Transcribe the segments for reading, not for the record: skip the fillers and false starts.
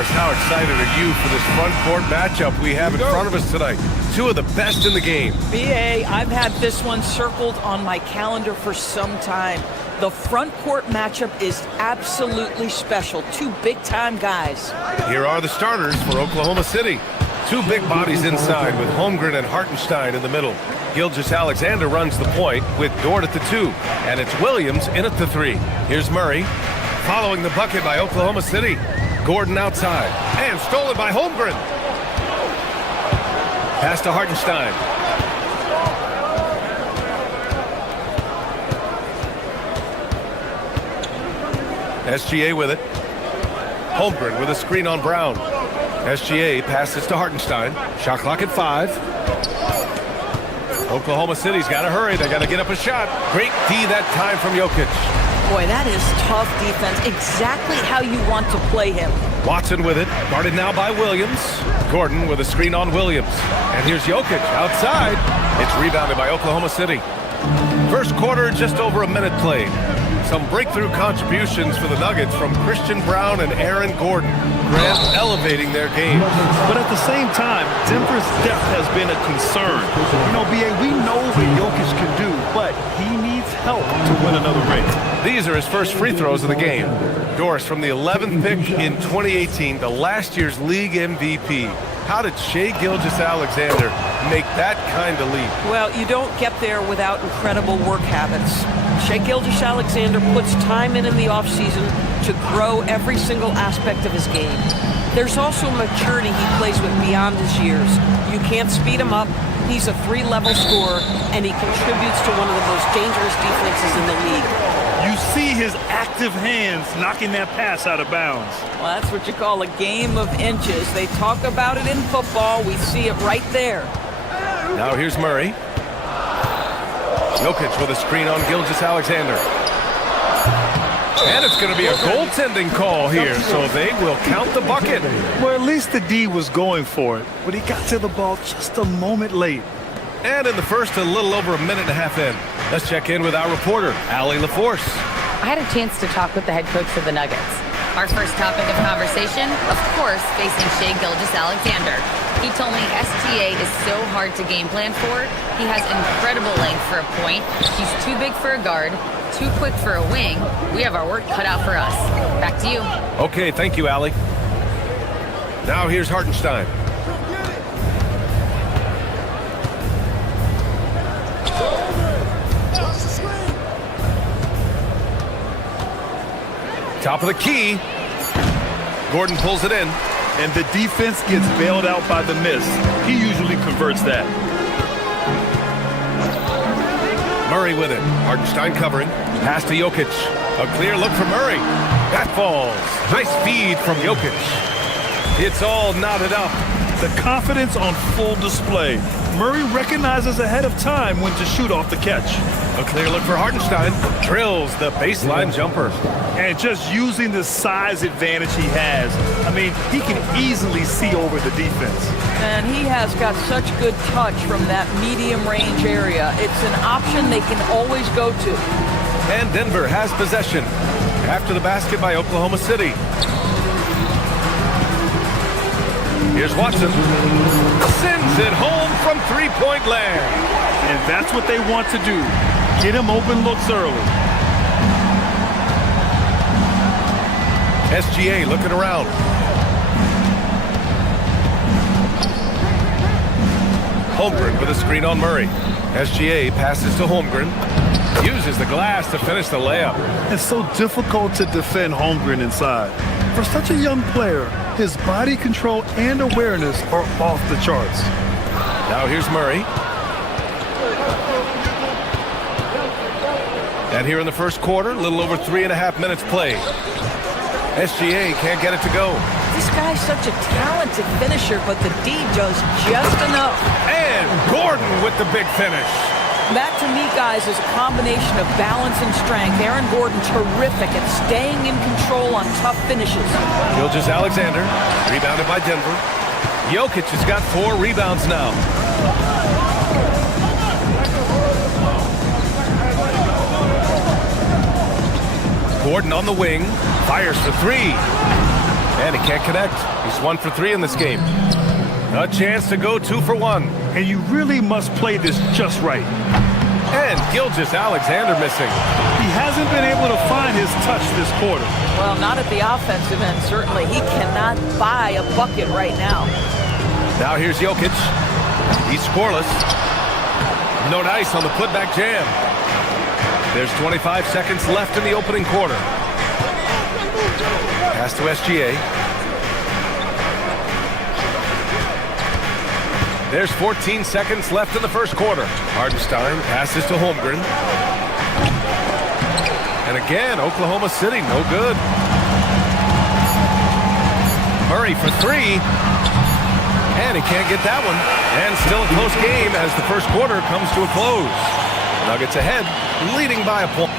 course, how excited are you for this front court matchup we have in front of us tonight? Two of the best in the game. BA, I've had this one circled on my calendar for some time. The front court matchup is absolutely special. Two big-time guys. Here are the starters for Oklahoma City. Two big bodies inside with Holmgren and Hartenstein in the middle. Gilgeous-Alexander runs the point with Dort at the 2. And it's Williams in at the 3. Here's Murray. Following the bucket by Oklahoma City. Gordon outside. And stolen by Holmgren. Pass to Hartenstein. SGA with it. Holmgren with a screen on Brown. SGA passes to Hartenstein. Shot clock at 5. Oklahoma City's got to hurry. They got to get up a shot. Great D that time from Jokic. Boy, that is tough defense. Exactly how you want to play him. Watson with it. Guarded now by Williams. Gordon with a screen on Williams. And here's Jokic outside. It's rebounded by Oklahoma City. First quarter, just over a minute played. Some breakthrough contributions for the Nuggets from Christian Brown and Aaron Gordon. Grant elevating their game. But at the same time, Denver's depth has been a concern. You know, BA, we know what Jokic can do, but he needs help to win another race. These are his first free throws of the game. Doris from the 11th pick in 2018, the last year's league MVP. How did Shai Gilgeous-Alexander make that kind of leap? Well, you don't get there without incredible work habits. Shai Gilgeous-Alexander puts time in the offseason to grow every single aspect of his game. There's also maturity he plays with beyond his years. You can't speed him up. He's a 3-level scorer, and he contributes to one of the most dangerous defenses in the league. You see his active hands knocking that pass out of bounds. Well, that's what you call a game of inches. They talk about it in football. We see it right there. Now here's Murray. Jokic with a screen on Gilgeous-Alexander. And it's going to be a goaltending call here, so they will count the bucket. Well, at least the D was going for it, but he got to the ball just a moment late. And in the first, a little over a minute and a half in. Let's check in with our reporter, Allie LaForce. I had a chance to talk with the head coach of the Nuggets. Our first topic of conversation, of course, facing Shai Gilgeous-Alexander. He told me SGA is so hard to game plan for. He has incredible length for a point. He's too big for a guard, too quick for a wing. We have our work cut out for us. Back to you. Okay, thank you, Allie. Now here's Hartenstein. Top of the key. Gordon pulls it in. And the defense gets bailed out by the miss. He usually converts that. Murray with it. Hartenstein covering. Pass to Jokic. A clear look for Murray. That falls. Nice feed from Jokic. It's all knotted up. The confidence on full display. Murray recognizes ahead of time when to shoot off the catch. A clear look for Hartenstein. Drills the baseline jumper. And just using the size advantage he has, I mean, he can easily see over the defense. And he has got such good touch from that medium range area. It's an option they can always go to. And Denver has possession. After the basket by Oklahoma City. Here's Watson. Sends it home from three-point land. And that's what they want to do. Get him open looks early. SGA looking around. Holmgren with a screen on Murray. SGA passes to Holmgren. Uses the glass to finish the layup. It's so difficult to defend Holmgren inside. For such a young player, his body control and awareness are off the charts. Now here's Murray. And here in the first quarter, a little over 3.5 minutes played. SGA can't get it to go. This guy's such a talented finisher, but the D does just enough. And Gordon with the big finish. That, to me, guys, is a combination of balance and strength. Aaron Gordon, terrific at staying in control on tough finishes. Gilgeous-Alexander, rebounded by Denver. Jokic has got 4 rebounds now. Gordon on the wing, fires for 3. And he can't connect. He's 1 for 3 in this game. A chance to go 2 for 1. And you really must play this just right. And Gilgeous-Alexander missing. He hasn't been able to find his touch this quarter. Well, not at the offensive end, certainly. He cannot buy a bucket right now. Now here's Jokic. He's scoreless. No dice on the putback jam. There's 25 seconds left in the opening quarter. Pass to SGA. There's 14 seconds left in the first quarter. Hartenstein passes to Holmgren. And again, Oklahoma City, no good. Murray for 3. And he can't get that one. And still a close game as the first quarter comes to a close. Nuggets ahead, leading by a point.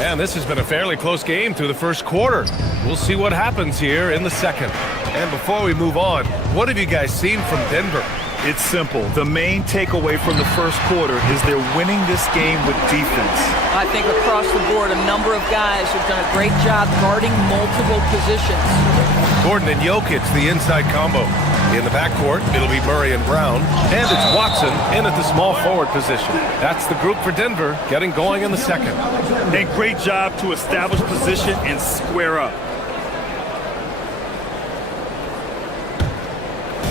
And this has been a fairly close game through the first quarter. We'll see what happens here in the second. And before we move on, what have you guys seen from Denver? It's simple. The main takeaway from the first quarter is they're winning this game with defense. I think across the board, a number of guys have done a great job guarding multiple positions. Gordon and Jokic, the inside combo. In the backcourt, it'll be Murray and Brown. And it's Watson in at the small forward position. That's the group for Denver getting going in the second. And great job to establish position and square up.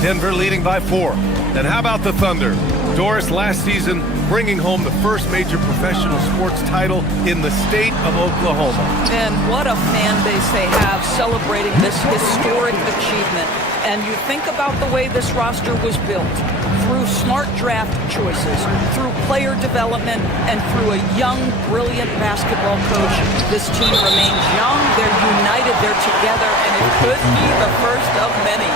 Denver leading by 4. And how about the Thunder? Doris last season bringing home the first major professional sports title in the state of Oklahoma. And what a fan base they have celebrating this historic achievement. And you think about the way this roster was built, through smart draft choices, through player development, and through a young, brilliant basketball coach. This team remains young, they're united, they're together, and it could be the first of many.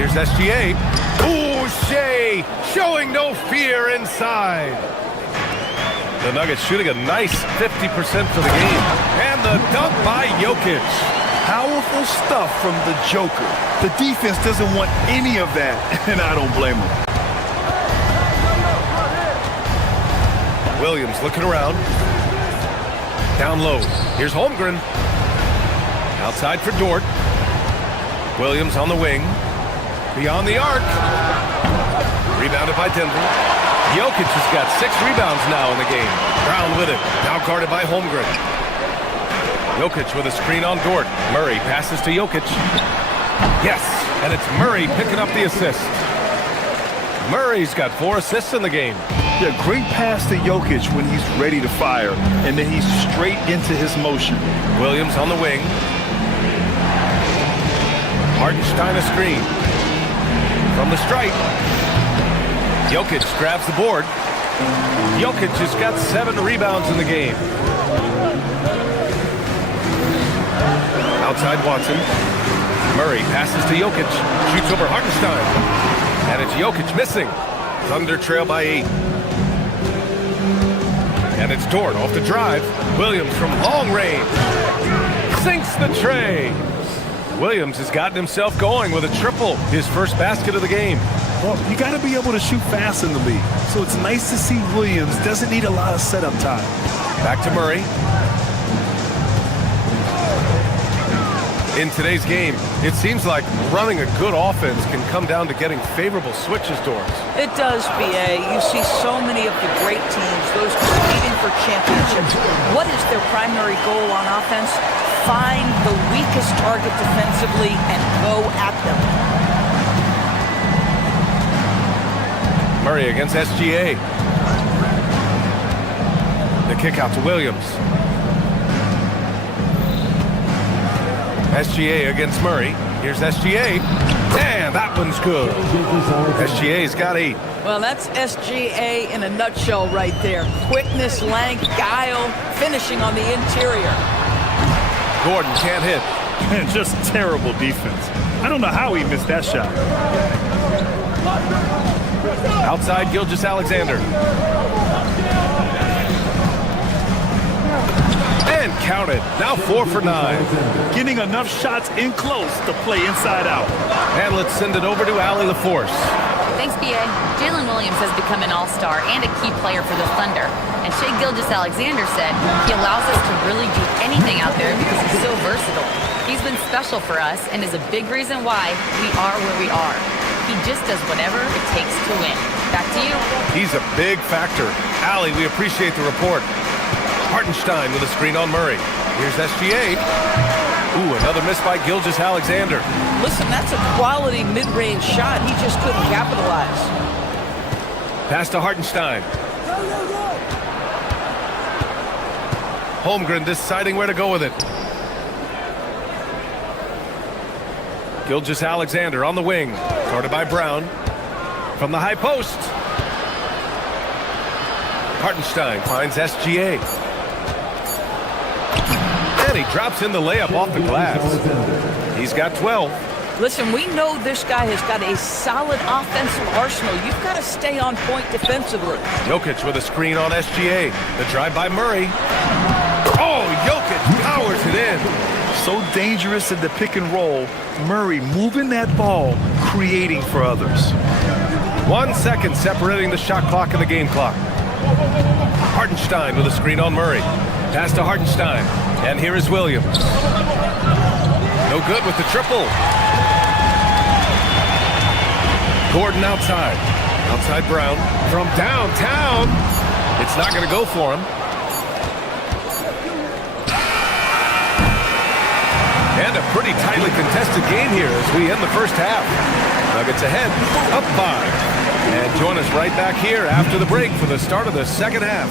Here's SGA. Ooh, Shea showing no fear inside. The Nuggets shooting a nice 50% for the game. And the dunk by Jokic. Powerful stuff from the Joker. The defense doesn't want any of that, and I don't blame them. Williams looking around. Down low. Here's Holmgren. Outside for Dort. Williams on the wing. Beyond the arc. Rebounded by Denver. Jokic has got 6 rebounds now in the game. Brown with it. Now guarded by Holmgren. Jokic with a screen on Dort. Murray passes to Jokic. Yes, and it's Murray picking up the assist. Murray's got 4 assists in the game. Yeah, great pass to Jokic when he's ready to fire, and then he's straight into his motion. Williams on the wing. Hartenstein a screen. From the stripe. Jokic grabs the board. Jokic has got 7 rebounds in the game. Outside Watson. Murray passes to Jokic. Shoots over Hartenstein. And it's Jokic missing. Thunder trail by 8. And it's Dort off the drive. Williams from long range. Sinks the tray. Williams has gotten himself going with a triple. His first basket of the game. Well, you got to be able to shoot fast in the league. So it's nice to see Williams doesn't need a lot of setup time. Back to Murray. In today's game, it seems like running a good offense can come down to getting favorable switches, Doris. It does, B.A. You see so many of the great teams, those competing for championships. What is their primary goal on offense? Find the weakest target defensively and go at them. Murray against SGA. The kick out to Williams. SGA against Murray. Here's SGA. And that one's good. SGA's got 8. Well, that's SGA in a nutshell right there. Quickness, length, guile, finishing on the interior. Gordon can't hit. And just terrible defense. I don't know how he missed that shot. Outside Gilgeous-Alexander. And counted. Now 4 for 9. Getting enough shots in close to play inside out. And let's send it over to Allie LaForce. Thanks, B.A. Jalen Williams has become an all-star and a key player for the Thunder. And Shai Gilgeous-Alexander said he allows us to really do anything out there because he's so versatile. He's been special for us and is a big reason why we are where we are. He just does whatever it takes to win. Back to you. He's a big factor. Allie, we appreciate the report. Hartenstein with a screen on Murray. Here's SGA. Ooh, another miss by Gilgeous-Alexander. Listen, that's a quality mid-range shot. He just couldn't capitalize. Pass to Hartenstein. Holmgren deciding where to go with it. Gilgeous-Alexander on the wing. Guarded by Brown. From the high post. Hartenstein finds SGA. And he drops in the layup off the glass. He's got 12. Listen, we know this guy has got a solid offensive arsenal. You've got to stay on point defensively. Jokic with a screen on SGA. The drive by Murray. Oh, Jokic powers it in. So dangerous in the pick and roll. Murray moving that ball, creating for others. 1 second separating the shot clock and the game clock. Hartenstein with a screen on Murray. Pass to Hartenstein. And here is Williams. No good with the triple. Gordon outside. Outside Brown. From downtown. It's not going to go for him. And a pretty tightly contested game here as we end the first half. Nuggets ahead, up 5. And join us right back here after the break for the start of the second half.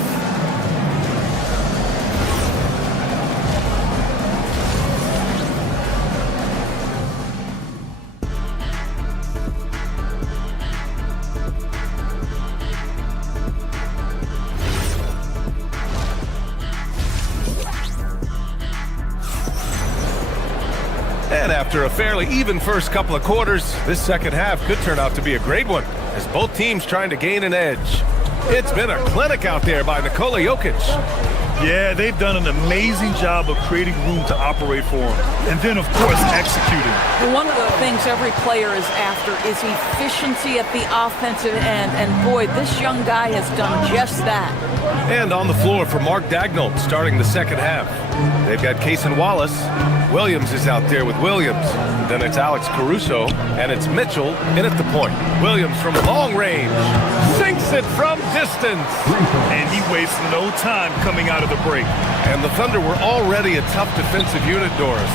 And after a fairly even first couple of quarters, this second half could turn out to be a great one, as both teams trying to gain an edge. It's been a clinic out there by Nikola Jokic. Yeah, they've done an amazing job of creating room to operate for him. And then, of course, executing. One of the things every player is after is efficiency at the offensive end. And boy, this young guy has done just that. And on the floor for Mark Daigneault starting the second half. They've got Cason Wallace. Williams is out there with Williams. Then it's Alex Caruso, and it's Mitchell in at the point. Williams from long range. Sinks it from distance. And he wastes no time coming out of the break. And the Thunder were already a tough defensive unit, Doris.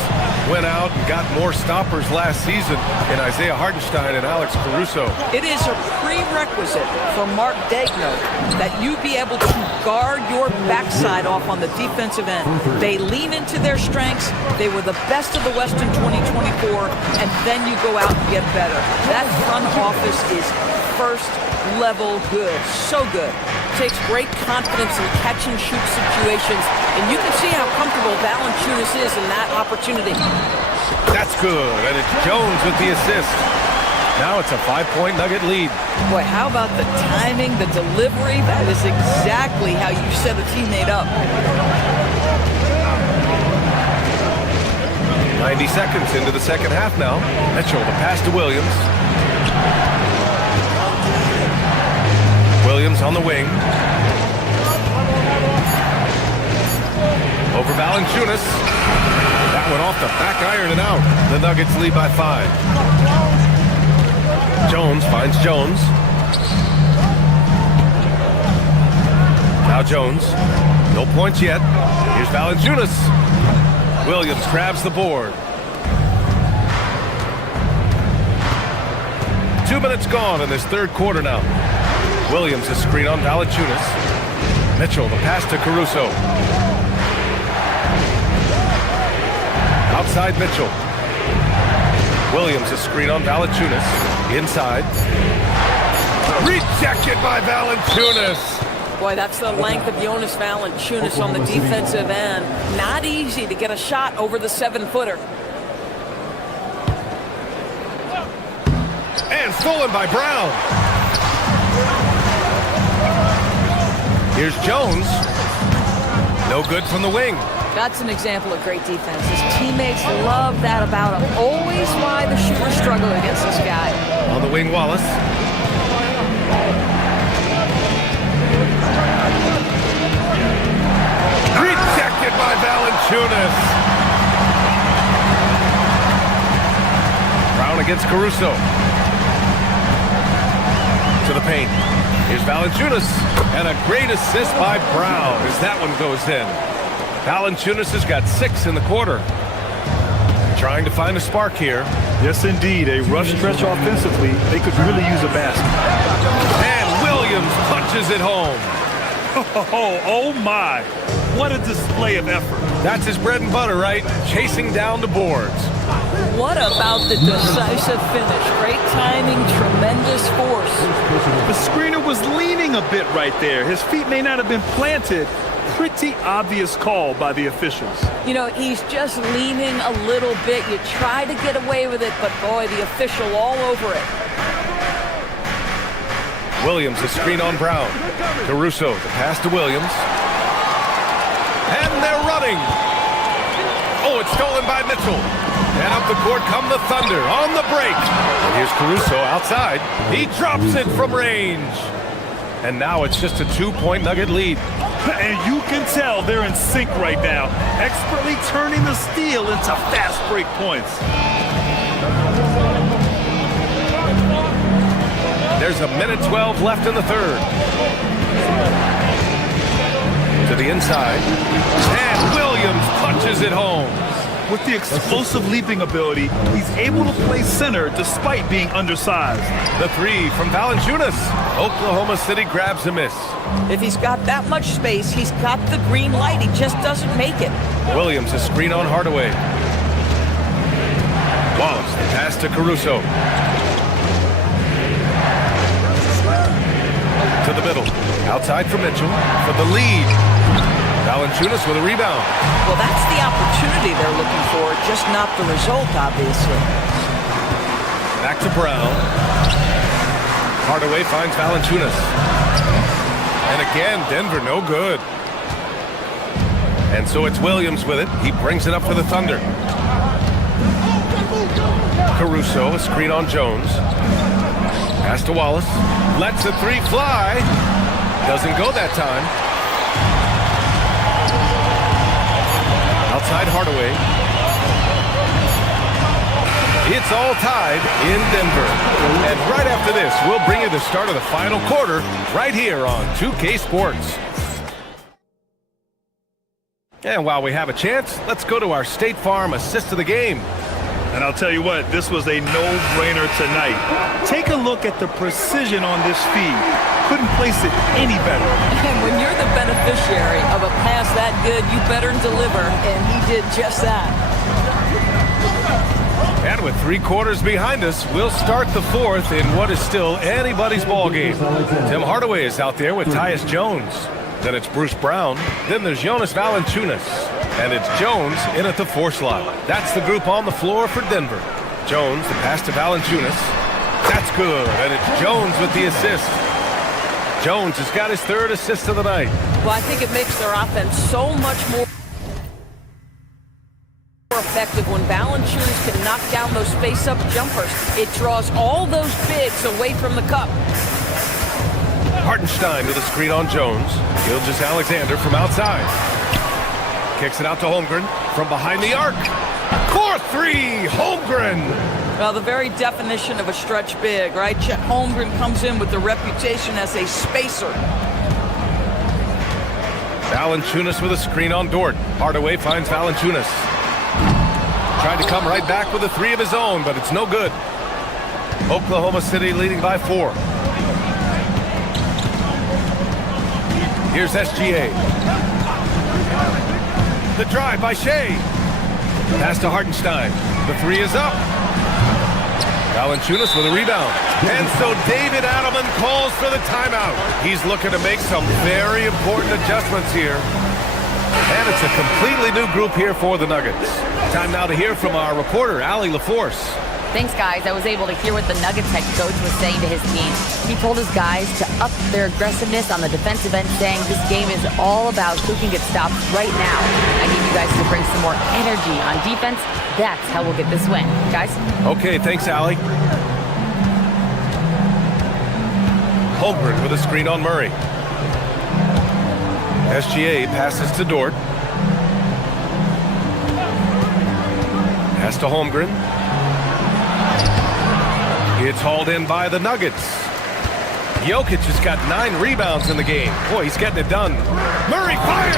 Went out and got more stoppers last season in Isaiah Hartenstein and Alex Caruso. It is a prerequisite for Mark Daigneault that you be able to guard your backside off on the defensive end. They lean into their strengths. They were the best of the West in 2024, and then you go out and get better. That front office is first level good, so good. Takes great confidence in catch and shoot situations, and you can see how comfortable Valanciunas is in that opportunity. That's good, and it's Jones with the assist. Now it's a 5-point Nugget lead. Boy, how about the timing, the delivery? That is exactly how you set a teammate up. 90 seconds into the second half now. Mitchell, the pass to Williams. Williams on the wing. Over Valanciunas. That one off the back iron and out. The Nuggets lead by 5. Jones finds Jones. Now Jones. No points yet. Here's Valanciunas. Williams grabs the board. 2 minutes gone in this third quarter now. Williams a screen on Valanciunas. Mitchell, the pass to Caruso. Outside Mitchell. Williams a screen on Valanciunas. Inside. Rejected by Valanciunas. Boy, that's the length of Jonas Valanciunas on the defensive end. Not easy to get a shot over the 7-footer. And stolen by Brown. Here's Jones. No good from the wing. That's an example of great defense. His teammates love that about him. Always why the shooters struggle against this guy. On the wing, Wallace. Rejected by Valanciunas. Brown against Caruso. To the paint. Here's Valanciunas. And a great assist by Brown as that one goes in. Valanciunas has got 6 in the quarter. Trying to find a spark here. Yes, indeed. A rough stretch offensively. They could really use a basket. And Williams punches it home. Oh my. What a display of effort. That's his bread and butter, right? Chasing down the boards. What about the decisive finish? Great timing, tremendous force. The screener was leaning a bit right there. His feet may not have been planted. Pretty obvious call by the officials. You know, he's just leaning a little bit. You try to get away with it, but boy, the official all over it. Williams, a screen on Brown. Caruso, the pass to Williams. And they're running. Oh, it's stolen by Mitchell. And up the court come the Thunder on the break. And here's Caruso outside. He drops it from range. And now it's just a 2-point Nugget lead. And you can tell they're in sync right now, expertly turning the steal into fast break points. There's a minute 12 left in the third. To the inside. And Williams punches it home. With the explosive leaping ability, he's able to play center despite being undersized. The 3 from Valanciunas. Oklahoma City grabs a miss. If he's got that much space, he's got the green light. He just doesn't make it. Williams, a screen on Hardaway. Wallace, the pass to Caruso. To the middle. Outside for Mitchell. For the lead. Valanciunas with a rebound. Well, that's the opportunity they're looking for, just not the result, obviously. Back to Brown. Hardaway finds Valanciunas. And again, Denver no good. And so it's Williams with it. He brings it up for the Thunder. Caruso, a screen on Jones. Pass to Wallace. Lets the 3 fly. Doesn't go that time. Outside Hardaway. It's all tied in Denver. And right after this, we'll bring you the start of the final quarter right here on 2K Sports. And while we have a chance, let's go to our State Farm assist of the game. And I'll tell you what, this was a no-brainer tonight. Take a look at the precision on this feed. Couldn't place it any better. And when you're the beneficiary of a pass that good, you better deliver, and he did just that. And with 3 quarters behind us, we'll start the fourth in what is still anybody's ball game. Tim Hardaway is out there with Tyus Jones. Then it's Bruce Brown. Then there's Jonas Valanciunas. And it's Jones in at the 4 slot. That's the group on the floor for Denver. Jones, the pass to Valanciunas. That's good. And it's Jones with the assist. Jones has got his 3rd assist of the night. Well, I think it makes their offense so much more effective when Valanciunas can knock down those face-up jumpers. It draws all those bigs away from the cup. Hartenstein with a screen on Jones. Gilgeous-Alexander from outside. Kicks it out to Holmgren from behind the arc. Core 3, Holmgren. Well, the very definition of a stretch big, right? Chet Holmgren comes in with the reputation as a spacer. Valanciunas with a screen on Dort. Hardaway finds Valanciunas. Trying to come right back with a 3 of his own, but it's no good. Oklahoma City leading by 4. Here's SGA. The drive by Shea. Pass to Hartenstein. The 3 is up. Valanciunas with a rebound. And so David Adelman calls for the timeout. He's looking to make some very important adjustments here. And it's a completely new group here for the Nuggets. Time now to hear from our reporter, Allie LaForce. Thanks, guys. I was able to hear what the Nuggets head coach was saying to his team. He told his guys to up their aggressiveness on the defensive end, saying this game is all about who can get stopped right now. I need you guys to bring some more energy on defense. That's how we'll get this win. Guys? Okay, thanks, Allie. Holmgren with a screen on Murray. SGA passes to Dort. Pass to Holmgren. It's hauled in by the Nuggets. Jokic has got 9 rebounds in the game. Boy, he's getting it done. Murray fires!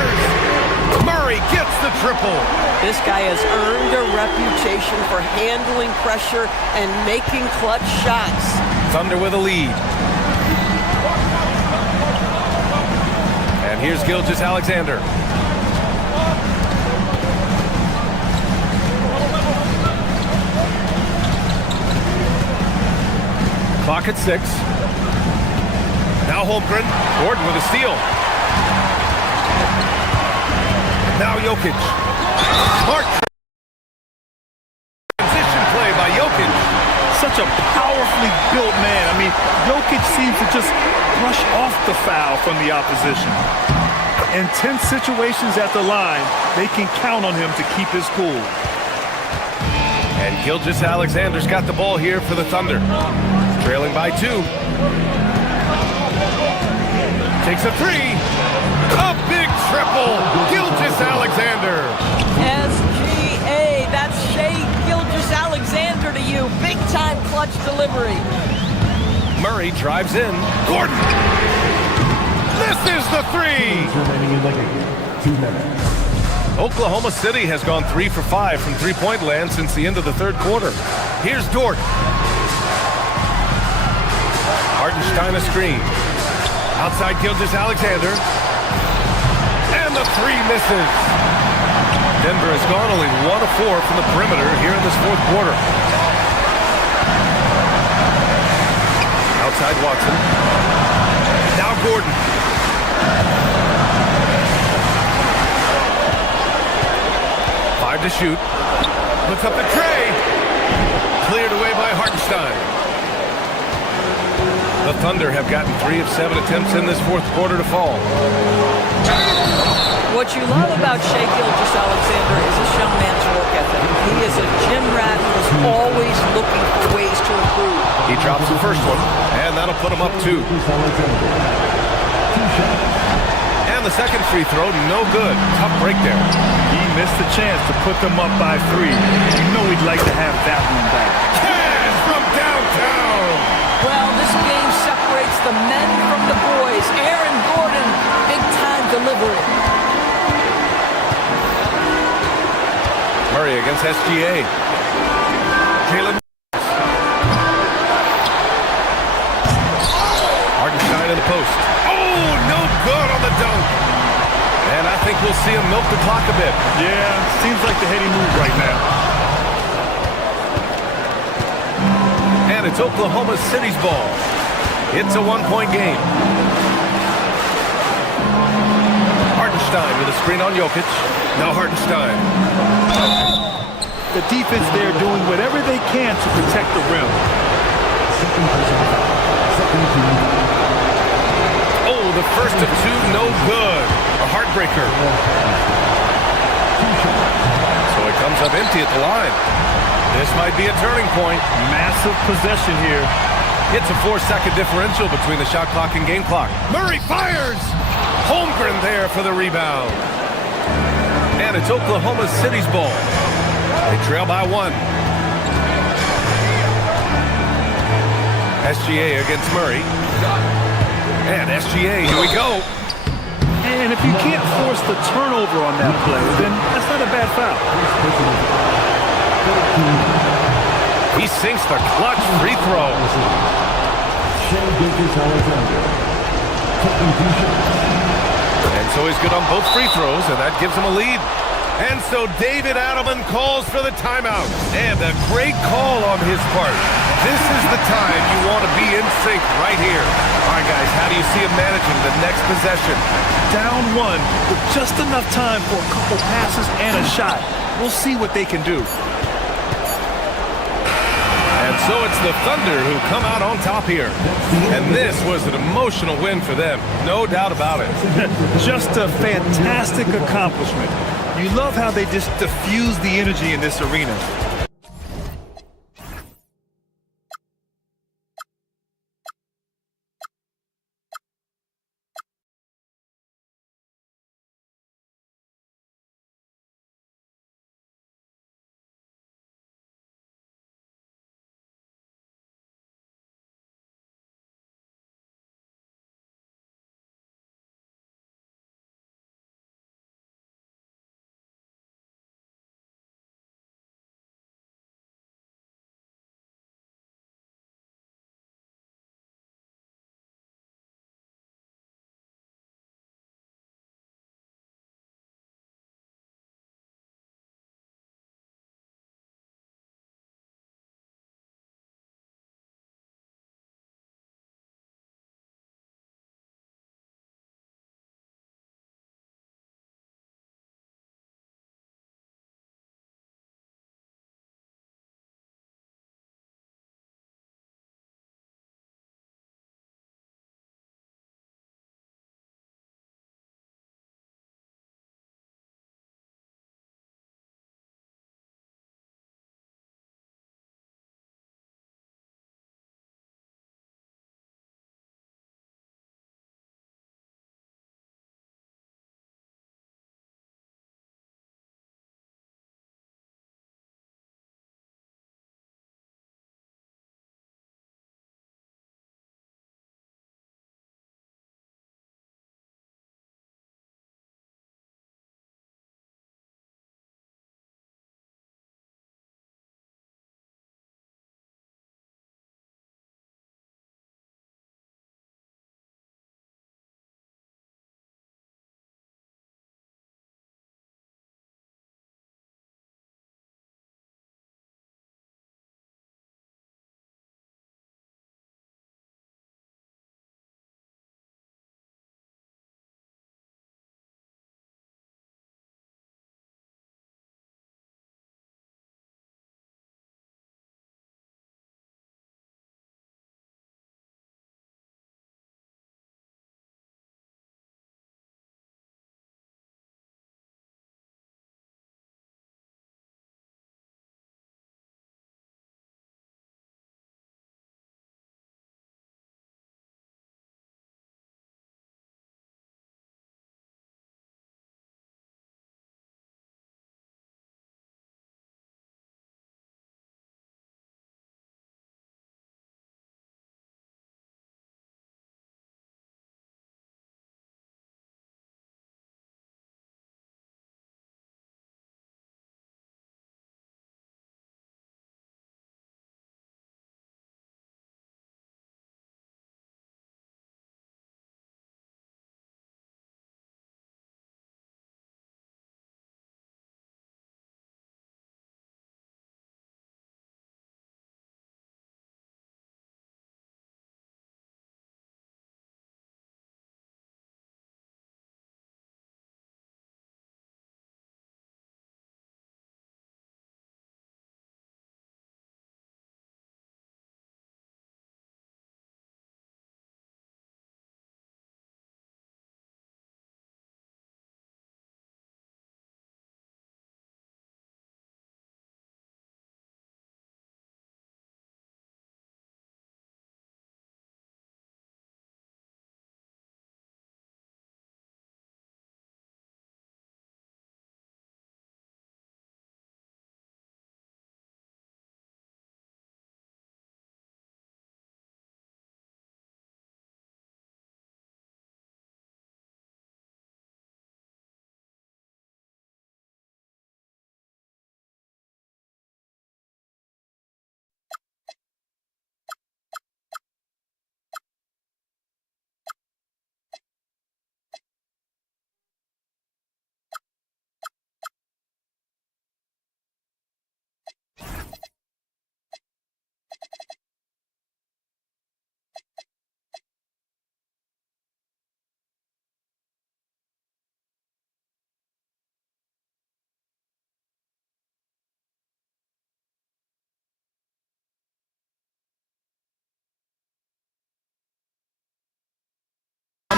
Murray gets the triple. This guy has earned a reputation for handling pressure and making clutch shots. Thunder with a lead. And here's Gilgeous-Alexander. Clock at 6. Now Holmgren. Gordon with a steal. Now Jokic. Smart transition play by Jokic. Such a powerfully built man. I mean, Jokic seems to just brush off the foul from the opposition. In tense situations at the line, they can count on him to keep his cool. And Gilgeous-Alexander's got the ball here for the Thunder. Trailing by 2. Takes a 3. A big triple. Gilgeous-Alexander. SGA, that's Shai Gilgeous-Alexander to you. Big time clutch delivery. Murray drives in. Gordon. This is the 3. Oklahoma City has gone 3 for 5 from three-point land since the end of the third quarter. Here's Dort. Hartenstein a screen. Outside Gilgeous-Alexander. And the 3 misses. Denver has gone only 1 of 4 from the perimeter here in this fourth quarter. Outside Watson. Now Gordon. To shoot. Puts up the tray. Cleared away by Hartenstein. The Thunder have gotten 3 of 7 attempts in this fourth quarter to fall. What you love about Shai Gilgeous-Alexander is this young man's work ethic. He is a gym rat who is always looking for ways to improve. He drops the first one, and that'll put him up 2. And the second free throw, no good. Tough break there. He missed the chance to put them up by 3. You know he'd like to have that one back. Cash from downtown. Well, this game separates the men from the boys. Aaron Gordon, big-time delivery. Murray against SGA. Jalen. Hartenstein in the post. Oh, no good on the dunk. And I think we'll see him milk the clock a bit. Yeah, seems like the heady move right now. And it's Oklahoma City's ball. It's a 1-point game. Hartenstein with a screen on Jokic. Now Hartenstein. The defense there doing whatever they can to protect the rim. Oh, the first of 2, no good. A heartbreaker. So it comes up empty at the line. This might be a turning point. Massive possession here. It's a 4-second differential between the shot clock and game clock. Murray fires! Holmgren there for the rebound. And it's Oklahoma City's ball. They trail by 1. SGA against Murray. And SGA, here we go. And if you can't force the turnover on that play, then that's not a bad foul. He sinks the clutch free throw. And so he's good on both free throws, and that gives him a lead. And so David Adelman calls for the timeout. And a great call on his part. This is the time you want to be in sync right here. All right, guys, how do you see him managing the next possession? Down 1 with just enough time for a couple passes and a shot. We'll see what they can do. And so it's the Thunder who come out on top here. And this was an emotional win for them. No doubt about it. Just a fantastic accomplishment. You love how they just diffuse the energy in this arena.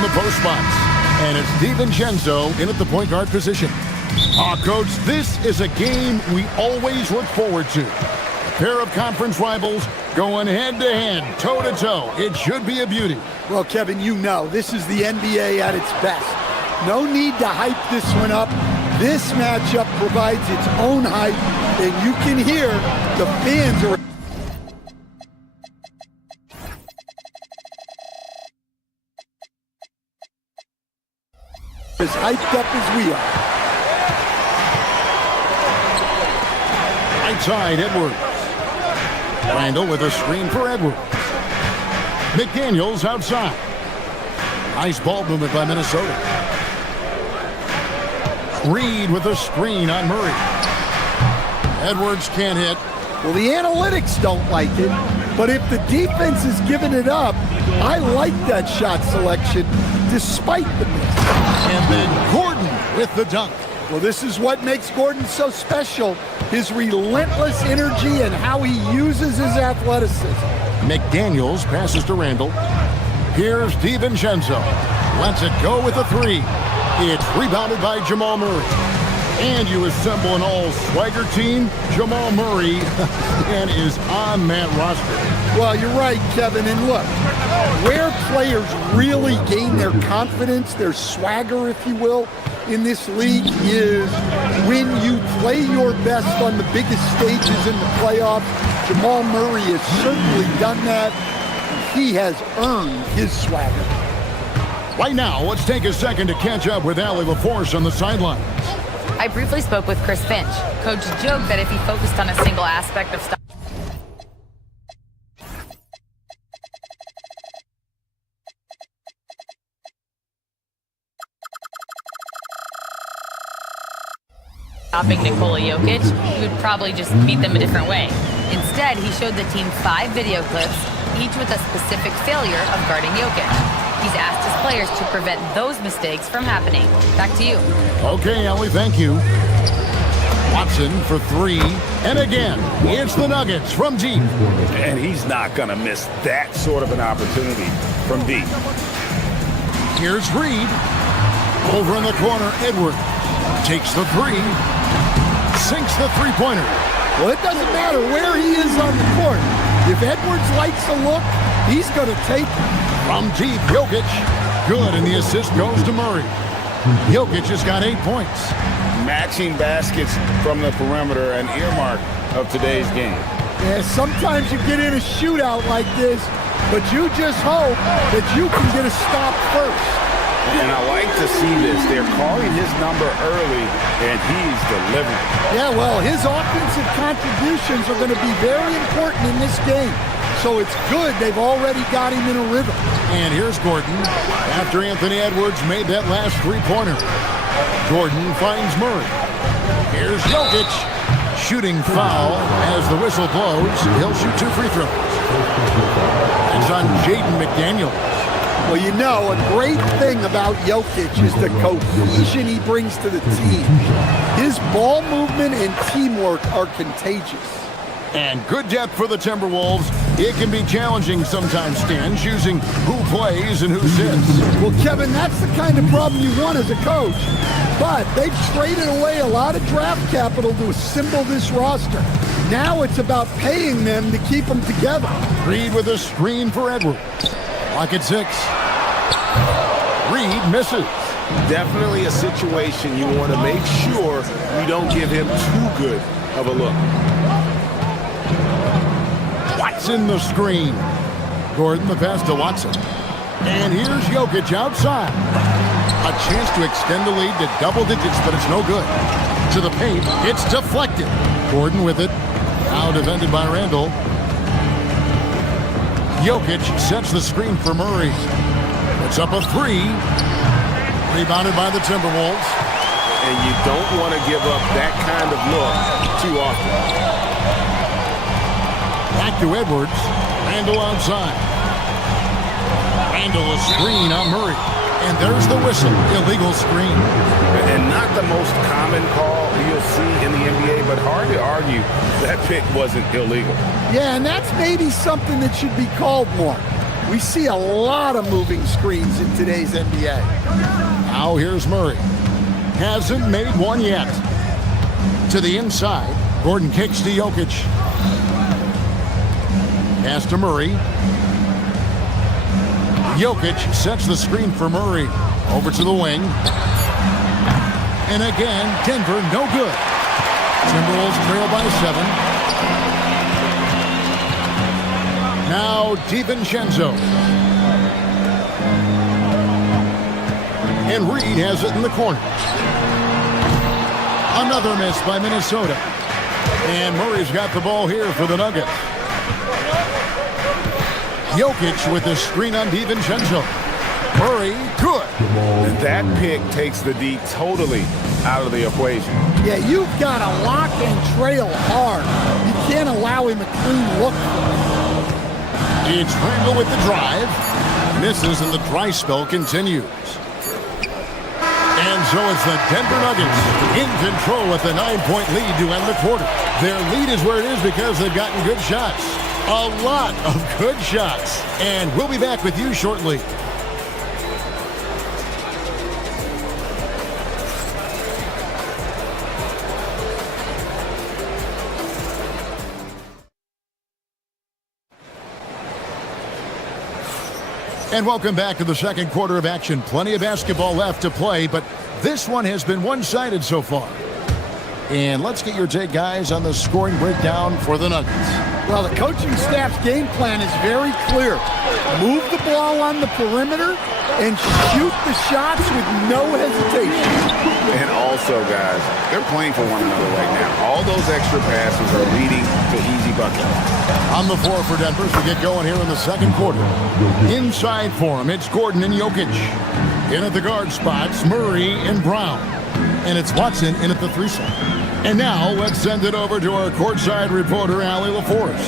the post spots. And it's DiVincenzo in at the point guard position. Coach, this is a game we always look forward to. A pair of conference rivals going head-to-head, toe-to-toe. It should be a beauty. Well, Kevin, you know, this is the NBA at its best. No need to hype this one up. This matchup provides its own hype, and you can hear the fans are as hyped up as we are. Right side, Edwards. Randall with a screen for Edwards. McDaniels outside. Nice ball movement by Minnesota. Reed with a screen on Murray. Edwards can't hit. Well, the analytics don't like it, but if the defense is giving it up, I like that shot selection despite the miss. And then Gordon with the dunk. Well, this is what makes Gordon so special, his relentless energy and how he uses his athleticism. McDaniels passes to Randall. Here's DiVincenzo. Lets it go with a three. It's rebounded by Jamal Murray. And you assemble an all-swagger team. Jamal Murray and is on that roster. Well, you're right, Kevin. And look, where players really gain their confidence, their swagger, if you will, in this league is when you play your best on the biggest stages in the playoffs. Jamal Murray has certainly done that. He has earned his swagger. Right now, let's take a second to catch up with Allie LaForce on the sidelines. I briefly spoke with Chris Finch. Coach joked that if he focused on a single aspect of stopping Nikola Jokic, he would probably just beat them a different way. Instead, he showed the team 5 video clips, each with a specific failure of guarding Jokic. He's asked his players to prevent those mistakes from happening. Back to you. Okay, Allie, thank you. Watson for 3, and again, it's the Nuggets from deep. And he's not going to miss that sort of an opportunity from deep. Here's Reed. Over in the corner, Edwards takes the 3, sinks the three-pointer. Well, it doesn't matter where he is on the court. If Edwards likes a look, he's going to take it. From deep, Jokic. Good, and the assist goes to Murray. Jokic has got 8 points. Matching baskets from the perimeter, an earmark of today's game. Yeah, sometimes you get in a shootout like this, but you just hope that you can get a stop first. And I like to see this. They're calling his number early, and he's delivering. Yeah, well, his offensive contributions are going to be very important in this game. So it's good they've already got him in a rhythm. And here's Gordon. After Anthony Edwards made that last three-pointer, Gordon finds Murray. Here's Jokic. Shooting foul as the whistle blows. He'll shoot 2 free throws. It's on Jaden McDaniels. Well, you know, a great thing about Jokic is the cohesion he brings to the team. His ball movement and teamwork are contagious. And good depth for the Timberwolves. It can be challenging sometimes, Stan, choosing who plays and who sits. Well, Kevin, that's the kind of problem you want as a coach. But they've traded away a lot of draft capital to assemble this roster. Now it's about paying them to keep them together. Reed with a screen for Edwards. Lock at 6. Reed misses. Definitely a situation you want to make sure you don't give him too good of a look. Watson the screen. Gordon the pass to Watson. And here's Jokic outside. A chance to extend the lead to double digits, but it's no good. To the paint, it's deflected. Gordon with it. Now defended by Randall. Jokic sets the screen for Murray. It's up a 3. Rebounded by the Timberwolves. And you don't want to give up that kind of look too often. Back to Edwards. Randall outside. Randall a screen on Murray. And there's the whistle. Illegal screen. And not the most common call you'll see in the NBA, but hard to argue that pick wasn't illegal. Yeah, and that's maybe something that should be called more. We see a lot of moving screens in today's NBA. Now here's Murray. Hasn't made one yet. To the inside. Gordon kicks to Jokic. Pass to Murray. Jokic sets the screen for Murray. Over to the wing. And again, Denver no good. Timberwolves trail by 7. Now DiVincenzo. And Reed has it in the corner. Another miss by Minnesota. And Murray's got the ball here for the Nuggets. Jokic with the screen on DiVincenzo. Murray, good. That pick takes the D totally out of the equation. Yeah, you've got to lock and trail hard. You can't allow him a clean look. It's Randall with the drive. Misses and the dry spell continues. And so it's the Denver Nuggets in control with a 9-point lead to end the quarter. Their lead is where it is because they've gotten good shots. A lot of good shots. And we'll be back with you shortly. And welcome back to the second quarter of action. Plenty of basketball left to play, but this one has been one-sided so far. And let's get your take, guys, on the scoring breakdown for the Nuggets. Well, the coaching staff's game plan is very clear. Move the ball on the perimeter and shoot the shots with no hesitation. And also, guys, they're playing for one another right now. All those extra passes are leading to easy buckets. On the floor for Denver, so get going here in the second quarter. Inside for him, it's Gordon and Jokic. In at the guard spots, Murray and Brown. And it's Watson in at the 3-side. And now, let's send it over to our courtside reporter, Allie LaForce.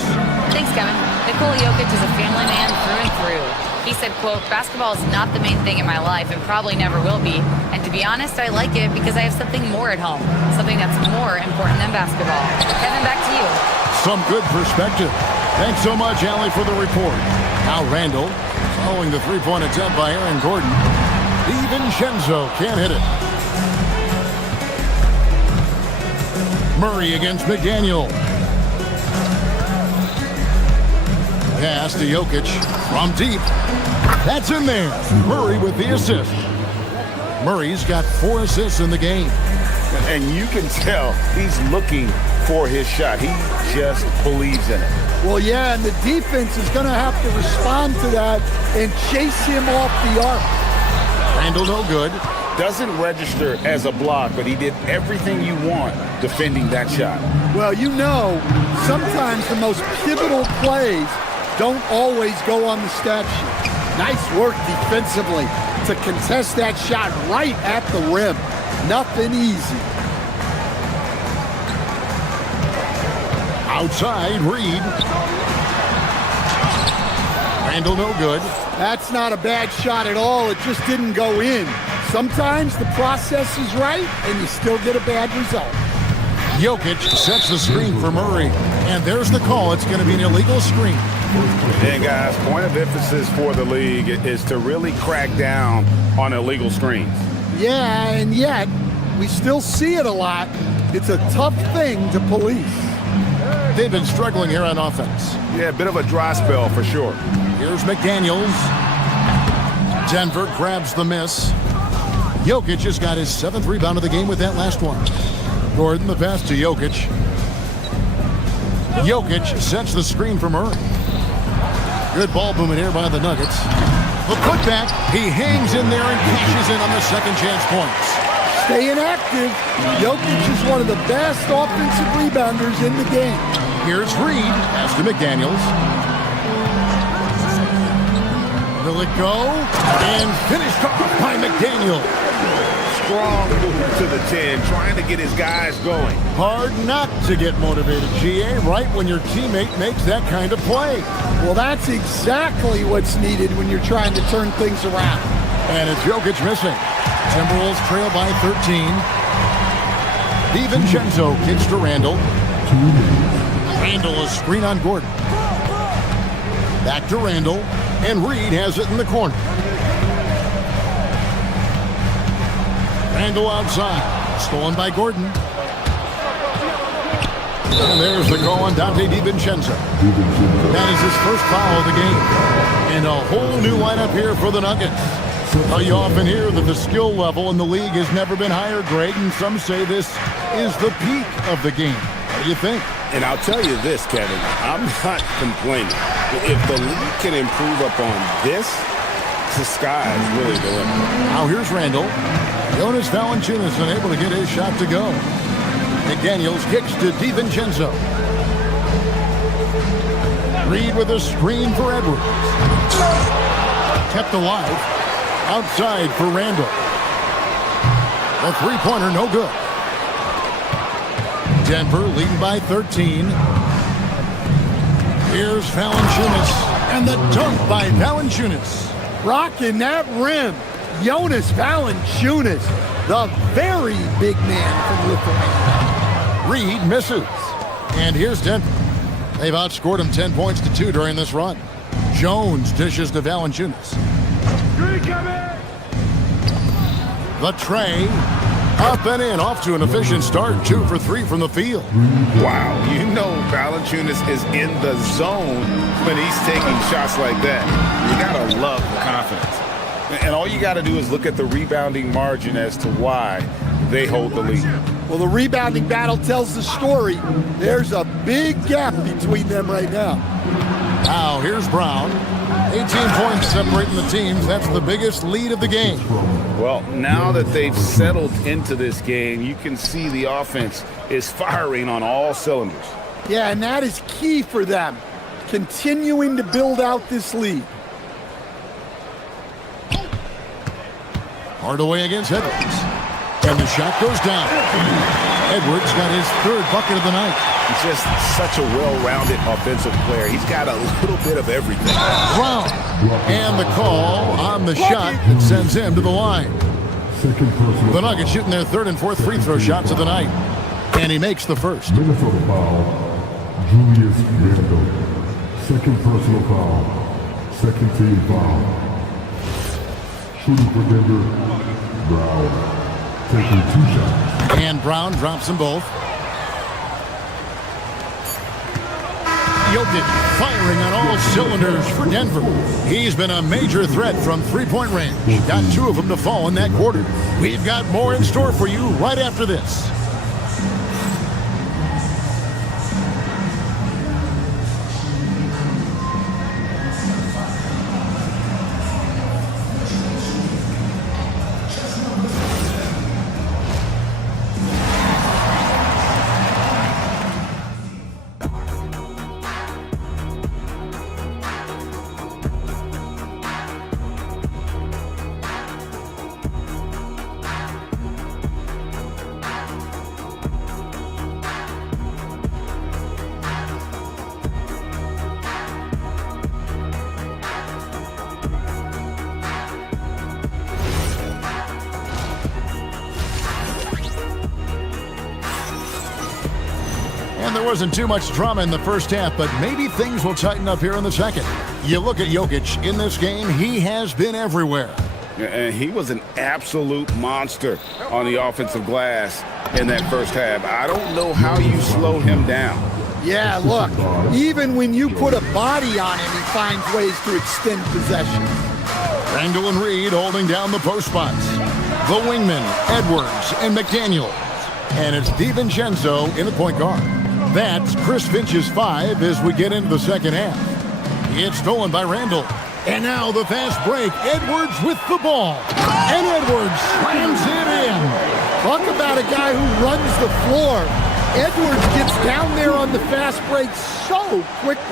Thanks, Kevin. Nikola Jokic is a family man through and through. He said, quote, "Basketball is not the main thing in my life and probably never will be. And to be honest, I like it because I have something more at home, something that's more important than basketball." Kevin, back to you. Some good perspective. Thanks so much, Allie, for the report. Now Randall, following the three-point attempt by Aaron Gordon. DiVincenzo can't hit it. Murray against McDaniel. Pass to Jokic from deep. That's in there. Murray with the assist. Murray's got 4 assists in the game. And you can tell he's looking for his shot. He just believes in it. Well, yeah, and the defense is going to have to respond to that and chase him off the arc. Randall no good. Doesn't register as a block, but he did everything you want defending that shot. Well, you know, sometimes the most pivotal plays don't always go on the stat sheet. Nice work defensively to contest that shot right at the rim. Nothing easy. Outside, Reed. Randall no good. That's not a bad shot at all. It just didn't go in. Sometimes the process is right and you still get a bad result. Jokic sets the screen for Murray. And there's the call. It's going to be an illegal screen. And guys, point of emphasis for the league is to really crack down on illegal screens. Yeah, and yet we still see it a lot. It's a tough thing to police. They've been struggling here on offense. Yeah, a bit of a dry spell for sure. Here's McDaniels. Denver grabs the miss. Jokic has got his 7th rebound of the game with that last one. Gordon the pass to Jokic. Jokic sets the screen for Murray. Good ball movement here by the Nuggets. The putback, he hangs in there and cashes in on the second chance points. Staying active, Jokic is one of the best offensive rebounders in the game. Here's Reed, pass to McDaniels. Will it go? And finished off by McDaniel. Strong move to the 10, trying to get his guys going. Hard not to get motivated, GA, right when your teammate makes that kind of play. Well, that's exactly what's needed when you're trying to turn things around. And it's Jokic missing. Timberwolves trail by 13. DiVincenzo kicks to Randall. Randall a screen on Gordon. Back to Randall, and Reed has it in the corner. Randall outside, stolen by Gordon. And there's the call on Dante DiVincenzo. That is his first foul of the game. And a whole new lineup here for the Nuggets. You often hear that the skill level in the league has never been higher, Greg, and some say this is the peak of the game. What do you think? And I'll tell you this, Kevin, I'm not complaining. If the league can improve upon this, the sky is really the limit. Now here's Randall. Jonas Valanciunas unable to get his shot to go. McDaniels kicks to DiVincenzo. Reed with a screen for Edwards. Kept alive. Outside for Randall. The three-pointer no good. Denver leading by 13. Here's Valanciunas. And the dunk by Valanciunas. Rocking that rim. Jonas Valanciunas, the very big man from Lithuania. Reed misses. And here's Denver. They've outscored him 10 points to 2 during this run. Jones dishes to Valanciunas. The tray. Up and in, off to an efficient start. 2 for 3 from the field. Wow, you know Valanciunas is in the zone when he's taking shots like that. You gotta love the confidence. And all you gotta do is look at the rebounding margin as to why they hold the lead. Well, the rebounding battle tells the story. There's a big gap between them right now. Now, here's Brown. 18 points separating the teams. That's the biggest lead of the game. Well, now that they've settled into this game, you can see the offense is firing on all cylinders. Yeah, and that is key for them, continuing to build out this lead. Hardaway against Edwards. And the shot goes down. Edwards got his 3rd bucket of the night. He's just such a well-rounded offensive player. He's got a little bit of everything. Brown. And the call on the shot that sends him to the line. The Nuggets shooting their 3rd and 4th free throw shots of the night. And he makes the first. Minnesota foul, Julius Randle. 2nd personal foul. 2nd team foul. Shooting for Denver, Brown. Taking 2 shots. And Brown drops them both. Jokic firing on all cylinders for Denver. He's been a major threat from three-point range. Got 2 of them to fall in that quarter. We've got more in store for you right after this. And there wasn't too much drama in the first half, but maybe things will tighten up here in the second. You look at Jokic in this game, he has been everywhere. And he was an absolute monster on the offensive glass in that first half. I don't know how you slow him down. Yeah, look, even when you put a body on him, he finds ways to extend possession. Randall and Reed holding down the post spots. The wingmen, Edwards and McDaniels. And it's DiVincenzo in the point guard. That's Chris Finch's 5 as we get into the second half. It's stolen by Randall. And now the fast break. Edwards with the ball. And Edwards slams it in. Talk about a guy who runs the floor. Edwards gets down there on the fast break so quickly.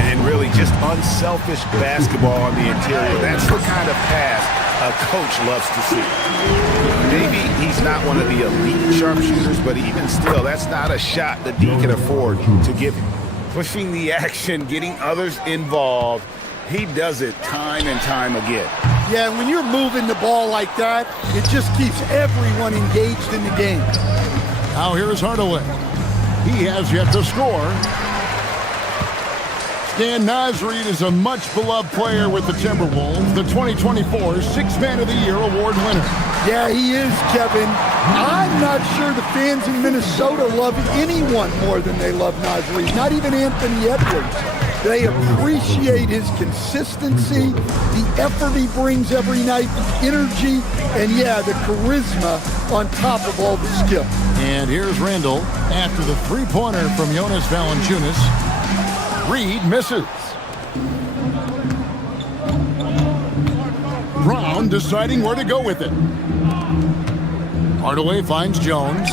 And really just unselfish basketball on the interior. That's the kind of pass a coach loves to see. Maybe he's not one of the elite sharpshooters, but even still, that's not a shot that D can afford to give him. Pushing the action, getting others involved, he does it time and time again. Yeah, when you're moving the ball like that, it just keeps everyone engaged in the game. Now here's Hardaway. He has yet to score. Dan Naz Reid is a much-beloved player with the Timberwolves, the 2024 Sixth Man of the Year award winner. Yeah, he is, Kevin. I'm not sure the fans in Minnesota love anyone more than they love Naz Reid, not even Anthony Edwards. They appreciate his consistency, the effort he brings every night, the energy, and yeah, the charisma on top of all the skill. And here's Randall after the three-pointer from Jonas Valanciunas. Reid misses. Brown deciding where to go with it. Hardaway finds Jones.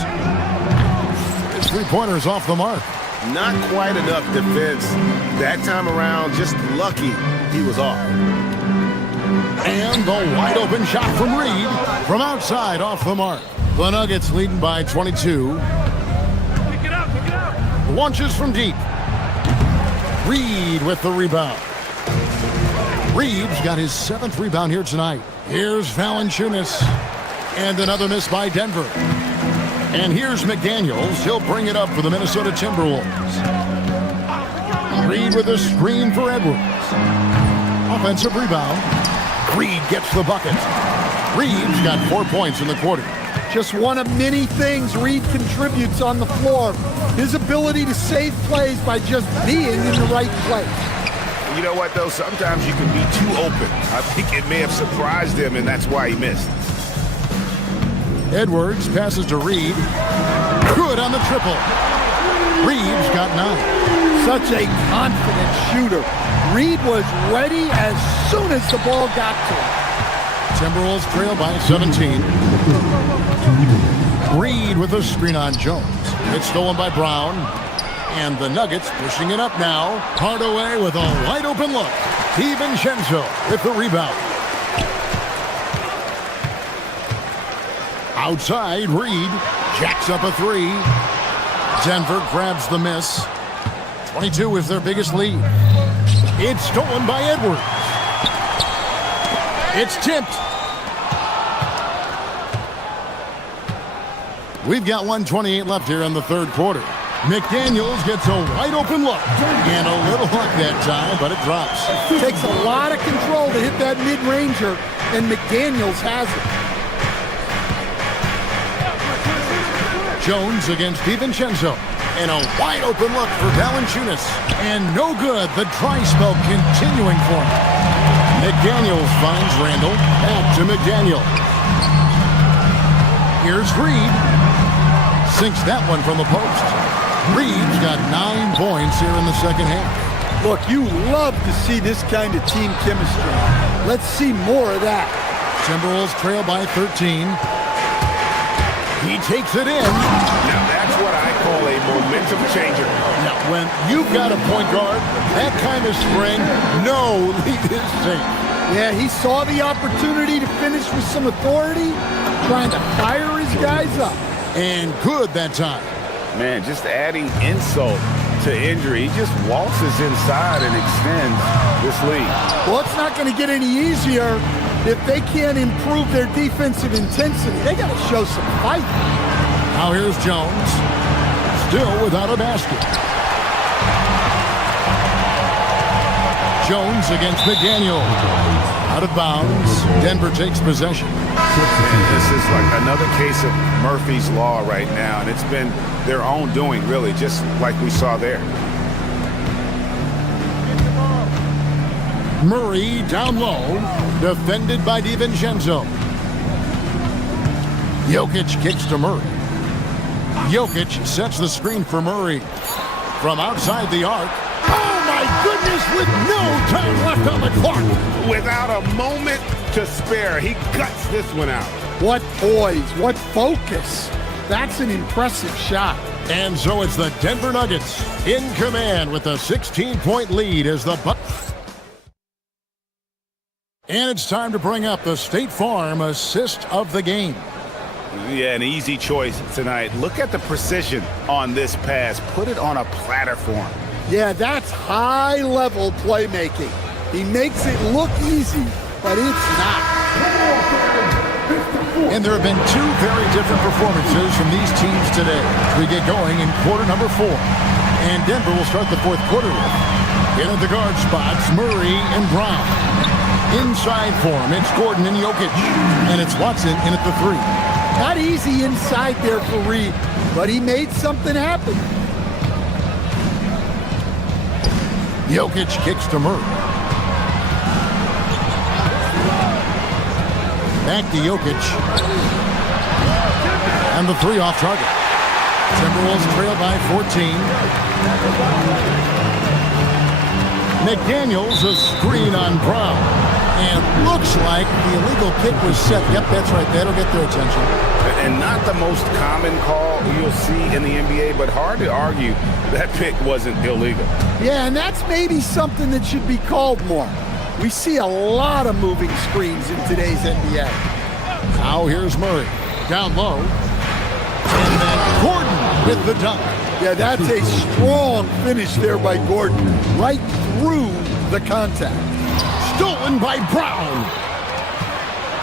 His three-pointer's off the mark. Not quite enough defense that time around. Just lucky he was off. And the wide-open shot from Reid from outside off the mark. The Nuggets leading by 22. Launches from deep. Reid with the rebound. Reid's got his 7th rebound here tonight. Here's Valanciunas. And another miss by Denver. And here's McDaniels. He'll bring it up for the Minnesota Timberwolves. Reid with a screen for Edwards. Offensive rebound. Reid gets the bucket. Reid's got 4 points in the quarter. Just one of many things Reid contributes on the floor. His ability to save plays by just being in the right place. You know what, though? Sometimes you can be too open. I think it may have surprised him, and that's why he missed. Edwards passes to Reid. Good on the triple. Reid's got 9. Such a confident shooter. Reid was ready as soon as the ball got to him. Timberwolves trail by 17. Reid with a screen on Jones. It's stolen by Brown. And the Nuggets pushing it up now. Hardaway with a wide open look. DiVincenzo with the rebound. Outside, Reid jacks up a 3. Denver grabs the miss. 22 is their biggest lead. It's stolen by Edwards. It's tipped. We've got 1:28 left here in the third quarter. McDaniels gets a wide open look. And a little luck that time, but it drops. Takes a lot of control to hit that mid-ranger, and McDaniels has it. Jones against DiVincenzo. And a wide open look for Valanciunas. And no good. The dry spell continuing for him. McDaniels finds Randall. Back to McDaniel. Here's Reid. Sinks that one from the post. Reid's got 9 points here in the second half. Look, you love to see this kind of team chemistry. Let's see more of that. Timberwolves trail by 13. He takes it in. Now that's what I call a momentum changer. Now, when you've got a point guard, that kind of spring, no lead is safe. Yeah, he saw the opportunity to finish with some authority, trying to fire his guys up. And good that time. Man, just adding insult to injury. He just waltzes inside and extends this lead. Well, it's not going to get any easier if they can't improve their defensive intensity. They got to show some fight. Now here's Jones. Still without a basket. Jones against McDaniel. Out of bounds. Denver takes possession. This is like another case of Murphy's Law right now, and it's been their own doing, really, just like we saw there. Murray down low, defended by DiVincenzo. Jokic kicks to Murray. Jokic sets the screen for Murray. From outside the arc. Oh my goodness, with no time left on the clock. Without a moment to spare, he guts this one out. What poise, what focus. That's an impressive shot. And so it's the Denver Nuggets in command with a 16-point lead as the Bucks. And it's time to bring up the State Farm assist of the game. Yeah, an easy choice tonight. Look at the precision on this pass. Put it on a platter for him. Yeah, that's high-level playmaking. He makes it look easy, but it's not. And there have been 2 very different performances from these teams today. We get going in quarter number 4. And Denver will start the fourth quarter with In at the guard spots, Murray and Brown. Inside for him, it's Gordon and Jokic. And it's Watson in at the 3. Not easy inside there for Reed, but he made something happen. Jokic kicks to Murray. Back to Jokic. And the 3 off target. Timberwolves trail by 14. McDaniels, a screen on Brown. And looks like the illegal kick was set. Yep, that's right. That'll get their attention. And not the most common call you'll see in the NBA, but hard to argue that pick wasn't illegal. Yeah, and that's maybe something that should be called more. We see a lot of moving screens in today's NBA. Now here's Murray. Down low. And then Gordon with the dunk. Yeah, that's a strong finish there by Gordon. Right through the contact. Stolen by Brown.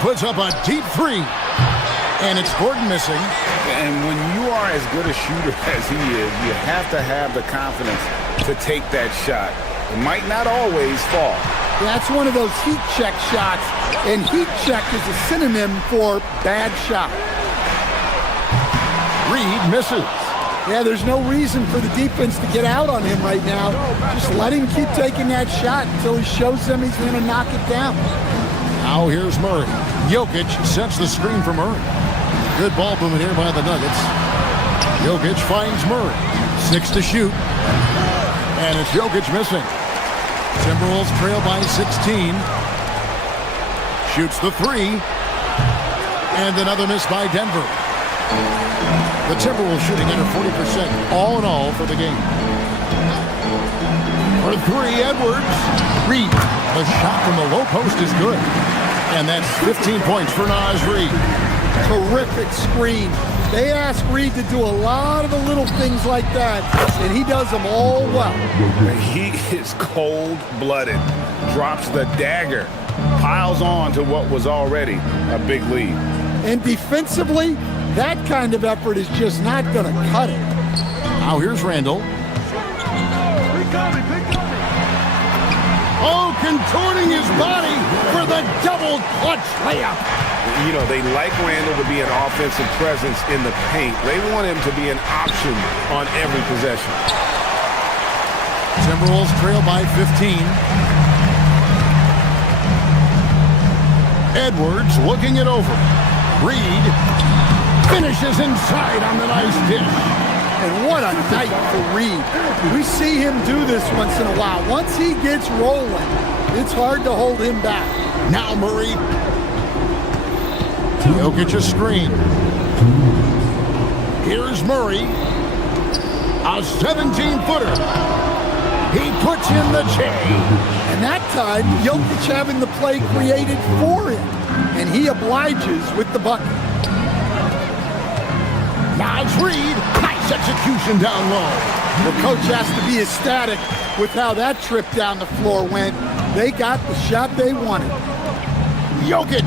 Puts up a deep 3. And it's Gordon missing. And when you are as good a shooter as he is, you have to have the confidence to take that shot. It might not always fall. That's one of those heat check shots, and heat check is a synonym for bad shot. Reed misses. Yeah, there's no reason for the defense to get out on him right now. Just let him keep taking that shot until he shows them he's going to knock it down. Now here's Murray. Jokic sets the screen for Murray. Good ball movement here by the Nuggets. Jokic finds Murray. 6 to shoot. And it's Jokic missing. Timberwolves trail by 16. Shoots the 3. And another miss by Denver. The Timberwolves shooting under 40% all in all for the game. For 3, Edwards. Reed. The shot from the low post is good. And that's 15 points for Naz Reid. Terrific screen. They ask Reed to do a lot of the little things like that, and he does them all well. He is cold-blooded. Drops the dagger. Piles on to what was already a big lead. And defensively, that kind of effort is just not going to cut it. Now here's Randall. Oh, contorting his body for the double clutch layup. You know, they like Randall to be an offensive presence in the paint. They want him to be an option on every possession. Timberwolves trail by 15. Edwards looking it over. Reed finishes inside on the nice dish. And what a night for Reed. We see him do this once in a while. Once he gets rolling, it's hard to hold him back. Now Murray. Jokic a screen. Here's Murray. A 17-footer. He puts in the chain. And that time, Jokic having the play created for him. And he obliges with the bucket. Naz Reid, nice execution down low. The coach has to be ecstatic with how that trip down the floor went. They got the shot they wanted. Jokic,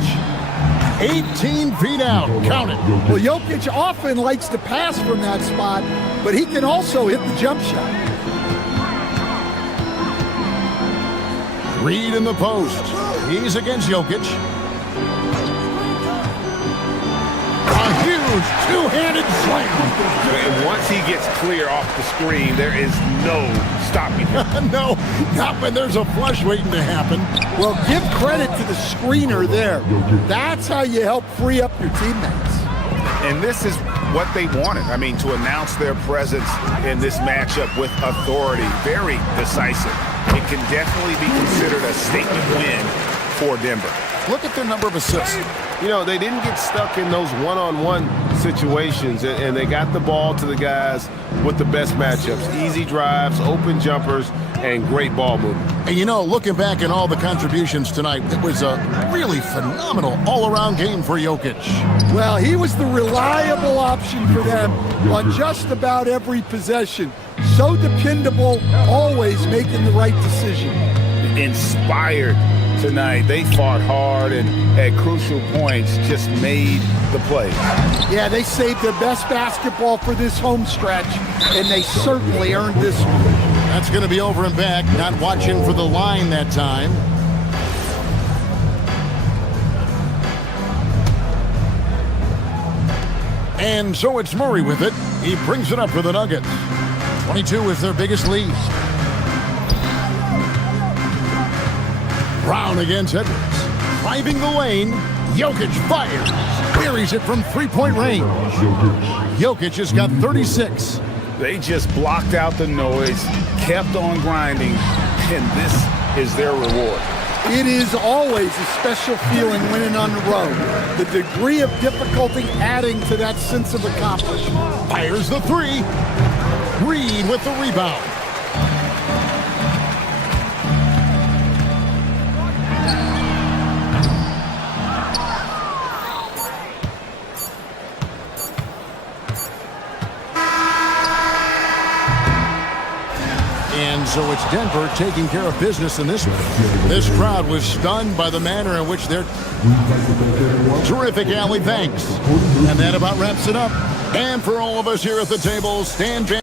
18 feet out, count it. Well, Jokic often likes to pass from that spot, but he can also hit the jump shot. Reed in the post. He's against Jokic. A huge two-handed slam. And once he gets clear off the screen, there is no stopping him. No, not when there's a flush waiting to happen. Well, give credit to the screener there. That's how you help free up your teammates. And this is what they wanted. I mean, to announce their presence in this matchup with authority, very decisive. It can definitely be considered a statement win for Denver. Look at their number of assists. You know, they didn't get stuck in those one-on-one situations, and they got the ball to the guys with the best matchups. Easy drives, open jumpers, and great ball movement. And you know, looking back at all the contributions tonight, it was a really phenomenal all-around game for Jokic. Well, he was the reliable option for them on just about every possession. So dependable, always making the right decision. Inspired tonight. They fought hard and at crucial points just made the play. Yeah, they saved their best basketball for this home stretch, and they certainly earned this one. That's going to be over and back. Not watching for the line that time. And so it's Murray with it. He brings it up for the Nuggets. 22 is their biggest lead. Brown against Edwards. Driving the lane. Jokic fires. Buries it from three-point range. Jokic has got 36. They just blocked out the noise, kept on grinding, and this is their reward. It is always a special feeling winning on the road. The degree of difficulty adding to that sense of accomplishment. Fires the three. Reed with the rebound. And so it's Denver taking care of business in this one. This crowd was stunned by the manner in which they're terrific, Allie. Thanks. And that about wraps it up. And for all of us here at the table, Stan Van.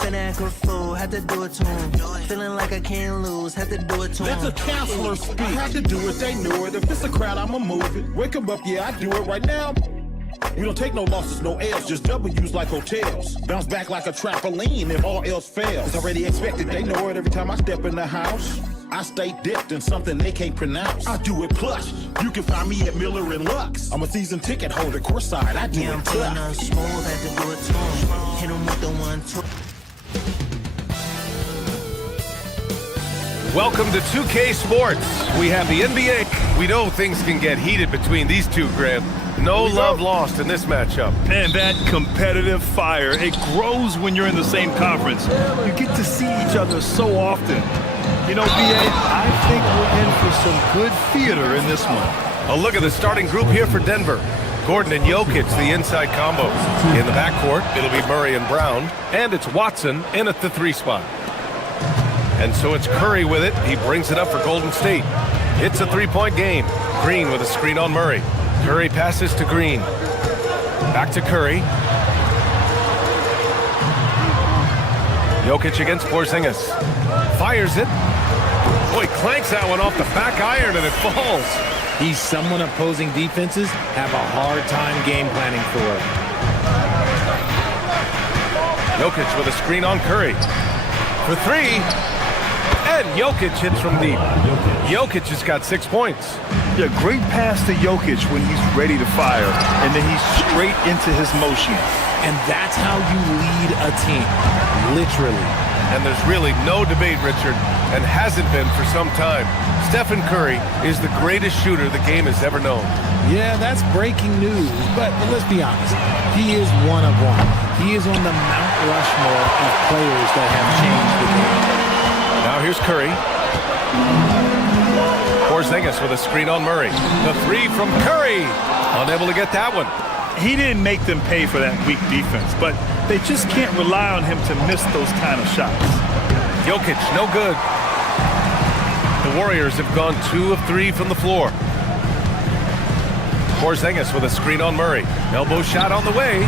Finna act a fool, had to do it to him. Feeling like I can't lose, had to do it to him. It's a counselor speak. I had to do it, they knew it. If it's a crowd, I'ma move it. Wake 'em up, yeah, I do it right now. We don't take no losses, no L's, just W's like hotels. Bounce back like a trampoline if all else fails. It's already expected, they know it every time I step in the house. I stay dipped in something they can't pronounce. I do it plush. You can find me at Miller and Lux. I'm a season ticket holder, courtside. I do it tough. Smooth, had to do it to him. Hit him with the 1-2. Welcome to 2K Sports. We have the NBA. We know things can get heated between these two, Grant. No love lost in this matchup. And that competitive fire, it grows when you're in the same conference. You get to see each other so often. You know, BA, I think we're in for some good theater in this one. A look at the starting group here for Denver. Gordon and Jokic, the inside combo. In the backcourt, it'll be Murray and Brown. And it's Watson in at the 3 spot. And so it's Curry with it. He brings it up for Golden State. It's a 3-point game. Green with a screen on Murray. Curry passes to Green. Back to Curry. Jokic against Porzingis. Fires it. Boy, clanks that one off the back iron and it falls. He's someone opposing defenses have a hard time game planning for. Jokic with a screen on Curry. For 3. And Jokic hits from deep. Jokic has got 6 points. Yeah, great pass to Jokic when he's ready to fire, and then he's straight into his motion. And that's how you lead a team, literally. And there's really no debate, Richard, and hasn't been for some time. Stephen Curry is the greatest shooter the game has ever known. Yeah, that's breaking news, but let's be honest. He is one of one. He is on the Mount Rushmore of players that have changed the game. Now here's Curry. Porzingis with a screen on Murray. The 3 from Curry. Unable to get that one. He didn't make them pay for that weak defense, but they just can't rely on him to miss those kind of shots. Jokic, no good. The Warriors have gone 2 of 3 from the floor. Porzingis with a screen on Murray. Elbow shot on the way.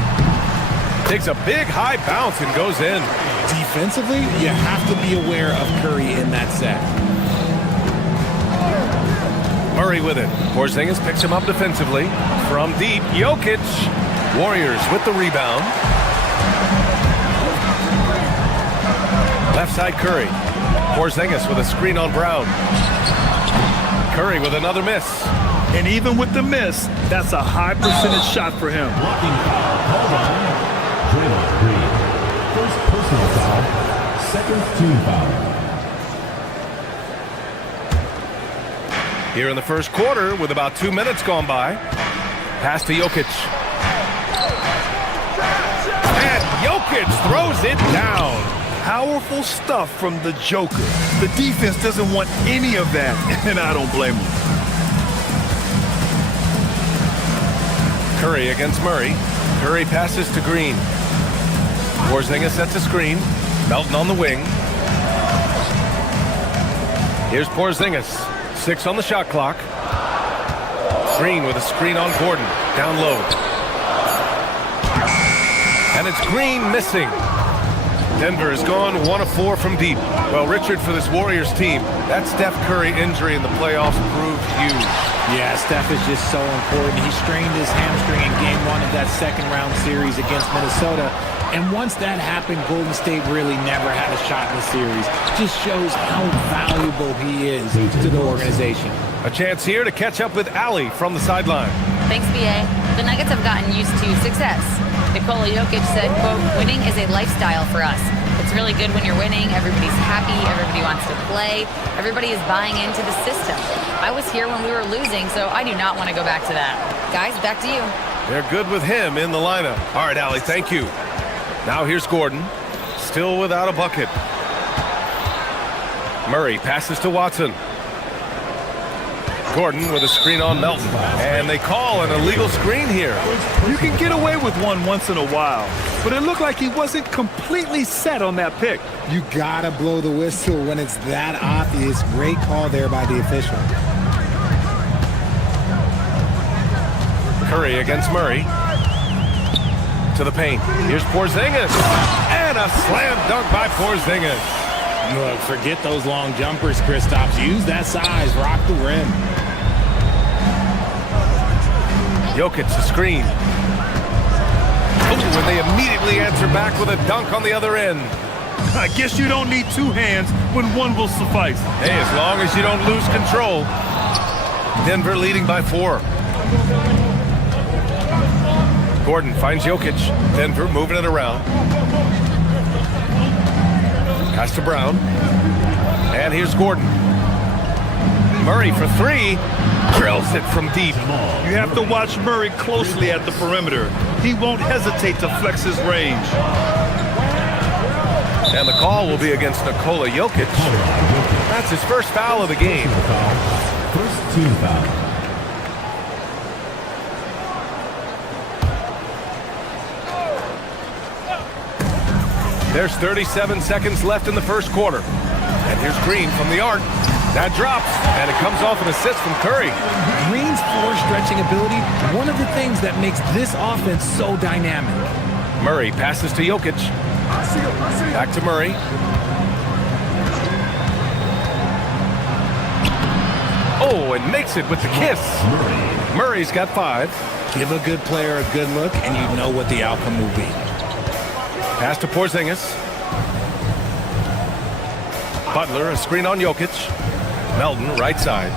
Takes a big high bounce and goes in. Defensively, you have to be aware of Curry in that set. Murray with it. Porzingis picks him up defensively. From deep, Jokic. Warriors with the rebound. Left side Curry. Porzingis with a screen on Brown. Curry with another miss. And even with the miss, that's a high percentage shot for him. Blocking foul called on Draymond Green. First personal foul, second team foul. Here in the first quarter with about 2 minutes gone by. Pass to Jokic. And Jokic throws it down. Powerful stuff from the Joker. The defense doesn't want any of that, and I don't blame them. Curry against Murray. Curry passes to Green. Porzingis sets a screen. Melton on the wing. Here's Porzingis. 6 on the shot clock. Green with a screen on Gordon. Down low. And it's Green missing. Denver has gone 1 of 4 from deep. Well, Richard, for this Warriors team, that Steph Curry injury in the playoffs proved huge. Yeah, Steph is just so important. He strained his hamstring in Game 1 of that second-round series against Minnesota. And once that happened, Golden State really never had a shot in the series. Just shows how valuable he is to the organization. A chance here to catch up with Allie from the sideline. Thanks, BA. The Nuggets have gotten used to success. Nikola Jokic said, quote, winning is a lifestyle for us. It's really good when you're winning. Everybody's happy. Everybody wants to play. Everybody is buying into the system. I was here when we were losing, so I do not want to go back to that. Guys, back to you. They're good with him in the lineup. All right, Allie, thank you. Now here's Gordon, still without a bucket. Murray passes to Watson. Gordon with a screen on Melton. And they call an illegal screen here. You can get away with one once in a while, but it looked like he wasn't completely set on that pick. You gotta blow the whistle when it's that obvious. Great call there by the official. Curry against Murray. To the paint. Here's Porzingis. And a slam dunk by Porzingis. Look, forget those long jumpers, Kristaps. Use that size. Rock the rim. Jokic, the screen. Ooh, and they immediately answer back with a dunk on the other end. I guess you don't need two hands when one will suffice. Hey, as long as you don't lose control. Denver leading by 4. Gordon finds Jokic. Denver moving it around. Pass to Brown. And here's Gordon. Murray for 3. Drills it from deep. You have to watch Murray closely at the perimeter. He won't hesitate to flex his range. And the call will be against Nikola Jokic. That's his first foul of the game. First team foul. There's 37 seconds left in the first quarter. And here's Green from the arc. That drops, and it comes off an assist from Curry. Green's floor stretching ability, one of the things that makes this offense so dynamic. Murray passes to Jokic. Back to Murray. Oh, and makes it with the kiss. Murray's got 5. Give a good player a good look, and you know what the outcome will be. Pass to Porzingis. Butler, a screen on Jokic. Melton, right side.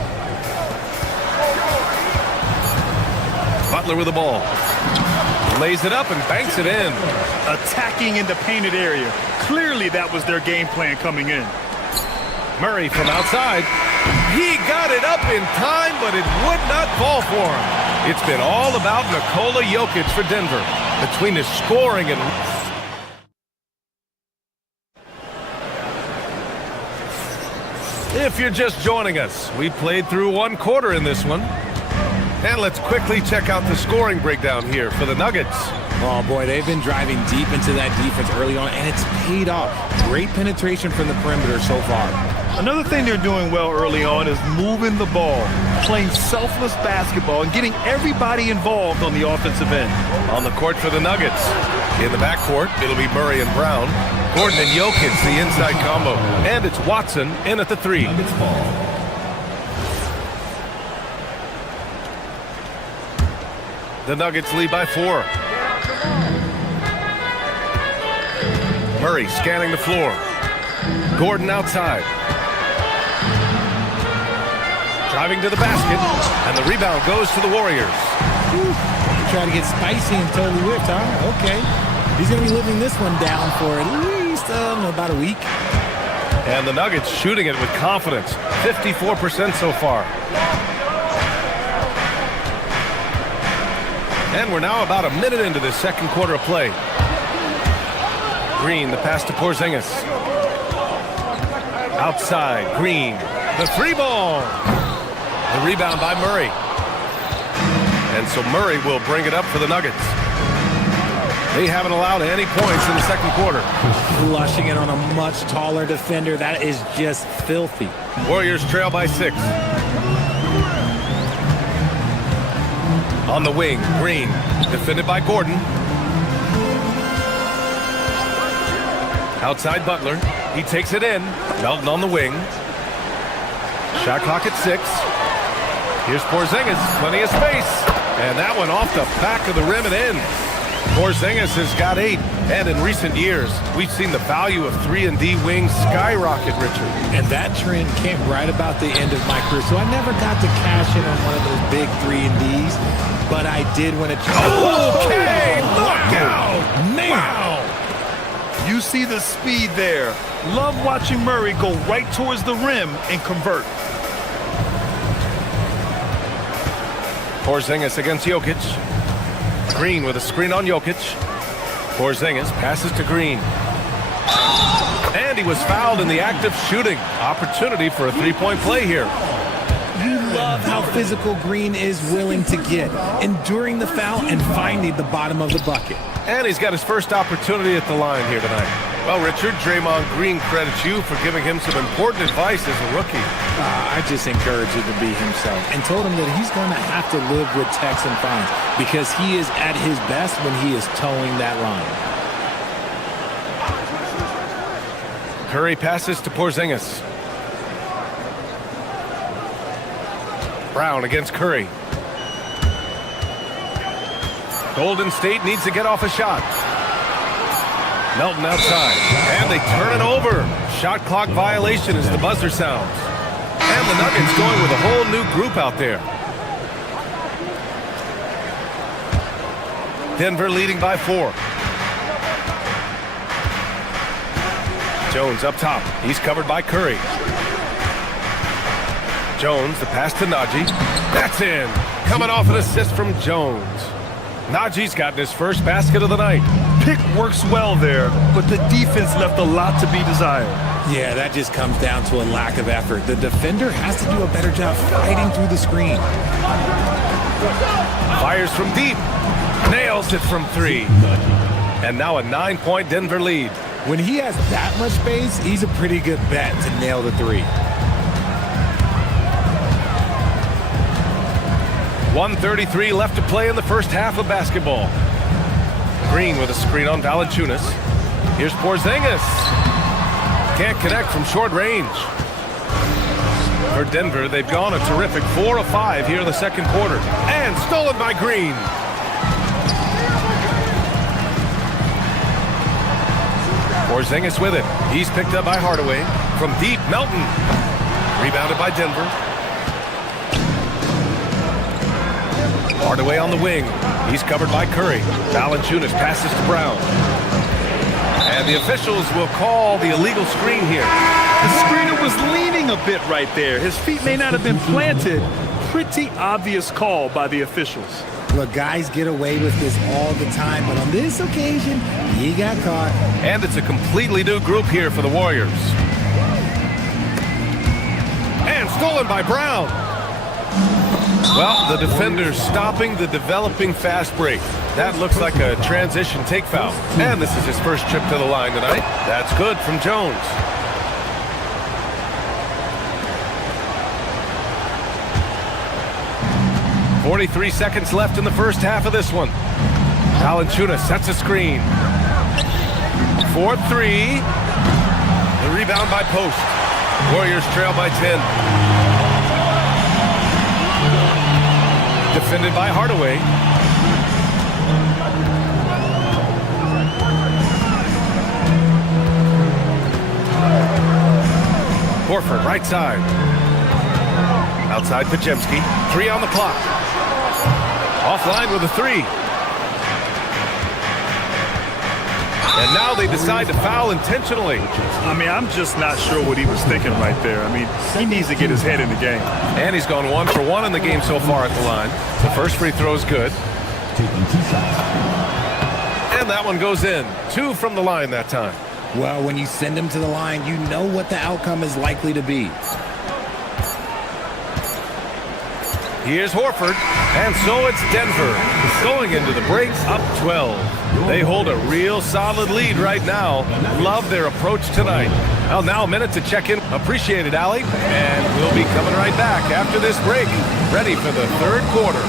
Butler with the ball. Lays it up and banks it in. Attacking in the painted area. Clearly that was their game plan coming in. Murray from outside. He got it up in time, but it would not fall for him. It's been all about Nikola Jokic for Denver. Between his scoring and... If you're just joining us, we played through 1 quarter in this one. And let's quickly check out the scoring breakdown here for the Nuggets. Oh, boy, they've been driving deep into that defense early on, and it's paid off. Great penetration from the perimeter so far. Another thing they're doing well early on is moving the ball, playing selfless basketball, and getting everybody involved on the offensive end. On the court for the Nuggets. In the backcourt, it'll be Murray and Brown. Gordon and Jokic, the inside combo. And it's Watson in at the 3. Nuggets ball. The Nuggets lead by 4. Murray scanning the floor. Gordon outside. Driving to the basket, and the rebound goes to the Warriors. Try to get spicy and totally whipped, huh? Okay. He's going to be living this one down for at least about a week. And the Nuggets shooting it with confidence. 54% so far. And we're now about a minute into this second quarter of play. Green, the pass to Porzingis. Outside, Green. The 3-ball. The rebound by Murray. And so Murray will bring it up for the Nuggets. They haven't allowed any points in the second quarter. Flushing it on a much taller defender. That is just filthy. Warriors trail by 6. On the wing, Green. Defended by Gordon. Outside Butler. He takes it in. Melton on the wing. Shot clock at 6. Here's Porzingis. Plenty of space. And that one off the back of the rim and in. Porzingis has got 8. And in recent years, we've seen the value of 3-and-D wings skyrocket, Richard. And that trend came right about the end of my career. So I never got to cash in on one of those big 3-and-Ds. But I did when it... Okay! Look out! Man! Wow! You see the speed there. Love watching Murray go right towards the rim and convert. Porzingis against Jokic. Green with a screen on Jokic. Porzingis passes to Green. And he was fouled in the act of shooting. Opportunity for a 3-point play here. You love how physical Green is willing to get, enduring the foul and finding the bottom of the bucket. And he's got his first opportunity at the line here tonight. Well, Richard, Draymond Green credits you for giving him some important advice as a rookie. I just encouraged him to be himself and told him that he's going to have to live with techs and fines because he is at his best when he is towing that line. Curry passes to Porzingis. Brown against Curry. Golden State needs to get off a shot. Melton outside, and they turn it over. Shot clock violation as the buzzer sounds. And the Nuggets going with a whole new group out there. Denver leading by 4. Jones up top. He's covered by Curry. Jones, the pass to Najee. That's in. Coming off an assist from Jones. Najee's gotten his first basket of the night. Pick works well there, but the defense left a lot to be desired. Yeah, that just comes down to a lack of effort. The defender has to do a better job fighting through the screen. Fires from deep. Nails it from 3. And now a 9-point Denver lead. When he has that much space, he's a pretty good bet to nail the 3. 1:33 left to play in the first half of basketball. Green with a screen on Valanciunas. Here's Porzingis. Can't connect from short range. For Denver, they've gone a terrific 4 of 5 here in the second quarter. And stolen by Green. Porzingis with it. He's picked up by Hardaway. From deep, Melton. Rebounded by Denver. Hardaway on the wing. He's covered by Curry. Valanciunas passes to Brown. And the officials will call the illegal screen here. The screener was leaning a bit right there. His feet may not have been planted. Pretty obvious call by the officials. Look, guys get away with this all the time, but on this occasion, he got caught. And it's a completely new group here for the Warriors. And stolen by Brown. Well, the defender's stopping the developing fast break. That looks like a transition take foul. And this is his first trip to the line tonight. That's good from Jones. .43 seconds left in the first half of this one. Valanciunas sets a screen. 4-3. The rebound by Post. Warriors trail by 10. Defended by Hardaway. Horford, right side. Outside Podziemski. 3 on the clock. Offline with a 3. And now they decide to foul intentionally. I mean, I'm just not sure what he was thinking right there. I mean, he needs to get his head in the game. And he's gone 1 for 1 in the game so far at the line. The first free throw is good. And that one goes in. 2 from the line that time. Well, when you send him to the line, you know what the outcome is likely to be. Here's Horford, and so it's Denver going into the break up 12. They hold a real solid lead right now. Love their approach tonight. Well, now a minute to check in. Appreciate it, Allie. And we'll be coming right back after this break, ready for the third quarter.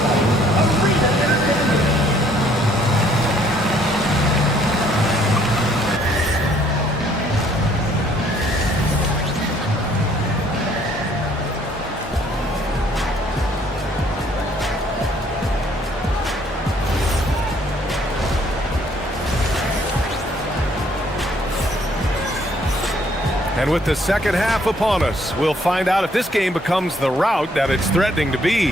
And with the second half upon us, we'll find out if this game becomes the rout that it's threatening to be.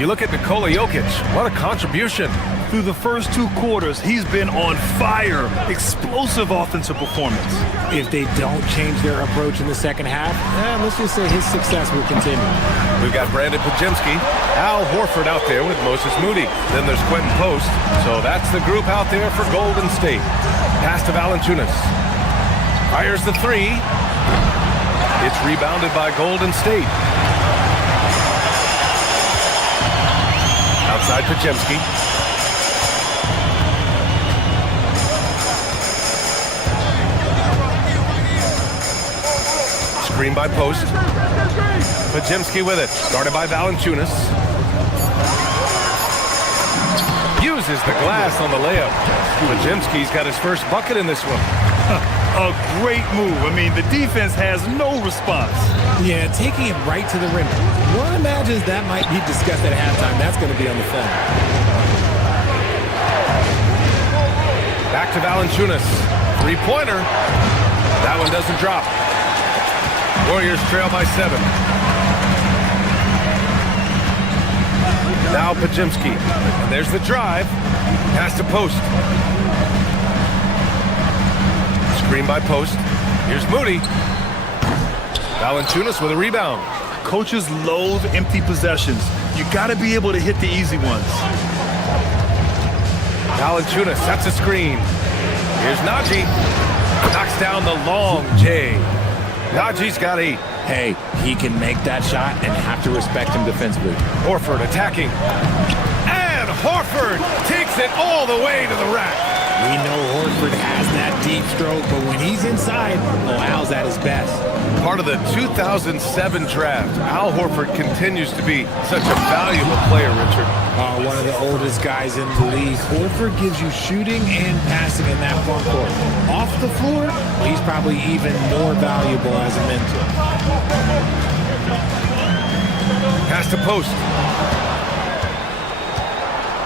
You look at Nikola Jokic, what a contribution. Through the first 2 quarters, he's been on fire. Explosive offensive performance. If they don't change their approach in the second half, let's just say his success will continue. We've got Brandon Podziemski, Al Horford out there with Moses Moody. Then there's Quentin Post. So that's the group out there for Golden State. Pass to Valanciunas. Fires the 3. It's rebounded by Golden State. Outside Podziemski. Screen by Post. Podziemski with it. Started by Valanciunas. Uses the glass on the layup. Podziemski's got his first bucket in this one. A great move. I mean, the defense has no response. Yeah, taking it right to the rim. One imagines that might be discussed at halftime. That's going to be on the film. Back to Valanciunas. Three-pointer. That one doesn't drop. Warriors trail by 7. Now Pajimski. And there's the drive. Pass to Post. Screen by Post. Here's Moody. Valanciunas with a rebound. Coaches loathe empty possessions. You got to be able to hit the easy ones. Valanciunas sets a screen. Here's Najee. Knocks down the long J. Najee's got 8. Hey, he can make that shot and have to respect him defensively. Horford attacking. And Horford takes it all the way to the rack. We know Horford has that deep stroke, but when he's inside, Al's at his best. Part of the 2007 draft, Al Horford continues to be such a valuable player, Richard. One of the oldest guys in the league. Horford gives you shooting and passing in that front court. Off the floor, he's probably even more valuable as a mentor. Pass to Post.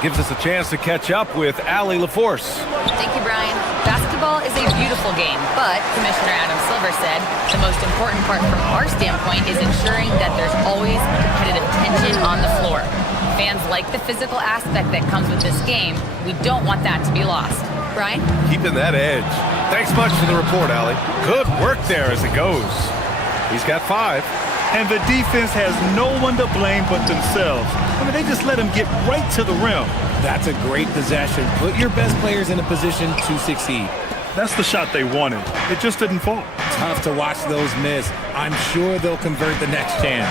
Gives us a chance to catch up with Allie LaForce. Thank you, Brian. Basketball is a beautiful game, but Commissioner Adam Silver said the most important part from our standpoint is ensuring that there's always competitive tension on the floor. Fans like the physical aspect that comes with this game. We don't want that to be lost. Brian? Keeping that edge. Thanks much for the report, Allie. Good work there as it goes. He's got 5. And the defense has no one to blame but themselves. I mean, they just let him get right to the rim. That's a great possession. Put your best players in a position to succeed. That's the shot they wanted. It just didn't fall. Tough to watch those miss. I'm sure they'll convert the next chance.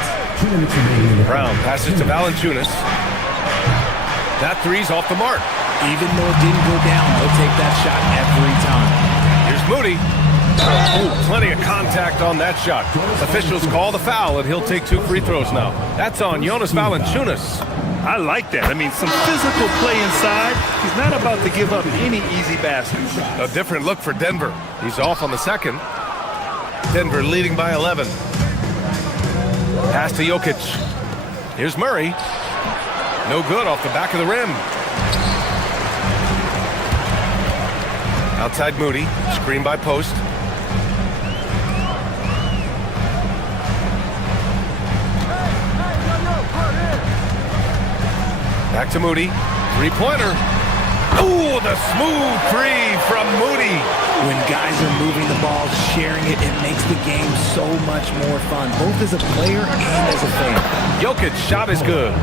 Brown passes to Valanciunas. That three's off the mark. Even though it didn't go down, they'll take that shot every time. Here's Moody. Oh, plenty of contact on that shot. Officials call the foul, and he'll take 2 free throws now. That's on Jonas Valanciunas. I like that. I mean, some physical play inside. He's not about to give up any easy baskets. A different look for Denver. He's off on the second. Denver leading by 11. Pass to Jokic. Here's Murray. No good off the back of the rim. Outside Moody. Screen by Post. Back to Moody. Three-pointer. Ooh, the smooth 3 from Moody. When guys are moving the ball, sharing it, it makes the game so much more fun, both as a player and as a fan. Jokic shot is good.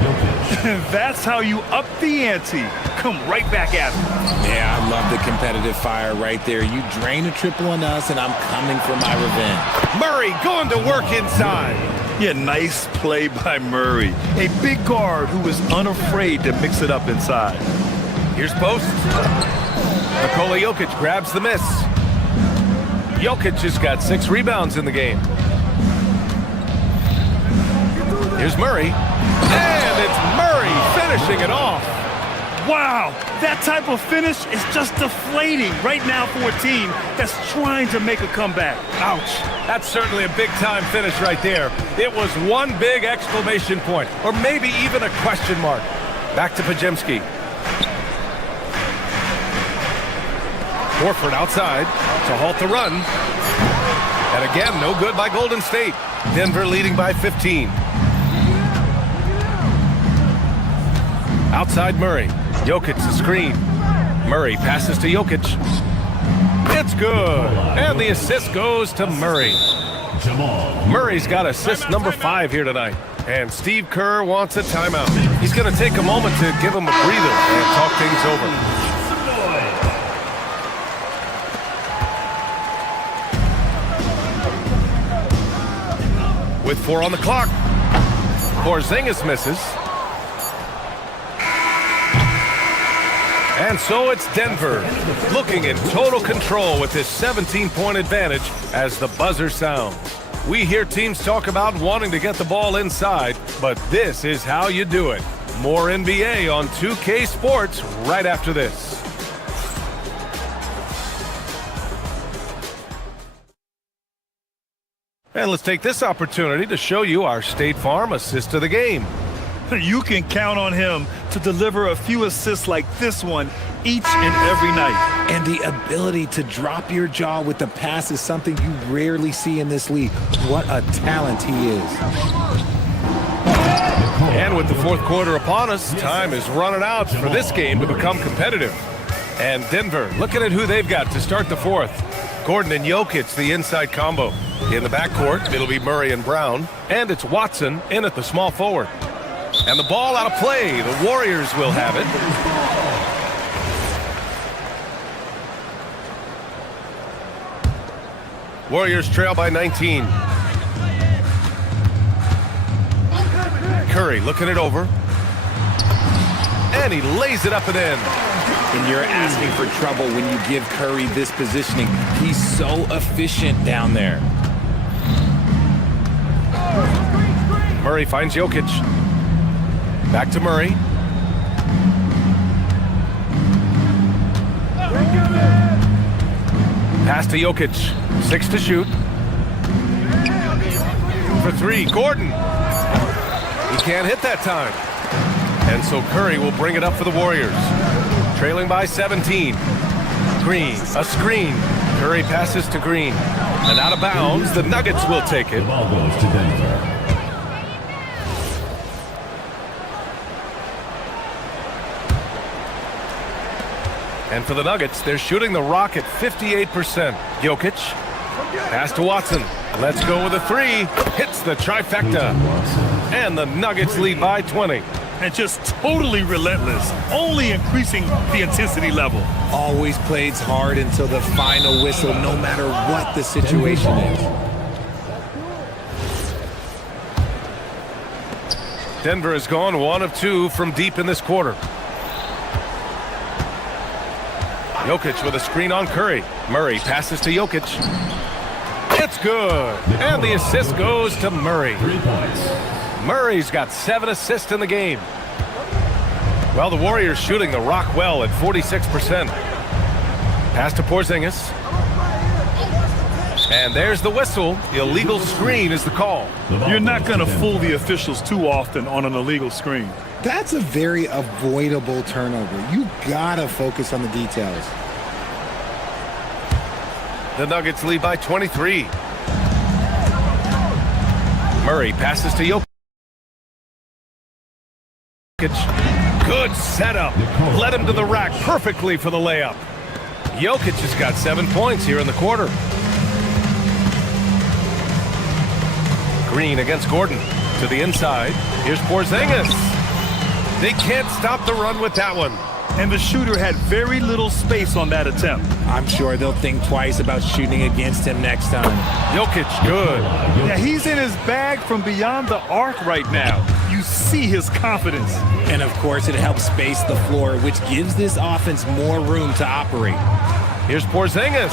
That's how you up the ante. Come right back at him. Yeah, I love the competitive fire right there. You drain a triple on us, and I'm coming for my revenge. Murray going to work inside. Yeah, nice play by Murray. A big guard who is unafraid to mix it up inside. Here's Post. Nikola Jokic grabs the miss. Jokic has got 6 rebounds in the game. Here's Murray. And it's Murray finishing it off. Wow, that type of finish is just deflating right now for a team that's trying to make a comeback. Ouch. That's certainly a big-time finish right there. It was one big exclamation point, or maybe even a question mark. Back to Pajimski. Horford outside to halt the run. And again, no good by Golden State. Denver leading by 15. Outside Murray. Jokic the screen. Murray passes to Jokic. It's good. And the assist goes to Murray. Murray's got assist number 5 here tonight. And Steve Kerr wants a timeout. He's going to take a moment to give him a breather and talk things over. With 4 on the clock. Porzingis misses. And so it's Denver looking in total control with this 17-point advantage as the buzzer sounds. We hear teams talk about wanting to get the ball inside, but this is how you do it. More NBA on 2K Sports right after this. And let's take this opportunity to show you our State Farm assist of the game. You can count on him to deliver a few assists like this one each and every night. And the ability to drop your jaw with the pass is something you rarely see in this league. What a talent he is. And with the fourth quarter upon us, time is running out for this game to become competitive. And Denver, looking at who they've got to start the fourth. Gordon and Jokic, the inside combo. In the backcourt, it'll be Murray and Brown. And it's Watson in at the small forward. And the ball out of play. The Warriors will have it. Warriors trail by 19. Curry looking it over. And he lays it up and in. And you're asking for trouble when you give Curry this positioning. He's so efficient down there. Murray finds Jokic. Back to Murray. Pass to Jokic. 6 to shoot. For 3, Gordon. He can't hit that time. And so Curry will bring it up for the Warriors. Trailing by 17. Green, a screen. Curry passes to Green. And out of bounds, the Nuggets will take it. The ball goes to Denver. And for the Nuggets, they're shooting the rock at 58%. Jokic, pass to Watson. Let's go with a 3. Hits the trifecta. And the Nuggets lead by 20. And just totally relentless, only increasing the intensity level. Always plays hard until the final whistle, no matter what the situation is. Denver has gone 1 of 2 from deep in this quarter. Jokic with a screen on Curry. Murray passes to Jokic. It's good. And the assist goes to Murray. 3 points. Murray's got 7 assists in the game. Well, the Warriors shooting the rock well at 46%. Pass to Porzingis. And there's the whistle. Illegal screen is the call. You're not going to fool the officials too often on an illegal screen. That's a very avoidable turnover. You gotta focus on the details. The Nuggets lead by 23. Murray passes to Jokic. Good setup. Led him to the rack perfectly for the layup. Jokic has got 7 points here in the quarter. Green against Gordon. To the inside. Here's Porzingis. They can't stop the run with that one. And the shooter had very little space on that attempt. I'm sure they'll think twice about shooting against him next time. Jokic, good. Yeah, he's in his bag from beyond the arc right now. You see his confidence. And of course, it helps space the floor, which gives this offense more room to operate. Here's Porzingis.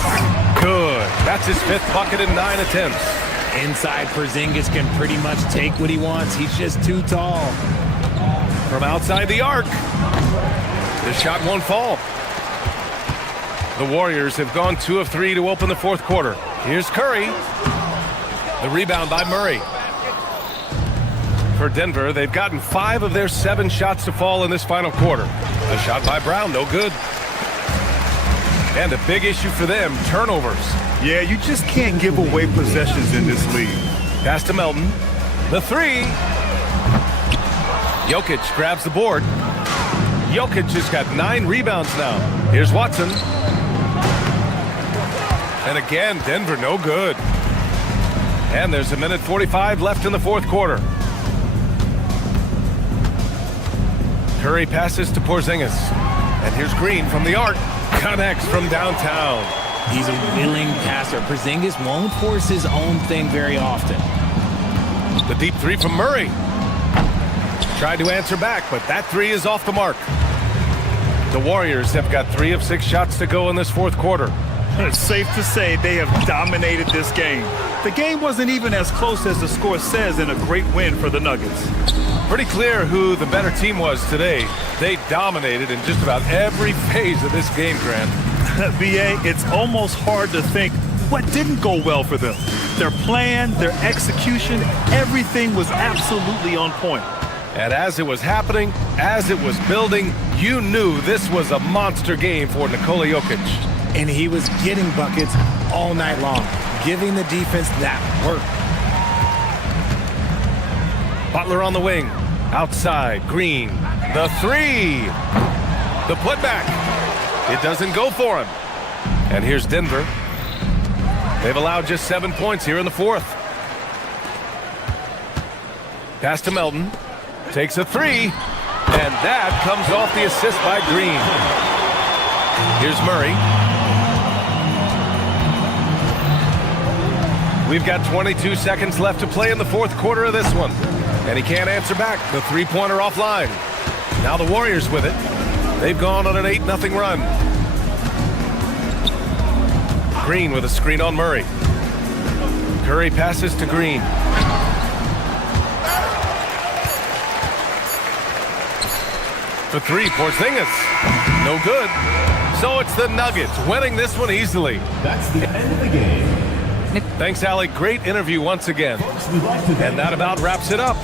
Good. That's his 5th bucket in 9 attempts. Inside, Porzingis can pretty much take what he wants. He's just too tall. From outside the arc. The shot won't fall. The Warriors have gone 2 of 3 to open the fourth quarter. Here's Curry. The rebound by Murray. For Denver, they've gotten 5 of their 7 shots to fall in this final quarter. A shot by Brown, no good. And a big issue for them, turnovers. Yeah, you just can't give away possessions in this league. Pass to Melton. The 3. Jokic grabs the board. Jokic has got 9 rebounds now. Here's Watson. And again, Denver no good. And there's 1:45 left in the fourth quarter. Curry passes to Porzingis. And here's Green from the arc. Connects from downtown. He's a willing passer. Porzingis won't force his own thing very often. The deep 3 from Murray. Tried to answer back, but that 3 is off the mark. The Warriors have got 3 of 6 shots to go in this fourth quarter. It's safe to say they have dominated this game. The game wasn't even as close as the score says in a great win for the Nuggets. Pretty clear who the better team was today. They dominated in just about every phase of this game, Grant. BA, it's almost hard to think what didn't go well for them. Their plan, their execution, everything was absolutely on point. And as it was happening, as it was building, you knew this was a monster game for Nikola Jokic. And he was getting buckets all night long, giving the defense that work. Butler on the wing. Outside, Green. The three. The putback. It doesn't go for him. And here's Denver. They've allowed just 7 points here in the fourth. Pass to Melton. Takes a three. And that comes off the assist by Green. Here's Murray. We've got 22 seconds left to play in the fourth quarter of this one. And he can't answer back. The three-pointer offline. Now the Warriors with it. They've gone on an 8-0 run. Green with a screen on Murray. Curry passes to Green. For three, Porzingis. No good. So it's the Nuggets winning this one easily. That's the end of the game. Thanks, Allie. Great interview once again. And that about wraps it up.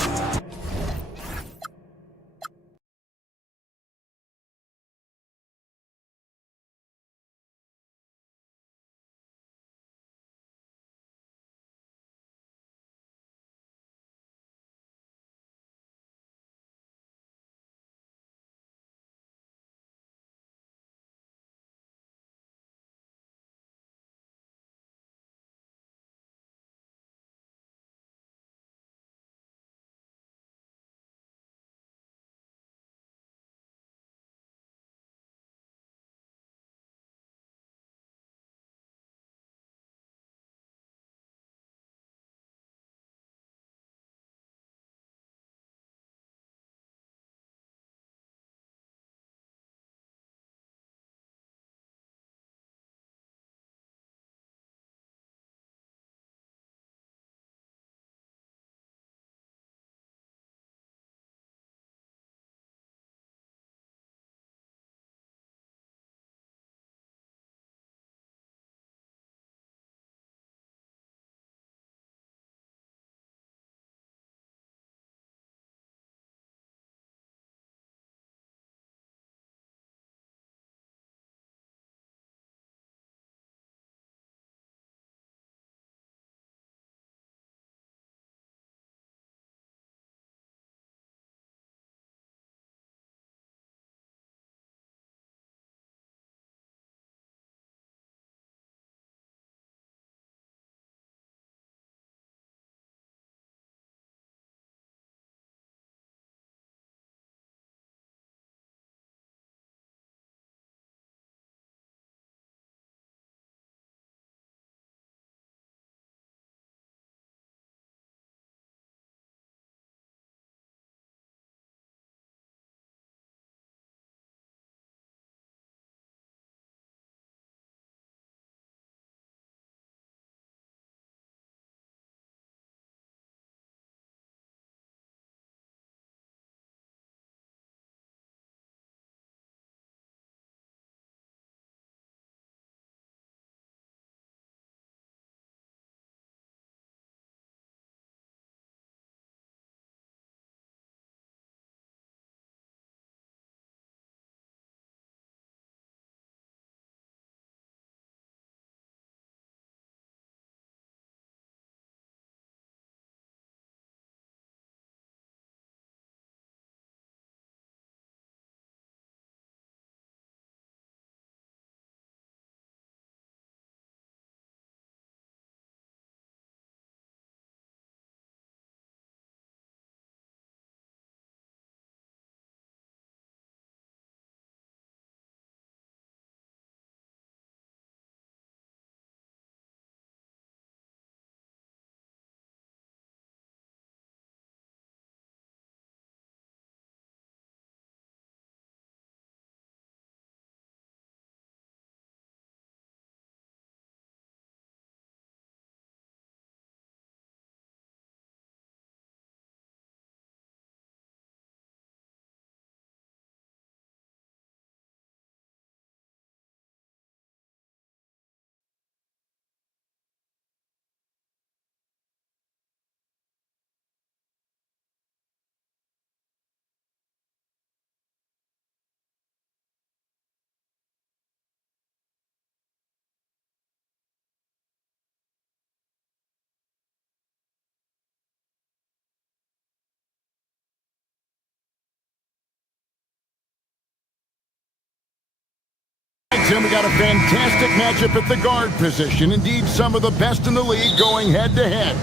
Tim, we got a fantastic matchup at the guard position. Indeed, some of the best in the league going head-to-head.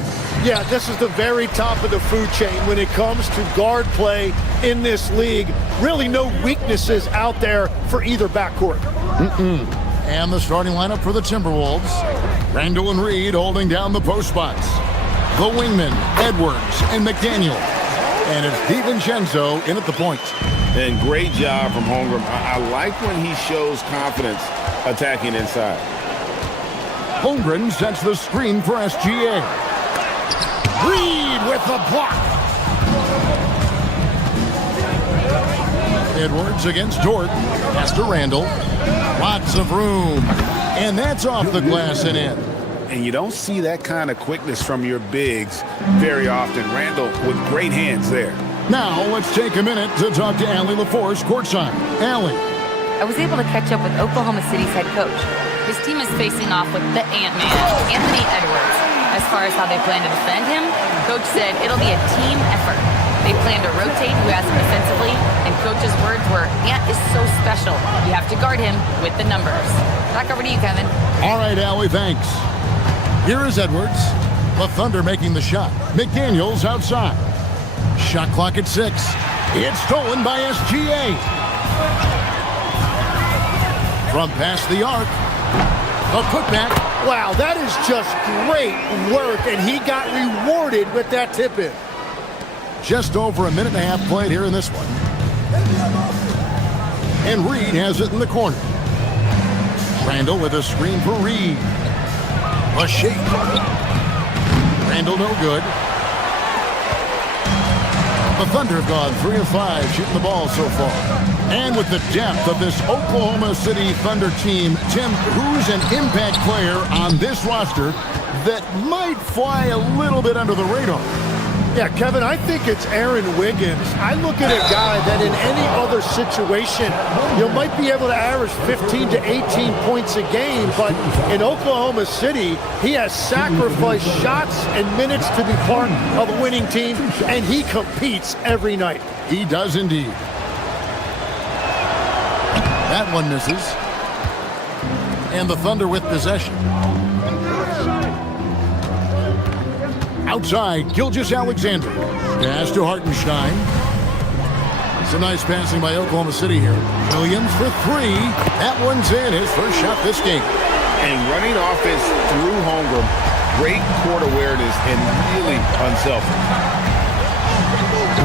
Yeah, this is the very top of the food chain when it comes to guard play in this league. Really no weaknesses out there for either backcourt. And the starting lineup for the Timberwolves. Randall and Reed holding down the post spots. The wingmen, Edwards and McDaniel. And it's DiVincenzo in at the point. And great job from Holmgren. I like when he shows confidence attacking inside. Holmgren sets the screen for SGA. Reed with the block. Edwards against Dort. Pass to Randall. Lots of room. And that's off the glass and in. And you don't see that kind of quickness from your bigs very often. Randall with great hands there. Now let's take a minute to talk to Allie LaForce courtside. Allie. I was able to catch up with Oklahoma City's head coach. His team is facing off with the Ant-Man, Anthony Edwards. As far as how they plan to defend him, Coach said it'll be a team effort. They plan to rotate who has him defensively, and Coach's words were, Ant is so special. You have to guard him with the numbers. Back over to you, Kevin. All right, Allie, thanks. Here is Edwards. The Thunder making the shot. McDaniels outside. Shot clock at 6. It's stolen by SGA. From past the arc. The putback. Wow, that is just great work, and he got rewarded with that tip-in. Just over a minute and a half played here in this one. And Reed has it in the corner. Randall with a screen for Reed. A shake. Randall no good. The Thunder have gone 3 of 5 shooting the ball so far. And with the depth of this Oklahoma City Thunder team, Tim, who's an impact player on this roster that might fly a little bit under the radar? Yeah, Kevin, I think it's Aaron Wiggins. I look at a guy that in any other situation, you might be able to average 15 to 18 points a game, but in Oklahoma City, he has sacrificed shots and minutes to be part of a winning team, and he competes every night. He does indeed. That one misses. And the Thunder with possession. Outside, Gilgeous-Alexander. Pass to Hartenstein. Some nice passing by Oklahoma City here. Williams for 3. That one's in. His first shot this game. And running offense through Holmgren. Great court awareness and really unselfish.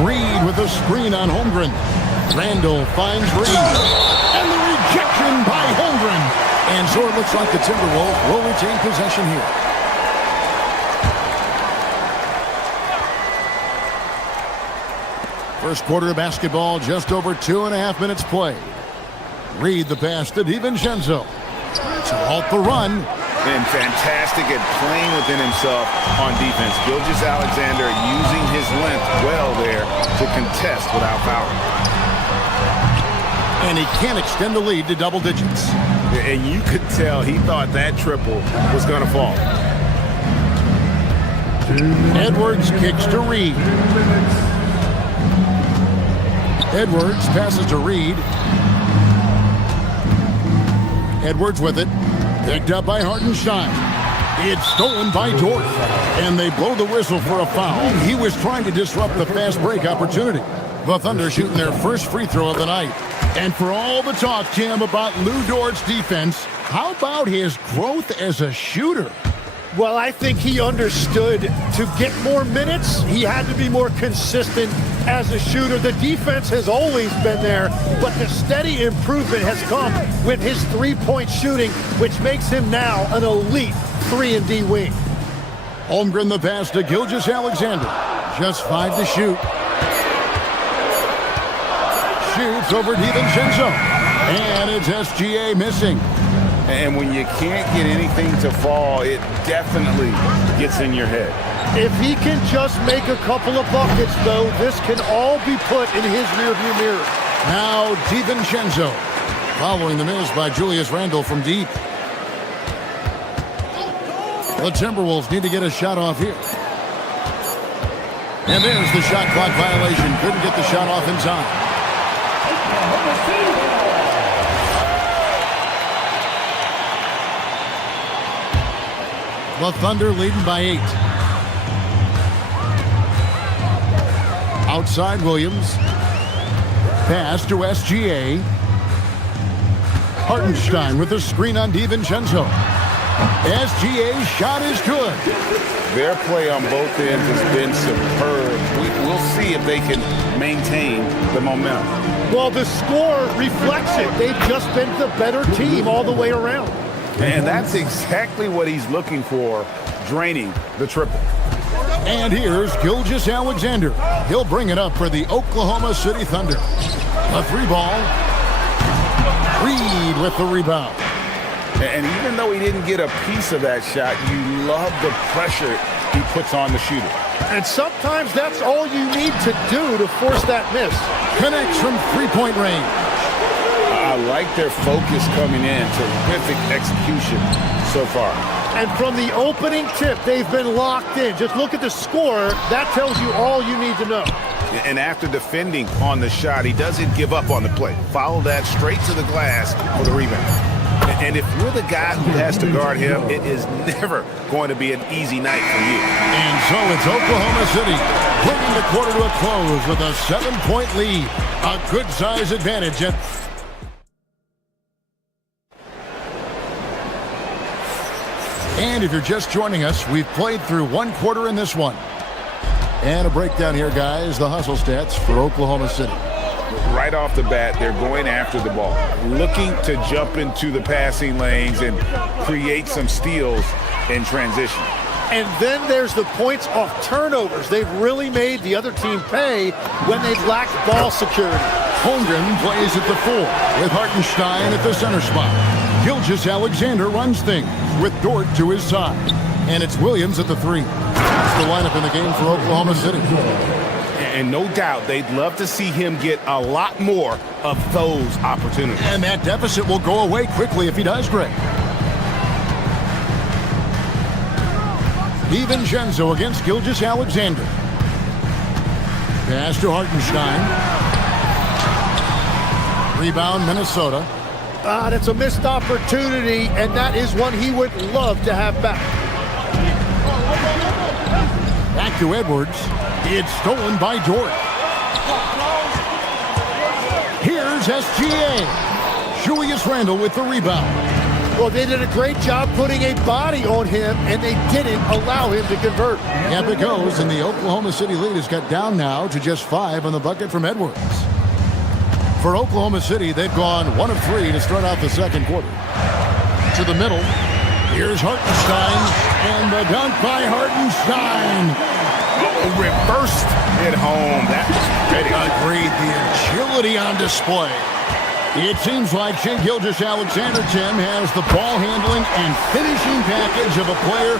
Reed with a screen on Holmgren. Randall finds Reed. And the rejection by Holmgren. And so it looks like the Timberwolves will retain possession here. First quarter of basketball, just over 2.5 minutes played. Reed the pass to DiVincenzo. To halt the run. And fantastic at playing within himself on defense. Gilgeous-Alexander using his length well there to contest without fouling. And he can't extend the lead to double digits. And you could tell he thought that triple was going to fall. Edwards kicks to Reed. Edwards passes to Reed. Edwards with it. Picked up by Hartenstein. It's stolen by Dort. And they blow the whistle for a foul. He was trying to disrupt the fast break opportunity. The Thunder shooting their first free throw of the night. And for all the talk, Tim, about Lou Dort's defense, how about his growth as a shooter? Well, I think he understood to get more minutes, he had to be more consistent as a shooter. The defense has always been there, but the steady improvement has come with his three-point shooting, which makes him now an elite 3-and-D wing. Holmgren the pass to Gilgeous-Alexander. Just 5 to shoot. Shoots over DiVincenzo. And it's SGA missing. And when you can't get anything to fall, it definitely gets in your head. If he can just make a couple of buckets, though, this can all be put in his rearview mirror. Now DiVincenzo, following the miss by Julius Randle from deep. The Timberwolves need to get a shot off here. And there's the shot clock violation. Couldn't get the shot off in time. The Thunder leading by 8. Outside Williams. Pass to SGA. Hartenstein with the screen on DiVincenzo. SGA's shot is good. Their play on both ends has been superb. We'll see if they can maintain the momentum. Well, the score reflects it. They've just been the better team all the way around. And that's exactly what he's looking for, draining the triple. And here's Gilgeous-Alexander. He'll bring it up for the Oklahoma City Thunder. A 3-ball. Reed with the rebound. And even though he didn't get a piece of that shot, you love the pressure he puts on the shooter. And sometimes that's all you need to do to force that miss. Connects from three-point range. I like their focus coming in. Terrific execution so far. And from the opening tip, they've been locked in. Just look at the score. That tells you all you need to know. And after defending on the shot, he doesn't give up on the play. Follow that straight to the glass for the rebound. And if you're the guy who has to guard him, it is never going to be an easy night for you. And so it's Oklahoma City bringing the quarter to a close with a 7-point lead. A good size advantage. And if you're just joining us, we've played through one quarter in this one. And a breakdown here, guys. The hustle stats for Oklahoma City. Right off the bat, they're going after the ball, looking to jump into the passing lanes and create some steals in transition. And then there's the points off turnovers. They've really made the other team pay when they've lacked ball security. Holmgren plays at the 4 with Hartenstein at the center spot. Gilgeous-Alexander runs things with Dort to his side. And it's Williams at the 3. That's the lineup in the game for Oklahoma City. And no doubt they'd love to see him get a lot more of those opportunities. And that deficit will go away quickly if he does, Greg. DiVincenzo against Gilgeous-Alexander. Pass to Hartenstein. Rebound, Minnesota. That's a missed opportunity, and that is one he would love to have back. Back to Edwards. It's stolen by Dort. Here's SGA. Julius Randle with the rebound. Well, they did a great job putting a body on him, and they didn't allow him to convert. Up it goes, and the Oklahoma City lead has got down now to just 5 on the bucket from Edwards. For Oklahoma City, they've gone 1 of 3 to start out the second quarter. To the middle. Here's Hartenstein, and the dunk by Hartenstein. Reversed it home. That was pretty. Agreed. The agility on display. It seems like Shai Gilgeous-Alexander, Tim, has the ball handling and finishing package of a player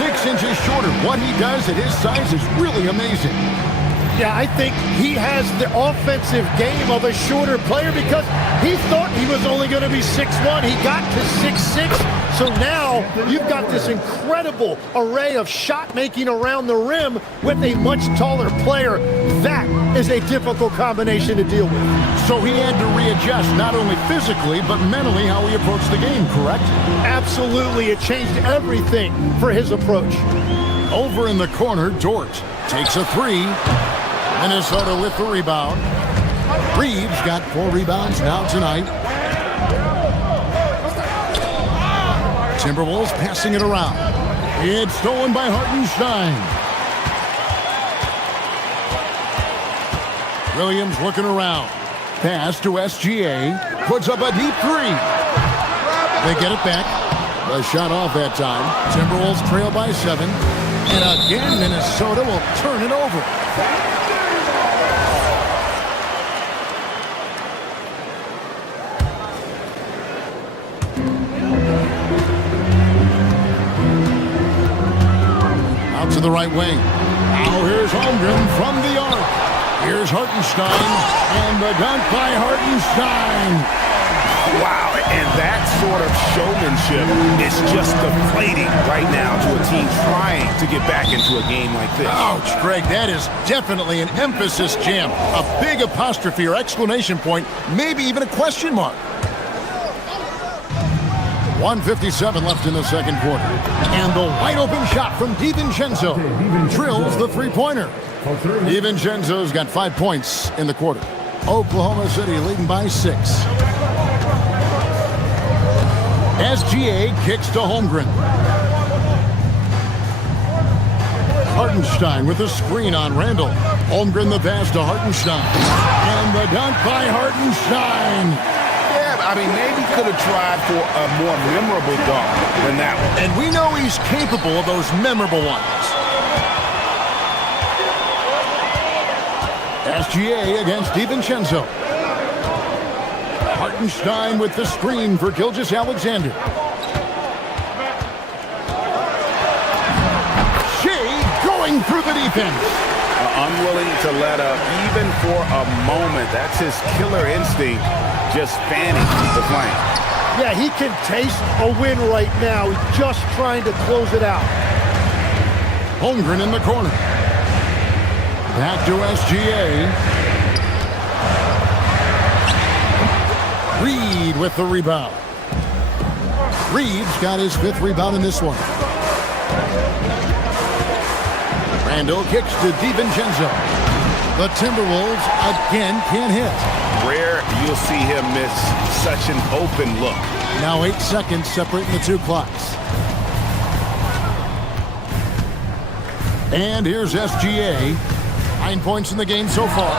6 inches shorter. What he does at his size is really amazing. Yeah, I think he has the offensive game of a shorter player because he thought he was only going to be 6'1". He got to 6'6". So now you've got this incredible array of shot making around the rim with a much taller player. That is a difficult combination to deal with. So he had to readjust not only physically but mentally how he approached the game, correct? Absolutely. It changed everything for his approach. Over in the corner, Dort takes a 3. Minnesota with the rebound. Reeves got 4 rebounds now tonight. Timberwolves passing it around. It's stolen by Hartenstein. Williams looking around. Pass to SGA. Puts up a deep 3. They get it back. A shot off that time. Timberwolves trail by 7. And again, Minnesota will turn it over. Out to the right wing. Now here's Holmgren from the arc. Here's Hartenstein, and the dunk by Hartenstein. Wow, and that sort of showmanship is just deflating right now to a team trying to get back into a game like this. Ouch, Greg, that is definitely an emphasis jam. A big apostrophe or exclamation point, maybe even a question mark. 1:57 left in the second quarter. And the wide open shot from DiVincenzo drills the three-pointer. DiVincenzo's got 5 points in the quarter. Oklahoma City leading by 6. SGA kicks to Holmgren. Hartenstein with a screen on Randall. Holmgren the pass to Hartenstein. And the dunk by Hartenstein. Yeah, I mean, maybe could have tried for a more memorable dunk than that one. And we know he's capable of those memorable ones. SGA against DiVincenzo. Hartenstein with the screen for Gilgeous-Alexander. Through the defense. Unwilling to let up even for a moment. That's his killer instinct, just fanning the flame. Yeah, he can taste a win right now. He's just trying to close it out. Holmgren in the corner. Back to SGA. Reed with the rebound. Reed's got his 5th rebound in this one. Randall kicks to DiVincenzo. The Timberwolves again can't hit. Rare you'll see him miss such an open look. Now 8 seconds separating the two clocks. And here's SGA. 9 points in the game so far.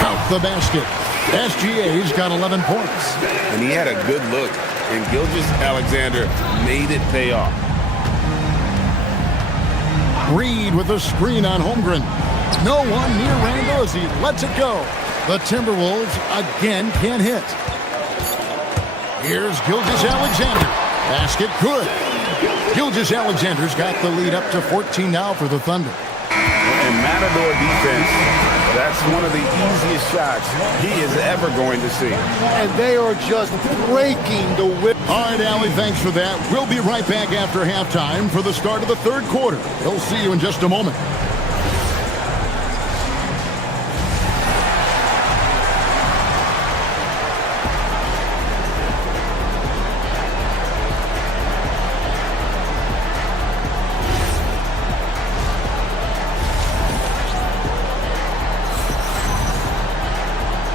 Count the basket. SGA's got 11 points. And he had a good look, and Gilgeous-Alexander made it pay off. Reed with a screen on Holmgren. No one near Randall as he lets it go. The Timberwolves again can't hit. Here's Gilgeous-Alexander. Basket good. Gilgeous-Alexander's got the lead up to 14 now for the Thunder. And Matador defense, that's one of the easiest shots he is ever going to see. And they are just breaking the whip. All right, Allie, thanks for that. We'll be right back after halftime for the start of the third quarter. We'll see you in just a moment.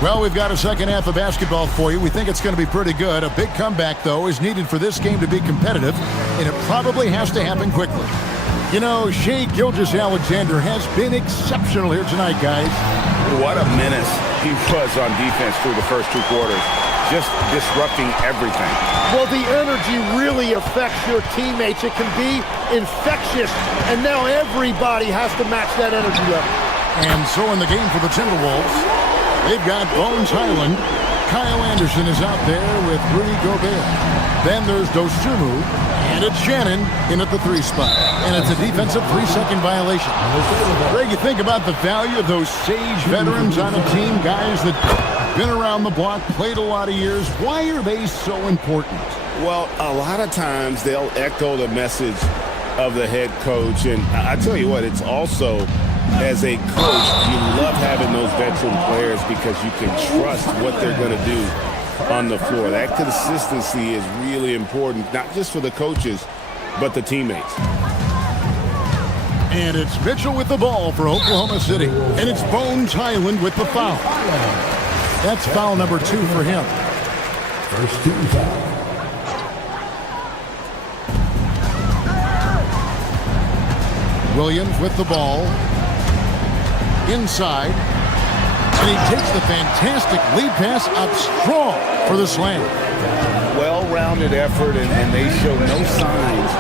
Well, we've got a second half of basketball for you. We think it's going to be pretty good. A big comeback, though, is needed for this game to be competitive, and it probably has to happen quickly. You know, Shai Gilgeous-Alexander has been exceptional here tonight, guys. What a menace he was on defense through the first 2 quarters, just disrupting everything. Well, the energy really affects your teammates. It can be infectious, and now everybody has to match that energy level. And so in the game for the Timberwolves, they've got Bones Highland. Kyle Anderson is out there with Rudy Gobert. Then there's Dosunmu, and it's Shannon in at the 3 spot. And it's a defensive 3-second violation. Greg, you think about the value of those sage veterans on a team, guys that been around the block, played a lot of years. Why are they so important? Well, a lot of times they'll echo the message of the head coach. And I tell you what, it's also, as a coach, you love having those veteran players because you can trust what they're going to do on the floor. That consistency is really important, not just for the coaches, but the teammates. And it's Mitchell with the ball for Oklahoma City. And it's Bones Highland with the foul. That's foul number 2 for him. First team foul. Williams with the ball. Inside. And he takes the fantastic lead pass up strong for the slam. Well-rounded effort, and they show no signs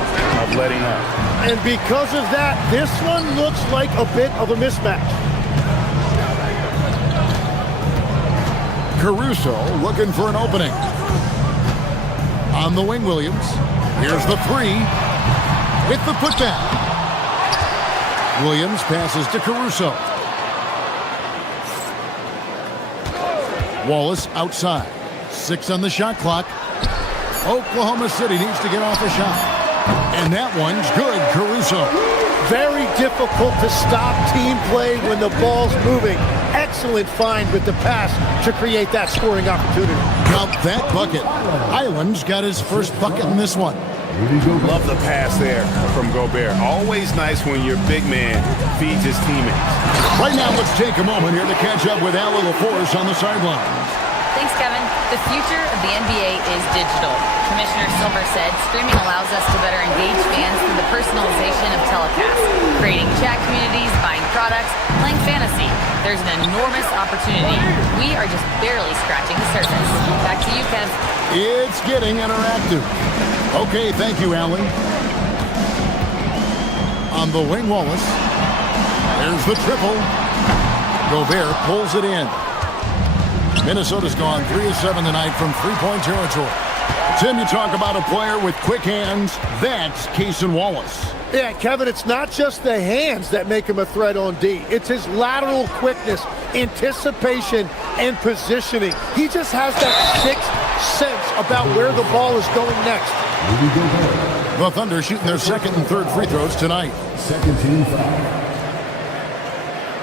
of letting up. And because of that, this one looks like a bit of a mismatch. Caruso looking for an opening. On the wing, Williams. Here's the 3. With the putback. Williams passes to Caruso. Wallace outside. 6 on the shot clock. Oklahoma City needs to get off a shot. And that one's good, Caruso. Very difficult to stop team play when the ball's moving. excellent find with the pass to create that scoring opportunity. Count that bucket. Highland's got his first bucket in this one. Love the pass there from Gobert. Always nice when your big man feeds his teammates. Right now, let's take a moment here to catch up with Allie LaForce on the sidelines. Thanks, Kevin. The future of the NBA is digital. Commissioner Silver said streaming allows us to better engage fans through the personalization of telecasts, creating chat communities, buying products, playing fantasy. There's an enormous opportunity. We are just barely scratching the surface. Back to you, Kev. It's getting interactive. Okay, thank you, Allie. On the wing, Wallace. There's the triple. Gobert pulls it in. Minnesota's gone 3 of 7 tonight from three-point territory. Tim, you talk about a player with quick hands. That's Cason Wallace. Yeah, Kevin, it's not just the hands that make him a threat on D. It's his lateral quickness, anticipation, and positioning. He just has that sixth sense about where the ball is going next. The Thunder shooting their second and third free throws tonight. Second team foul.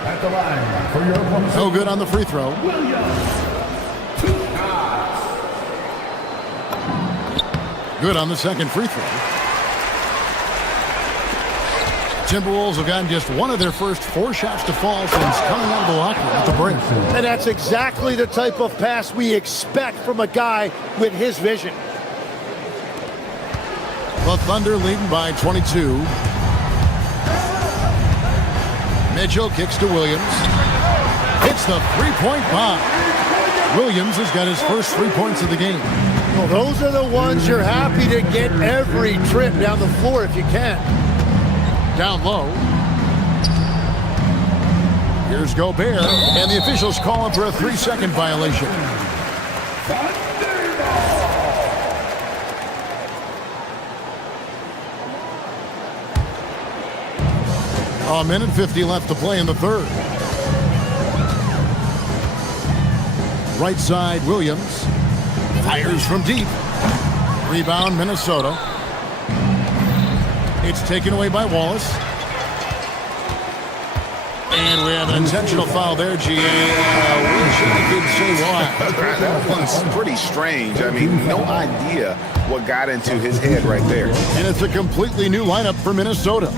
At the line for your opponent. No good on the free throw. Good on the second free throw. Timberwolves have gotten just one of their first 4 shots to fall since coming out of the locker room at the break. And that's exactly the type of pass we expect from a guy with his vision. The Thunder leading by 22. Mitchell kicks to Williams. Hits the three-point bomb. Williams has got his first 3 points of the game. Well, those are the ones you're happy to get every trip down the floor if you can. Down low. Here's Gobert, and the officials call him for a 3-second violation. A minute 50 left to play in the third. Right side, Williams. Fires from deep. Rebound, Minnesota. It's taken away by Wallace. And we have an intentional foul there, GA. Wish I could say why. That one's pretty strange. I mean, no idea what got into his head right there. And it's a completely new lineup for Minnesota.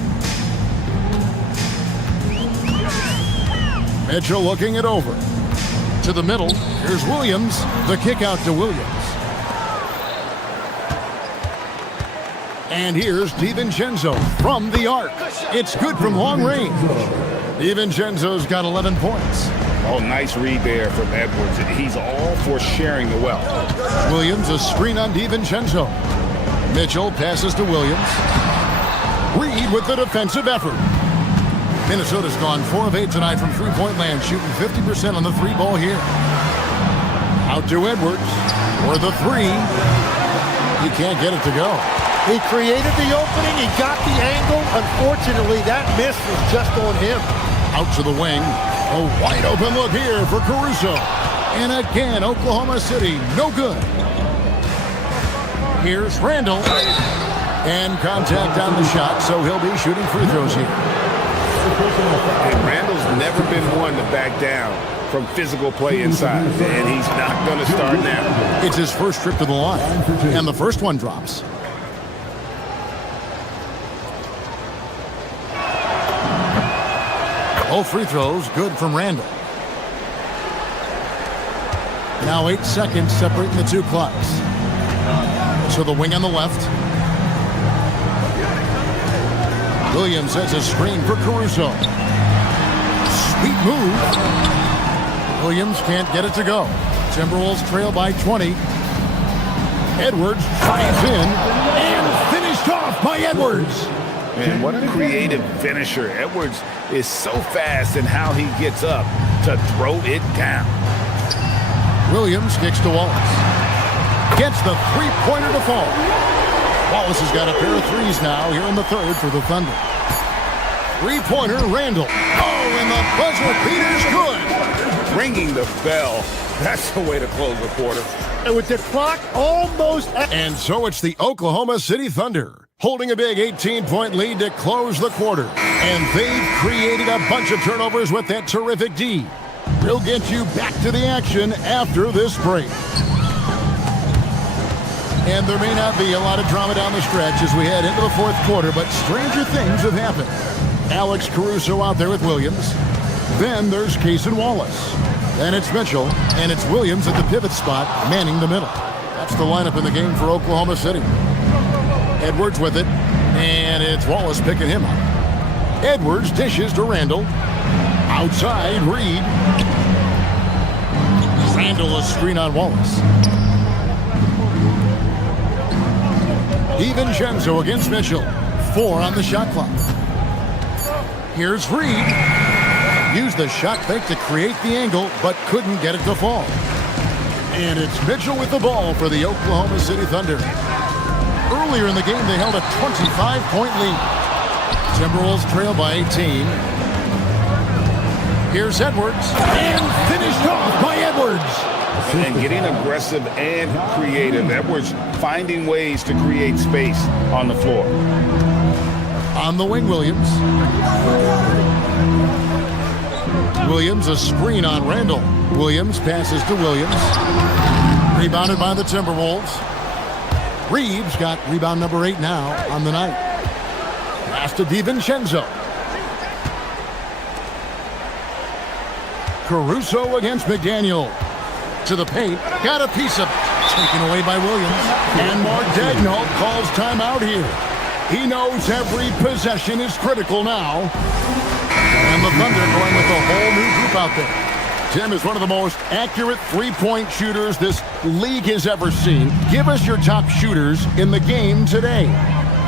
Mitchell looking it over. To the middle. Here's Williams. The kick out to Williams. And here's DiVincenzo from the arc. It's good from long range. DiVincenzo's got 11 points. Oh, nice read there from Edwards. He's all for sharing the wealth. Williams, a screen on DiVincenzo. Mitchell passes to Williams. Reed with the defensive effort. Minnesota's gone 4 of 8 tonight from three-point land, shooting 50% on the 3 ball here. Out to Edwards for the 3. He can't get it to go. He created the opening. He got the angle. Unfortunately, that miss was just on him. Out to the wing. A wide open look here for Caruso. And again, Oklahoma City, no good. Here's Randall. And contact on the shot, so he'll be shooting free throws here. And Randall's never been one to back down from physical play inside, and he's not going to start now. It's his first trip to the line, and the first one drops. All free throws good from Randall. Now 8 seconds separating the 2 clocks. To the wing on the left. Williams has a screen for Caruso. Sweet move. Williams can't get it to go. Timberwolves trail by 20. Edwards drives in and finished off by Edwards. Man, what a creative finisher. Edwards is so fast in how he gets up to throw it down. Williams kicks to Wallace. Gets the three-pointer to fall. Wallace has got a pair of threes now here in the third for the Thunder. Three-pointer, Randall. Oh, and the buzzer beater's good. Ringing the bell. That's the way to close the quarter. And with the clock almost... And so it's the Oklahoma City Thunder holding a big 18-point lead to close the quarter. And they've created a bunch of turnovers with that terrific D. We'll get you back to the action after this break. And there may not be a lot of drama down the stretch as we head into the fourth quarter, but stranger things have happened. Alex Caruso out there with Williams. Then there's Cason Wallace. Then it's Mitchell, and it's Williams at the pivot spot, manning the middle. That's the lineup in the game for Oklahoma City. Edwards with it, and it's Wallace picking him up. Edwards dishes to Randall. Outside, Reed. Randall a screen on Wallace. DiVincenzo against Mitchell. 4 on the shot clock. Here's Reed. Used the shot fake to create the angle, but couldn't get it to fall. And it's Mitchell with the ball for the Oklahoma City Thunder. Earlier in the game, they held a 25-point lead. Timberwolves trail by 18. Here's Edwards, and finished off by Edwards. And getting aggressive and creative. Edwards finding ways to create space on the floor. On the wing, Williams. Williams, a screen on Randall. Williams passes to Williams. Rebounded by the Timberwolves. Reeves got rebound number 8 now on the night. Pass to DiVincenzo. Caruso against McDaniel. To the paint. Got a piece of taken away by Williams. And Mark Daigneault calls timeout here. He knows every possession is critical now. And the Thunder going with a whole new group out there. Tim is one of the most accurate three-point shooters this league has ever seen. Give us your top shooters in the game today.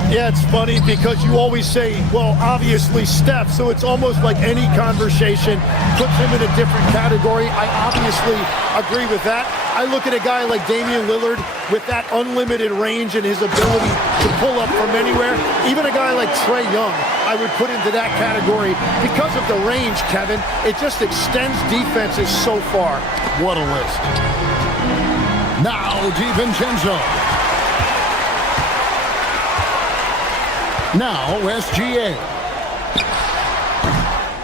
Yeah, it's funny because you always say, well, obviously Steph, so it's almost like any conversation puts him in a different category. I obviously agree with that. I look at a guy like Damian Lillard with that unlimited range and his ability to pull up from anywhere. Even a guy like Trae Young, I would put into that category because of the range, Kevin. It just extends defenses so far. What a list. Now DiVincenzo. Now SGA.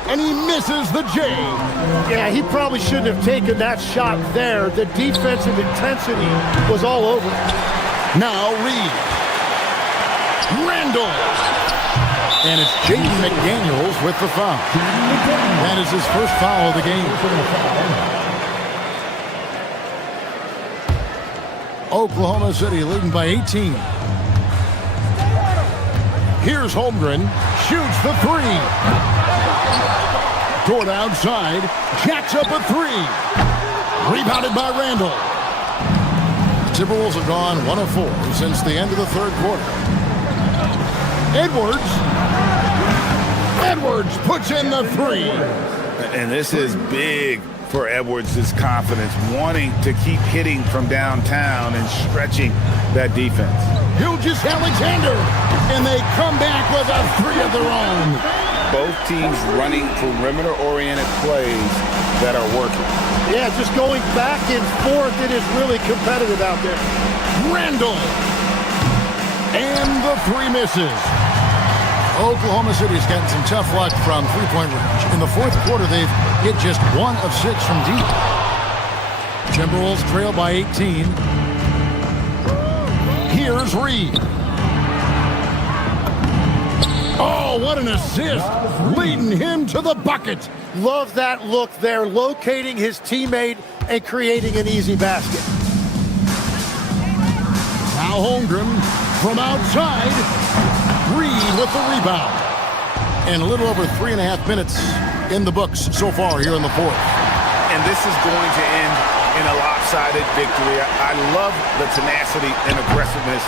And he misses the J. Yeah, he probably shouldn't have taken that shot there. The defensive intensity was all over it. Now Reed. Randall. And it's Jaden McDaniels with the foul. That is his first foul of the game. Oklahoma City leading by 18. Here's Holmgren, shoots the 3. Toward outside, jacks up a 3. Rebounded by Randall. Timberwolves have gone 1 of 4 since the end of the third quarter. Edwards puts in the 3. And this is big for Edwards' confidence, wanting to keep hitting from downtown and stretching that defense. Gilgeous-Alexander, and they come back with a 3 of their own. Both teams running perimeter-oriented plays that are working. Yeah, just going back and forth, it is really competitive out there. Randall, and the 3 misses. Oklahoma City's gotten some tough luck from three-point range. In the fourth quarter, they've hit just 1 of 6 from deep. Timberwolves trail by 18. Here's Reed. Oh, what an assist. Leading him to the bucket. Love that look there, locating his teammate and creating an easy basket. Now Holmgren from outside. Reed with the rebound. And a little over 3.5 minutes in the books so far here in the fourth. And this is going to end in a lopsided victory. I love the tenacity and aggressiveness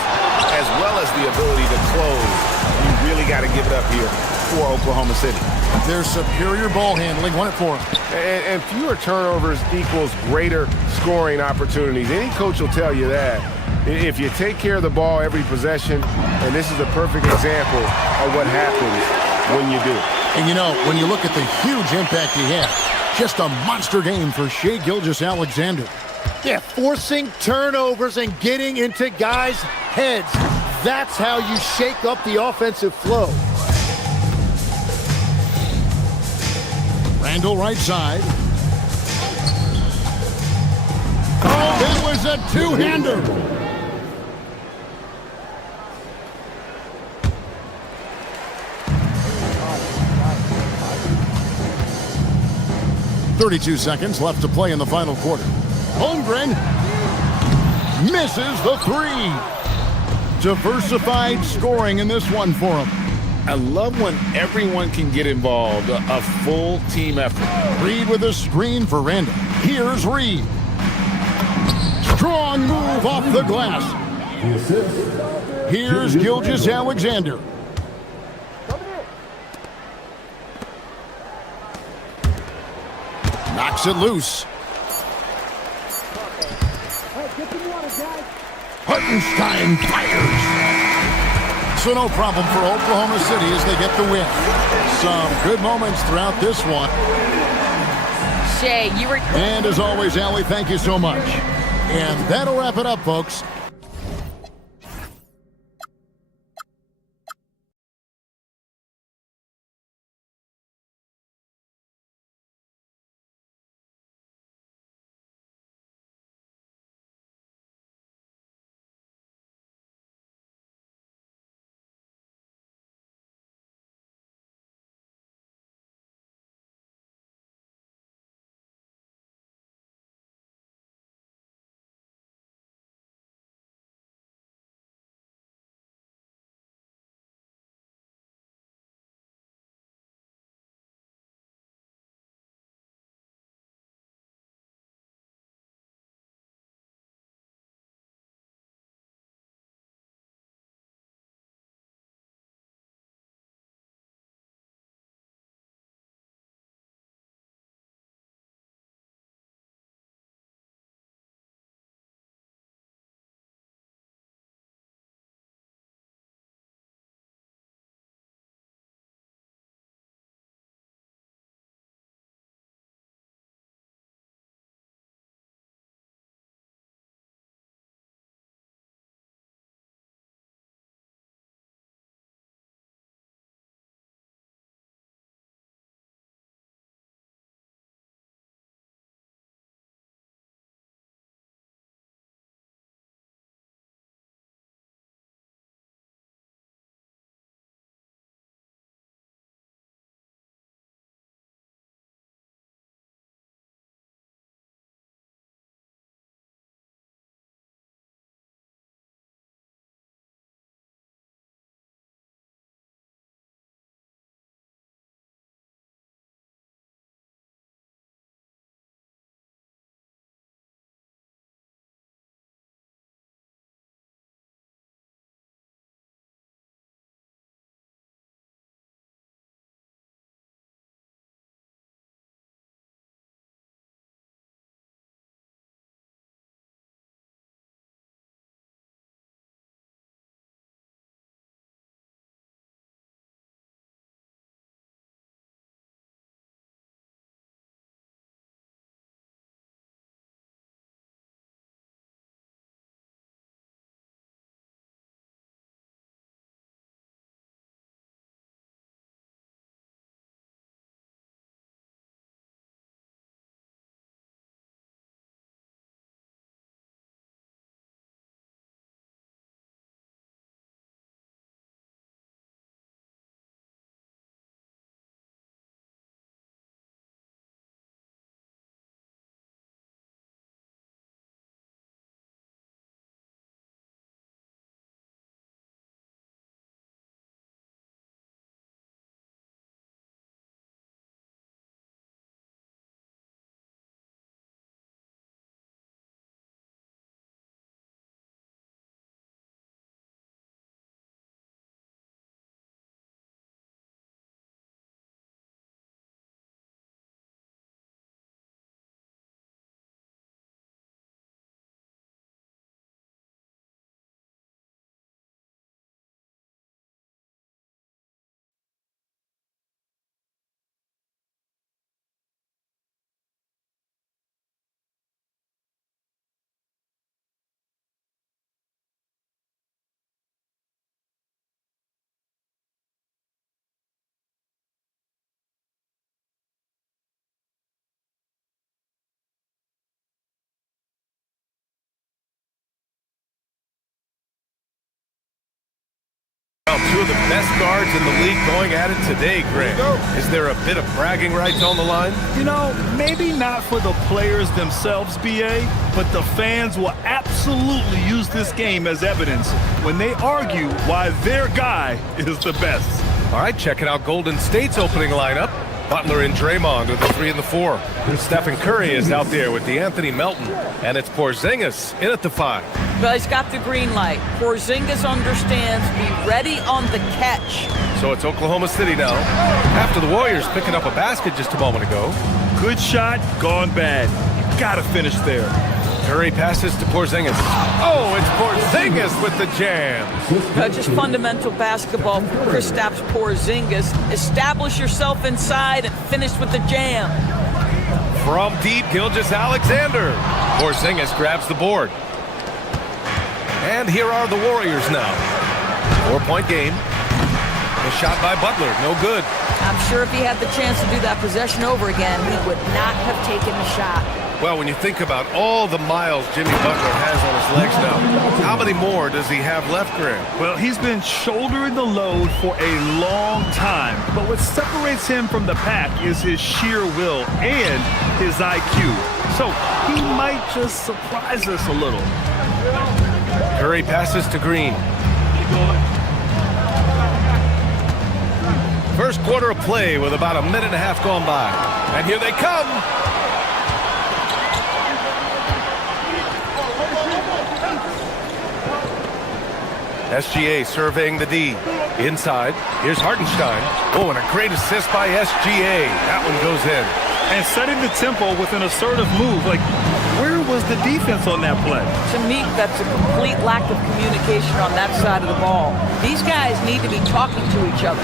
as well as the ability to close. You really got to give it up here for Oklahoma City. Their superior ball handling won it for them. And fewer turnovers equals greater scoring opportunities. Any coach will tell you that. If you take care of the ball every possession, and this is a perfect example of what happens when you do. And you know, when you look at the huge impact he had, just a monster game for Shai Gilgeous-Alexander. Yeah, forcing turnovers and getting into guys' heads. That's how you shake up the offensive flow. Randall right side. a two-hander. .32 seconds left to play in the final quarter. Holmgren misses the three. Diversified scoring in this one for him. I love when everyone can get involved, a full team effort. Reed with a screen for Randall. Here's Reed. Strong move off the glass. Here's Gilgeous-Alexander. Knocks it loose. Hartenstein fires. So no problem for Oklahoma City as they get the win. Some good moments throughout this one. Shea, you were... And as always, Allie, thank you so much. And that'll wrap it up, folks. Two of the best guards in the league going at it today, Grant. Is there a bit of bragging rights on the line? You know, maybe not for the players themselves, BA, but the fans will absolutely use this game as evidence when they argue why their guy is the best. All right, checking out Golden State's opening lineup. Butler and Draymond with the 3 and the 4. Stephen Curry is out there with DeAnthony Melton, and it's Porzingis in at the 5. Well, he's got the green light. Porzingis understands, be ready on the catch. So it's Oklahoma City now, after the Warriors picking up a basket just a moment ago. Good shot, gone bad. You gotta finish there. Curry passes to Porzingis. Oh, it's Porzingis with the jam. Just fundamental basketball. Kristaps Porzingis. Establish yourself inside and finish with the jam. From deep, Gilgeous-Alexander. Porzingis grabs the board. And here are the Warriors now. 4-point game. A shot by Butler, no good. I'm sure if he had the chance to do that possession over again, he would not have taken the shot. Well, when you think about all the miles Jimmy Butler has on his legs now, how many more does he have left, Grant? Well, he's been shouldering the load for a long time, but what separates him from the pack is his sheer will and his IQ. So he might just surprise us a little. Curry passes to Green. First quarter of play with about a minute and a half gone by. And here they come. SGA surveying the D. Inside. Here's Hartenstein. Oh, and a great assist by SGA. That one goes in. And setting the tempo with an assertive move. Like, where was the defense on that play? To me, that's a complete lack of communication on that side of the ball. These guys need to be talking to each other.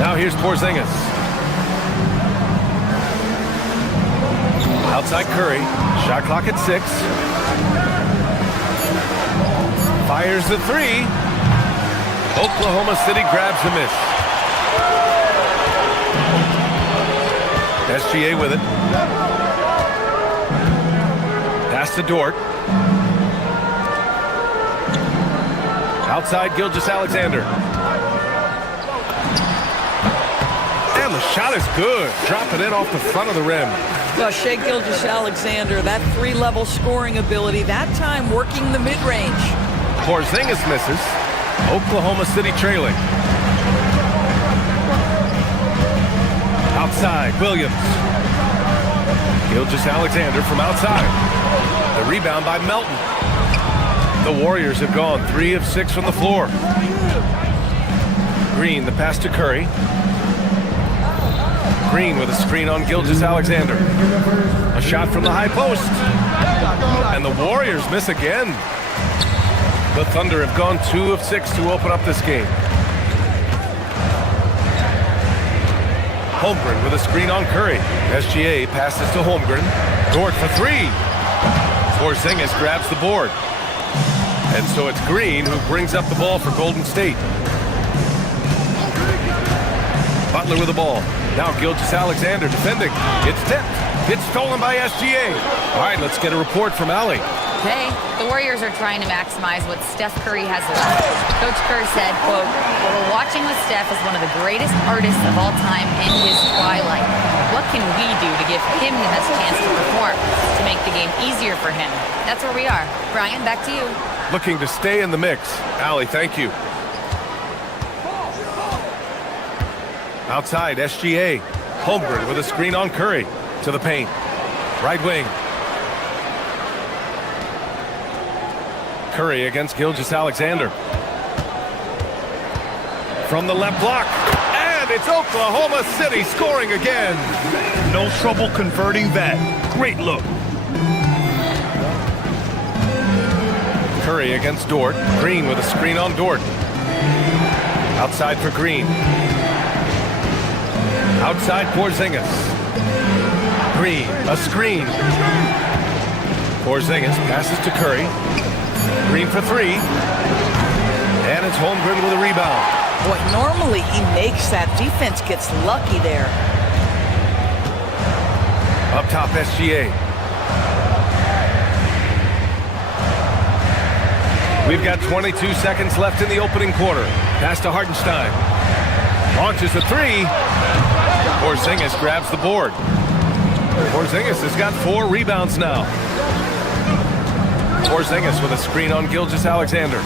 Now here's Porzingis. Outside Curry. Shot clock at 6. Fires the 3. Oklahoma City grabs the miss. SGA with it. Pass to Dort. Outside Gilgeous-Alexander. And the shot is good. Drop it in off the front of the rim. Well, Shai Gilgeous-Alexander, that 3-level scoring ability, that time working the mid-range. Porzingis misses. Oklahoma City trailing. Outside, Williams. Gilgeous-Alexander from outside. The rebound by Melton. The Warriors have gone 3 of 6 from the floor. Green, the pass to Curry. Green with a screen on Gilgeous-Alexander. A shot from the high post. And the Warriors miss again. The Thunder have gone 2 of 6 to open up this game. Holmgren with a screen on Curry. SGA passes to Holmgren. Dort for 3. Porzingis grabs the board. And so it's Green who brings up the ball for Golden State. Butler with the ball. Now Gilgeous-Alexander defending. It's tipped. It's stolen by SGA. All right, let's get a report from Allie. Hey, the Warriors are trying to maximize what Steph Curry has left. Coach Kerr said, quote, "What we're watching with Steph is one of the greatest artists of all time in his twilight. What can we do to give him the best chance to perform, to make the game easier for him?" That's where we are. Brian, back to you. Looking to stay in the mix. Allie, thank you. Outside, SGA. Holmgren with a screen on Curry. To the paint. Right wing. Curry against Gilgeous-Alexander. From the left block. And it's Oklahoma City scoring again. No trouble converting that. Great look. Curry against Dort. Green with a screen on Dort. Outside for Green. Outside Porzingis. Green, a screen. Porzingis passes to Curry. Green for 3. And it's Holmgren with a rebound. Boy, normally he makes that. Defense gets lucky there. Up top, SGA. We've got 22 seconds left in the opening quarter. Pass to Hartenstein. Launches a three. Porzingis grabs the board. Porzingis has got 4 rebounds now. Porzingis with a screen on Gilgeous-Alexander.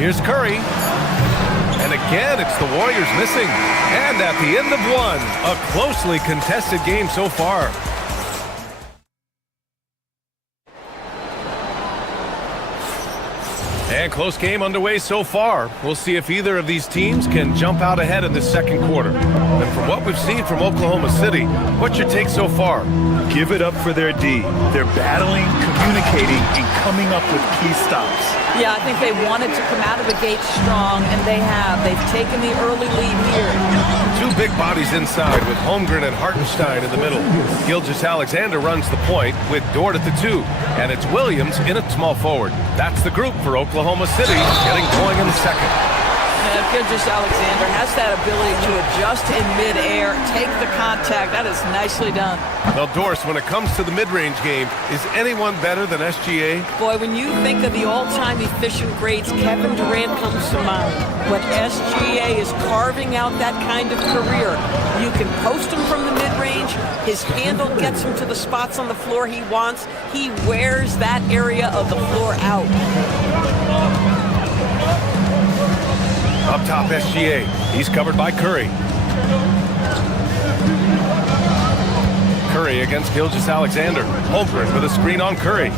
Here's Curry. And again, it's the Warriors missing. And at the end of one, a closely contested game so far. And close game underway so far. We'll see if either of these teams can jump out ahead in the second quarter. And from what we've seen from Oklahoma City, what's your take so far? Give it up for their D. They're battling, communicating, and coming up with key stops. Yeah, I think they wanted to come out of the gate strong, and they have. They've taken the early lead here. 2 big bodies inside with Holmgren and Hartenstein in the middle. Gilgeous-Alexander runs the point with Dort at the 2. And it's Williams in at small forward. That's the group for Oklahoma City getting going in the second. Gilgeous-Alexander has that ability to adjust in midair, take the contact. That is nicely done. Well, Doris, when it comes to the mid-range game, is anyone better than SGA? Boy, when you think of the all-time efficient greats, Kevin Durant comes to mind. When SGA is carving out that kind of career, you can post him from the mid-range. His handle gets him to the spots on the floor he wants. He wears that area of the floor out. Up top, SGA. He's covered by Curry. Curry against Gilgeous-Alexander. Holmgren with a screen on Curry.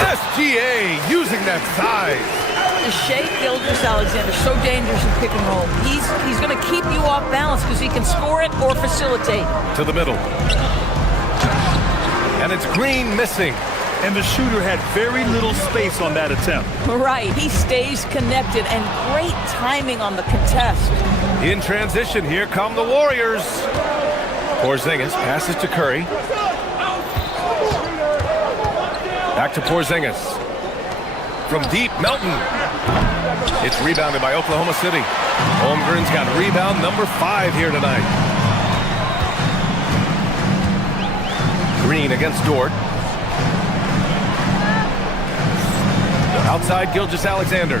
SGA using that size. Shea Gilgeous-Alexander, so dangerous in pick and roll. He's going to keep you off balance because he can score it or facilitate. To the middle. And it's Green missing. And the shooter had very little space on that attempt. Right, he stays connected, and great timing on the contest. In transition, here come the Warriors. Porzingis passes to Curry. Back to Porzingis. From deep, Melton. It's rebounded by Oklahoma City. Holmgren's got rebound number 5 here tonight. Green against Dort. Outside Gilgeous-Alexander.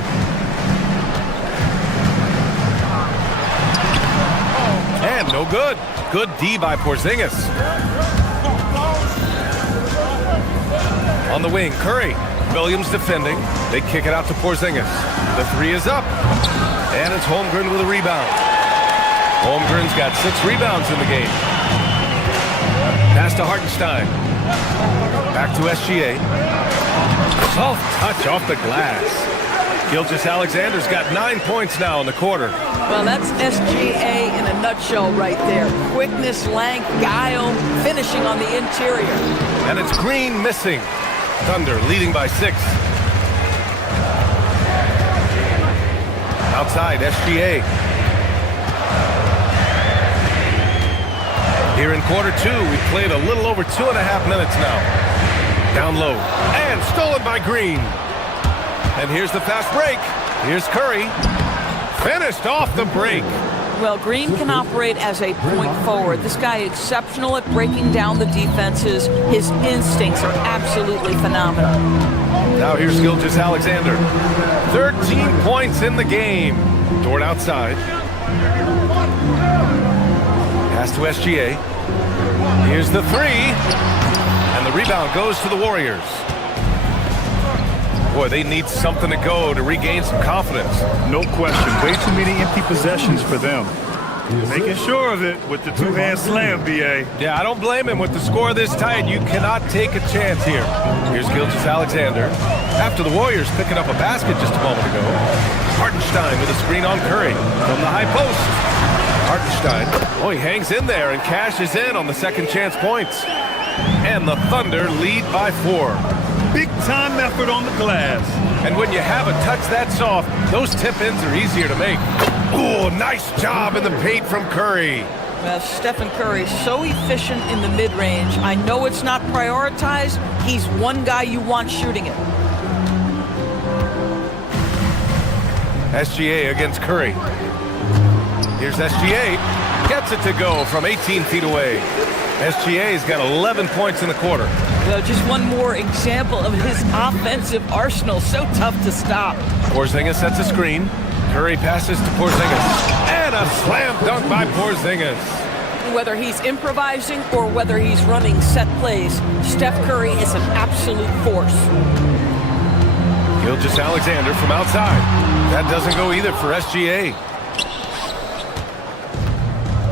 And no good. Good D by Porzingis. On the wing, Curry. Williams defending. They kick it out to Porzingis. The 3 is up. And it's Holmgren with a rebound. Holmgren's got 6 rebounds in the game. Pass to Hartenstein. Back to SGA. Soft touch off the glass. Gilgeous-Alexander's got 9 points now in the quarter. Well, that's SGA in a nutshell right there. Quickness, length, guile, finishing on the interior. And it's Green missing. Thunder leading by 6. Outside, SGA. Here in quarter 2, we've played a little over 2.5 minutes now. Down low. And stolen by Green. And here's the fast break. Here's Curry. Finished off the break. Well, Green can operate as a point forward. This guy is exceptional at breaking down the defenses. His instincts are absolutely phenomenal. Now here's Gilgeous-Alexander. 13 points in the game. Dort outside. Pass to SGA. Here's the 3. And the rebound goes to the Warriors. Boy, they need something to go to regain some confidence. No question. Way too many empty possessions for them. Making sure of it with the 2-hand slam, B.A. Yeah, I don't blame him. With the score this tight, you cannot take a chance here. Here's Gilgeous-Alexander. After the Warriors picking up a basket just a moment ago. Hartenstein with a screen on Curry from the high post. Hartenstein, oh, he hangs in there and cashes in on the second chance points. And the Thunder lead by 4. Big time effort on the glass. And when you have a touch that soft, those tip-ins are easier to make. Oh, nice job in the paint from Curry. Well, Stephen Curry, so efficient in the mid-range. I know it's not prioritized. He's one guy you want shooting it. SGA against Curry. Here's SGA. Gets it to go from 18 feet away. SGA's got 11 points in the quarter. Just one more example of his offensive arsenal. So tough to stop. Porzingis sets a screen. Curry passes to Porzingis. And a slam dunk by Porzingis. Whether he's improvising or whether he's running set plays, Steph Curry is an absolute force. Gilgeous-Alexander from outside. That doesn't go either for SGA.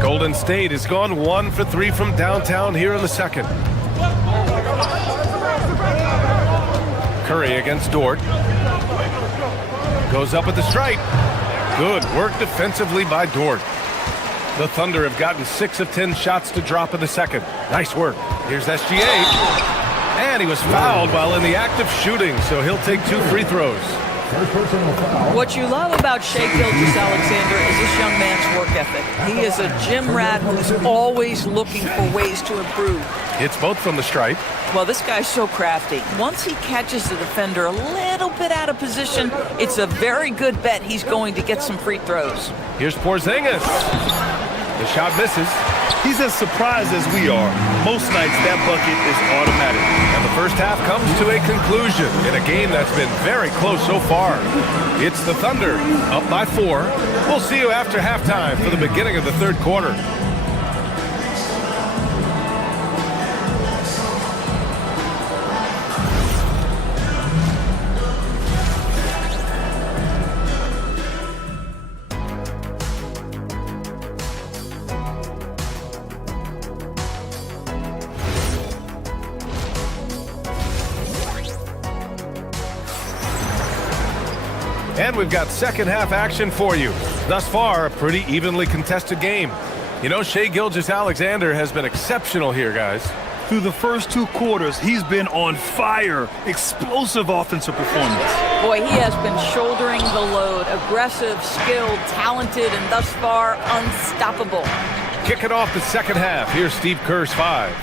Golden State has gone 1 for 3 from downtown here in the second. Curry against Dort. Goes up at the stripe. Good work defensively by Dort. The Thunder have gotten 6 of 10 shots to drop in the second. Nice work. Here's SGA. And he was fouled while in the act of shooting, so he'll take 2 free throws. What you love about Shai Gilgeous-Alexander is this young man's work ethic. He is a gym rat who's always looking for ways to improve. It's both from the stripe. Well, this guy's so crafty. Once he catches the defender a little bit out of position, it's a very good bet he's going to get some free throws. Here's Porzingis. The shot misses. He's as surprised as we are. Most nights, that bucket is automatic. And the first half comes to a conclusion in a game that's been very close so far. It's the Thunder, up by 4. We'll see you after halftime for the beginning of the third quarter. And we've got second half action for you. Thus far, a pretty evenly contested game. You know, Shai Gilgeous-Alexander has been exceptional here, guys. Through the first 2 quarters, he's been on fire. Explosive offensive performance. Boy, he has been shouldering the load. Aggressive, skilled, talented, and thus far, unstoppable. Kicking off the second half, here's Steve Kerr's 5.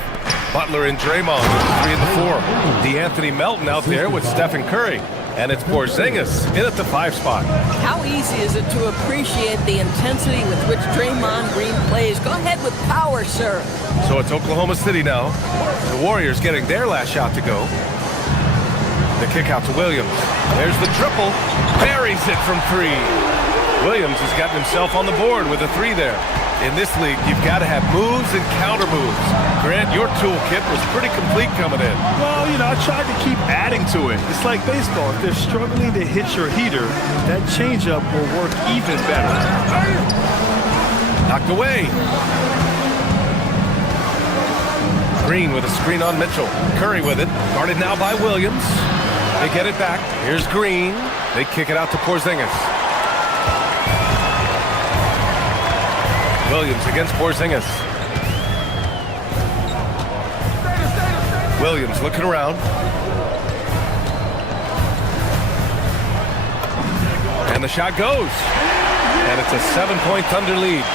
Butler and Draymond with the 3 and the 4. DeAnthony Melton out there with Stephen Curry. And it's Porzingis in at the 5 spot. How easy is it to appreciate the intensity with which Draymond Green plays? Go ahead with power, sir. So it's Oklahoma City now. The Warriors getting their last shot to go. The kick out to Williams. There's the triple. Buries it from 3. Williams has gotten himself on the board with a 3 there. In this league, you've got to have moves and counter moves. Grant, your toolkit was pretty complete coming in. Well, you know, I tried to keep adding to it. It's like baseball. If they're struggling to hit your heater, that changeup will work even better. Knocked away. Green with a screen on Mitchell. Curry with it. Guarded now by Williams. They get it back. Here's Green. They kick it out to Porzingis. Williams against Porzingis. Williams looking around. And the shot goes. And it's a 7-point Thunder lead.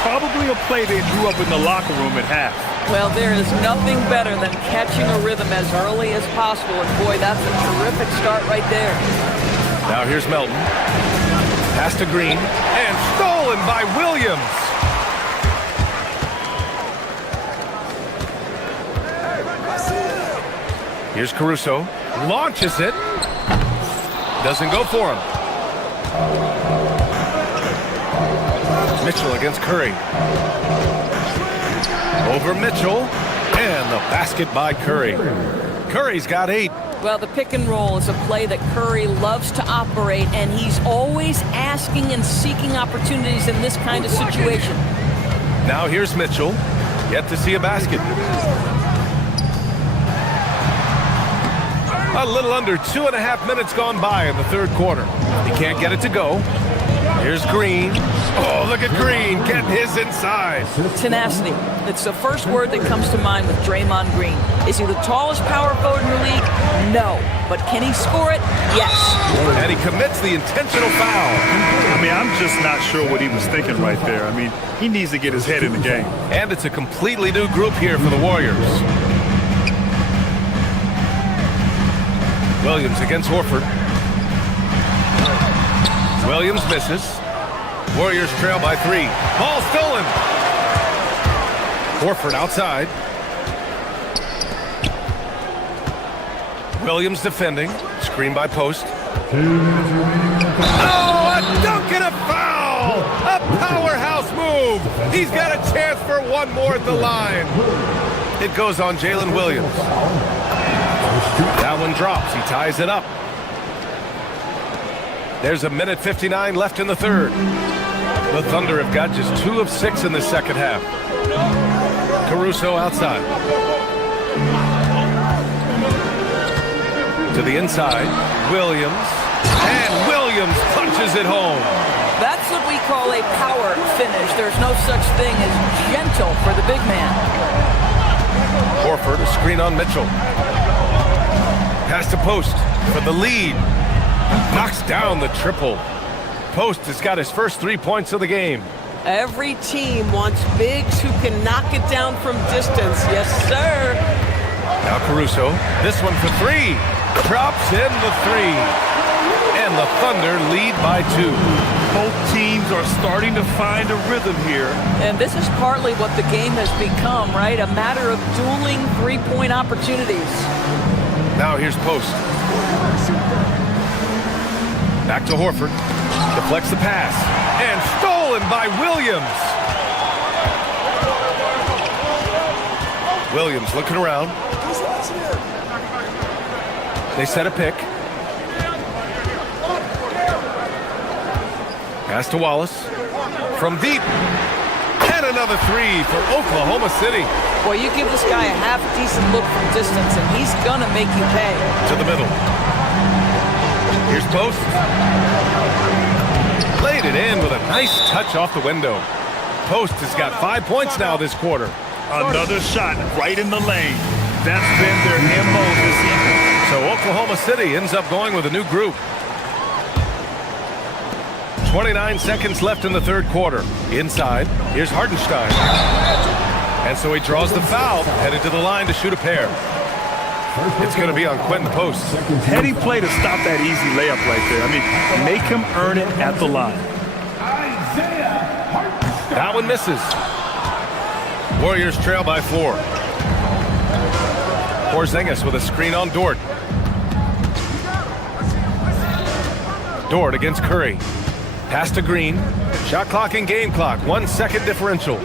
Probably a play they drew up in the locker room at half. Well, there is nothing better than catching a rhythm as early as possible. And boy, that's a terrific start right there. Now here's Melton. Pass to Green. And stolen by Williams. Here's Caruso. Launches it. Doesn't go for him. Mitchell against Curry. Over Mitchell. And the basket by Curry. Curry's got 8. Well, the pick and roll is a play that Curry loves to operate, and he's always asking and seeking opportunities in this kind of situation. Now here's Mitchell. Yet to see a basket. A little under 2.5 minutes gone by in the third quarter. He can't get it to go. Here's Green. Oh, look at Green getting his inside. Tenacity. It's the first word that comes to mind with Draymond Green. Is he the tallest power forward in the league? No. But can he score it? Yes. And he commits the intentional foul. I mean, I'm just not sure what he was thinking right there. I mean, he needs to get his head in the game. And it's a completely new group here for the Warriors. Williams against Horford. Williams misses. Warriors trail by 3. Ball stolen. Horford outside. Williams defending. Screen by Post. Oh, a dunk and a foul! A powerhouse move! He's got a chance for one more at the line. It goes on Jalen Williams. That one drops. He ties it up. There's a minute 59 left in the third. The Thunder have got just 2 of 6 in the second half. Caruso outside. To the inside. Williams. And Williams punches it home. That's what we call a power finish. There's no such thing as gentle for the big man. Horford, a screen on Mitchell. Pass to Post for the lead. Knocks down the triple. Post has got his first 3 points of the game. Every team wants bigs who can knock it down from distance. Yes, sir. Now Caruso. This one for 3. Drops in the 3. And the Thunder lead by 2. Both teams are starting to find a rhythm here. And this is partly what the game has become, right? A matter of dueling three-point opportunities. Now here's Post. Back to Horford. Deflects the pass. And stolen by Williams. Williams looking around. They set a pick. Pass to Wallace. From deep. And another 3 for Oklahoma City. Well, you give this guy a half-decent look from distance, and he's going to make you pay. To the middle. Here's Post. Laid it in with a nice touch off the window. Post has got 5 points now this quarter. Another shot right in the lane. That's been their MO this evening. So Oklahoma City ends up going with a new group. 29 seconds left in the third quarter. Inside, here's Hartenstein. And so he draws the foul, headed to the line to shoot a pair. It's going to be on Quentin Post. Heady play to stop that easy layup right there. I mean, make him earn it at the line. That one misses. Warriors trail by 4. Porzingis with a screen on Dort. Dort against Curry. Pass to Green. Shot clock and game clock. 1 second differential.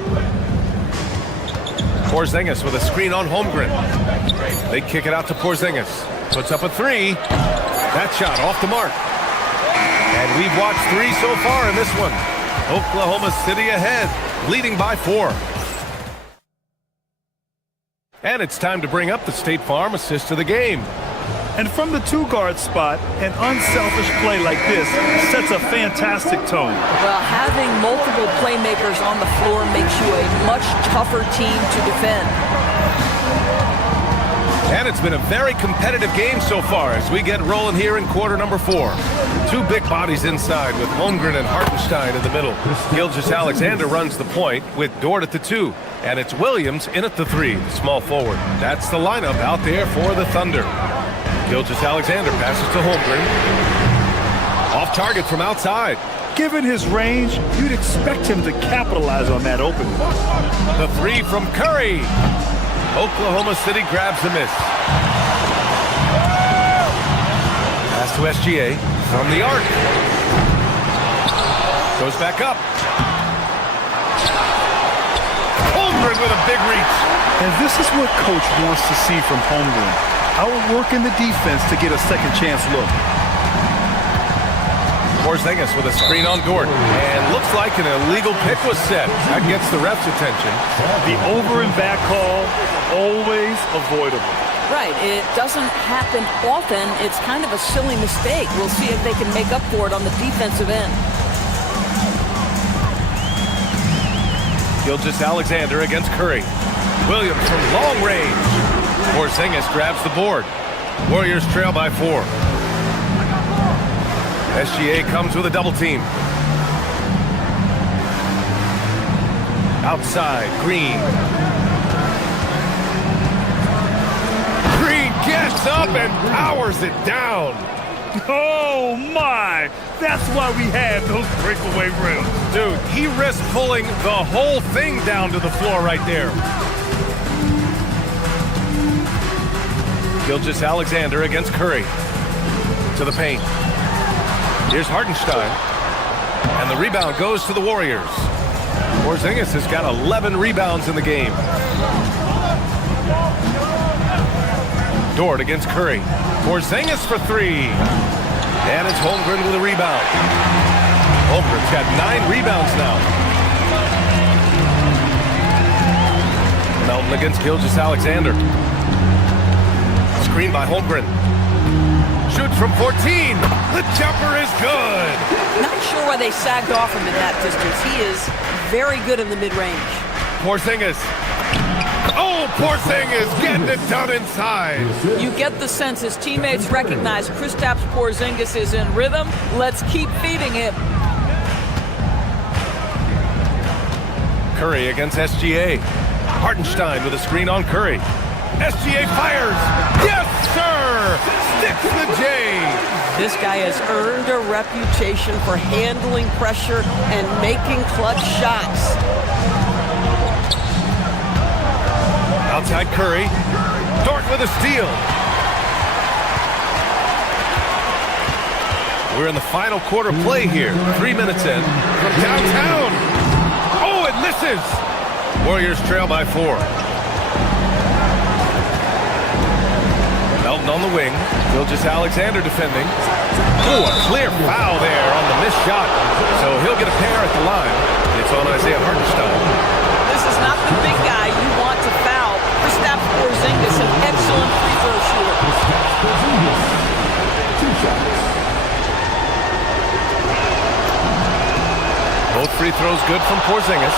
Porzingis with a screen on Holmgren. They kick it out to Porzingis. Puts up a 3. That shot off the mark. And we've watched 3 so far in this one. Oklahoma City ahead, leading by 4. And it's time to bring up the State Farm assist of the game. And from the 2-guard spot, an unselfish play like this sets a fantastic tone. Well, having multiple playmakers on the floor makes you a much tougher team to defend. And it's been a very competitive game so far as we get rolling here in quarter number 4. 2 big bodies inside with Holmgren and Hartenstein in the middle. Gilgeous-Alexander runs the point with Dort at the 2. And it's Williams in at the 3, the small forward. That's the lineup out there for the Thunder. Gilgeous-Alexander passes to Holmgren. Off target from outside. Given his range, you'd expect him to capitalize on that opening. The 3 from Curry. Oklahoma City grabs the miss. Pass to SGA from the arc. Goes back up. Holmgren with a big reach. And this is what Coach wants to see from Holmgren. Outworking the defense to get a second chance look. Porzingis with a screen on Dort. And looks like an illegal pick was set. That gets the ref's attention. The over and back call, always avoidable. Right, it doesn't happen often. It's kind of a silly mistake. We'll see if they can make up for it on the defensive end. Gilgeous-Alexander against Curry. Williams from long range. Porzingis grabs the board. Warriors trail by 4. SGA comes with a double team. Outside, Green. Green gets up and powers it down. Oh my! That's why we have those breakaway rims. Dude, he risked pulling the whole thing down to the floor right there. Gilgeous-Alexander against Curry. To the paint. Here's Hartenstein. And the rebound goes to the Warriors. Porzingis has got 11 rebounds in the game. Dort against Curry. Porzingis for three. And it's Holmgren with a rebound. Holmgren's got 9 rebounds now. Melton against Gilgeous-Alexander. Screen by Holmgren. Shoots from 14. The jumper is good. Not sure why they sagged off him in that distance. He is very good in the mid-range. Porzingis. Oh, Porzingis getting it done inside. You get the sense his teammates recognize Kristaps Porzingis is in rhythm. Let's keep feeding him. Curry against SGA. Hartenstein with a screen on Curry. SGA fires. Yes, sir. Sticks the J. This guy has earned a reputation for handling pressure and making clutch shots. Outside Curry. Dort with a steal. We're in the final quarter play here. 3 minutes in. From downtown. Oh, it misses. Warriors trail by 4. Melton on the wing. Gilgeous-Alexander defending. Oh, a clear foul there on the missed shot. So he'll get a pair at the line. It's on Isaiah Hartenstein. This is not the big guy you want to foul. Kristaps Porzingis, an excellent free throw shooter. Both free throws good from Porzingis.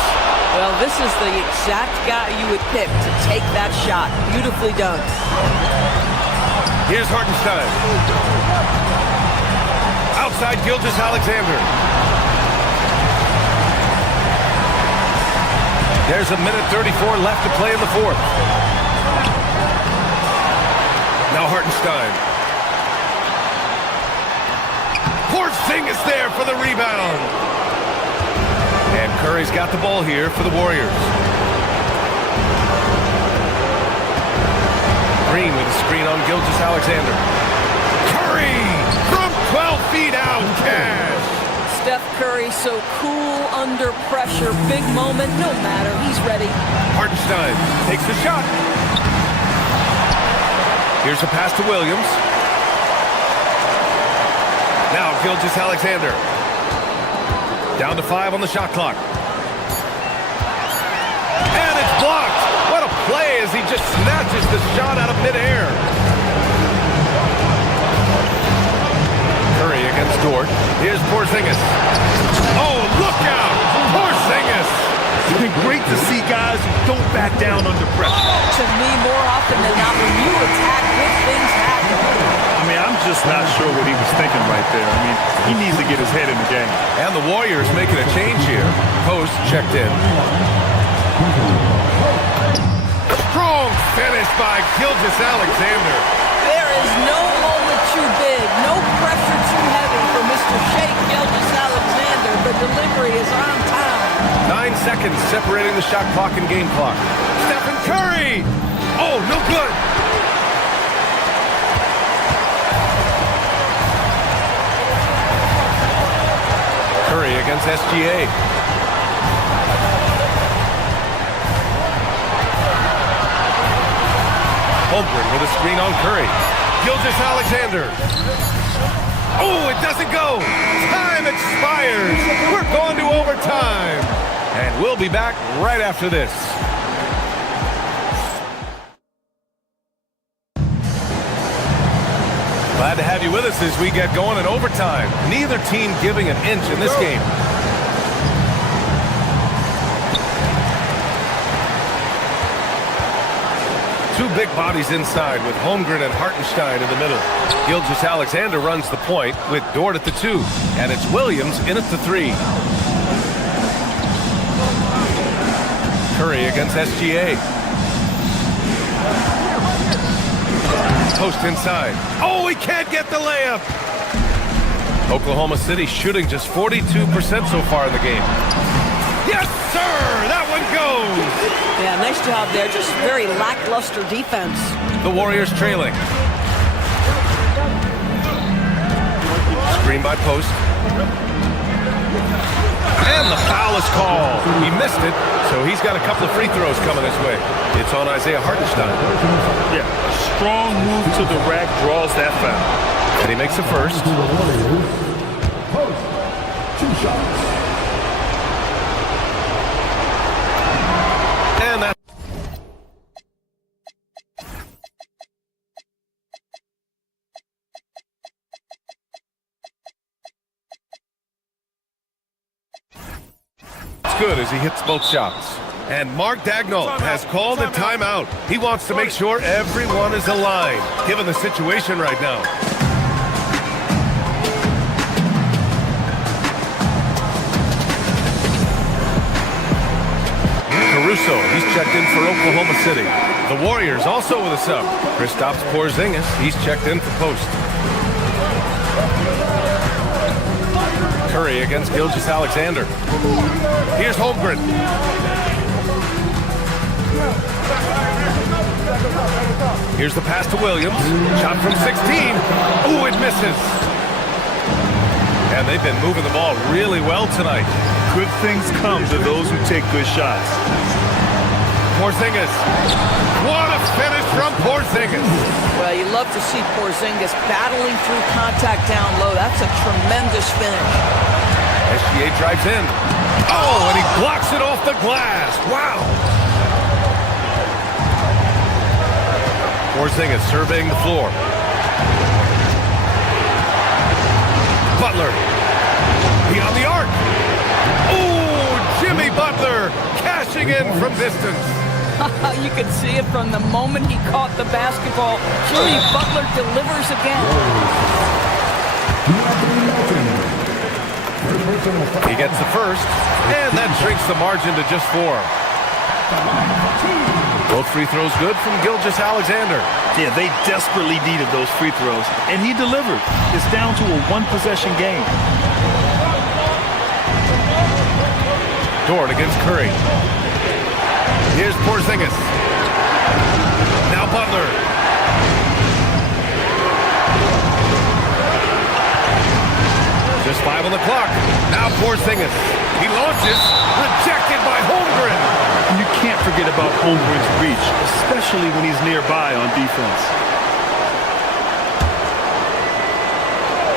Well, this is the exact guy you would pick to take that shot. Beautifully done. Here's Hartenstein. Outside Gilgeous-Alexander. There's a minute 34 left to play in the fourth. Now Hartenstein. Porzingis there for the rebound. And Curry's got the ball here for the Warriors. Green with a screen on Gilgeous-Alexander. Curry from 12 feet out. Cash. Steph Curry so cool under pressure. Big moment, no matter. He's ready. Hartenstein takes the shot. Here's a pass to Williams. Now Gilgeous-Alexander. Down to 5 on the shot clock. And it's blocked. What a play as he just snatches the shot out of midair. Curry against Dort. Here's Porzingis. Oh, look out! Porzingis! It's been great to see guys who don't back down under pressure. To me, more often than not, when you attack, good things happen. I mean, I'm just not sure what he was thinking right there. I mean, he needs to get his head in the game. And the Warriors making a change here. Post checked in. Strong finish by Gilgeous-Alexander. There is no moment too big, no pressure too heavy for Mr. Shake Gilgeous-Alexander. The delivery is on time. 9 seconds separating the shot clock and game clock. Stephen Curry! Oh, no good! Curry against SGA. Holmgren with a screen on Curry. Gilgeous-Alexander. Oh, it doesn't go. Time expires. We're going to overtime. And we'll be back right after this. Glad to have you with us as we get going in overtime. Neither team giving an inch in this game. Two big bodies inside with Holmgren and Hartenstein in the middle. Gilgeous-Alexander runs the point with Dort at the 2. And it's Williams in at the 3. Curry against SGA. Post inside. Oh, he can't get the layup. Oklahoma City shooting just 42% so far in the game. Yes, sir! That one goes! Yeah, nice job there. Just very lackluster defense. The Warriors trailing. Screen by Post. And the foul is called. He missed it, so he's got a couple of free throws coming his way. It's on Isaiah Hartenstein. Yeah, a strong move to the rack draws that foul. And he makes the first. Post. 2 shots. And that. It's good as he hits both shots. And Mark Dagnall has called a timeout. He wants to make sure everyone is aligned, given the situation right now. Caruso, he's checked in for Oklahoma City. The Warriors also with a sub. Kristaps Porzingis, he's checked in for Post. Curry against Gilgeous-Alexander. Here's Holmgren. Here's the pass to Williams. Shot from 16. Ooh, it misses. And they've been moving the ball really well tonight. Good things come to those who take good shots. Porzingis. What a finish from Porzingis. Well, you love to see Porzingis battling through contact down low. That's a tremendous finish. SGA drives in. Oh, and he blocks it off the glass. Wow. Porzingis surveying the floor. Butler. Beyond the arc. Oh, Jimmy Butler cashing in from distance. You can see it from the moment he caught the basketball. Jimmy Butler delivers again. He gets the first, and that shrinks the margin to just 4. Both free throws good from Gilgeous-Alexander. Yeah, they desperately needed those free throws, and he delivered. It's down to a one-possession game. Dort against Curry. Here's Porzingis. Now Butler. Just 5 on the clock. Now Porzingis. He launches. Rejected by Holmgren. And you can't forget about Holmgren's reach, especially when he's nearby on defense.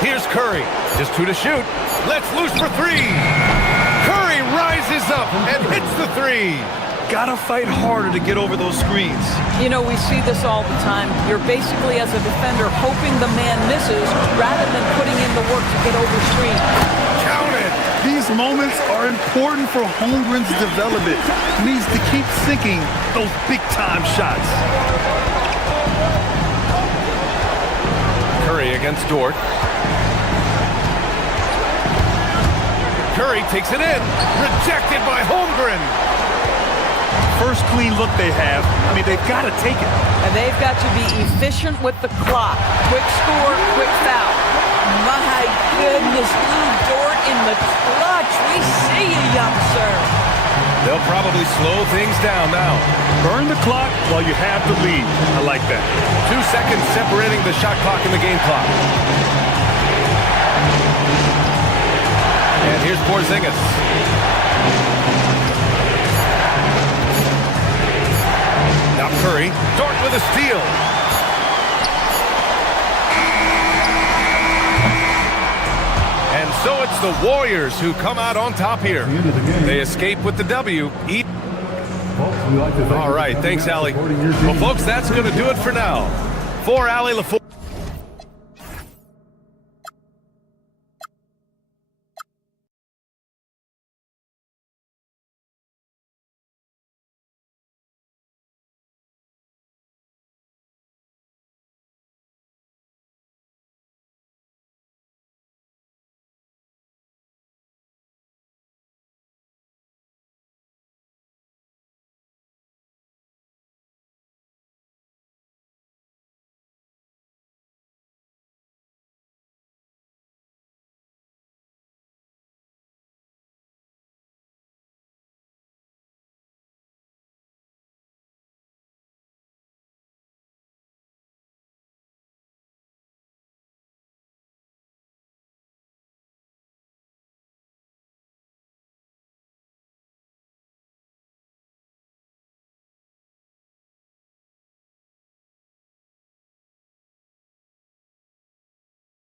Here's Curry. Just 2 to shoot. Let's loose for 3. Curry rises up and hits the 3. Gotta fight harder to get over those screens. You know, we see this all the time. You're basically, as a defender, hoping the man misses rather than putting in the work to get over screen. Count it! These moments are important for Holmgren's development. He needs to keep sinking those big-time shots. Curry against Dort. Curry takes it in. Rejected by Holmgren. First clean look they have. I mean, they've got to take it. And they've got to be efficient with the clock. Quick score, quick foul. My goodness, Lou Dort in the clutch. We see you, young sir. They'll probably slow things down now. Burn the clock while you have the lead. I like that. 2 seconds separating the shot clock and the game clock. And here's Porzingis. Now Curry. Dort with a steal. And so it's the Warriors who come out on top here. They escape with the W. All right, thanks, Allie. Well, folks, that's going to do it for now. For Allie LaFour.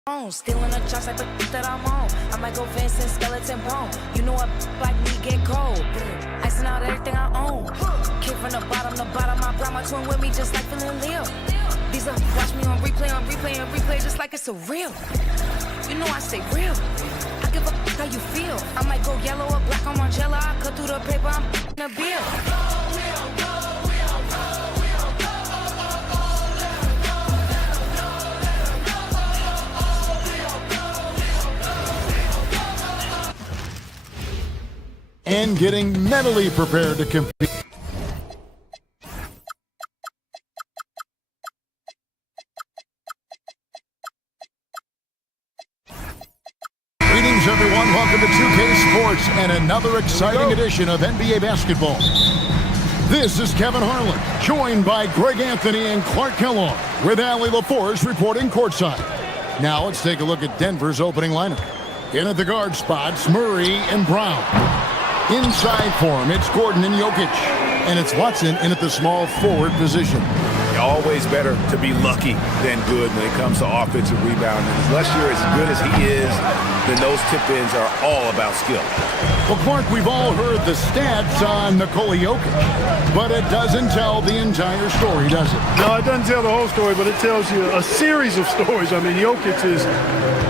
Stealing the shots like the that I'm on. I might go Vincent, skeleton bone. You know what like me get cold. Icing out everything I own. Kick from the bottom to bottom. I brought my twin with me just like feeling Leo. These up, watch me on replay, and replay just like it's a real. You know I stay real. I give a how you feel. I might go yellow or black on Margiela. I cut through the paper, I'm in a bill. And getting mentally prepared to compete. Greetings, everyone. Welcome to 2K Sports and another exciting edition of NBA basketball. This is Kevin Harlan, joined by Greg Anthony and Clark Kellogg, with Allie LaForce reporting courtside. Now let's take a look at Denver's opening lineup. In at the guard spots, Murray and Brown. Inside for him, it's Gordon and Jokic. And it's Watson in at the small forward position. Always better to be lucky than good when it comes to offensive rebounding. Unless you're as good as he is, then those tip-ins are all about skill. Well, Clark, we've all heard the stats on Nikola Jokic, but it doesn't tell the entire story, does it? No, it doesn't tell the whole story, but it tells you a series of stories. I mean, Jokic is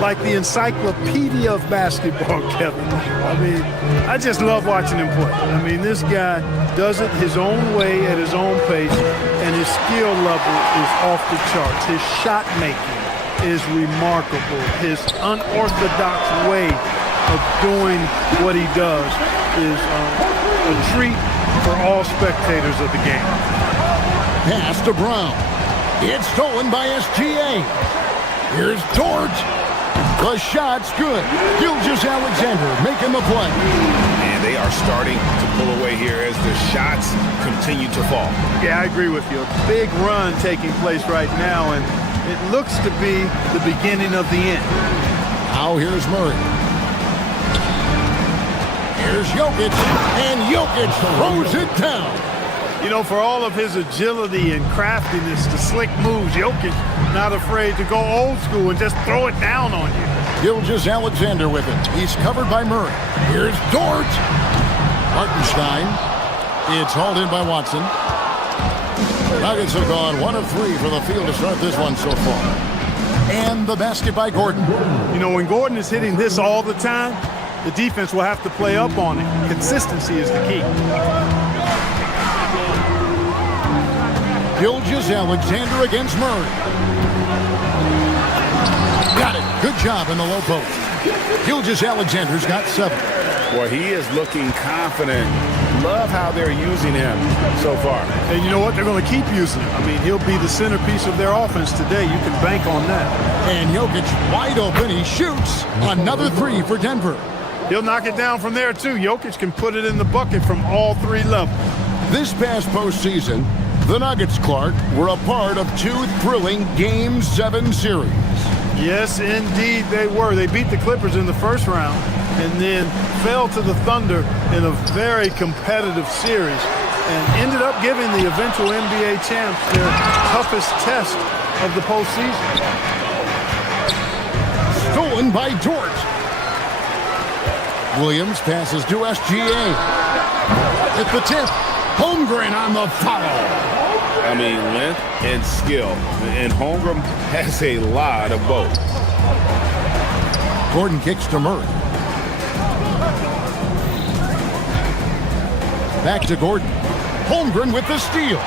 like the encyclopedia of basketball, Kevin. I mean, I just love watching him play. I mean, this guy does it his own way at his own pace, and his skill level is off the charts. His shot making is remarkable. His unorthodox way of doing what he does is a treat for all spectators of the game. Pass to Brown. It's stolen by SGA. Here's Dort. The shot's good. Gilgeous-Alexander making the play. And they are starting to pull away here as the shots continue to fall. Yeah, I agree with you. A big run taking place right now, and it looks to be the beginning of the end. Now here's Murray. Here's Jokic, and Jokic throws it down. You know, for all of his agility and craftiness, the slick moves, Jokic not afraid to go old school and just throw it down on you. Gilgeous-Alexander with it. He's covered by Murray. Here's Dort. Hartenstein. It's hauled in by Watson. Nuggets have gone 1 of 3 for the field to start this one so far. And the basket by Gordon. You know, when Gordon is hitting this all the time, the defense will have to play up on it. Consistency is the key. Gilgeous-Alexander against Murray. Got it. Good job in the low post. Gilgeous-Alexander's got 7. Boy, he is looking confident. Love how they're using him so far. And you know what? They're going to keep using him. I mean, he'll be the centerpiece of their offense today. You can bank on that. And Jokic wide open. He shoots. Another 3 for Denver. He'll knock it down from there, too. Jokic can put it in the bucket from all 3 levels. This past postseason, the Nuggets, Clark, were a part of 2 thrilling Game 7 series. Yes, indeed they were. They beat the Clippers in the first round and then fell to the Thunder in a very competitive series and ended up giving the eventual NBA champs their toughest test of the postseason. Stolen by Dort. Williams passes to SGA. At the tip. Holmgren on the foul. I mean, length and skill. And Holmgren has a lot of both. Gordon kicks to Murray. Back to Gordon. Holmgren with the steal.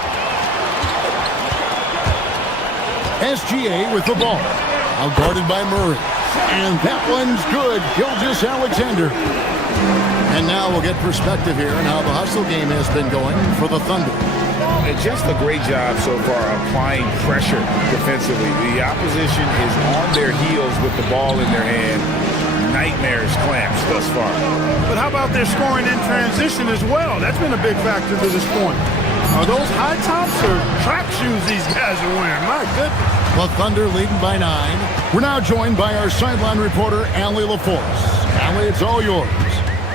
SGA with the ball. Now guarded by Murray. And that one's good. Gilgeous-Alexander. And now we'll get perspective here on how the hustle game has been going for the Thunder. And just a great job so far applying pressure defensively. The opposition is on their heels with the ball in their hand. Nightmares clamps thus far. But how about their scoring in transition as well? That's been a big factor to this point. Are those high tops or track shoes these guys are wearing? My goodness. The Thunder leading by 9. We're now joined by our sideline reporter, Allie LaForce. Allie, it's all yours.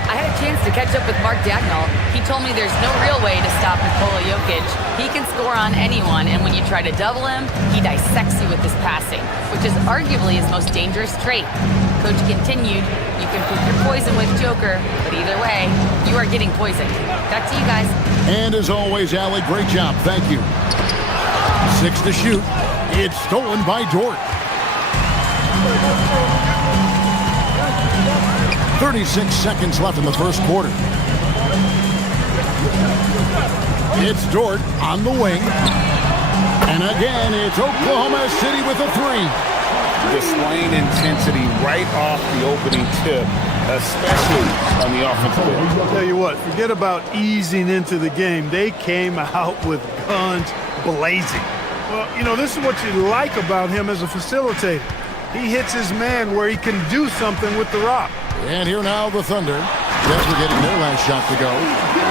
I had a chance to catch up with Mark Dagnall. He told me there's no real way to stop Nikola Jokic. He can score on anyone, and when you try to double him, he dissects you with his passing, which is arguably his most dangerous trait. Coach continued, you can pick your poison with Joker, but either way, you are getting poisoned. Back to you guys. And as always, Allie, great job. Thank you. 6 to shoot. It's stolen by Dort. 36 seconds left in the first quarter. It's Dort on the wing. And again, it's Oklahoma City with a 3. Displaying intensity right off the opening tip, especially on the offensive end. I'll tell you what, forget about easing into the game. They came out with guns blazing. Well, you know, this is what you like about him as a facilitator. He hits his man where he can do something with the rock. And here now the Thunder, just getting their last shot to go.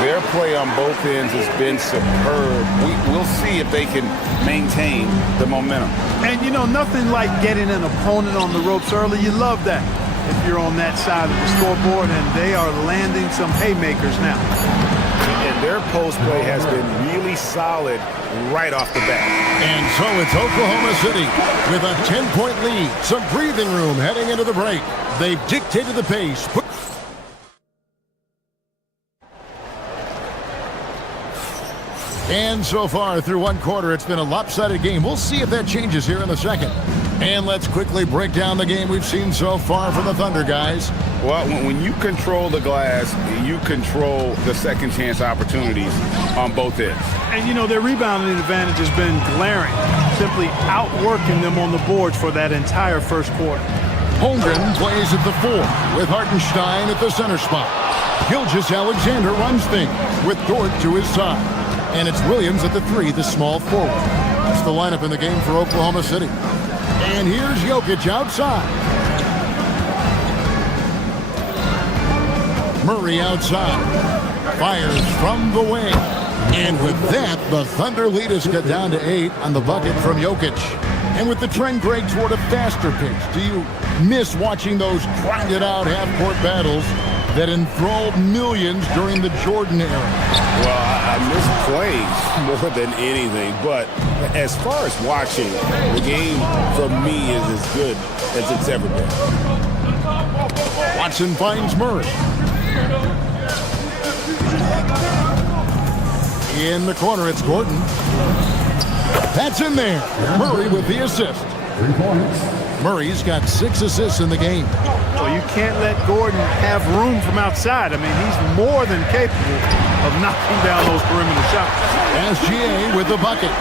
Their play on both ends has been superb. We'll see if they can maintain the momentum. And, you know, nothing like getting an opponent on the ropes early. You love that if you're on that side of the scoreboard, and they are landing some haymakers now. And their post play has been really solid right off the bat. And so it's Oklahoma City with a 10-point lead. Some breathing room heading into the break. They've dictated the pace. And so far through one quarter, it's been a lopsided game. We'll see if that changes here in the second. And let's quickly break down the game we've seen so far from the Thunder, guys. Well, when you control the glass, you control the second chance opportunities on both ends. And, you know, their rebounding advantage has been glaring, simply outworking them on the boards for that entire first quarter. Holmgren plays at the 4 with Hartenstein at the center spot. Gilgeous-Alexander runs things with Dort to his side. And it's Williams at the 3, the small forward. That's the lineup in the game for Oklahoma City. And here's Jokic outside. Murray outside. Fires from the wing. And with that, the Thunder lead has got down to 8 on the bucket from Jokic. And with the trend, Greg, toward a faster pace, do you miss watching those grinded-out half-court battles that enthralled millions during the Jordan era? Well, I miss plays more than anything, but as far as watching, the game for me is as good as it's ever been. Watson finds Murray. In the corner, it's Gordon. That's in there. Murray with the assist. 3 points. Murray's got 6 assists in the game. Well, you can't let Gordon have room from outside. I mean, he's more than capable of knocking down those perimeter shots. SGA with the bucket.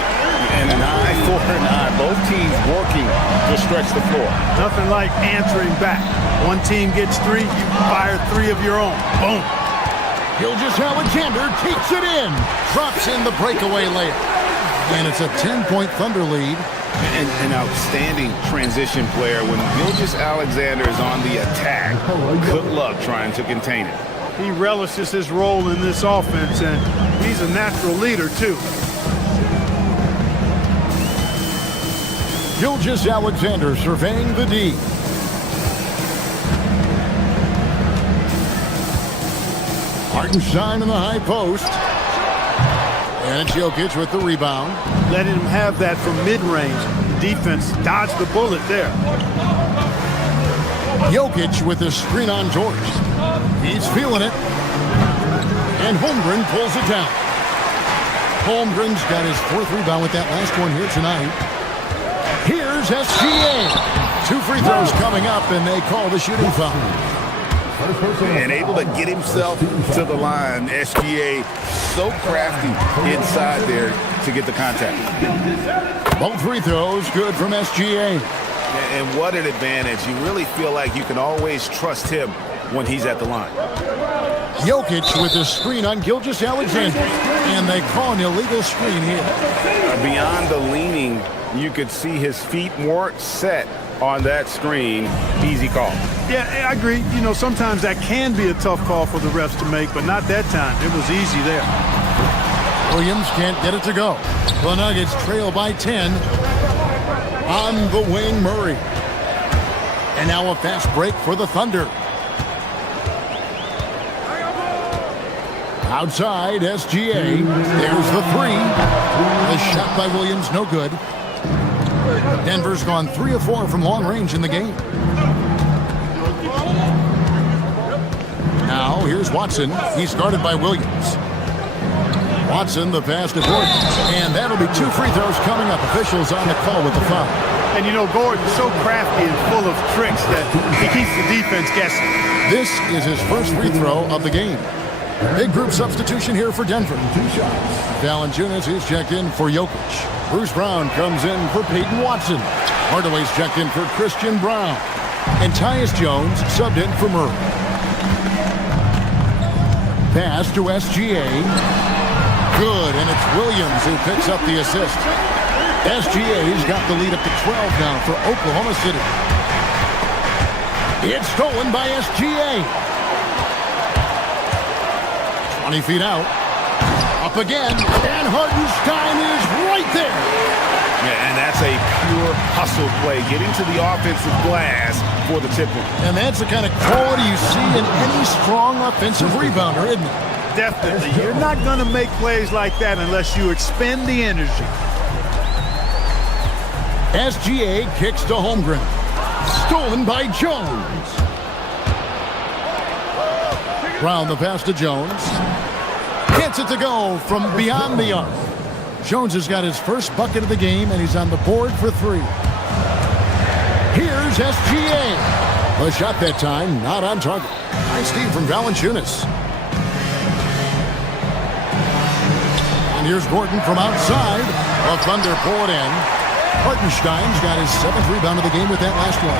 And an eye for an eye. Both teams working to stretch the floor. Nothing like answering back. One team gets 3, you fire 3 of your own. Boom. Gilgeous-Alexander takes it in. Drops in the breakaway layup. And it's a 10-point Thunder lead. An outstanding transition player. When Gilgeous-Alexander is on the attack, good luck trying to contain it. He relishes his role in this offense, and he's a natural leader, too. Gilgeous-Alexander surveying the D. Hartenstein in the high post. And it's Jokic with the rebound. Letting him have that from mid-range. Defense dodged the bullet there. Jokic with the screen on George. He's feeling it. And Holmgren pulls it down. Holmgren's got his 4th rebound with that last one here tonight. Here's SGA. 2 free throws coming up, and they call the shooting foul. And able to get himself to the line. SGA so crafty inside there to get the contact. Both free throws good from SGA. And what an advantage. You really feel like you can always trust him when he's at the line. Jokic with the screen on Gilgeous-Alexander. And they call an illegal screen here. Beyond the leaning, you could see his feet weren't set on that screen. Easy call. Yeah, I agree. You know, sometimes that can be a tough call for the refs to make, but not that time. It was easy there. Williams can't get it to go. The Nuggets trail by 10. On the wing, Murray. And now a fast break for the Thunder. Outside, SGA. There's the three. The shot by Williams, no good. Denver's gone 3 of 4 from long range in the game. Now, here's Watson. He's guarded by Williams. Watson, the pass to Gordon. And that'll be 2 free throws coming up. Officials on the call with the foul. And you know, Gordon's so crafty and full of tricks that he keeps the defense guessing. This is his first free throw of the game. Big group substitution here for Denver. Valanciunas is checked in for Jokic. Bruce Brown comes in for Peyton Watson. Hardaway's checked in for Christian Brown. And Tyus Jones subbed in for Murray. Pass to SGA. Good, and it's Williams who picks up the assist. SGA's got the lead up to 12 now for Oklahoma City. It's stolen by SGA. 20 feet out. Up again, and Hartenstein is right there. Yeah, and that's a pure hustle play, getting to the offensive glass for the tip-in. And that's the kind of quality you see in any strong offensive rebounder, isn't it? Definitely. You're not going to make plays like that unless you expend the energy. SGA kicks to Holmgren. Stolen by Jones. Brown the pass to Jones. Gets it to go from beyond the arc. Jones has got his first bucket of the game, and he's on the board for 3. Here's SGA. A shot that time, not on target. Nice steal from Valanciunas. And here's Gordon from outside. The Thunder pull it in. Hartenstein's got his 7th rebound of the game with that last one.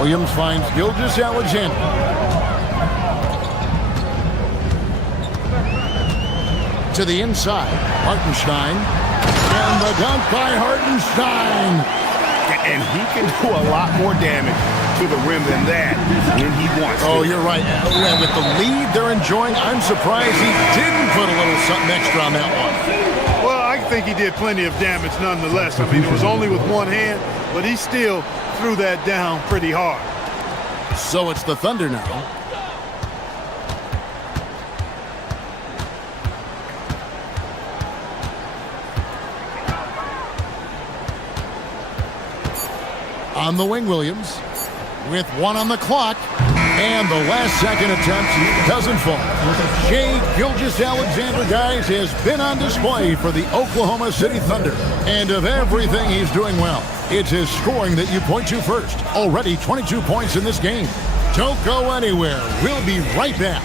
Williams finds Gilgeous-Alexander. To the inside, Hartenstein. And the dunk by Hartenstein. And he can do a lot more damage to the rim than that when he wants to. Oh, you're right. And with the lead they're enjoying, I'm surprised he didn't put a little something extra on that one. Well, I think he did plenty of damage nonetheless. I mean, it was only with one hand, but he still threw that down pretty hard. So it's the Thunder now. On the wing, Williams, with 1 on the clock, and the last second attempt doesn't fall. Shai Gilgeous-Alexander, guys, has been on display for the Oklahoma City Thunder. And of everything he's doing well, it's his scoring that you point to first. Already 22 points in this game. Don't go anywhere. We'll be right back.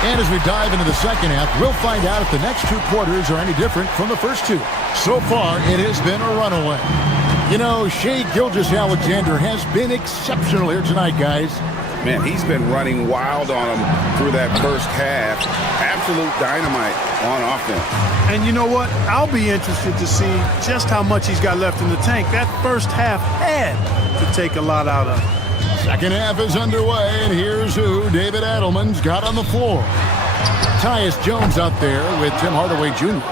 And as we dive into the second half, we'll find out if the next 2 quarters are any different from the first 2. So far, it has been a runaway. You know, Shai Gilgeous-Alexander has been exceptional here tonight, guys. Man, he's been running wild on him through that first half. Absolute dynamite on offense. And you know what? I'll be interested to see just how much he's got left in the tank. That first half had to take a lot out of him. Second half is underway, and here's who David Adelman's got on the floor. Tyus Jones out there with Tim Hardaway Jr.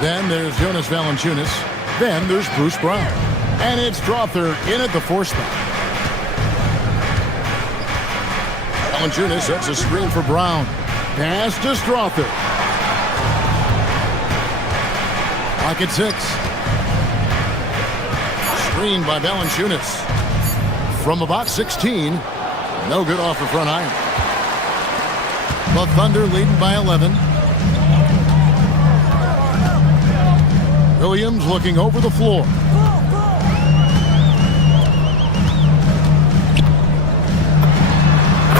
Then there's Jonas Valanciunas. Then there's Bruce Brown. And it's Strawther in at the 4 spot. Valanciunas sets a screen for Brown. Pass to Strawther. Clock at 6. Screen by Valanciunas. From about 16, no good off the front iron. The Thunder leading by 11. Williams looking over the floor.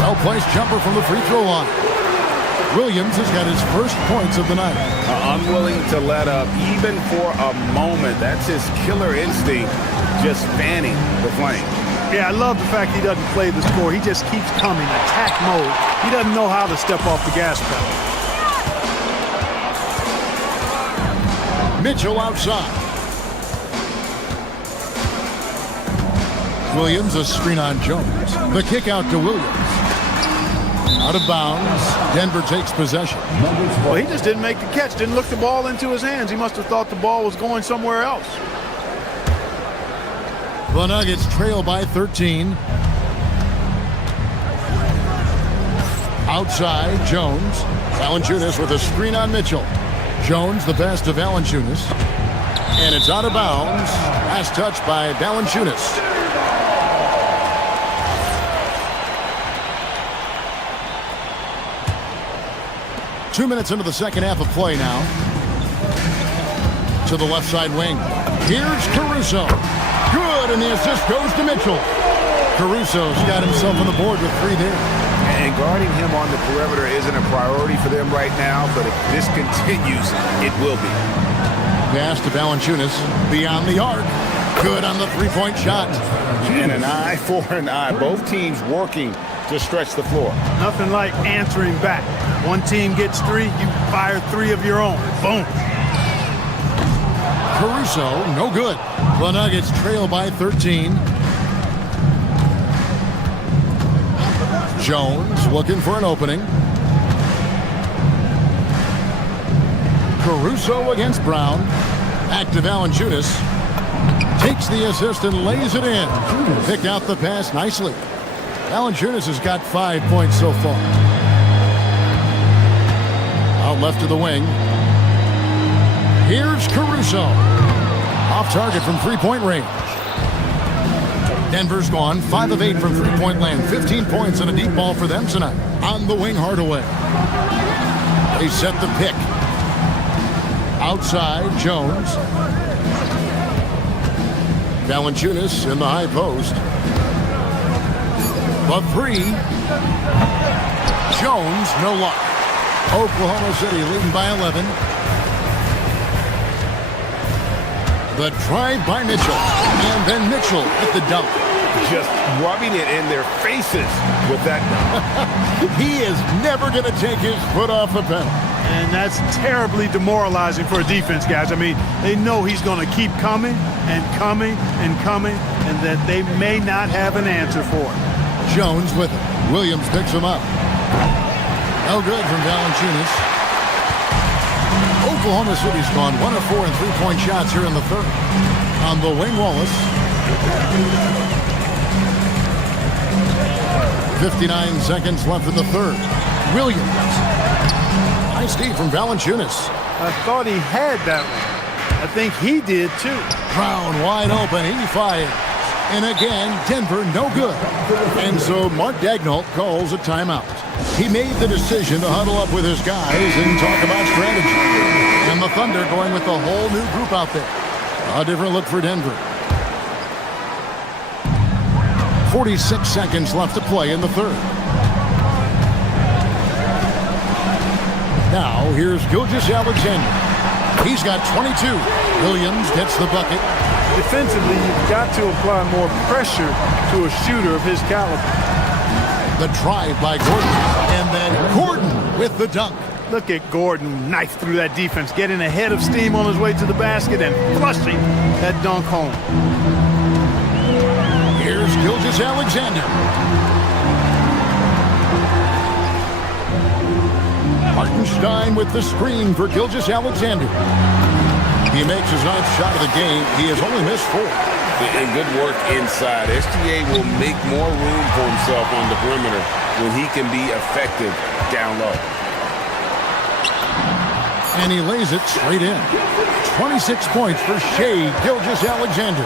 Well-placed jumper from the free throw line. Williams has got his first points of the night. Unwilling to let up even for a moment. That's his killer instinct, just fanning the flame. Yeah, I love the fact he doesn't play the score. He just keeps coming, attack mode. He doesn't know how to step off the gas pedal. Mitchell outside. Williams, a screen on Jones. The kick out to Williams. Out of bounds. Denver takes possession. Well, he just didn't make the catch. Didn't look the ball into his hands. He must have thought the ball was going somewhere else. The Nuggets trail by 13. Outside, Jones. Valanciunas with a screen on Mitchell. Jones, the pass to Valanciunas. And it's out of bounds. Last touch by Valanciunas. Two minutes into the second half of play now. To the left side wing. Here's Caruso. Good, and the assist goes to Mitchell. Caruso's got himself on the board with 3 there. And guarding him on the perimeter isn't a priority for them right now, but if this continues, it will be. Pass to Valanciunas. Beyond the arc. Good on the three-point shot. And an eye for an eye. Both teams working to stretch the floor. Nothing like answering back. One team gets 3, you fire 3 of your own. Boom. Caruso, no good. The Nuggets trail by 13. Jones looking for an opening. Caruso against Brown. Back to Valanciunas. Takes the assist and lays it in. Picked out the pass nicely. Valanciunas has got 5 points so far. Out left to the wing. Here's Caruso. Off target from three-point range. Denver's gone 5 of 8 from three-point land. 15 points and a deep ball for them tonight. On the wing, Hardaway. They set the pick. Outside, Jones. Valanciunas in the high post. The 3. Jones, no luck. Oklahoma City leading by 11. The drive by Mitchell. And then Mitchell at the dunk. Just rubbing it in their faces with that. He is never going to take his foot off the pedal. And that's terribly demoralizing for a defense, guys. I mean, they know he's going to keep coming and coming and coming, and that they may not have an answer for it. Jones with it. Williams picks him up. No good from Valanciunas. Oklahoma City's gone 1 of 4 in three-point shots here in the third. On the wing, Wallace. 59 seconds left in the third. Williams. Nice D from Valanciunas. I thought he had that one. I think he did too. Brown wide open. He fires. And again, Denver no good. And so Mark Daigneault calls a timeout. He made the decision to huddle up with his guys and talk about strategy. And the Thunder going with a whole new group out there. A different look for Denver. 46 seconds left to play in the third. Now, here's Gilgeous-Alexander. He's got 22. Williams gets the bucket. Defensively, you've got to apply more pressure to a shooter of his caliber. The drive by Gordon. And then Gordon with the dunk. Look at Gordon knife through that defense, getting ahead of steam on his way to the basket and flushing that dunk home. Here's Gilgeous-Alexander. Hartenstein with the screen for Gilgeous-Alexander. He makes his 9th shot of the game. He has only missed 4. And good work inside. SGA will make more room for himself on the perimeter when he can be effective down low. And he lays it straight in. 26 points for Shai Gilgeous-Alexander.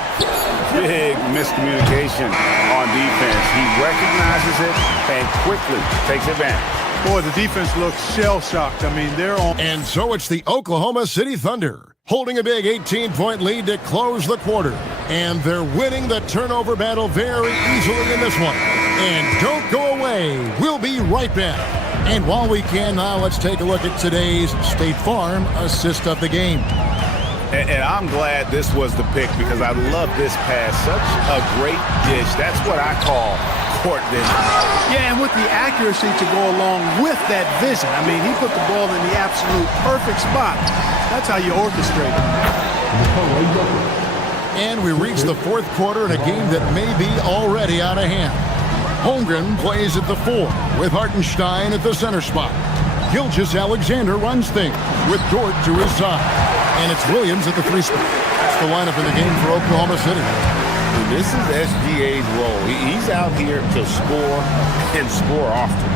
Big miscommunication on defense. He recognizes it and quickly takes advantage. Boy, the defense looks shell-shocked. I mean, they're on. And so it's the Oklahoma City Thunder holding a big 18-point lead to close the quarter. And they're winning the turnover battle very easily in this one. And don't go away. We'll be right back. And while we can now, let's take a look at today's State Farm assist of the game. And I'm glad this was the pick because I love this pass. Such a great dish. That's what I call court vision. Yeah, and with the accuracy to go along with that vision. I mean, he put the ball in the absolute perfect spot. That's how you orchestrate it. And we reach the fourth quarter in a game that may be already out of hand. Holmgren plays at the 4 with Hartenstein at the center spot. Gilgeous-Alexander runs things with Dort to his side. And it's Williams at the 3 spot. That's the lineup in the game for Oklahoma City. This is SGA's role. He's out here to score and score often.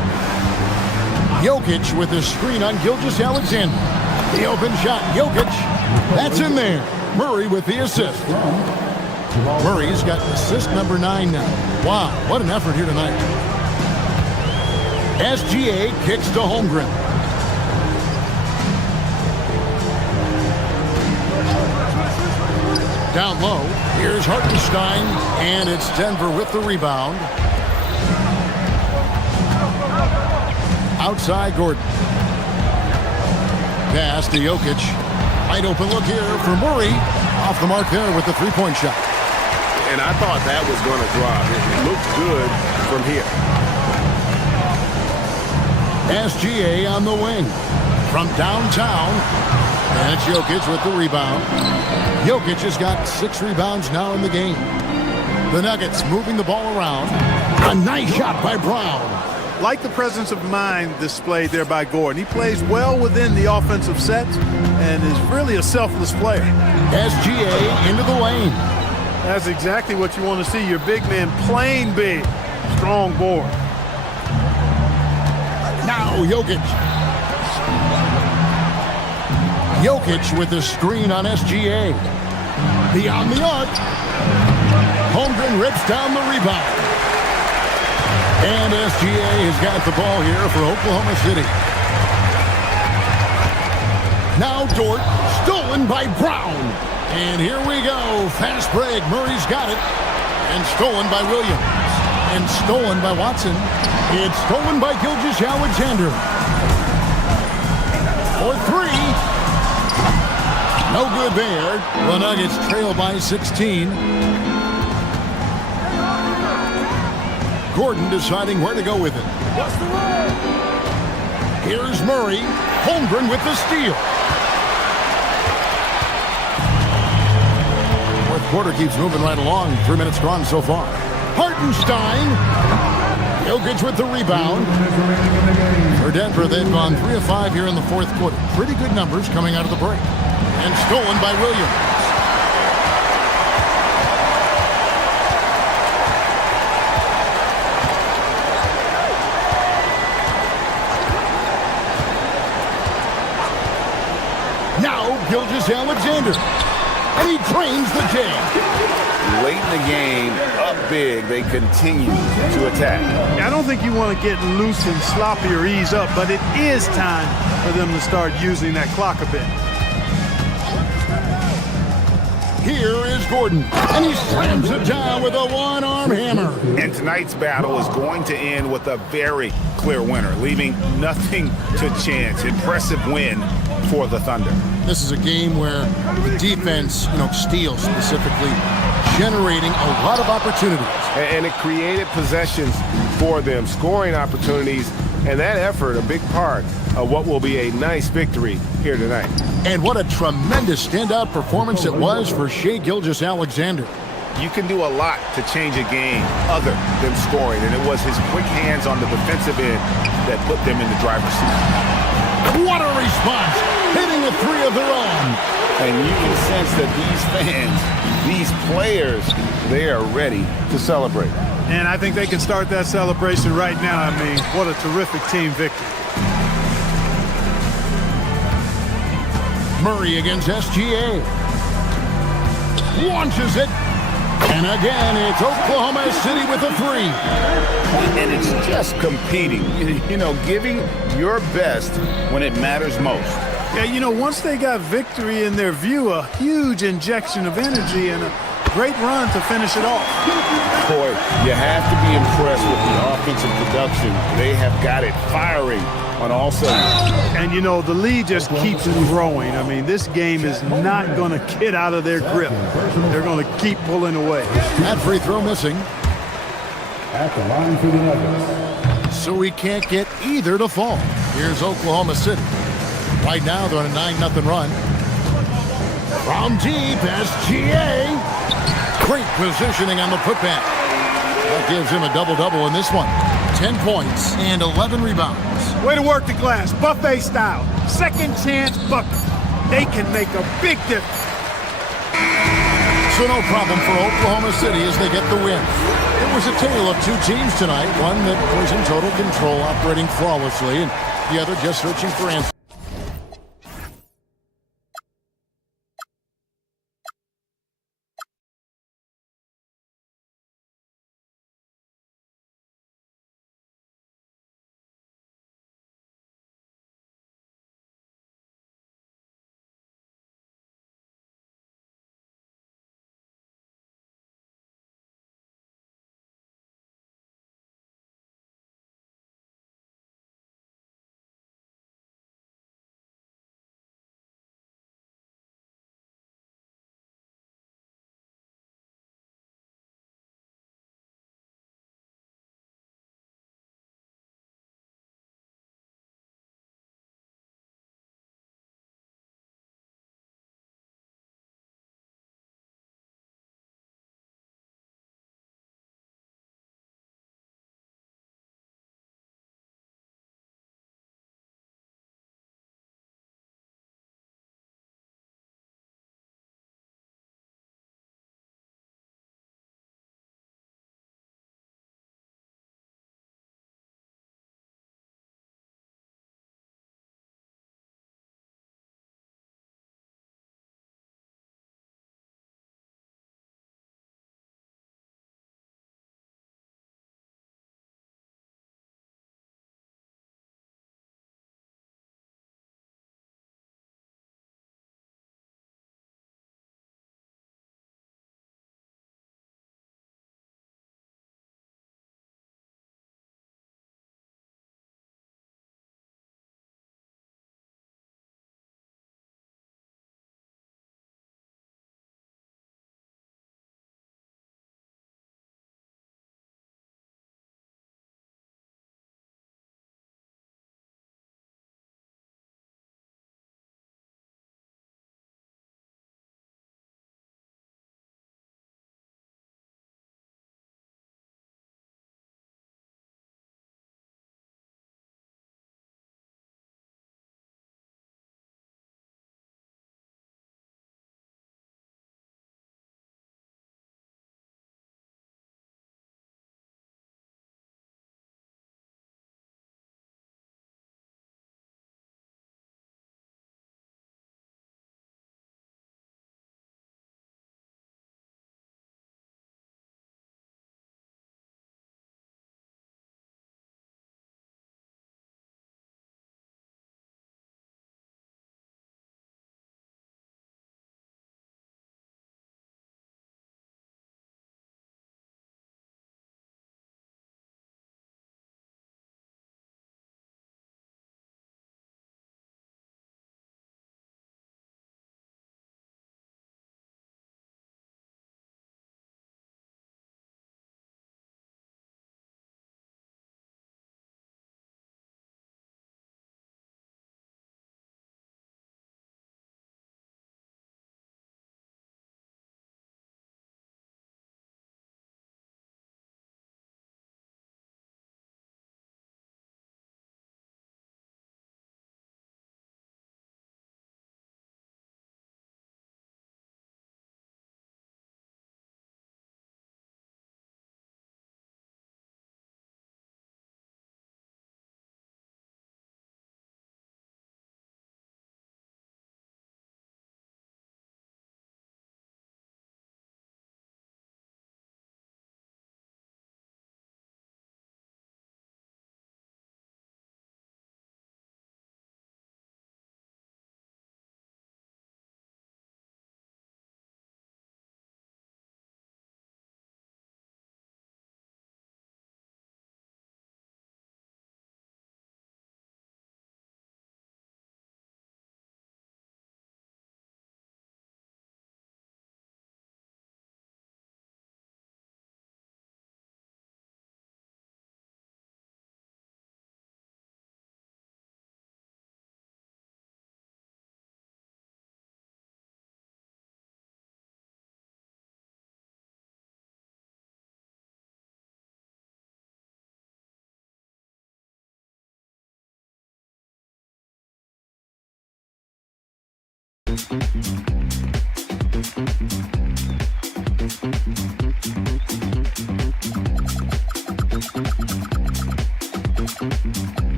Jokic with a screen on Gilgeous-Alexander. The open shot, Jokic. That's in there. Murray with the assist. Murray's got assist number 9 now. Wow, what an effort here tonight. SGA kicks to Holmgren. Down low, here's Hartenstein, and it's Denver with the rebound. Outside Gordon. Pass to Jokic. Wide open look here for Murray. Off the mark there with the three-point shot. And I thought that was going to drop. It looked good from here. SGA on the wing. From downtown. And it's Jokic with the rebound. Jokic has got 6 rebounds now in the game. The Nuggets moving the ball around. A nice shot by Brown. Like the presence of mind displayed there by Gordon. He plays well within the offensive set and is really a selfless player. SGA into the lane. That's exactly what you want to see. Your big man playing big. Strong board. Now Jokic. Jokic with the screen on SGA. Beyond the arc. Holmgren rips down the rebound. And SGA has got the ball here for Oklahoma City. Now Dort, stolen by Brown. And here we go. Fast break. Murray's got it. And stolen by Williams. And stolen by Watson. It's stolen by Gilgeous-Alexander. For 3. No good there. The Nuggets trail by 16. Gordon deciding where to go with it. Here's Murray. Holmgren with the steal. Fourth quarter keeps moving right along. 3 minutes gone so far. Hartenstein. Jokic with the rebound. For Denver, they've gone 3 of 5 here in the fourth quarter. Pretty good numbers coming out of the break. And stolen by Williams. Now Gilgeous-Alexander. And he trains the jam. Late in the game, up big, they continue to attack. I don't think you want to get loose and sloppy or ease up, but it is time for them to start using that clock a bit. Here is Gordon, and he slams it down with a one-arm hammer. And tonight's battle is going to end with a very clear winner, leaving nothing to chance. Impressive win for the Thunder. This is a game where the defense, steals specifically, generating a lot of opportunities. And it created possessions for them, scoring opportunities, and that effort, a big part of what will be a nice victory here tonight. And what a tremendous standout performance it was for Shai Gilgeous-Alexander. You can do a lot to change a game other than scoring, and it was his quick hands on the defensive end that put them in the driver's seat. What a response, hitting a 3 of their own. And you can sense that these fans, these players, they are ready to celebrate. And I think they can start that celebration right now. I mean, what a terrific team victory. Murray against SGA. Launches it. And again, it's Oklahoma City with a 3. And it's just competing, giving your best when it matters most. Yeah, once they got victory in their view, a huge injection of energy and a great run to finish it off. Boy, you have to be impressed with the offensive production. They have got it firing on all cylinders. And, the lead just keeps growing. I mean, this game is not going to get out of their grip. They're going to keep pulling away. That free throw missing. At the line for the Nuggets. So we can't get either to fall. Here's Oklahoma City. Right now, they're on a 9-0 run. From deep, SGA. Great positioning on the putback. That gives him a double-double in this one. 10 points and 11 rebounds. Way to work the glass, buffet style. Second chance bucket. They can make a big difference. So no problem for Oklahoma City as they get the win. It was a tale of two teams tonight, one that was in total control, operating flawlessly, and the other just searching for answers.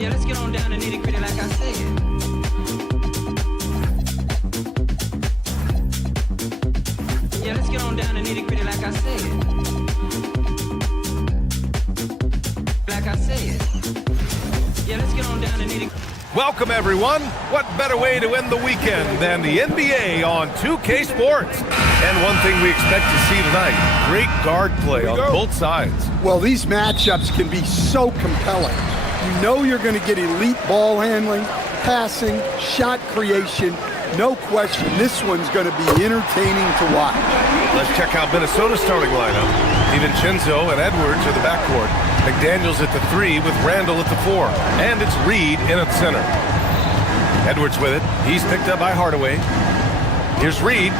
Yeah, let's get on down to nitty-gritty like I said. Yeah, let's get on down to nitty-gritty like I said. Like I said. Yeah, let's get on down to nitty-gritty. Welcome, everyone. What better way to end the weekend than the NBA on 2K Sports? And one thing we expect to see tonight, great guard play on both sides. Well, these matchups can be so compelling. You know you're going to get elite ball handling, passing, shot creation. No question, this one's going to be entertaining to watch. Let's check out Minnesota's starting lineup. DiVincenzo and Edwards are the backcourt. McDaniels at the 3 with Randall at the 4. And it's Reed in at center. Edwards with it. He's picked up by Hardaway. Here's Reed.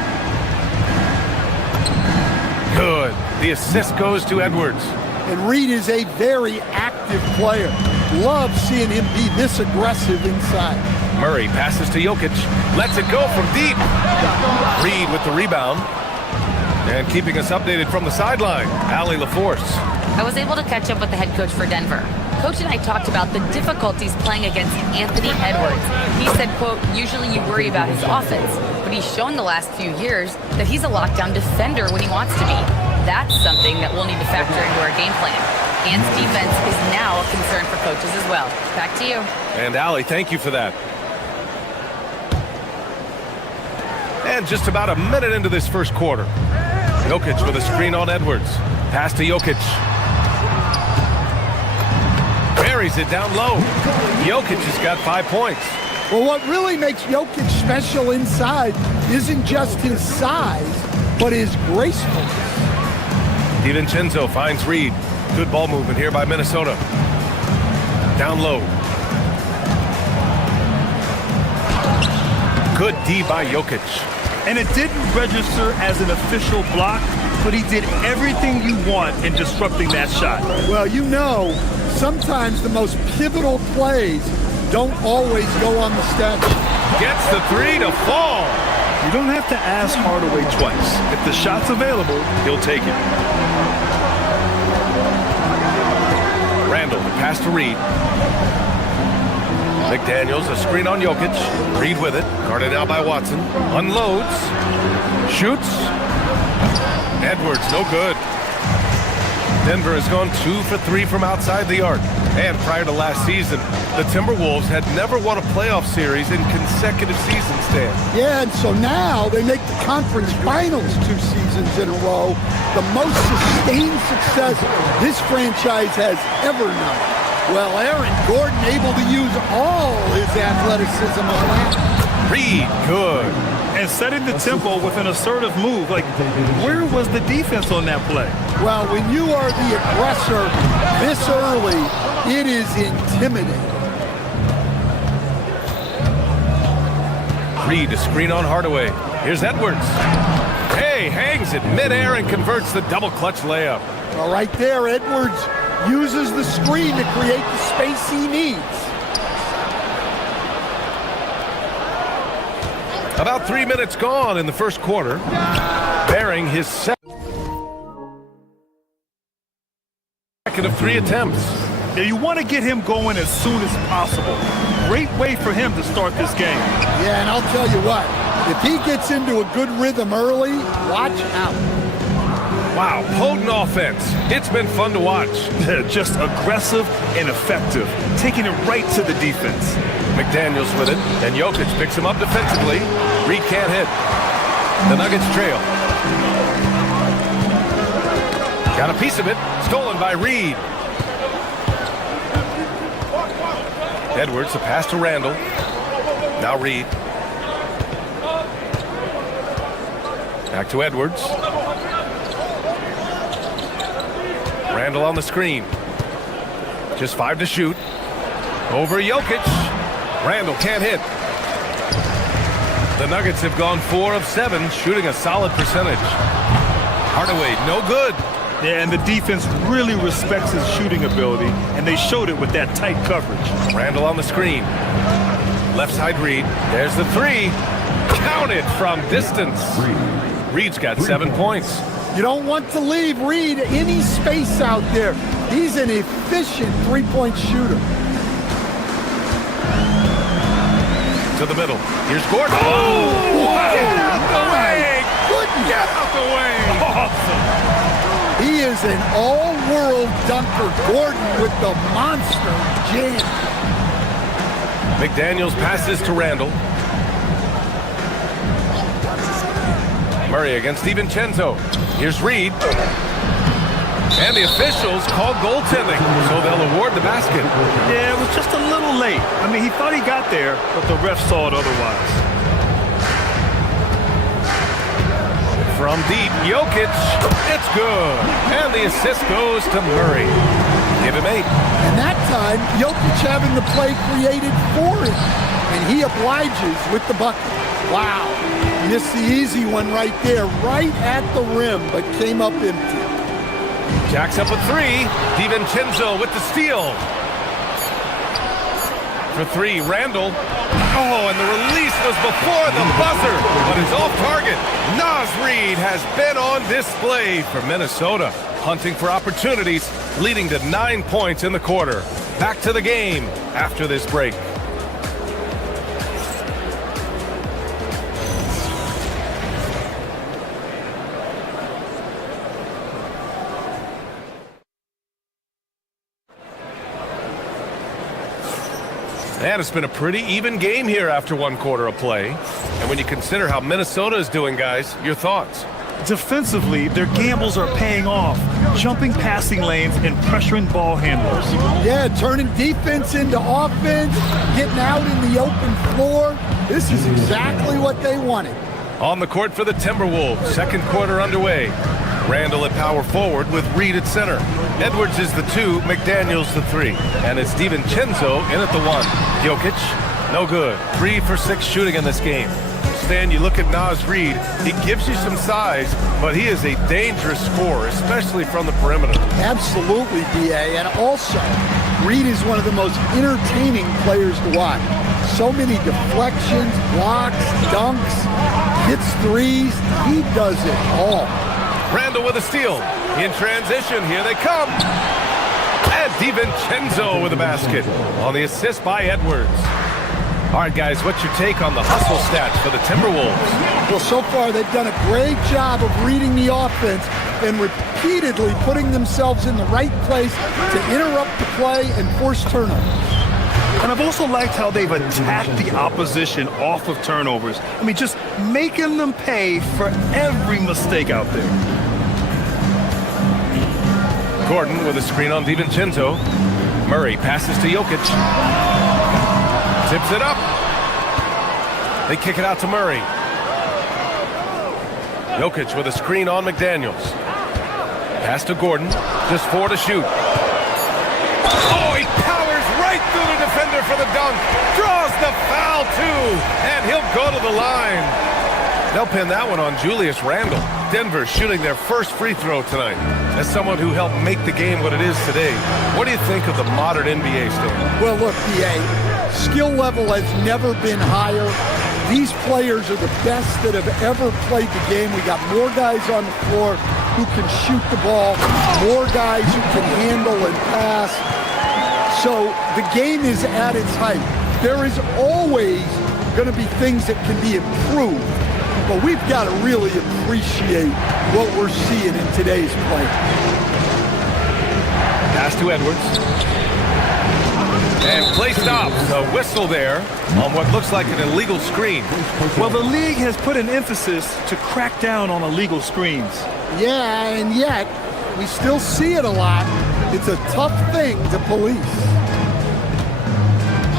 Good. The assist goes to Edwards. And Reed is a very active player. Love seeing him be this aggressive inside. Murray passes to Jokic. Lets it go from deep. Reed with the rebound. And keeping us updated from the sideline, Allie LaForce. I was able to catch up with the head coach for Denver. Coach and I talked about the difficulties playing against Anthony Edwards. He said, quote, usually you worry about his offense, but he's shown the last few years that he's a lockdown defender when he wants to be. That's something that we'll need to factor into our game plan. And defense is now a concern for coaches as well. Back to you. And Allie, thank you for that. And just about a minute into this first quarter. Jokic with a screen on Edwards. Pass to Jokic. Buries it down low. Jokic has got 5 points. Well, what really makes Jokic special inside isn't just his size, but his gracefulness. DiVincenzo finds Reed. Good ball movement here by Minnesota. Down low. Good D by Jokic. And it didn't register as an official block, but he did everything you want in disrupting that shot. Well, you know, sometimes the most pivotal plays don't always go on the stat sheet. Gets the 3 to fall. You don't have to ask Hardaway twice. If the shot's available, he'll take it. Randall, the pass to Reed. McDaniels, a screen on Jokic. Reed with it. Guarded out by Watson. Unloads. Shoots. Edwards, no good. Denver has gone 2 for 3 from outside the arc. And prior to last season, the Timberwolves had never won a playoff series in consecutive seasons, Dan. Yeah, and so now they make the conference finals 2 seasons in a row. The most sustained success this franchise has ever known. Well, Aaron Gordon able to use all his athleticism on that. Reed, good. And setting the tempo with an assertive move. Like, where was the defense on that play? Well, when you are the aggressor this early, it is intimidating. Reed, a screen on Hardaway. Here's Edwards. Hey, hangs it midair and converts the double clutch layup. Well, right there, Edwards uses the screen to create the space he needs. About 3 minutes gone in the first quarter. Bearing his second of 3 attempts. Yeah, you want to get him going as soon as possible. Great way for him to start this game. Yeah, and I'll tell you what, if he gets into a good rhythm early, watch out. Wow, potent offense. It's been fun to watch. Just aggressive and effective, taking it right to the defense. McDaniels with it, and Jokic picks him up defensively. Reed can't hit. The Nuggets trail. Got a piece of it, stolen by Reed. Edwards, a pass to Randall. Now Reed. Back to Edwards. Randall on the screen. Just 5 to shoot. Over Jokic. Randall can't hit. The Nuggets have gone 4 of 7, shooting a solid percentage. Hardaway, no good. Yeah, and the defense really respects his shooting ability, and they showed it with that tight coverage. Randall on the screen. Left side Reed. There's the three. Counted from distance. Reed's got 7 points. You don't want to leave Reed any space out there. He's an efficient three-point shooter. To the middle. Here's Gordon. Oh! Get out the way! Get out the way! Awesome. He is an all-world dunker. Gordon with the monster jam. McDaniels passes to Randall. Murray against DiVincenzo. Here's Reed. And the officials call goaltending, so they'll award the basket. Yeah, it was just a little late. I mean, he thought he got there, but the ref saw it otherwise. From deep, Jokic. It's good. And the assist goes to Murray. Give him 8. And that time, Jokic having the play created for him. And he obliges with the bucket. Wow. Missed the easy one right there, right at the rim, but came up empty. Jacks up a 3. DiVincenzo with the steal. For 3, Randall. Oh, and the release was before the buzzer, but it's off target. Naz Reid has been on display for Minnesota, hunting for opportunities, leading to 9 points in the quarter. Back to the game after this break. And it's been a pretty even game here after 1 quarter of play. And when you consider how Minnesota is doing, guys, your thoughts? Defensively, their gambles are paying off. Jumping passing lanes and pressuring ball handlers. Yeah, turning defense into offense, getting out in the open floor. This is exactly what they wanted. On the court for the Timberwolves, 2nd quarter underway. Randall at power forward with Reed at center. Edwards is the 2, McDaniels the 3. And it's DiVincenzo in at the 1. Jokic, no good. 3 for 6 shooting in this game. Stan, you look at Naz Reid, he gives you some size, but he is a dangerous scorer, especially from the perimeter. Absolutely, B.A. And also, Reed is one of the most entertaining players to watch. So many deflections, blocks, dunks, hits threes. He does it all. Randall with a steal. In transition, here they come. And DiVincenzo with a basket on the assist by Edwards. All right, guys, what's your take on the hustle stats for the Timberwolves? Well, so far they've done a great job of reading the offense and repeatedly putting themselves in the right place to interrupt the play and force turnovers. And I've also liked how they've attacked the opposition off of turnovers. I mean, just making them pay for every mistake out there. Gordon with a screen on DiVincenzo. Murray passes to Jokic. Tips it up. They kick it out to Murray. Jokic with a screen on McDaniels. Pass to Gordon. Just 4 to shoot. Oh, he powers right through the defender for the dunk. Draws the foul, too. And he'll go to the line. They'll pin that one on Julius Randle. Denver shooting their first free throw tonight. As someone who helped make the game what it is today, what do you think of the modern NBA, Stan? Well, look, B.A., skill level has never been higher. These players are the best that have ever played the game. We got more guys on the floor who can shoot the ball, more guys who can handle and pass. So the game is at its height. There is always going to be things that can be improved, but we've got to really appreciate what we're seeing in today's play. Pass to Edwards. And play stops. A whistle there on what looks like an illegal screen. Well, the league has put an emphasis to crack down on illegal screens. Yeah, and yet we still see it a lot. It's a tough thing to police.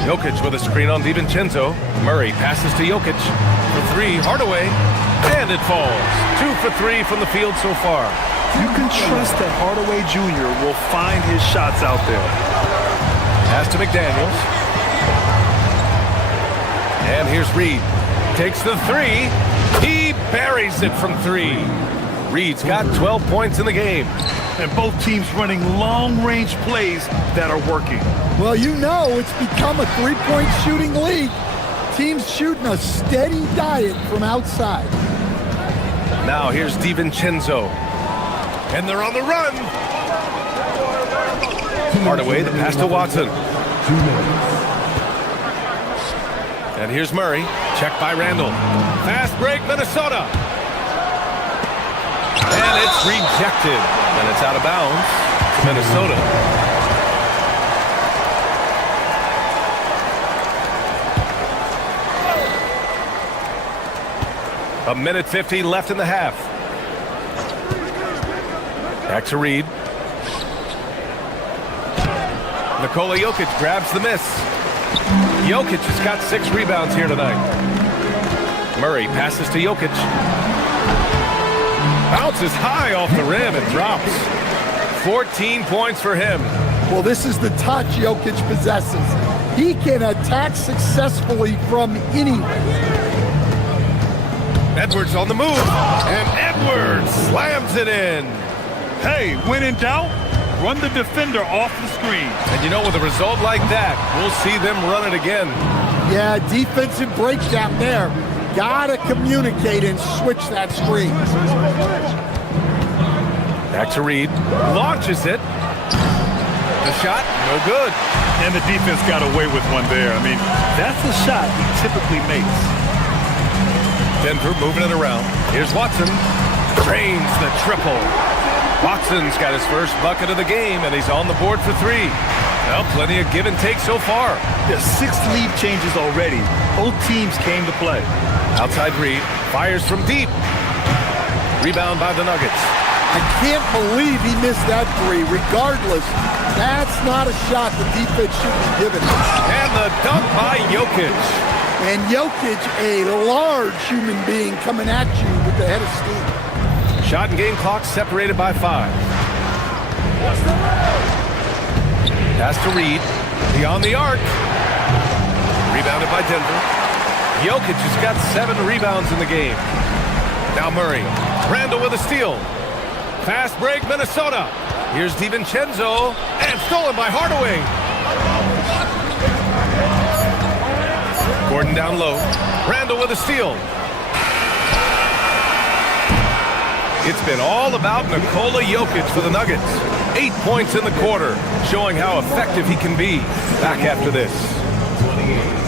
Jokic with a screen on DiVincenzo. Murray passes to Jokic for 3. Hardaway. And it falls. 2 for 3 from the field so far. You can trust that Hardaway Jr. will find his shots out there. Pass to McDaniels. And here's Reed. Takes the three. He buries it from three. Reed's got 12 points in the game. And both teams running long-range plays that are working. Well, you know it's become a three-point shooting league. Teams shooting a steady diet from outside. Now here's DiVincenzo. And they're on the run. Hardaway, the pass to Watson. And here's Murray. Checked by Randall. Fast break, Minnesota. And it's rejected. And it's out of bounds to Minnesota. A minute 50 left in the half. Back to Reed. Nikola Jokic grabs the miss. Jokic has got 6 rebounds here tonight. Murray passes to Jokic. Bounces high off the rim and drops. 14 points for him. Well, this is the touch Jokic possesses. He can attack successfully from anywhere. Edwards on the move. And Edwards slams it in. Hey, when in doubt, run the defender off the screen. And you know, with a result like that, we'll see them run it again. Yeah, defensive breakdown there. Gotta communicate and switch that screen. Back to Reed. Launches it. The shot, no good. And the defense got away with one there. I mean, that's a shot he typically makes. Denver moving it around. Here's Watson. Drains the triple. Watson's got his first bucket of the game, and he's on the board for 3. Well, plenty of give and take so far. There's 6 lead changes already. Both teams came to play. Outside Reed. Fires from deep. Rebound by the Nuggets. I can't believe he missed that 3. Regardless, that's not a shot the defense should be giving. And the dunk by Jokic. And Jokic, a large human being coming at you with the head of steam. Shot and game clock separated by 5. Pass to Reed. Beyond the arc. Rebounded by Denver. Jokic has got 7 rebounds in the game. Now Murray. Randall with a steal. Fast break, Minnesota. Here's DiVincenzo. And stolen by Hardaway. Gordon down low. Randall with a steal. It's been all about Nikola Jokic for the Nuggets. 8 points in the quarter, showing how effective he can be. Back after this. 28.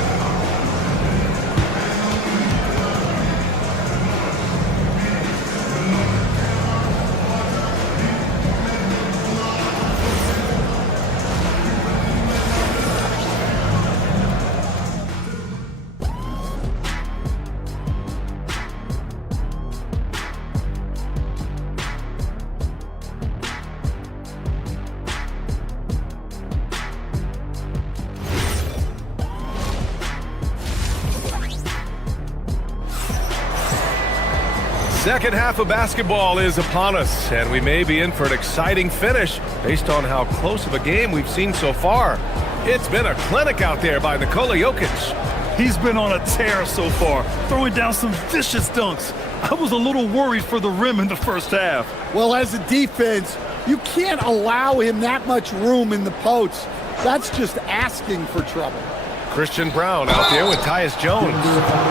Second half of basketball is upon us, and we may be in for an exciting finish based on how close of a game we've seen so far. It's been a clinic out there by Nikola Jokic. He's been on a tear so far, throwing down some vicious dunks. I was a little worried for the rim in the first half. Well, as a defense, you can't allow him that much room in the post. That's just asking for trouble. Christian Brown out there with Tyus Jones.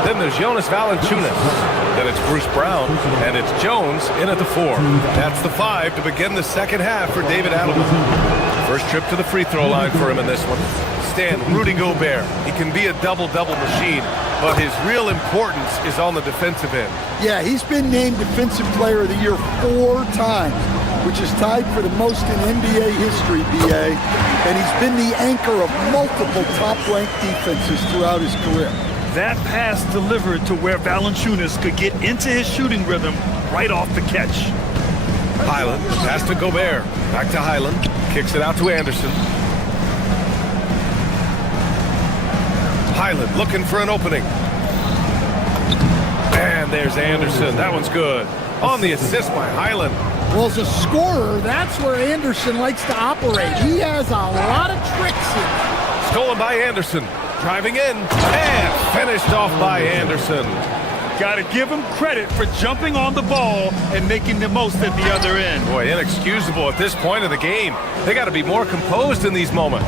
Then there's Jonas Valanciunas. Then it's Bruce Brown, and it's Jones in at the 4. That's the 5 to begin the second half for David Adelman. First trip to the free throw line for him in this one. Stand Rudy Gobert. He can be a double-double machine, but his real importance is on the defensive end. Yeah, he's been named Defensive Player of the Year 4 times, which is tied for the most in NBA history, BA. And he's been the anchor of multiple top-ranked defenses throughout his career. That pass delivered to where Valanciunas could get into his shooting rhythm right off the catch. Highland, pass to Gobert. Back to Highland. Kicks it out to Anderson. Highland looking for an opening. And there's Anderson. That one's good. On the assist by Highland. Well, as a scorer, that's where Anderson likes to operate. He has a lot of tricks in him. Stolen by Anderson. driving in, and finished off by Anderson. Got to give him credit for jumping on the ball and making the most at the other end. Boy, inexcusable at this point of the game. They got to be more composed in these moments.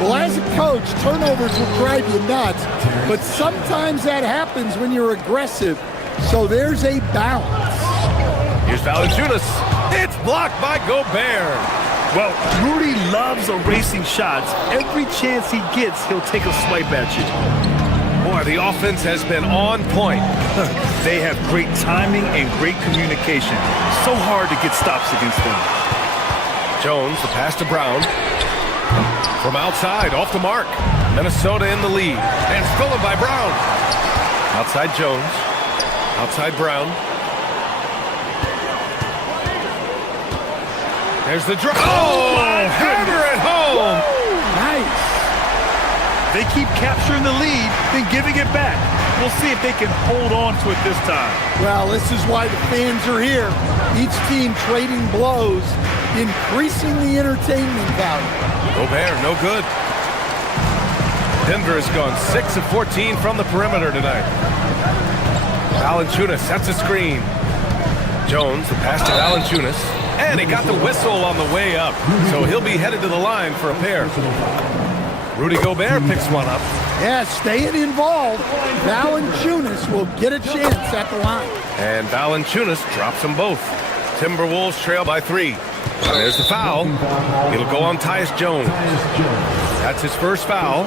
Well, as a coach, turnovers will drive you nuts, but sometimes that happens when you're aggressive. So there's a balance. Here's Valanciunas. It's blocked by Gobert. Well, Rudy loves erasing shots. Every chance he gets, he'll take a swipe at you. Boy, the offense has been on point. They have great timing and great communication. So hard to get stops against them. Jones, the pass to Brown. From outside, off the mark. Minnesota in the lead. And stolen by Brown. Outside Jones. Outside Brown. There's the draw. Oh, hammer it home. Nice. They keep capturing the lead, then giving it back. We'll see if they can hold on to it this time. Well, this is why the fans are here. Each team trading blows, increasing the entertainment value. Gobert, no good. Denver has gone 6 of 14 from the perimeter tonight. Valanciunas sets a screen. Jones, the pass to Valanciunas. And he got the whistle on the way up. So he'll be headed to the line for a pair. Rudy Gobert picks one up. Yeah, staying involved. Valanciunas will get a chance at the line. And Valanciunas drops them both. Timberwolves trail by 3. There's the foul. It'll go on Tyus Jones. That's his first foul.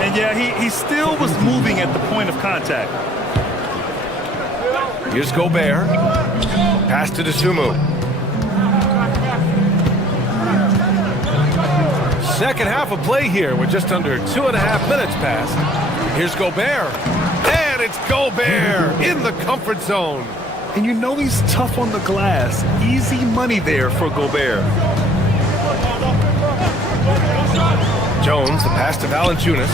And yeah, he still was moving at the point of contact. Here's Gobert. Pass to Dosunmu. Second half of play here with just under 2.5 minutes passed. Here's Gobert. And it's Gobert in the comfort zone. And you know he's tough on the glass. Easy money there for Gobert. Jones, the pass to Valanciunas.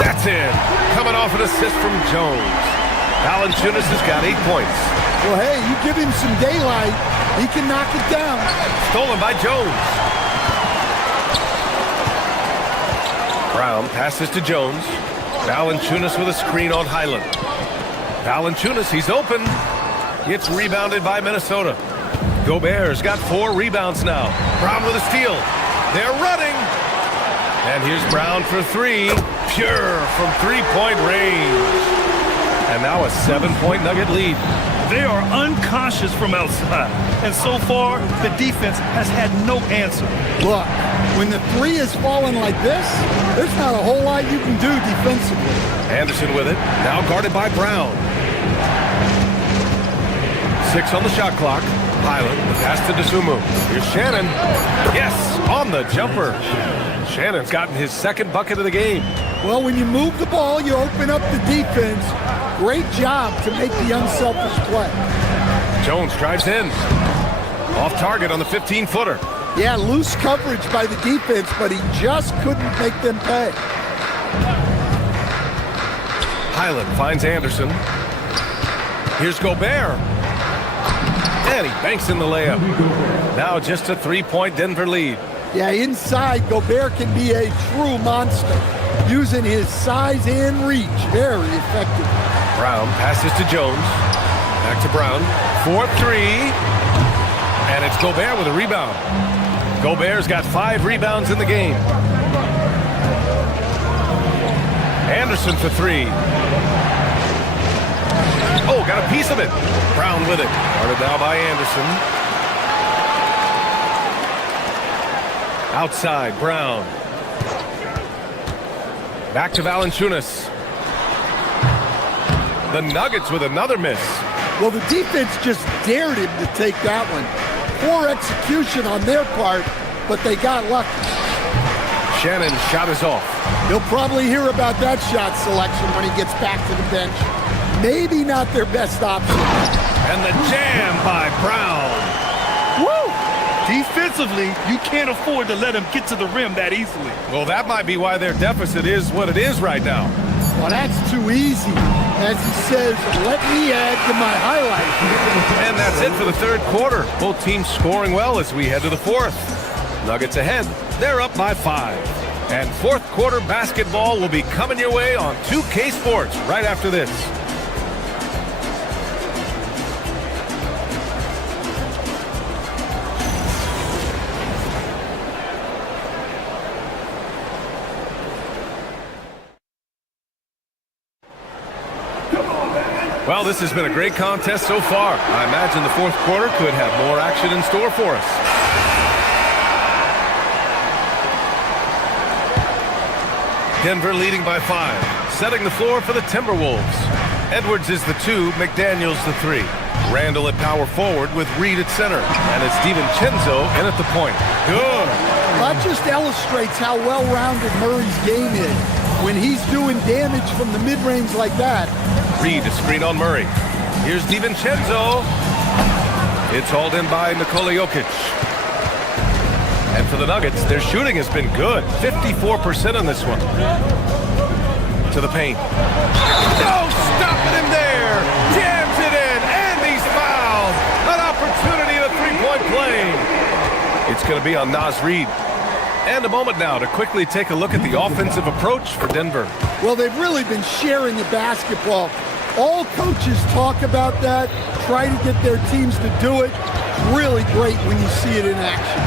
That's in. Coming off an assist from Jones. Valanciunas has got 8 points. Well, hey, you give him some daylight, he can knock it down. Stolen by Jones. Brown passes to Jones. Valanciunas with a screen on Highland. Valanciunas, he's open. It's rebounded by Minnesota. Gobert's got 4 rebounds now. Brown with a steal. They're running. And here's Brown for 3. Pure from 3-point range. And now a 7-point Nugget lead. They are unconscious from outside. And so far, the defense has had no answer. Look, when the 3 is falling like this, there's not a whole lot you can do defensively. Anderson with it. Now guarded by Brown. 6 on the shot clock. Highland, the pass to Dosunmu. Here's Shannon. Yes, on the jumper. Shannon's gotten his second bucket of the game. Well, when you move the ball, you open up the defense. Great job to make the unselfish play. Jones drives in. Off target on the 15-footer. Yeah, loose coverage by the defense, but he just couldn't make them pay. Highland finds Anderson. Here's Gobert. And he banks in the layup. Now just a 3-point Denver lead. Yeah, inside, Gobert can be a true monster, using his size and reach very effectively. Brown passes to Jones. Back to Brown. 4-3. And it's Gobert with a rebound. Gobert's got 5 rebounds in the game. Anderson for 3. Oh, got a piece of it. Brown with it. Guarded now by Anderson. Outside, Brown. Back to Valanciunas. The Nuggets with another miss. Well, the defense just dared him to take that one. Poor execution on their part, but they got lucky. Shannon's shot is off. He'll probably hear about that shot selection when he gets back to the bench. Maybe not their best option. And the jam by Brown. Woo! Defensively, you can't afford to let him get to the rim that easily. Well, that might be why their deficit is what it is right now. Well, that's too easy. As he says, let me add to my highlight. And that's it for the third quarter. Both teams scoring well as we head to the fourth. Nuggets ahead. They're up by 5. And fourth quarter basketball will be coming your way on 2K Sports right after this. Well, this has been a great contest so far. I imagine the fourth quarter could have more action in store for us. Denver leading by 5, setting the floor for the Timberwolves. Edwards is the 2, McDaniels the 3. Randall at power forward with Reed at center. And it's DiVincenzo in at the point. Good. That just illustrates how well-rounded Murray's game is. When he's doing damage from the mid-range like that. Reed to screen on Murray. Here's DiVincenzo. It's hauled in by Nikola Jokic. And for the Nuggets, their shooting has been good. 54% on this one. To the paint. No, stopping him there. Jams it in, and he's fouled. An opportunity at a three-point play. It's going to be on Naz Reid. And a moment now to quickly take a look at the offensive approach for Denver. Well, they've really been sharing the basketball. All coaches talk about that, try to get their teams to do it. Really great when you see it in action.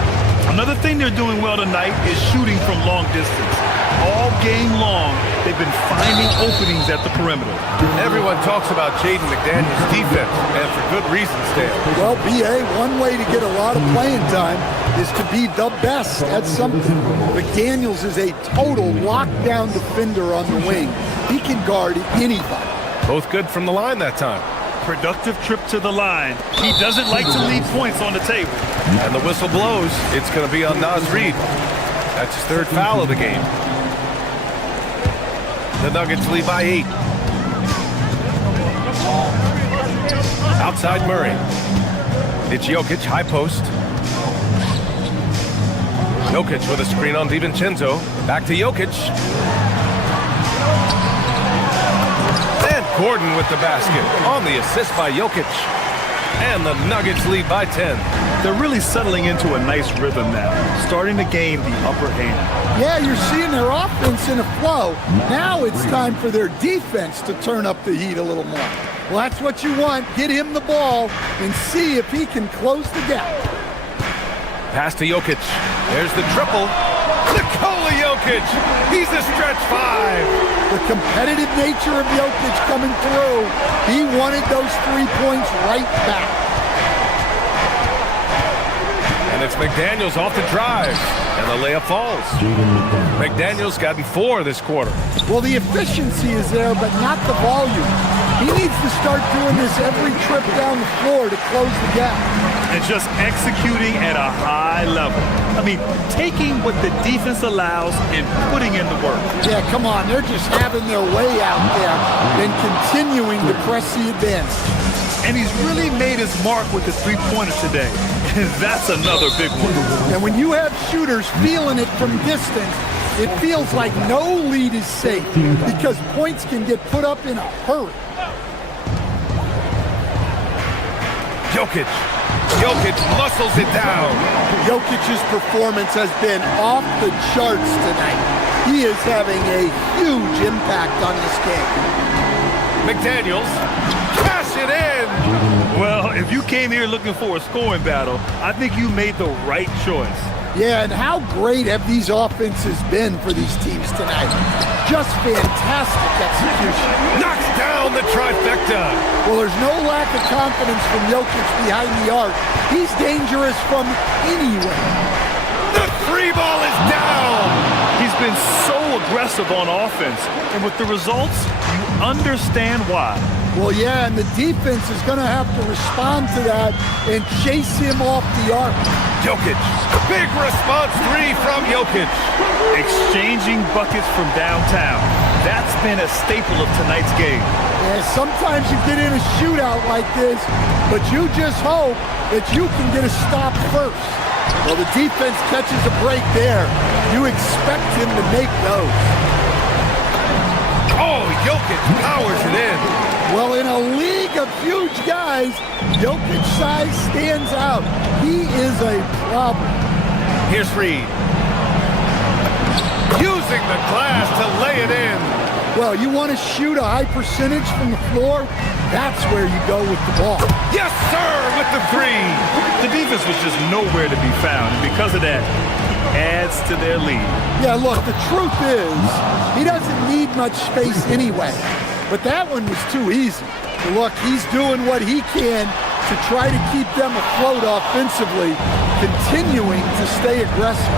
Another thing they're doing well tonight is shooting from long distance. All game long, they've been finding openings at the perimeter. Everyone talks about Jaden McDaniels' defense, and for good reason, Stan. Well, B.A., one way to get a lot of playing time is to be the best at something. McDaniels is a total lockdown defender on the wing. He can guard anybody. Both good from the line that time. Productive trip to the line. He doesn't like to leave points on the table. And the whistle blows. It's going to be on Naz Reid. That's his third foul of the game. The Nuggets lead by 8. Outside Murray. It's Jokic, high post. Jokic with a screen on DiVincenzo. Back to Jokic. And Gordon with the basket on the assist by Jokic. And the Nuggets lead by 10. They're really settling into a nice rhythm now, starting to gain the upper hand. Yeah, you're seeing their offense in a flow. Now it's time for their defense to turn up the heat a little more. Well, that's what you want. Get him the ball and see if he can close the gap. Pass to Jokic. There's the triple. Nikola Jokic. He's a stretch 5. The competitive nature of Jokic coming through. He wanted those 3 points right back. And it's McDaniels off the drive. And the layup falls. McDaniels gotten 4 this quarter. Well, the efficiency is there, but not the volume. He needs to start doing this every trip down the floor to close the gap. And just executing at a high level. I mean, taking what the defense allows and putting in the work. Yeah, come on. They're just having their way out there and continuing to press the advantage. And he's really made his mark with the three-pointer today. And that's another big one. And when you have shooters feeling it from distance, it feels like no lead is safe because points can get put up in a hurry. Jokic. Jokic muscles it down. Jokic's performance has been off the charts tonight. He is having a huge impact on this game. McDaniels, cash it in. Well, if you came here looking for a scoring battle, I think you made the right choice. Yeah, and how great have these offenses been for these teams tonight? Just fantastic execution. Knocks down the trifecta. Well, there's no lack of confidence from Jokic behind the arc. He's dangerous from anywhere. The 3 ball is down. He's been so aggressive on offense, and with the results, you understand why. Well, yeah, and the defense is going to have to respond to that and chase him off the arc. Jokic, big response 3 from Jokic. Exchanging buckets from downtown. That's been a staple of tonight's game. Yeah, sometimes you get in a shootout like this, but you just hope that you can get a stop first. Well, the defense catches a break there. You expect him to make those. Oh, Jokic powers it in. Well, in a league of huge guys, Jokic's size stands out. He is a problem. Here's Reed. using the glass to lay it in. Well, you want to shoot a high percentage from the floor? That's where you go with the ball. Yes, sir, with the three. The defense was just nowhere to be found, and because of that, he adds to their lead. Yeah, look, the truth is, he doesn't need much space anyway. But that one was too easy. Look, he's doing what he can to try to keep them afloat offensively, continuing to stay aggressive.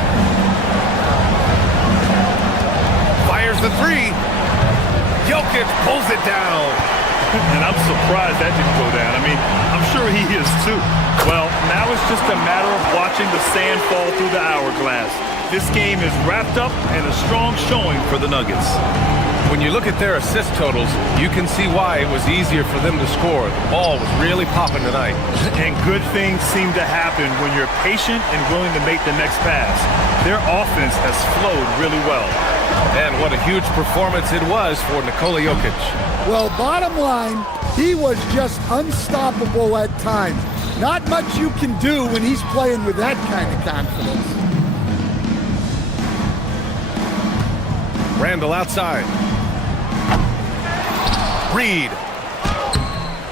Fires the three. Jokic pulls it down. And I'm surprised that didn't go down. I mean, I'm sure he is too. Well, now it's just a matter of watching the sand fall through the hourglass. This game is wrapped up and a strong showing for the Nuggets. When you look at their assist totals, you can see why it was easier for them to score. The ball was really popping tonight. And good things seem to happen when you're patient and willing to make the next pass. Their offense has flowed really well. And what a huge performance it was for Nikola Jokic. Well, bottom line, he was just unstoppable at times. Not much you can do when he's playing with that kind of confidence. Randall outside. Reed.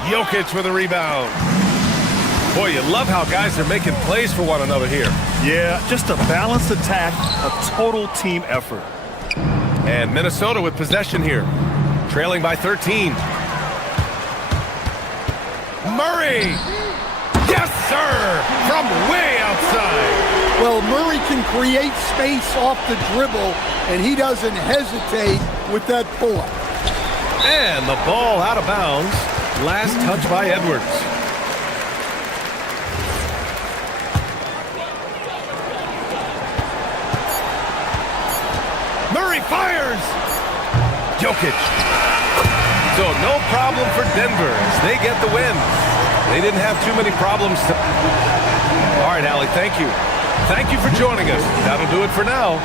Jokic with a rebound. Boy, you love how guys are making plays for one another here. Yeah, just a balanced attack, a total team effort. And Minnesota with possession here, trailing by 13. Murray! Yes, sir! From way outside. Well, Murray can create space off the dribble, and he doesn't hesitate with that pull-up. And the ball out of bounds. Last touch by Edwards. Murray fires! Jokic. So no problem for Denver as they get the win. They didn't have too many problems to... All right, Allie, thank you. Thank you for joining us. That'll do it for now.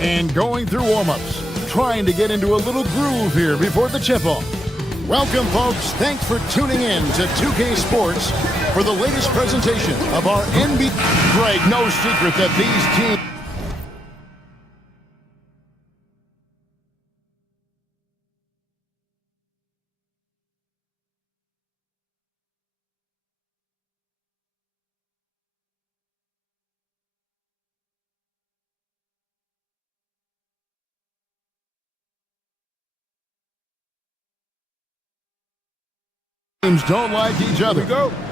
And going through warm-ups, trying to get into a little groove here before the tip-off. Welcome, folks. Thanks for tuning in to 2K Sports for the latest presentation of our NBA. Greg, no secret that these teams... teams don't like each other.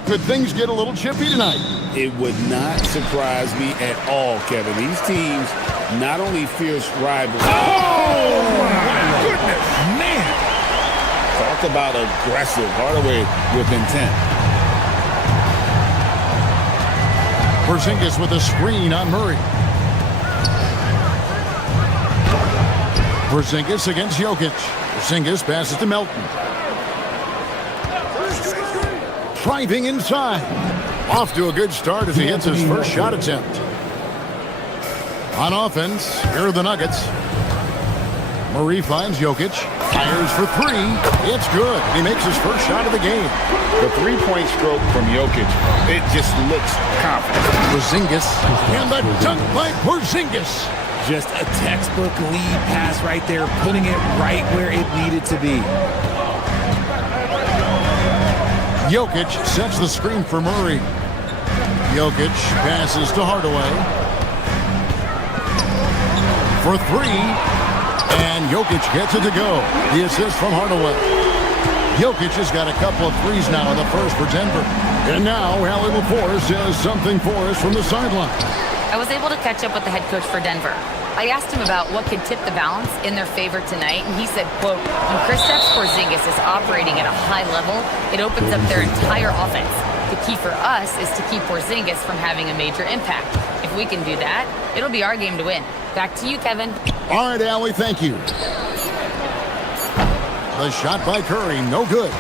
Could things get a little chippy tonight? It would not surprise me at all, Kevin. These teams not only fierce rivals. Oh, my goodness, man. Talk about aggressive. Hardaway with intent. Porzingis with a screen on Murray. Porzingis against Jokic. Porzingis passes to Melton. Driving inside. Off to a good start as he hits his first shot attempt. On offense, here are the Nuggets. Murray finds Jokic. Fires for three. It's good. He makes his first shot of the game. The three-point stroke from Jokic, it just looks confident. Porzingis. And the dunk by Porzingis. Just a textbook lead pass right there, putting it right where it needed to be. Jokic sets the screen for Murray. Jokic passes to Hardaway. For three. And Jokic gets it to go. The assist from Hardaway. Jokic has got a couple of threes now in the first for Denver. And now Allie LaForce has something for us from the sideline. I was able to catch up with the head coach for Denver. I asked him about what could tip the balance in their favor tonight, and he said, quote, when Kristaps Porzingis is operating at a high level, it opens up their entire offense. The key for us is to keep Porzingis from having a major impact. If we can do that, it'll be our game to win. Back to you, Kevin. All right, Allie, thank you. The shot by Curry, no good.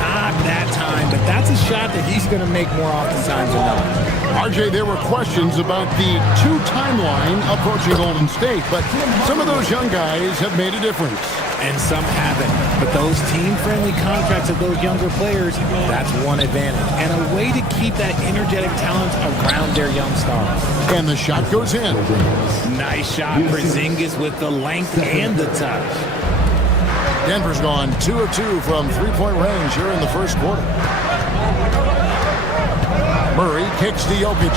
Not that time, but that's a shot that he's going to make more oftentimes than not. RJ, there were questions about the two timeline approaching Golden State, but some of those young guys have made a difference. And some haven't. But those team-friendly contracts of those younger players, that's one advantage. And a way to keep that energetic talent around their young stars. And the shot goes in. Nice shot, Porzingis with the length and the touch. Denver's gone 2 of 2 from three-point range here in the first quarter. Murray kicks to Jokic.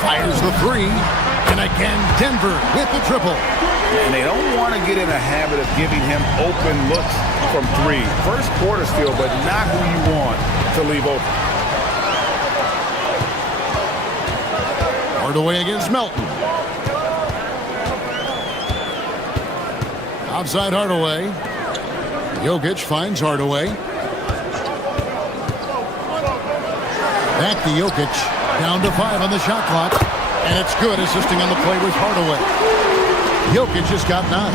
Fires the three. And again, Denver with the triple. And they don't want to get in a habit of giving him open looks from three. First quarter still, but not who you want to leave open. Hardaway against Melton. Outside Hardaway. Jokic finds Hardaway. Back to Jokic. Down to 5 on the shot clock. And it's good, assisting on the play with Hardaway. Jokic has got 9.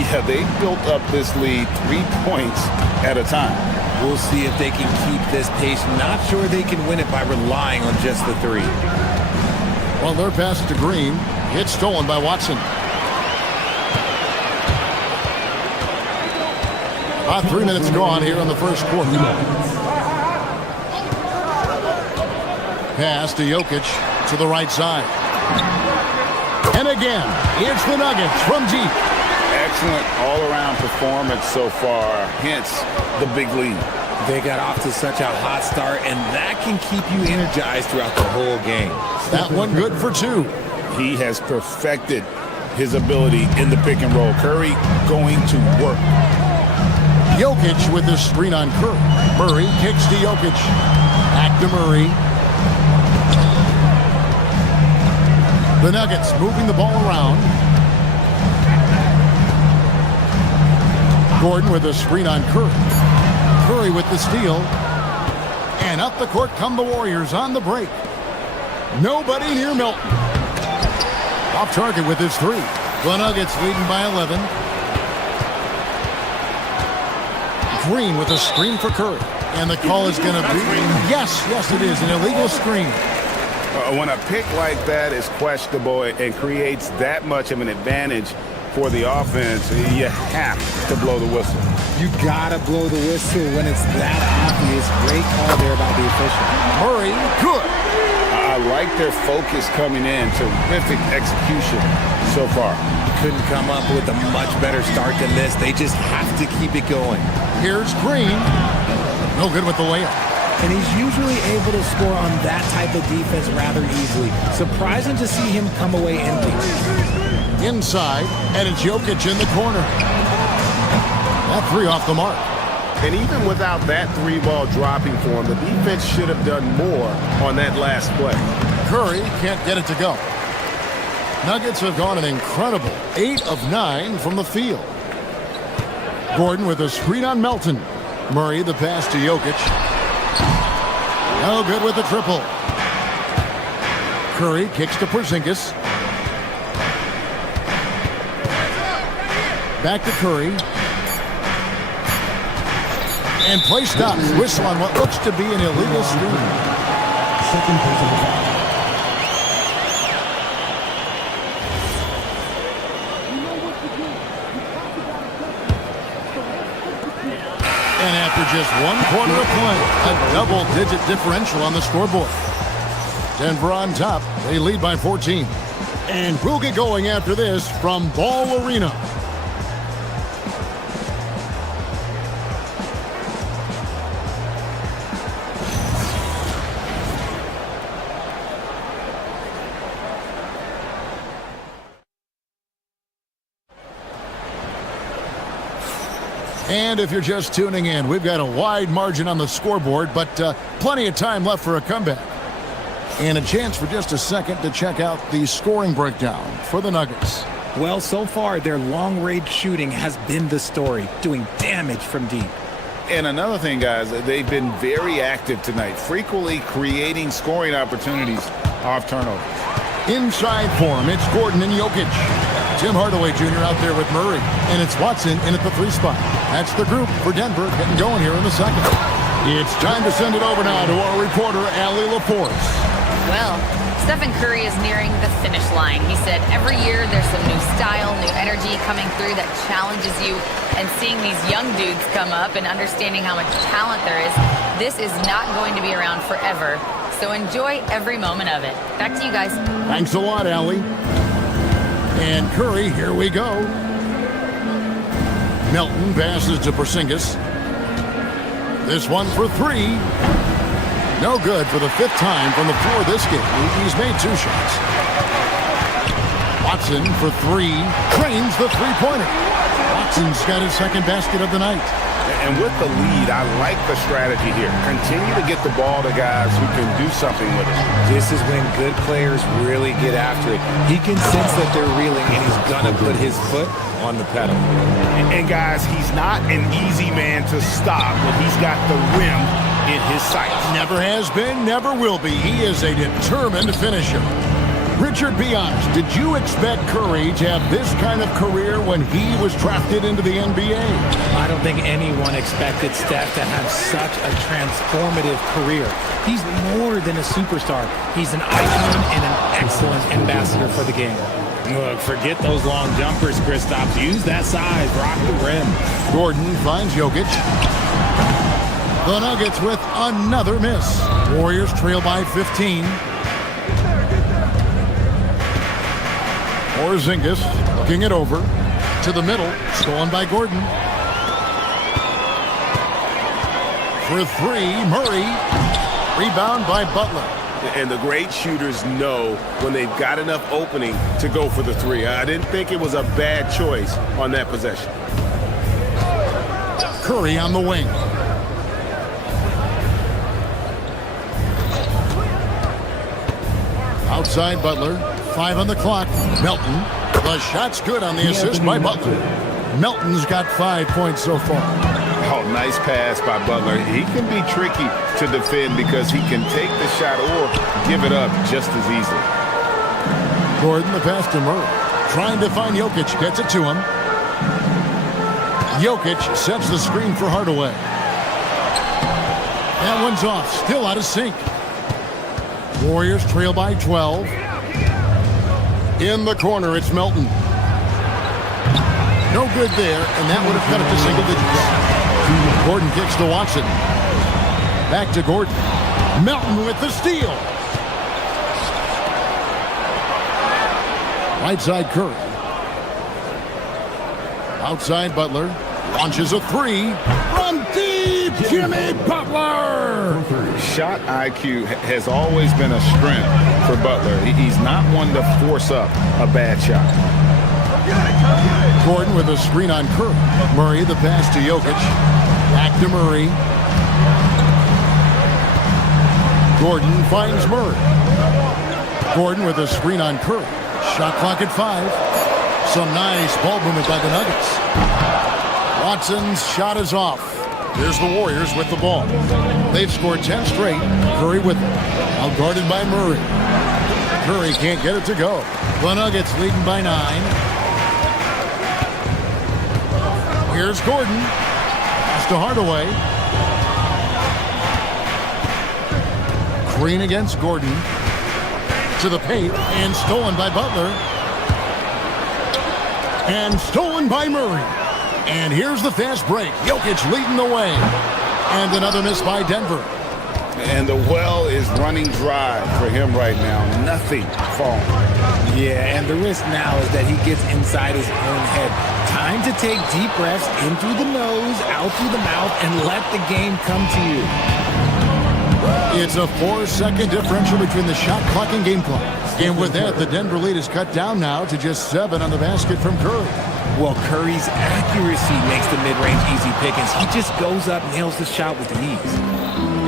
Yeah, they built up this lead 3 points at a time. We'll see if they can keep this pace. Not sure they can win it by relying on just the three. Well, their pass to Green. It's stolen by Watson. About 3 minutes gone here in the first quarter. Pass to Jokic to the right side. And again, it's the Nuggets from deep. Excellent all-around performance so far, hence the big lead. They got off to such a hot start, and that can keep you energized throughout the whole game. That one good for 2. He has perfected his ability in the pick and roll. Curry going to work. Jokic with the screen on Curry. Murray kicks to Jokic. Back to Murray. The Nuggets moving the ball around. Gordon with a screen on Curry. Curry with the steal. And up the court come the Warriors on the break. Nobody near Melton. Off target with his 3. The Nuggets leading by 11. Green with a screen for Curry. And the call is going to be, yes, it is, an illegal screen. When a pick like that is questionable and creates that much of an advantage for the offense, you have to blow the whistle. You gotta blow the whistle when it's that obvious. Great call there by the official. Murray, good. I like their focus coming in. Terrific execution so far. Couldn't come up with a much better start than this. They just have to keep it going. Here's Green. No good with the layup. And he's usually able to score on that type of defense rather easily. Surprising to see him come away empty. Inside, and it's Jokic in the corner. That three off the mark. And even without that three ball dropping for him, the defense should have done more on that last play. Curry can't get it to go. Nuggets have gone an incredible 8 of 9 from the field. Gordon with a screen on Melton. Murray the pass to Jokic. No good with the triple. Curry kicks to Porzingis. Back to Curry. And play stops. Whistle on what looks to be an illegal screen. Second personal foul. And after just 1 quarter of play, a double-digit differential on the scoreboard. Denver on top. They lead by 14. And we'll get going after this from Ball Arena. And if you're just tuning in, we've got a wide margin on the scoreboard, but plenty of time left for a comeback. And a chance for just a second to check out the scoring breakdown for the Nuggets. Well, so far, their long-range shooting has been the story, doing damage from deep. And another thing, guys, they've been very active tonight, frequently creating scoring opportunities off turnovers. Inside for him, it's Gordon and Jokic. Tim Hardaway Jr. out there with Murray. And it's Watson in at the 3 spot. That's the group for Denver getting going here in the second. It's time to send it over now to our reporter, Allie LaForce. Well, Stephen Curry is nearing the finish line. He said every year there's some new style, new energy coming through that challenges you. And seeing these young dudes come up and understanding how much talent there is, this is not going to be around forever. So enjoy every moment of it. Back to you guys. Thanks a lot, Allie. And Curry, here we go. Melton passes to Porzingis. This one for 3. No good for the 5th time from the floor this game. He's made 2 shots. Watson for 3. Trains the three-pointer. Watson's got his 2nd basket of the night. And with the lead, I like the strategy here. Continue to get the ball to guys who can do something with it. This is when good players really get after it. He can sense that they're reeling, and he's going to put his foot on the pedal. And guys, he's not an easy man to stop when he's got the rim in his sights. Never has been, never will be. He is a determined finisher. Richard, be honest, did you expect Curry to have this kind of career when he was drafted into the NBA? I don't think anyone expected Steph to have such a transformative career. He's more than a superstar. He's an icon and an excellent ambassador for the game. Look, forget those long jumpers, Kristaps. Use that size. Rock the rim. Gordon finds Jokic. The Nuggets with another miss. Warriors trail by 15. Porzingis looking it over to the middle, stolen by Gordon. For 3, Murray. Rebound by Butler. And the great shooters know when they've got enough opening to go for the 3. I didn't think it was a bad choice on that possession. Curry on the wing. Outside Butler. 5 on the clock. Melton. The shot's good on the assist by Butler. Melton's got 5 points so far. Oh, nice pass by Butler. He can be tricky to defend because he can take the shot or give it up just as easily. Gordon the pass to Murray. Trying to find Jokic. Gets it to him. Jokic sets the screen for Hardaway. That one's off. Still out of sync. Warriors trail by 12. In the corner, it's Melton. No good there, and that would have cut it to single digits. Gordon kicks to Watson. Back to Gordon. Melton with the steal. Right side Curry. Outside Butler. Launches a 3. From deep, Jimmy Butler. Shot IQ has always been a strength for Butler. He's not one to force up a bad shot. Gordon with a screen on Curry. Murray, the pass to Jokic. Back to Murray. Gordon finds Murray. Gordon with a screen on Curry. Shot clock at 5. Some nice ball movement by the Nuggets. Watson's shot is off. Here's the Warriors with the ball. They've scored 10 straight. Curry with it. Now guarded by Murray. Curry can't get it to go. The Nuggets leading by 9. Here's Gordon. Pass to Hardaway. Green against Gordon. To the paint. And stolen by Butler. And stolen by Murray. And here's the fast break. Jokic leading the way. And another miss by Denver. And the well is running dry for him right now. Nothing falling. Yeah, and the risk now is that he gets inside his own head. Time to take deep breaths in through the nose, out through the mouth, and let the game come to you. It's a 4-second differential between the shot clock and game clock. And with that, the Denver lead is cut down now to just 7 on the basket from Curry. Well, Curry's accuracy makes the mid-range easy pickings. He just goes up, nails the shot with ease.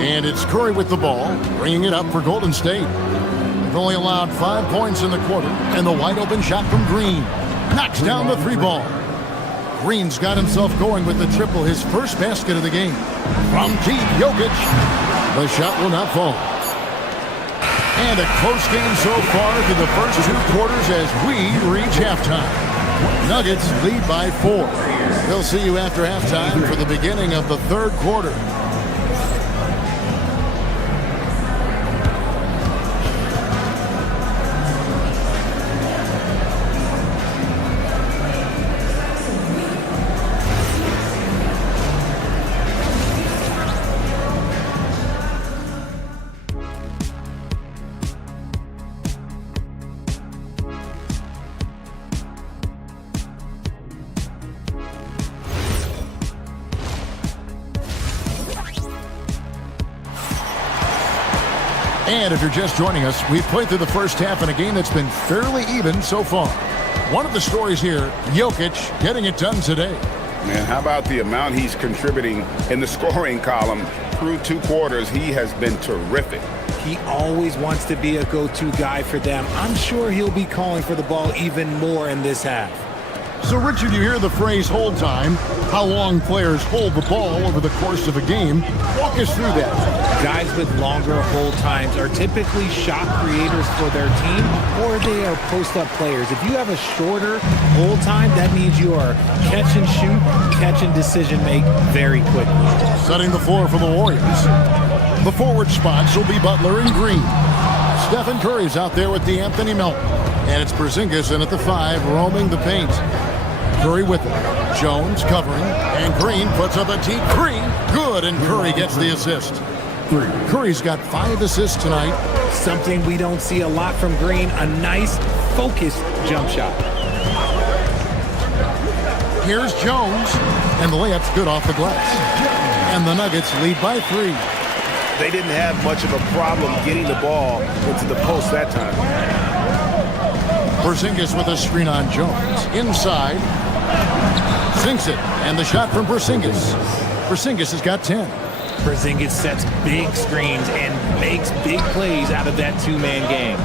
And it's Curry with the ball, bringing it up for Golden State. They've only allowed 5 points in the quarter, and the wide-open shot from Green knocks down the 3-ball. Green's got himself going with the triple, his first basket of the game. From deep, Jokic. The shot will not fall. And a close game so far through the first 2 quarters as we reach halftime. Nuggets lead by 4. We'll see you after halftime for the beginning of the 3rd quarter. And if you're just joining us, we've played through the first half in a game that's been fairly even so far. One of the stories here, Jokic getting it done today. Man, how about the amount he's contributing in the scoring column? Through 2 quarters, he has been terrific. He always wants to be a go-to guy for them. I'm sure he'll be calling for the ball even more in this half. So, Richard, you hear the phrase hold time, how long players hold the ball over the course of a game. Walk us through that. Guys with longer hold times are typically shot creators for their team, or they are post-up players. If you have a shorter hold time, that means you are catch and shoot, catch and decision make very quickly. Setting the floor for the Warriors. The forward spots will be Butler and Green. Stephen Curry's out there with D'Anthony Melton. And it's Porzingis in at the 5, roaming the paint. Curry with it. Jones covering. And Green puts up a deep 3. Good, and Curry gets the assist. Curry's got 5 assists tonight. Something we don't see a lot from Green. A nice, focused jump shot. Here's Jones. And the layup's good off the glass. And the Nuggets lead by 3. They didn't have much of a problem getting the ball into the post that time. Porzingis with a screen on Jones. Inside. Sinks it. And the shot from Porzingis. Porzingis has got 10. Porzingis sets big screens and makes big plays out of that 2-man game.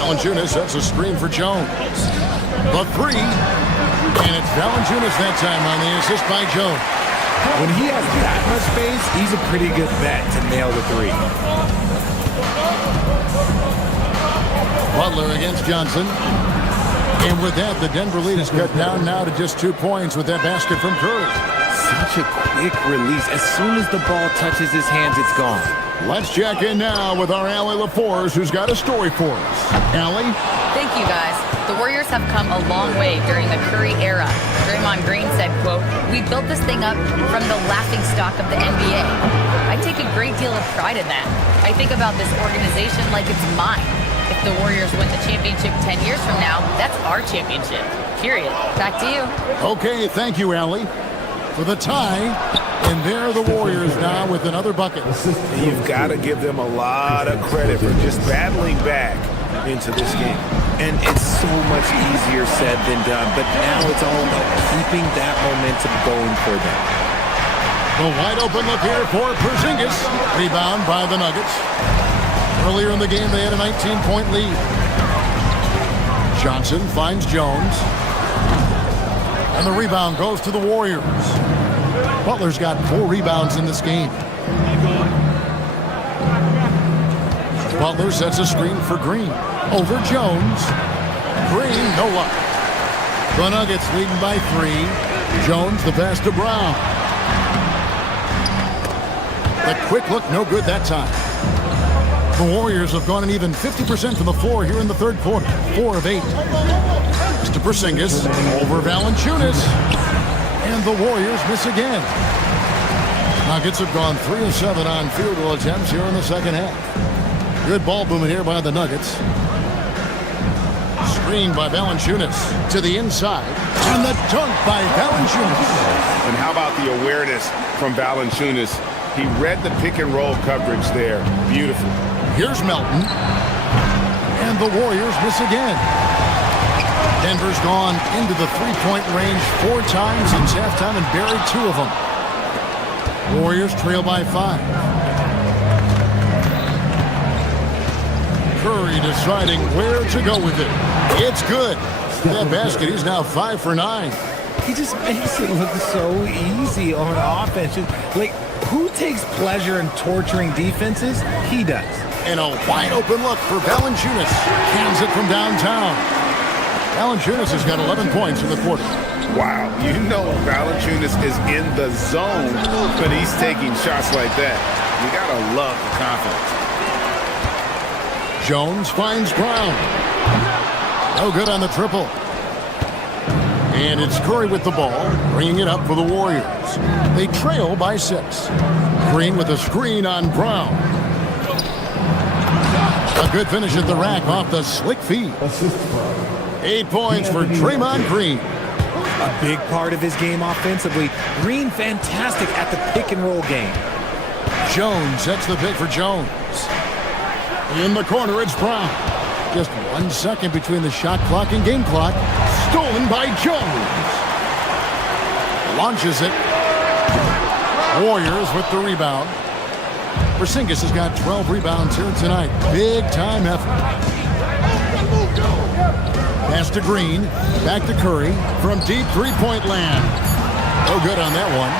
Valanciunas sets a screen for Jones. The 3. And it's Valanciunas that time on the assist by Jones. When he has that much space, he's a pretty good bet to nail the 3. Butler against Johnson. And with that, the Denver lead is cut down now to just 2 points with that basket from Curry. Such a quick release. As soon as the ball touches his hands, it's gone. Let's check in now with our Allie LaForce, who's got a story for us. Allie? Thank you, guys. The Warriors have come a long way during the Curry era. Draymond Green said, quote, "We built this thing up from the laughingstock of the NBA. I take a great deal of pride in that. I think about this organization like it's mine. If the Warriors win the championship 10 years from now, that's our championship. Period." Back to you. Okay, thank you, Allie. For the tie, and there are the Warriors now with another bucket. You've got to give them a lot of credit for just battling back into this game. And it's so much easier said than done, but now it's all about keeping that momentum going for them. The wide open look here for Porzingis. Rebound by the Nuggets. Earlier in the game, they had a 19-point lead. Johnson finds Jones. And the rebound goes to the Warriors. Butler's got 4 rebounds in this game. Butler sets a screen for Green. Over Jones. Green, no luck. The Nuggets leading by 3. Jones, the pass to Brown. The quick look, no good that time. The Warriors have gone an even 50% from the floor here in the third quarter. 4 of 8. It's to Porzingis. Over Valanciunas. And the Warriors miss again. Nuggets have gone 3 of 7 on field goal attempts here in the second half. Good ball movement here by the Nuggets. Screen by Valanciunas to the inside. And the dunk by Valanciunas. And how about the awareness from Valanciunas? He read the pick and roll coverage there. Beautiful. Here's Melton. And the Warriors miss again. Denver's gone into the three-point range 4 times since halftime and buried 2 of them. Warriors trail by 5. Curry deciding where to go with it. It's good. That basket, he's now 5 for 9. He just makes it look so easy on offense. Like, who takes pleasure in torturing defenses? He does. And a wide open look for Valanciunas. Cans it from downtown. Valanciunas has got 11 points in the quarter. Wow, you know Valanciunas is in the zone, but he's taking shots like that. You gotta love the confidence. Jones finds Brown. No good on the triple. And it's Curry with the ball, bringing it up for the Warriors. They trail by 6. Green with a screen on Brown. A good finish at the rack off the slick feed. 8 points for Draymond Green. A big part of his game offensively. Green fantastic at the pick and roll game. Jones sets the pick for Jones. In the corner, it's Brown. Just 1 second between the shot clock and game clock. Stolen by Jones. Launches it. Warriors with the rebound. Porzingis has got 12 rebounds here tonight. Big time effort. Pass to Green. Back to Curry from deep three-point land. No good on that one.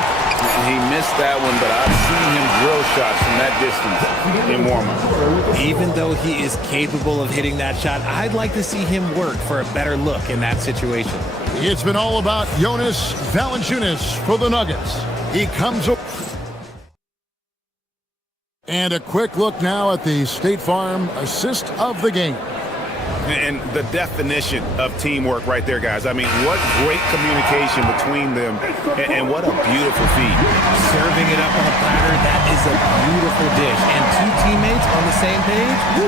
He missed that one, but I've seen him drill shots from that distance in warm-up. Even though he is capable of hitting that shot, I'd like to see him work for a better look in that situation. It's been all about Jonas Valanciunas for the Nuggets. He comes up. And a quick look now at the State Farm assist of the game. And the definition of teamwork right there, guys. I mean, what great communication between them, and what a beautiful feed. Serving it up on a platter, that is a beautiful dish. And 2 teammates on the same page. Woo.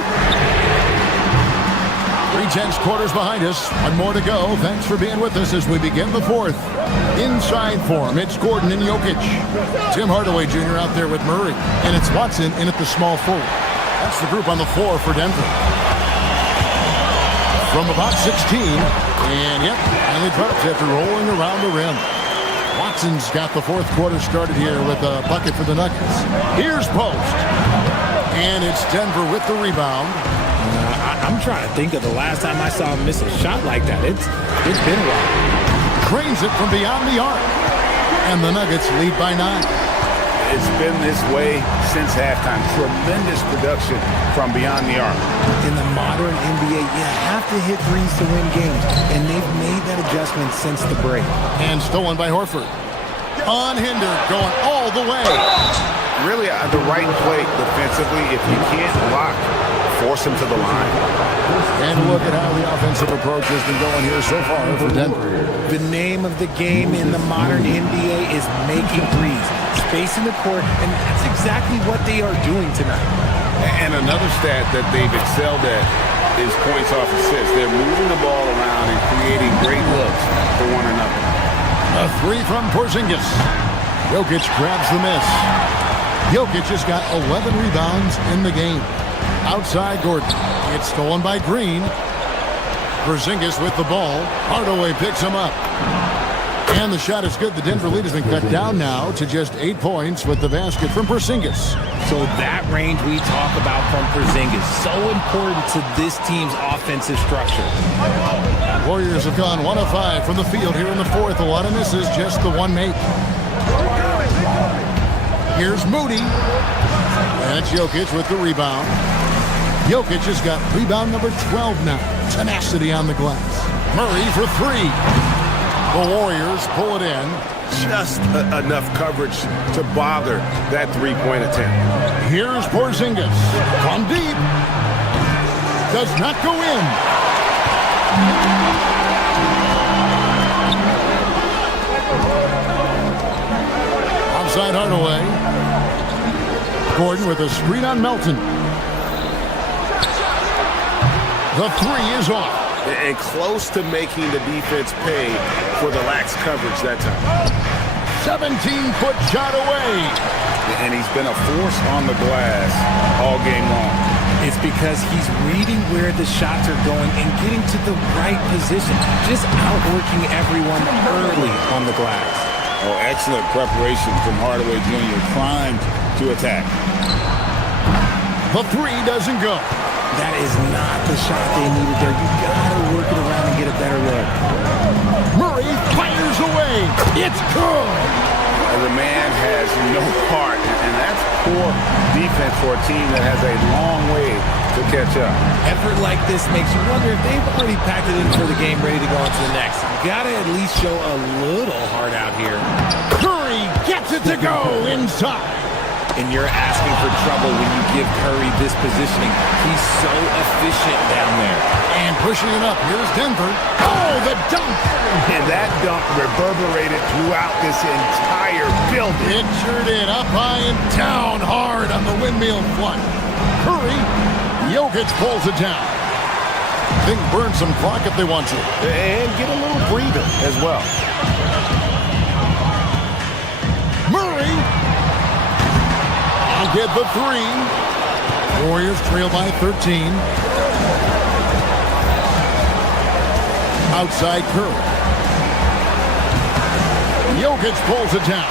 3/10 quarters behind us. 1 more to go. Thanks for being with us as we begin the 4th. Inside form, it's Gordon and Jokic. Tim Hardaway Jr. out there with Murray. And it's Watson in at the small forward. That's the group on the floor for Denver. From about 16, and yep, finally drops after rolling around the rim. Watson's got the 4th quarter started here with a bucket for the Nuggets. Here's Post, and it's Denver with the rebound. I'm trying to think of the last time I saw him miss a shot like that. It's been a while. Drains it from beyond the arc, and the Nuggets lead by 9. It's been this way since halftime. Tremendous production from beyond the arc. In the modern NBA, you have to hit threes to win games, and they've made that adjustment since the break. And stolen by Horford. Unhindered, going all the way. Really the right play defensively. If you can't block, force him to the line. And look at how the offensive approach has been going here so far for Denver. The name of the game in the modern NBA is making threes. Spacing the court, and that's exactly what they are doing tonight. And another stat that they've excelled at is points off assists. They're moving the ball around and creating great looks for one another. A 3 from Porzingis. Jokic grabs the miss. Jokic has got 11 rebounds in the game. Outside Gordon. It's stolen by Green. Porzingis with the ball. Hardaway picks him up. And the shot is good. The Denver lead has been cut down now to just 8 points with the basket from Porzingis. So that range we talk about from Porzingis, so important to this team's offensive structure. Warriors have gone 1 of 5 from the field here in the fourth. A lot of misses, just the one make. Here's Moody. That's Jokic with the rebound. Jokic has got rebound number 12 now. Tenacity on the glass. Murray for 3. The Warriors pull it in. Just enough coverage to bother that three-point attempt. Here's Porzingis. From deep. Does not go in. Outside Hardaway. Gordon with a screen on Melton. The 3 is off. And close to making the defense pay for the lax coverage that time. 17-foot shot away. And he's been a force on the glass all game long. It's because he's reading where the shots are going and getting to the right position. Just outworking everyone early on the glass. Oh, excellent preparation from Hardaway Jr. primed to attack. The 3 doesn't go. That is not the shot they needed there. You gotta work it around and get a better look. Murray fires away. It's good. And the man has no heart, and that's poor defense for a team that has a long way to catch up. Effort like this makes you wonder if they've already packed it in for the game, ready to go on to the next. You gotta at least show a little heart out here. Curry gets it to go inside. And you're asking for trouble when you give Curry this positioning. He's so efficient down there. And pushing it up. Here's Denver. Oh, the dunk. And that dunk reverberated throughout this entire building. It sure did. Up high and down hard on the windmill flush. Curry. Jokic pulls it down. They can burn some clock if they want to. And get a little breather as well. Murray. I'll get the 3. Warriors trail by 13. Outside Curry. Jokic pulls it down.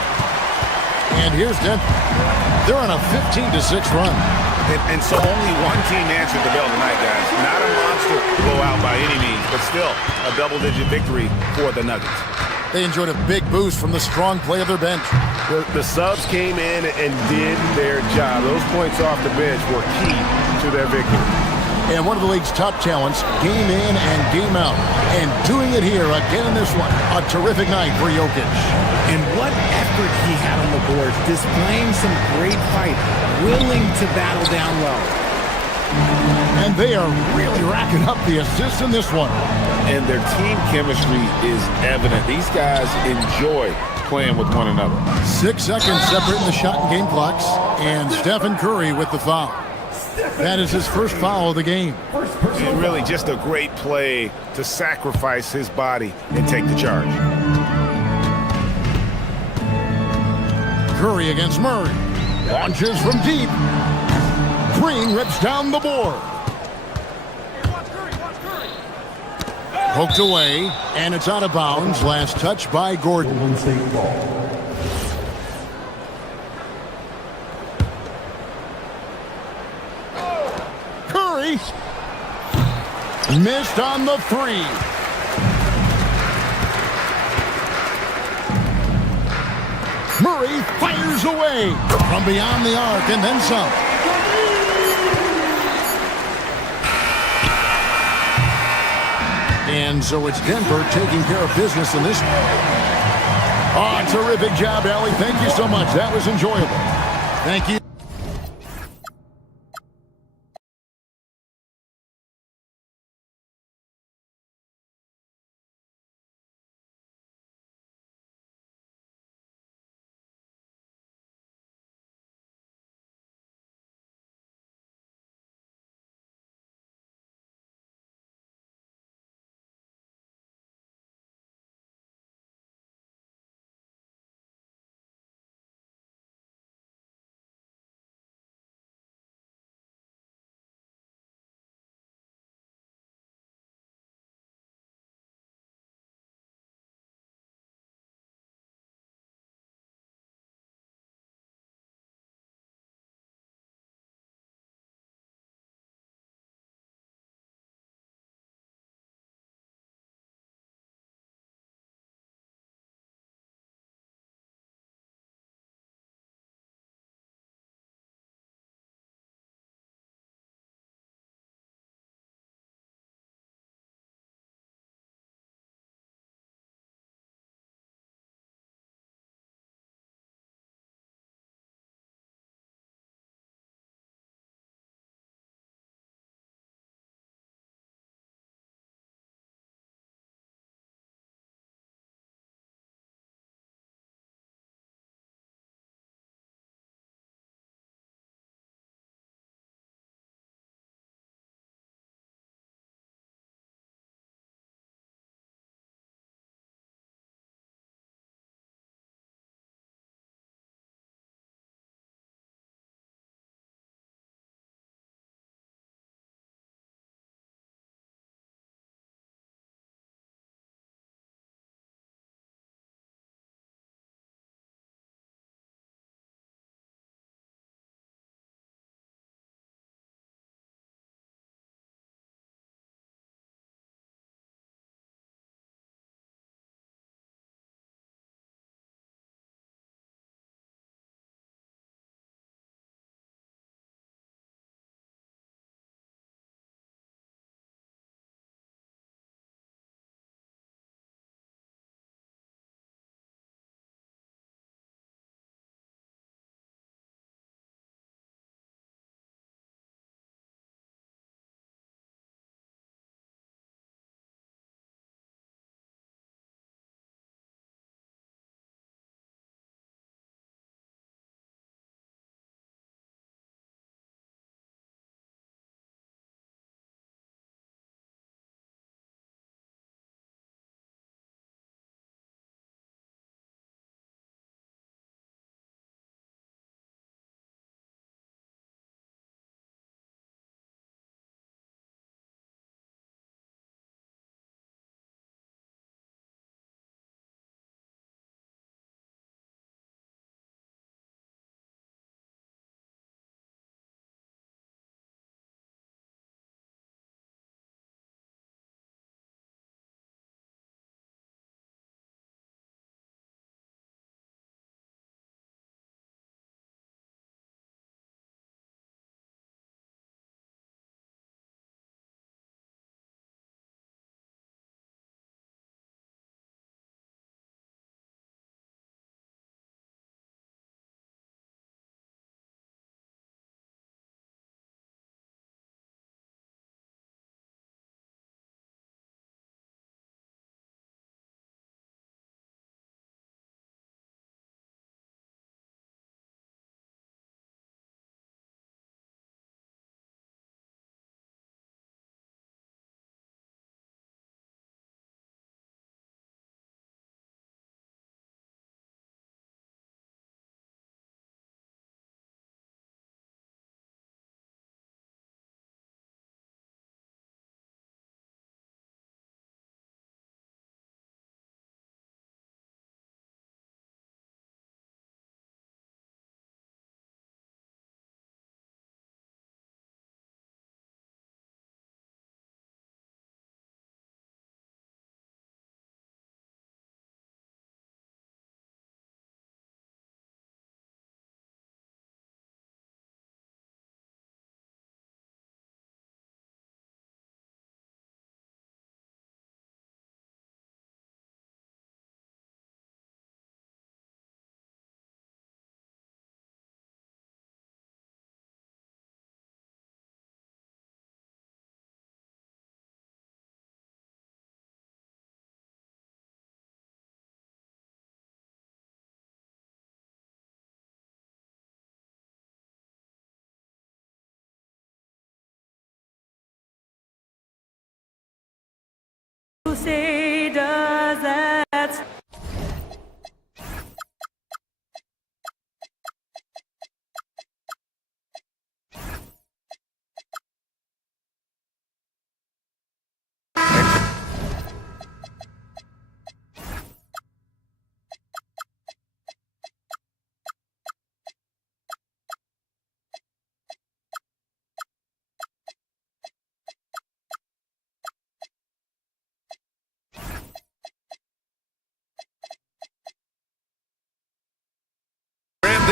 And here's Denver. They're on a 15-6 run. And so only one team answered the bell tonight, guys. Not a monster blowout by any means, but still a double-digit victory for the Nuggets. They enjoyed a big boost from the strong play of their bench. The subs came in and did their job. Those points off the bench were key to their victory. And one of the league's top talents, game in and game out. And doing it here again in this one. A terrific night for Jokic. And what effort he had on the boards, displaying some great fight, willing to battle down low. And they are really racking up the assists in this one. And their team chemistry is evident. These guys enjoy playing with one another. 6 seconds separating the shot and game clocks. And Stephen Curry with the foul. That is his first foul of the game. And really just a great play to sacrifice his body and take the charge. Curry against Murray. Launches from deep. Green rips down the board. Poked away, and it's out of bounds. Last touch by Gordon. Curry missed on the 3. Murray fires away from beyond the arc and then some. And so it's Denver taking care of business in this one. Oh, terrific job, Allie. Thank you so much. That was enjoyable. Thank you.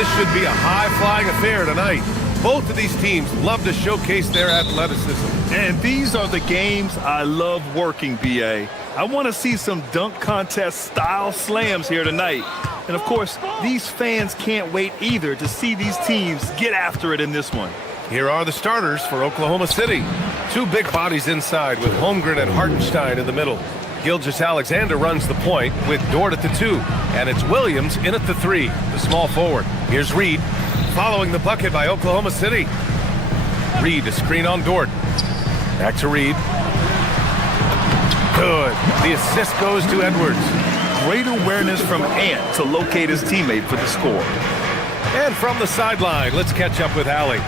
This should be a high-flying affair tonight. Both of these teams love to showcase their athleticism. And these are the games I love working, B.A. I want to see some dunk contest-style slams here tonight. And, of course, these fans can't wait either to see these teams get after it in this one. Here are the starters for Oklahoma City. Two big bodies inside with Holmgren and Hartenstein in the middle. Gilgeous-Alexander runs the point with Dort at the 2. And it's Williams in at the 3, the small forward. Here's Reed following the bucket by Oklahoma City. Reed, a screen on Dort. Back to Reed. Good. The assist goes to Edwards. Great awareness from Ant to locate his teammate for the score. And from the sideline, let's catch up with Allie.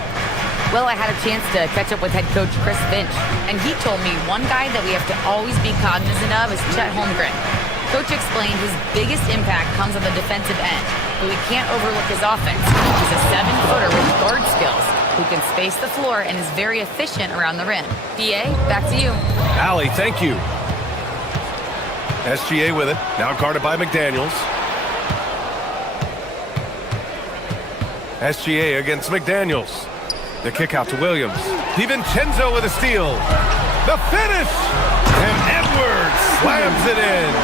Well, I had a chance to catch up with head coach Chris Finch, and he told me one guy that we have to always be cognizant of is Chet Holmgren. Coach explained his biggest impact comes on the defensive end, but we can't overlook his offense. He's a 7-footer with guard skills who can space the floor and is very efficient around the rim. B.A., back to you. Allie, thank you. SGA with it, now guarded by McDaniels. SGA against McDaniels. The kick out to Williams. DiVincenzo with a steal. The finish! And Edwards slams it in.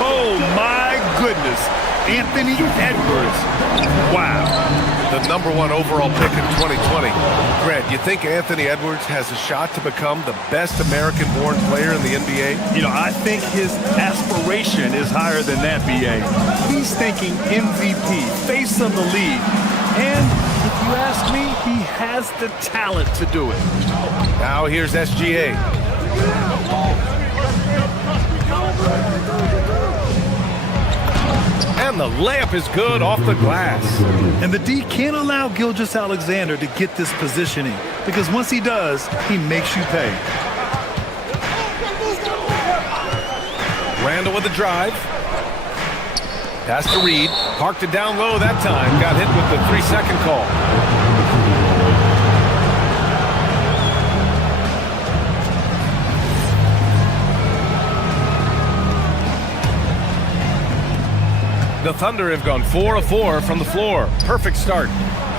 Oh, my goodness. Anthony Edwards. Wow. The #1 overall pick in 2020. Grant, you think Anthony Edwards has a shot to become the best American-born player in the NBA? You know, I think his aspiration is higher than that, B.A. He's thinking MVP, face of the league. And if you ask me, he has the talent to do it. Now here's SGA. And the layup is good off the glass. And the D can't allow Gilgeous-Alexander to get this positioning, because once he does, he makes you pay. Randall with the drive. Pass to Reed. Parked it down low that time. Got hit with the 3-second call. The Thunder have gone 4 of 4 from the floor. Perfect start.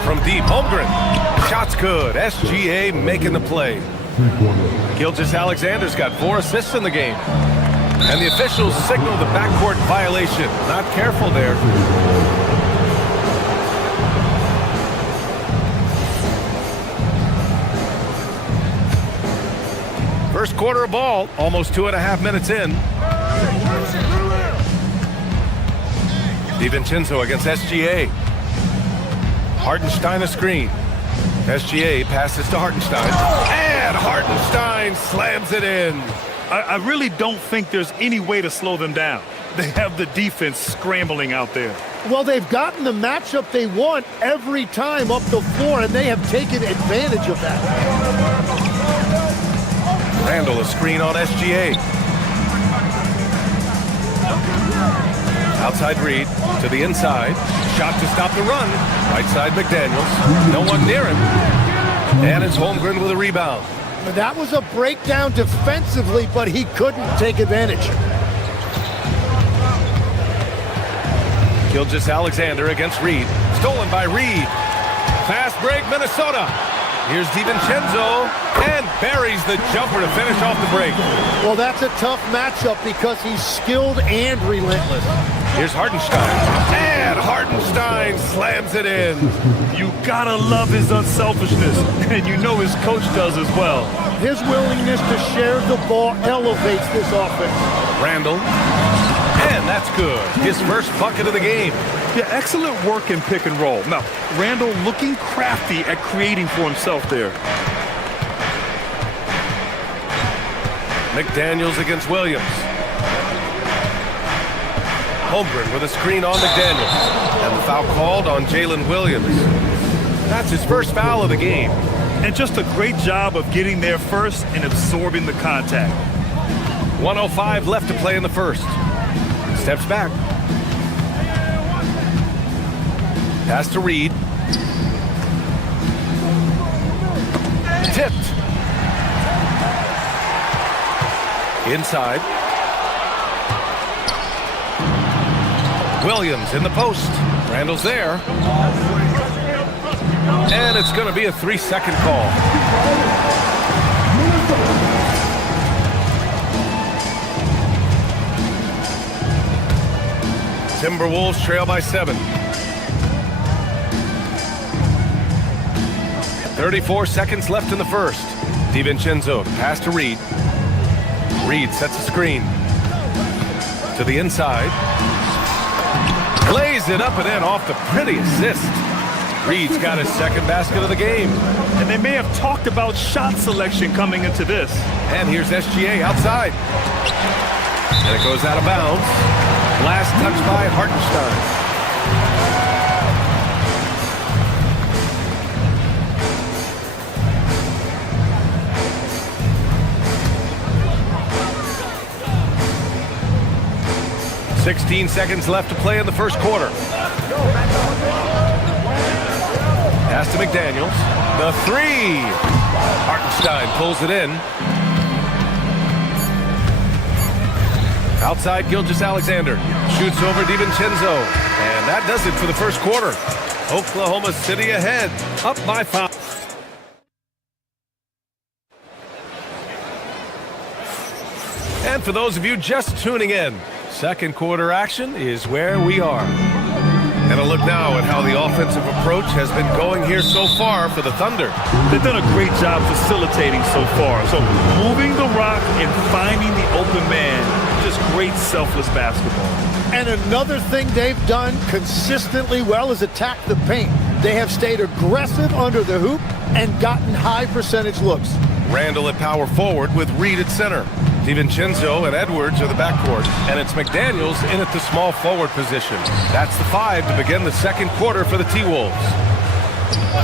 From deep, Holmgren. Shot's good. SGA making the play. Gilgeous-Alexander's got 4 assists in the game. And the officials signal the backcourt violation. Not careful there. First quarter of ball, almost 2.5 minutes in. DiVincenzo against SGA. Hartenstein a screen. SGA passes to Hartenstein. And Hartenstein slams it in. I really don't think there's any way to slow them down. They have the defense scrambling out there. Well, they've gotten the matchup they want every time up the floor, and they have taken advantage of that. Randall a screen on SGA. Outside Reed to the inside. Shot to stop the run. Right side McDaniels. No one near him. And it's Holmgren with a rebound. That was a breakdown defensively, but he couldn't take advantage. Gilgeous-Alexander against Reed. Stolen by Reed. Fast break, Minnesota. Here's DiVincenzo and buries the jumper to finish off the break. Well, that's a tough matchup because he's skilled and relentless. Here's Hartenstein. And Hartenstein slams it in. You gotta love his unselfishness, and you know his coach does as well. His willingness to share the ball elevates this offense. Randall. And that's good. His first bucket of the game. Yeah, excellent work in pick and roll. Now, Randall looking crafty at creating for himself there. McDaniels against Williams. Holmgren with a screen on McDaniels. And the foul called on Jalen Williams. That's his first foul of the game. And just a great job of getting there first and absorbing the contact. 1:05 left to play in the first. Steps back. Pass to Reed. Tipped. Inside. Williams in the post. Randall's there. And it's going to be a 3-second call. Timberwolves trail by 7. 34 seconds left in the first. DiVincenzo pass to Reed. Reed sets a screen. To the inside. Lays it up and in off the pretty assist. Reed's got his second basket of the game. And they may have talked about shot selection coming into this. And here's SGA outside. And it goes out of bounds. Last touch by Hartenstein. 16 seconds left to play in the first quarter. Pass to McDaniels. The 3. Hartenstein pulls it in. Outside Gilgeous-Alexander. Shoots over DiVincenzo. And that does it for the first quarter. Oklahoma City ahead. Up by 5. And for those of you just tuning in, second quarter action is where we are. And a look now at how the offensive approach has been going here so far for the Thunder. They've done a great job facilitating so far. So moving the rock and finding the open man, just great selfless basketball. And another thing they've done consistently well is attack the paint. They have stayed aggressive under the hoop and gotten high percentage looks. Randall at power forward with Reed at center. DiVincenzo and Edwards are the backcourt, and it's McDaniels in at the small forward position. That's the 5 to begin the second quarter for the T-Wolves.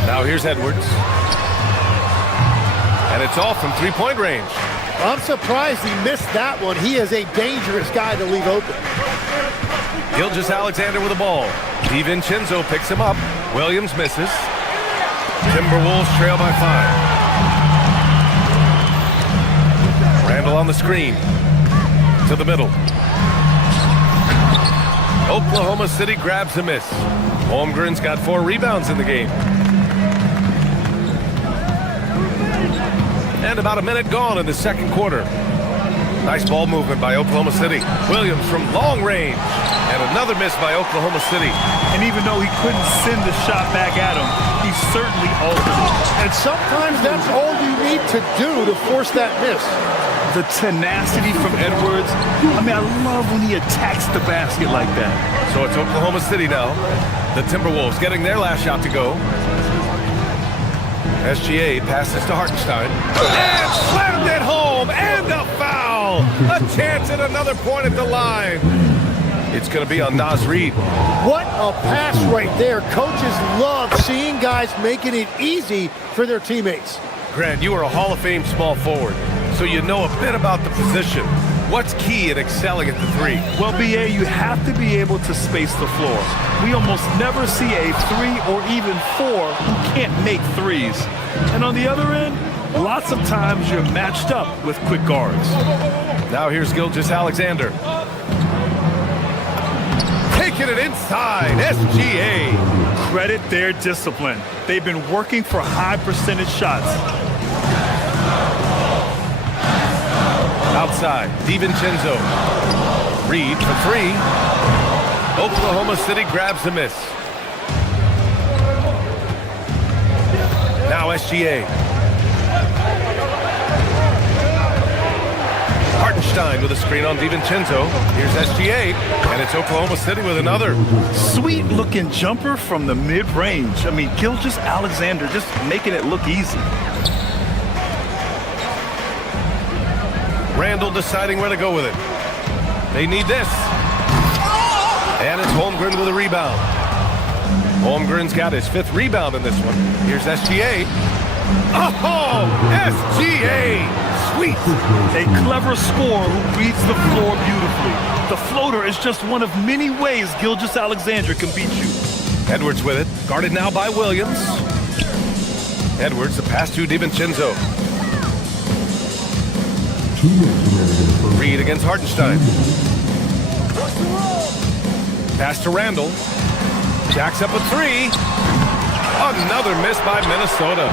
Now here's Edwards. And it's off from three-point range. I'm surprised he missed that one. He is a dangerous guy to leave open. Gilgeous-Alexander with the ball. DiVincenzo picks him up. Williams misses. Timberwolves trail by 5. Randall on the screen. To the middle. Oklahoma City grabs a miss. Holmgren's got 4 rebounds in the game. And about a minute gone in the second quarter. Nice ball movement by Oklahoma City. Williams from long range. And another miss by Oklahoma City. And even though he couldn't send the shot back at him, he certainly altered it. And sometimes that's all you need to do to force that miss. The tenacity from Edwards. I mean, I love when he attacks the basket like that. So it's Oklahoma City now. The Timberwolves getting their last shot to go. SGA passes to Hartenstein. And slammed it home! And a foul! A chance at another point at the line. It's going to be on Naz Reid. What a pass right there. Coaches love seeing guys making it easy for their teammates. Grant, you are a Hall of Fame small forward, so you know a bit about the position. What's key in excelling at the 3? Well, BA, you have to be able to space the floor. We almost never see a 3 or even 4 who can't make threes. And on the other end, lots of times you're matched up with quick guards. Now here's Gilgeous-Alexander. Taking it inside, SGA. Credit their discipline. They've been working for high percentage shots. Outside, DiVincenzo. Reed for 3. Oklahoma City grabs a miss. Now SGA. Hartenstein with a screen on DiVincenzo. Here's SGA, and it's Oklahoma City with another. Sweet-looking jumper from the mid-range. I mean, Gilgeous-Alexander just making it look easy. Randall deciding where to go with it. They need this. And it's Holmgren with a rebound. Holmgren's got his 5th rebound in this one. Here's SGA. Oh, SGA! Sweet! A clever scorer who reads the floor beautifully. The floater is just one of many ways Gilgeous-Alexander can beat you. Edwards with it. Guarded now by Williams. Edwards, the pass to DiVincenzo. Reed against Hartenstein. Pass to Randall. Jacks up a three. Another miss by Minnesota.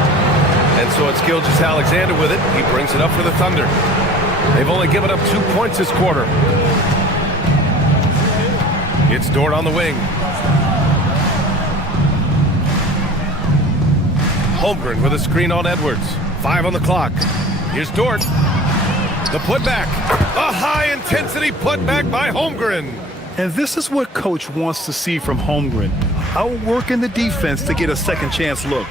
And so it's Gilgeous-Alexander with it. He brings it up for the Thunder. They've only given up 2 points this quarter. It's Dort on the wing. Holmgren with a screen on Edwards. 5 on the clock. Here's Dort. The putback. A high-intensity putback by Holmgren. And this is what Coach wants to see from Holmgren. Outworking the defense to get a second chance look.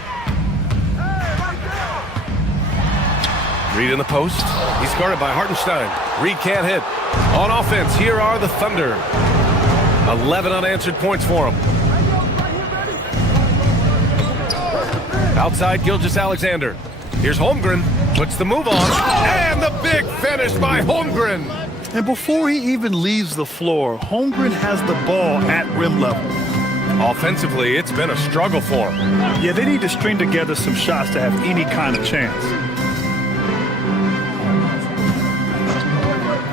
Reed in the post. He's guarded by Hartenstein. Reed can't hit. On offense, here are the Thunder. 11 unanswered points for him. Outside, Gilgeous-Alexander. Here's Holmgren. Puts the move on. And the big finish by Holmgren. And before he even leaves the floor, Holmgren has the ball at rim level. Offensively, it's been a struggle for him. Yeah, they need to string together some shots to have any kind of chance.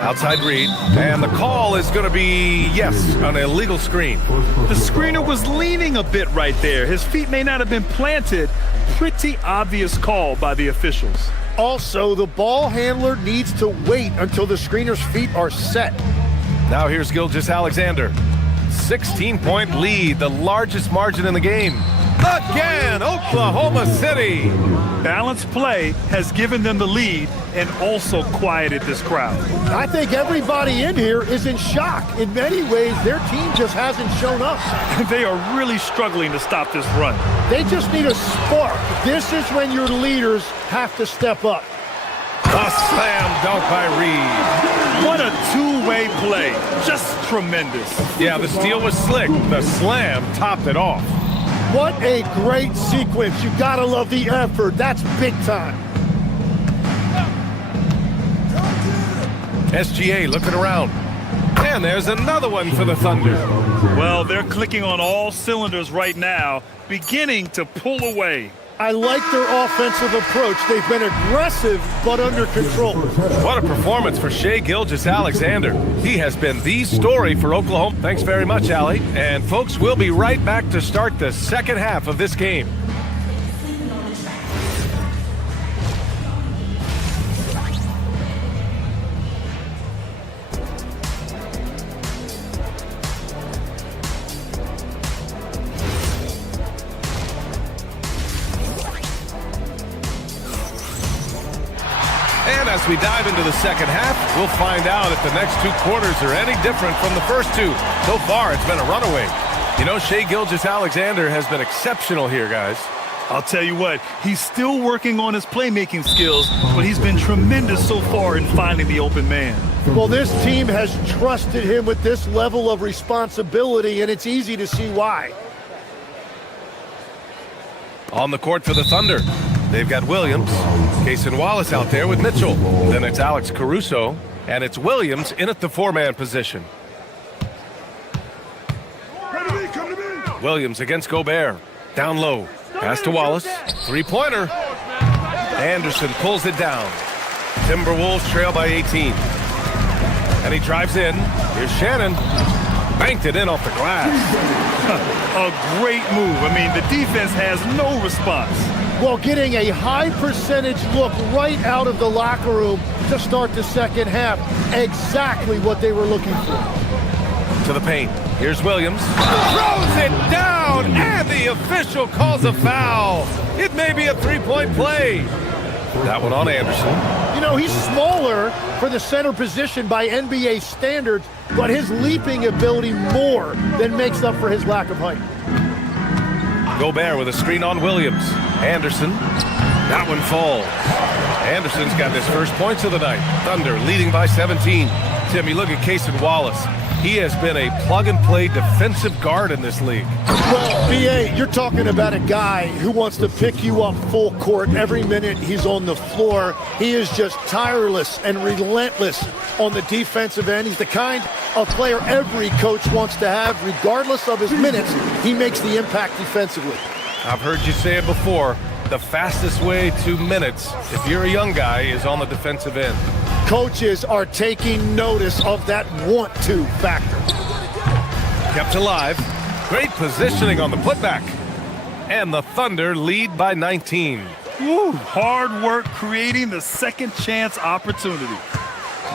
Outside Reed, and the call is going to be, yes, an illegal screen. The screener was leaning a bit right there. His feet may not have been planted. Pretty obvious call by the officials. Also, the ball handler needs to wait until the screener's feet are set. Now here's Gilgeous-Alexander. 16-point lead, the largest margin in the game. Again, Oklahoma City. Balanced play has given them the lead and also quieted this crowd. I think everybody in here is in shock. In many ways, their team just hasn't shown up. They are really struggling to stop this run. They just need a spark. This is when your leaders have to step up. A slam dunk by Reed. What a two-way play. Just tremendous. Yeah, the steal was slick. The slam topped it off. What a great sequence. You gotta love the effort. That's big time. SGA looking around. And there's another one for the Thunder. Well, they're clicking on all cylinders right now, beginning to pull away. I like their offensive approach. They've been aggressive, but under control. What a performance for Shai Gilgeous-Alexander. He has been the story for Oklahoma. Thanks very much, Allie. And folks, we'll be right back to start the second half of this game. And as we dive into the second half, we'll find out if the next 2 quarters are any different from the first 2. So far, it's been a runaway. You know, Shai Gilgeous-Alexander has been exceptional here, guys. I'll tell you what, he's still working on his playmaking skills, but he's been tremendous so far in finding the open man. Well, this team has trusted him with this level of responsibility, and it's easy to see why. On the court for the Thunder, they've got Williams, Cason Wallace out there with Mitchell. Then it's Alex Caruso, and it's Williams in at the 4-man position. Williams against Gobert. Down low. Pass to Wallace. 3-pointer. Anderson pulls it down. Timberwolves trail by 18. And he drives in. Here's Shannon. Banked it in off the glass. A great move. I mean, the defense has no response. Well, getting a high percentage look right out of the locker room to start the second half. Exactly what they were looking for. To the paint. Here's Williams. Throws it down, and the official calls a foul. It may be a 3-point play. That one on Anderson. You know, he's smaller for the center position by NBA standards, but his leaping ability more than makes up for his lack of height. Gobert with a screen on Williams. Anderson. That one falls. Anderson's got his first points of the night. Thunder leading by 17. Tim, you look at Cason Wallace. He has been a plug-and-play defensive guard in this league. Well, B.A., you're talking about a guy who wants to pick you up full court every minute he's on the floor. He is just tireless and relentless on the defensive end. He's the kind of player every coach wants to have. Regardless of his minutes, he makes the impact defensively. I've heard you say it before. The fastest way to minutes, if you're a young guy, is on the defensive end. Coaches are taking notice of that want-to factor. Kept alive. Great positioning on the putback. And the Thunder lead by 19. Woo, hard work creating the second chance opportunity.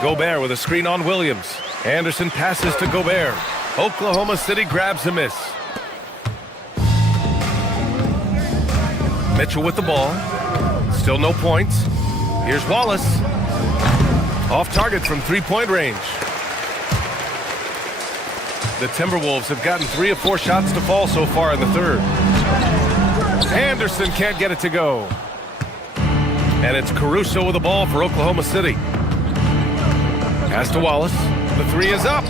Gobert with a screen on Williams. Anderson passes to Gobert. Oklahoma City grabs a miss. Mitchell with the ball. Still no points. Here's Wallace. Off target from three-point range. The Timberwolves have gotten 3 of 4 shots to fall so far in the third. Anderson can't get it to go. And it's Caruso with the ball for Oklahoma City. Pass to Wallace. The 3 is up.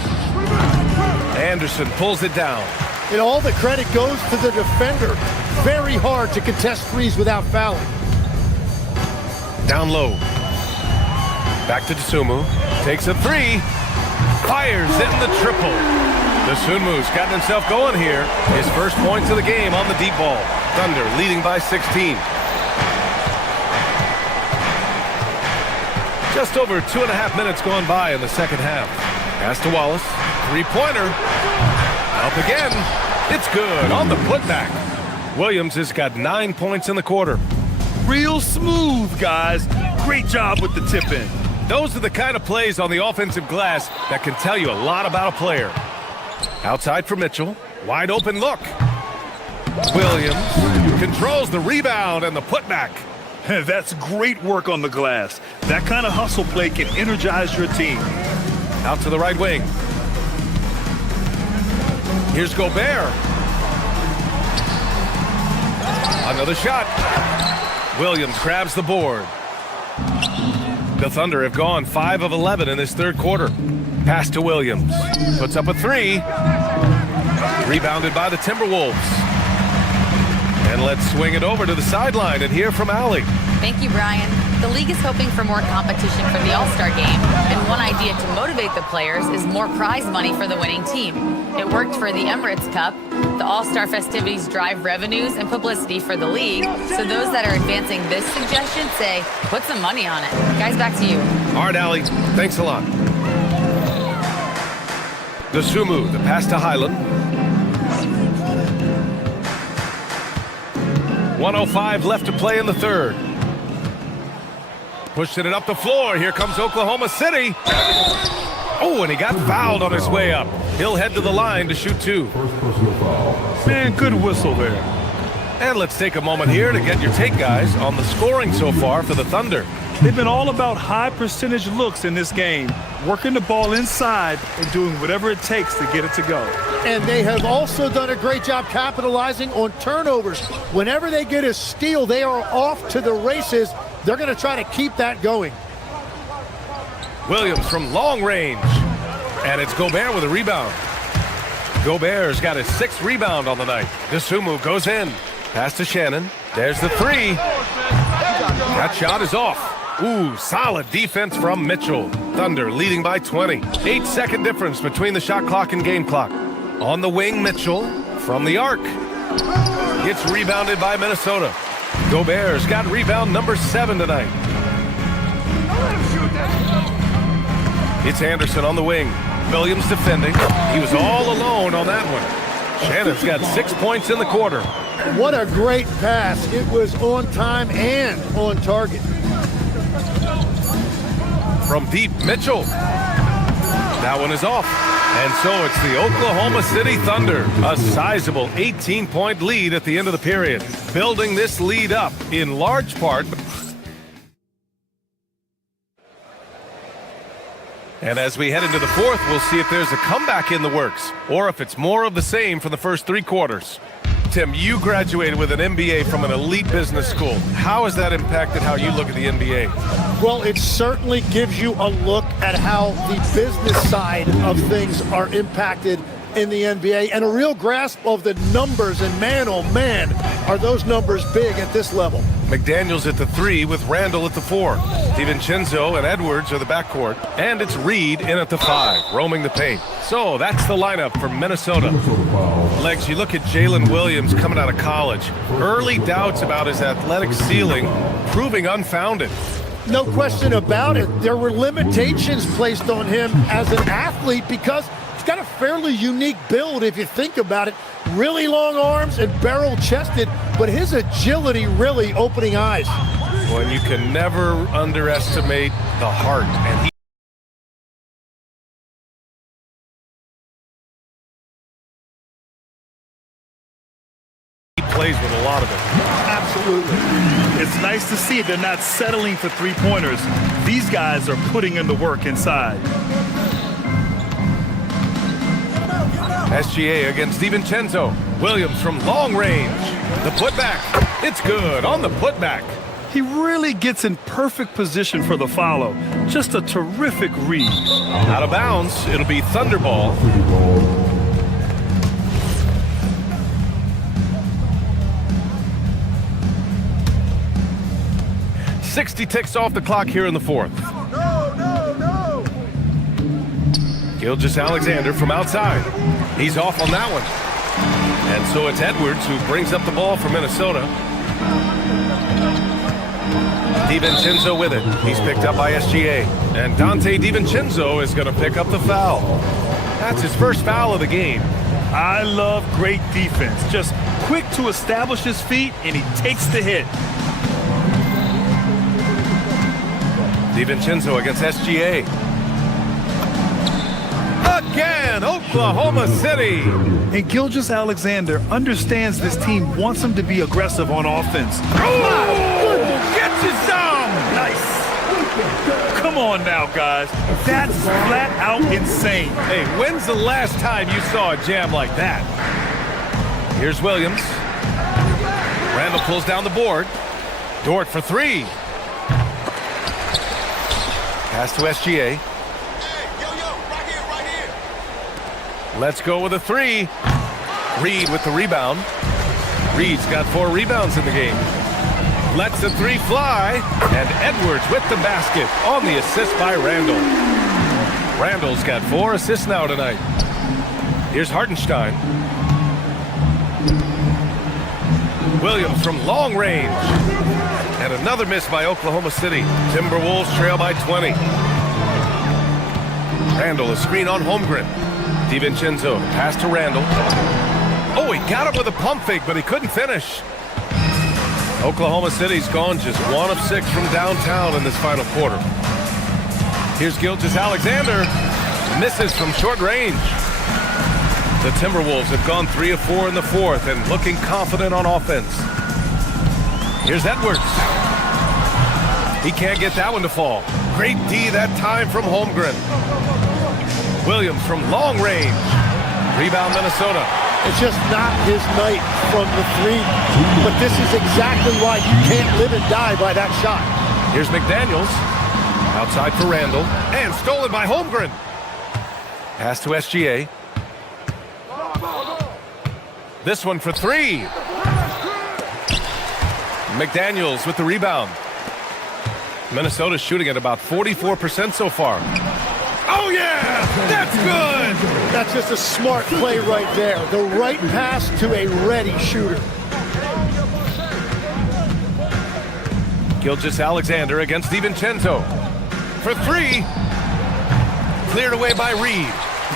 Anderson pulls it down. And all the credit goes to the defender. Very hard to contest threes without fouling. Down low. Back to Dosunmu. Takes a 3. Fires in the triple. Dosunmu's gotten himself going here. His first points of the game on the deep ball. Thunder leading by 16. Just over 2.5 minutes gone by in the second half. Pass to Wallace. Three-pointer. Up again. It's good on the putback. Williams has got 9 points in the quarter. Real smooth, guys. Great job with the tip-in. Those are the kind of plays on the offensive glass that can tell you a lot about a player. Outside for Mitchell. Wide open look. Williams controls the rebound and the putback. That's great work on the glass. That kind of hustle play can energize your team. Out to the right wing. Here's Gobert. Another shot. Williams grabs the board. The Thunder have gone 5 of 11 in this third quarter. Pass to Williams. Puts up a 3. Rebounded by the Timberwolves. And let's swing it over to the sideline and hear from Allie. Thank you, Brian. The league is hoping for more competition for the All-Star game, and one idea to motivate the players is more prize money for the winning team. It worked for the Emirates Cup. The All-Star festivities drive revenues and publicity for the league, so those that are advancing this suggestion say, put some money on it. Guys, back to you. All right, Allie. Thanks a lot. Dosunmu, the pass to Highland. 1:05 left to play in the third. Pushing it up the floor. Here comes Oklahoma City. Oh, and he got fouled on his way up. He'll head to the line to shoot 2. Man, good whistle there. And let's take a moment here to get your take, guys, on the scoring so far for the Thunder. They've been all about high percentage looks in this game, working the ball inside and doing whatever it takes to get it to go. And they have also done a great job capitalizing on turnovers. Whenever they get a steal, they are off to the races. They're going to try to keep that going. Williams from long range. And it's Gobert with a rebound. Gobert's got his 6th rebound on the night. Dosunmu goes in. Pass to Shannon. There's the 3. That shot is off. Ooh, solid defense from Mitchell. Thunder leading by 20. 8-second difference between the shot clock and game clock. On the wing, Mitchell from the arc. Gets rebounded by Minnesota. Gobert's got rebound number 7 tonight. It's Anderson on the wing. Williams defending. He was all alone on that one. Shannon's got 6 points in the quarter. What a great pass. It was on time and on target. From deep, Mitchell. That one is off. And so it's the Oklahoma City Thunder. A sizable 18-point lead at the end of the period. Building this lead up in large part. And as we head into the fourth, we'll see if there's a comeback in the works or if it's more of the same from the first 3 quarters. Tim, you graduated with an MBA from an elite business school. How has that impacted how you look at the NBA? Well, it certainly gives you a look at how the business side of things are impacted in the NBA and a real grasp of the numbers. And man, oh man, are those numbers big at this level. McDaniels at the 3 with Randall at the 4. DiVincenzo and Edwards are the backcourt. And it's Reed in at the 5, roaming the paint. So that's the lineup for Minnesota. Legs, you look at Jalen Williams coming out of college. Early doubts about his athletic ceiling proving unfounded. No question about it. There were limitations placed on him as an athlete because he's got a fairly unique build if you think about it. Really long arms and barrel-chested, but his agility really opening eyes. Well, you can never underestimate the heart, and he plays with a lot of it. Absolutely. It's nice to see they're not settling for three-pointers. These guys are putting in the work inside. SGA against DiVincenzo. Williams from long range. The putback. It's good on the putback. He really gets in perfect position for the follow. Just a terrific read. Out of bounds. It'll be Thunderball. 60 ticks off the clock here in the fourth. Gilgeous-Alexander from outside. He's off on that one. And so it's Edwards who brings up the ball for Minnesota. DiVincenzo with it. He's picked up by SGA. And Dante DiVincenzo is going to pick up the foul. That's his first foul of the game. I love great defense. Just quick to establish his feet, and he takes the hit. DiVincenzo against SGA. Again, Oklahoma City. And Gilgeous-Alexander understands this team wants him to be aggressive on offense. Oh, get you some. Nice. Come on now, guys. That's flat out insane. Hey, when's the last time you saw a jam like that? Here's Williams. Randall pulls down the board. Dort for three. Pass to SGA. Let's go with a three. Reed with the rebound. Reed's got 4 rebounds in the game. Lets the three fly. And Edwards with the basket on the assist by Randall. Randall's got 4 assists now tonight. Here's Hartenstein. Williams from long range. And another miss by Oklahoma City. Timberwolves trail by 20. Randall, a screen on Holmgren. DiVincenzo, pass to Randall. Oh, he got him with a pump fake, but he couldn't finish. Oklahoma City's gone just 1 of 6 from downtown in this final quarter. Here's Gilgeous-Alexander. Misses from short range. The Timberwolves have gone 3 of 4 in the fourth and looking confident on offense. Here's Edwards. He can't get that one to fall. Great D that time from Holmgren. Williams from long range. Rebound Minnesota. It's just not his night from the three, but this is exactly why you can't live and die by that shot. Here's McDaniels. Outside for Randall. And stolen by Holmgren. Pass to SGA. This one for 3. McDaniels with the rebound. Minnesota's shooting at about 44% so far. Oh, yeah! That's good! That's just a smart play right there. The right pass to a ready shooter. Gilgeous-Alexander against DiVincenzo. For 3. Cleared away by Reed.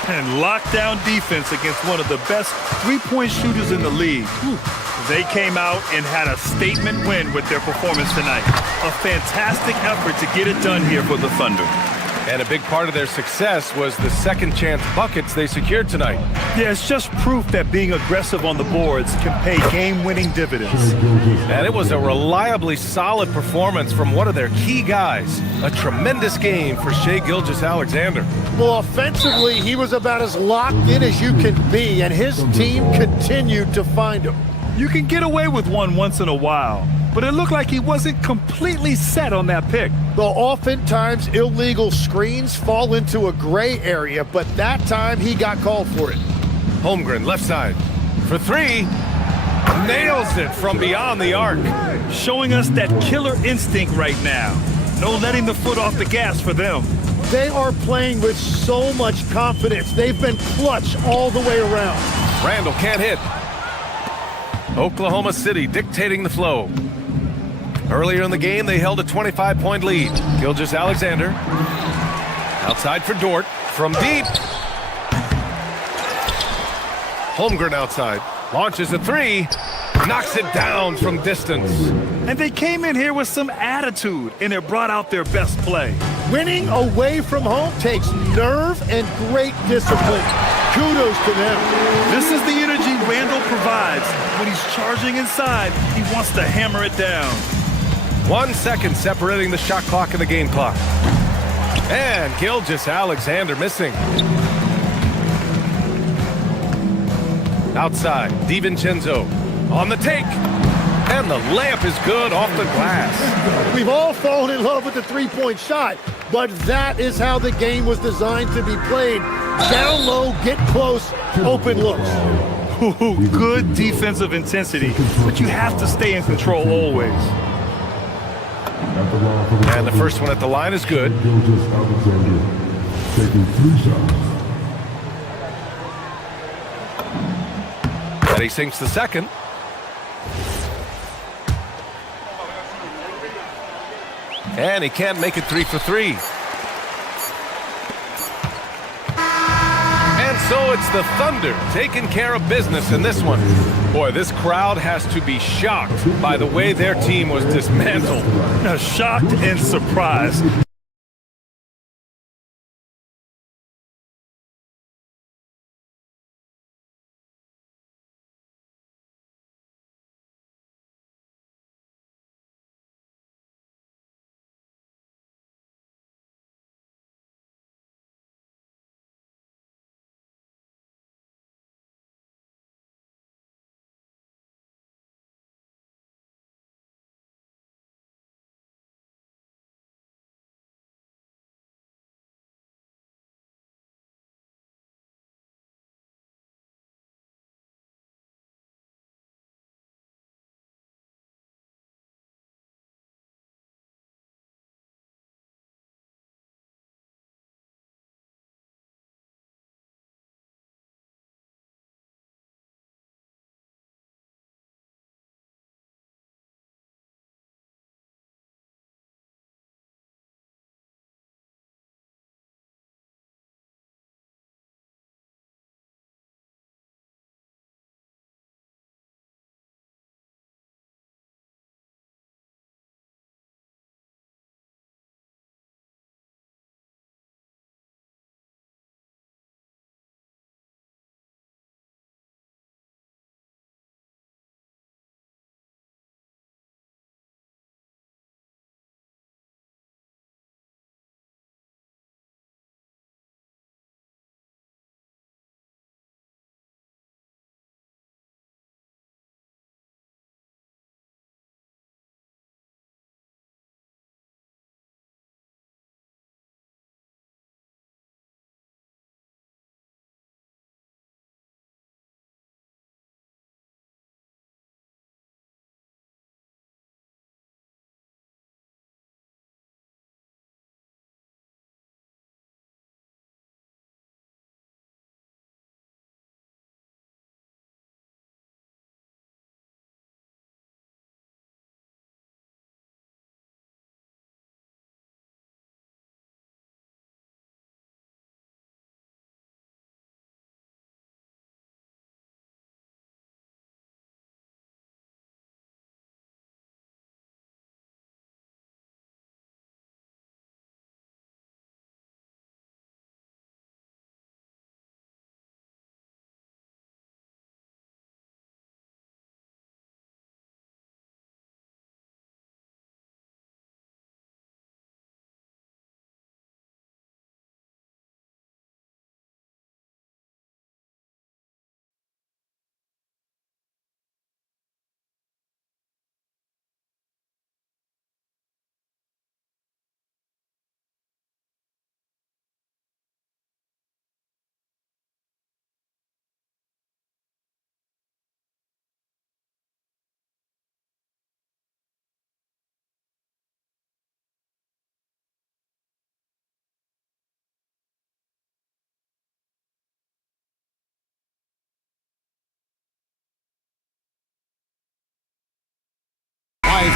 And lockdown defense against one of the best three-point shooters in the league. They came out and had a statement win with their performance tonight. A fantastic effort to get it done here for the Thunder. And a big part of their success was the second chance buckets they secured tonight. Yeah, it's just proof that being aggressive on the boards can pay game-winning dividends. And it was a reliably solid performance from one of their key guys. A tremendous game for Shai Gilgeous-Alexander. Well, offensively, he was about as locked in as you can be, and his team continued to find him. You can get away with one once in a while, but it looked like he wasn't completely set on that pick. Well, oftentimes illegal screens fall into a gray area, but that time he got called for it. Holmgren, left side. For 3. Nails it from beyond the arc. Showing us that killer instinct right now. No letting the foot off the gas for them. They are playing with so much confidence. They've been clutch all the way around. Randall can't hit. Oklahoma City dictating the flow. Earlier in the game, they held a 25-point lead. Gilgeous-Alexander. Outside for Dort. From deep. Holmgren outside. Launches a three. Knocks it down from distance. And they came in here with some attitude, and it brought out their best play. Winning away from home takes nerve and great discipline. Kudos to them. This is the energy Randall provides. When he's charging inside, he wants to hammer it down. 1 second separating the shot clock and the game clock. And Gilgeous-Alexander missing. Outside, DiVincenzo on the take. And the layup is good off the glass. We've all fallen in love with the three-point shot, but that is how the game was designed to be played. Down low, get close, open looks. Ooh, good defensive intensity, but you have to stay in control always. And the first one at the line is good. Gilgeous-Alexander taking 3 shots. And he sinks the second. And he can't make it 3 for 3. And so it's the Thunder taking care of business in this one. Boy, this crowd has to be shocked by the way their team was dismantled. Shocked and surprised.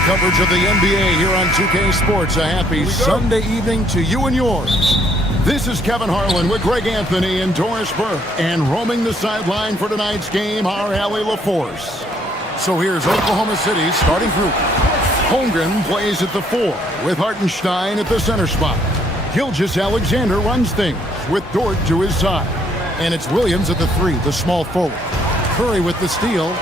coverage of the NBA here on 2K Sports. A happy Sunday evening to you and yours. This is Kevin Harlan with Greg Anthony and Doris Burke. And roaming the sideline for tonight's game, our Allie LaForce. So here's Oklahoma City's starting group. Holmgren plays at the 4 with Hartenstein at the center spot. Gilgeous-Alexander runs things with Dort to his side. And it's Williams at the 3, the small forward. Curry with the steal.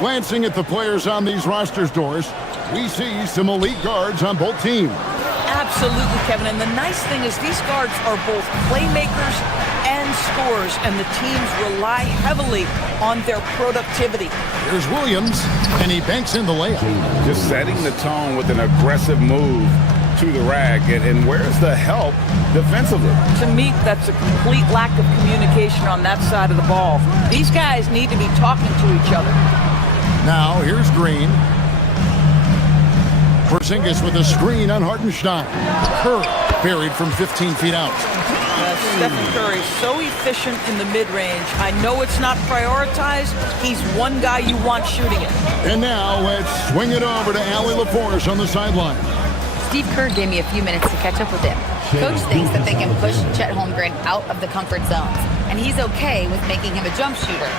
Glancing at the players on these rosters, Doris, we see some elite guards on both teams. Absolutely, Kevin. And the nice thing is these guards are both playmakers and scorers, and the teams rely heavily on their productivity. Here's Williams, and he banks in the layup. Just setting the tone with an aggressive move to the rack. And where's the help defensively? To me, that's a complete lack of communication on that side of the ball. These guys need to be talking to each other. Now, here's Green. Porzingis with a screen on Hartenstein. Curry buried from 15 feet out. Stephen Curry, so efficient in the mid-range. I know it's not prioritized. He's one guy you want shooting it. And now, let's swing it over to Allie LaForce on the sideline. Steve Kerr gave me a few minutes to catch up with him. Coach thinks that they can push Chet Holmgren out of the comfort zones, and he's okay with making him a jump shooter.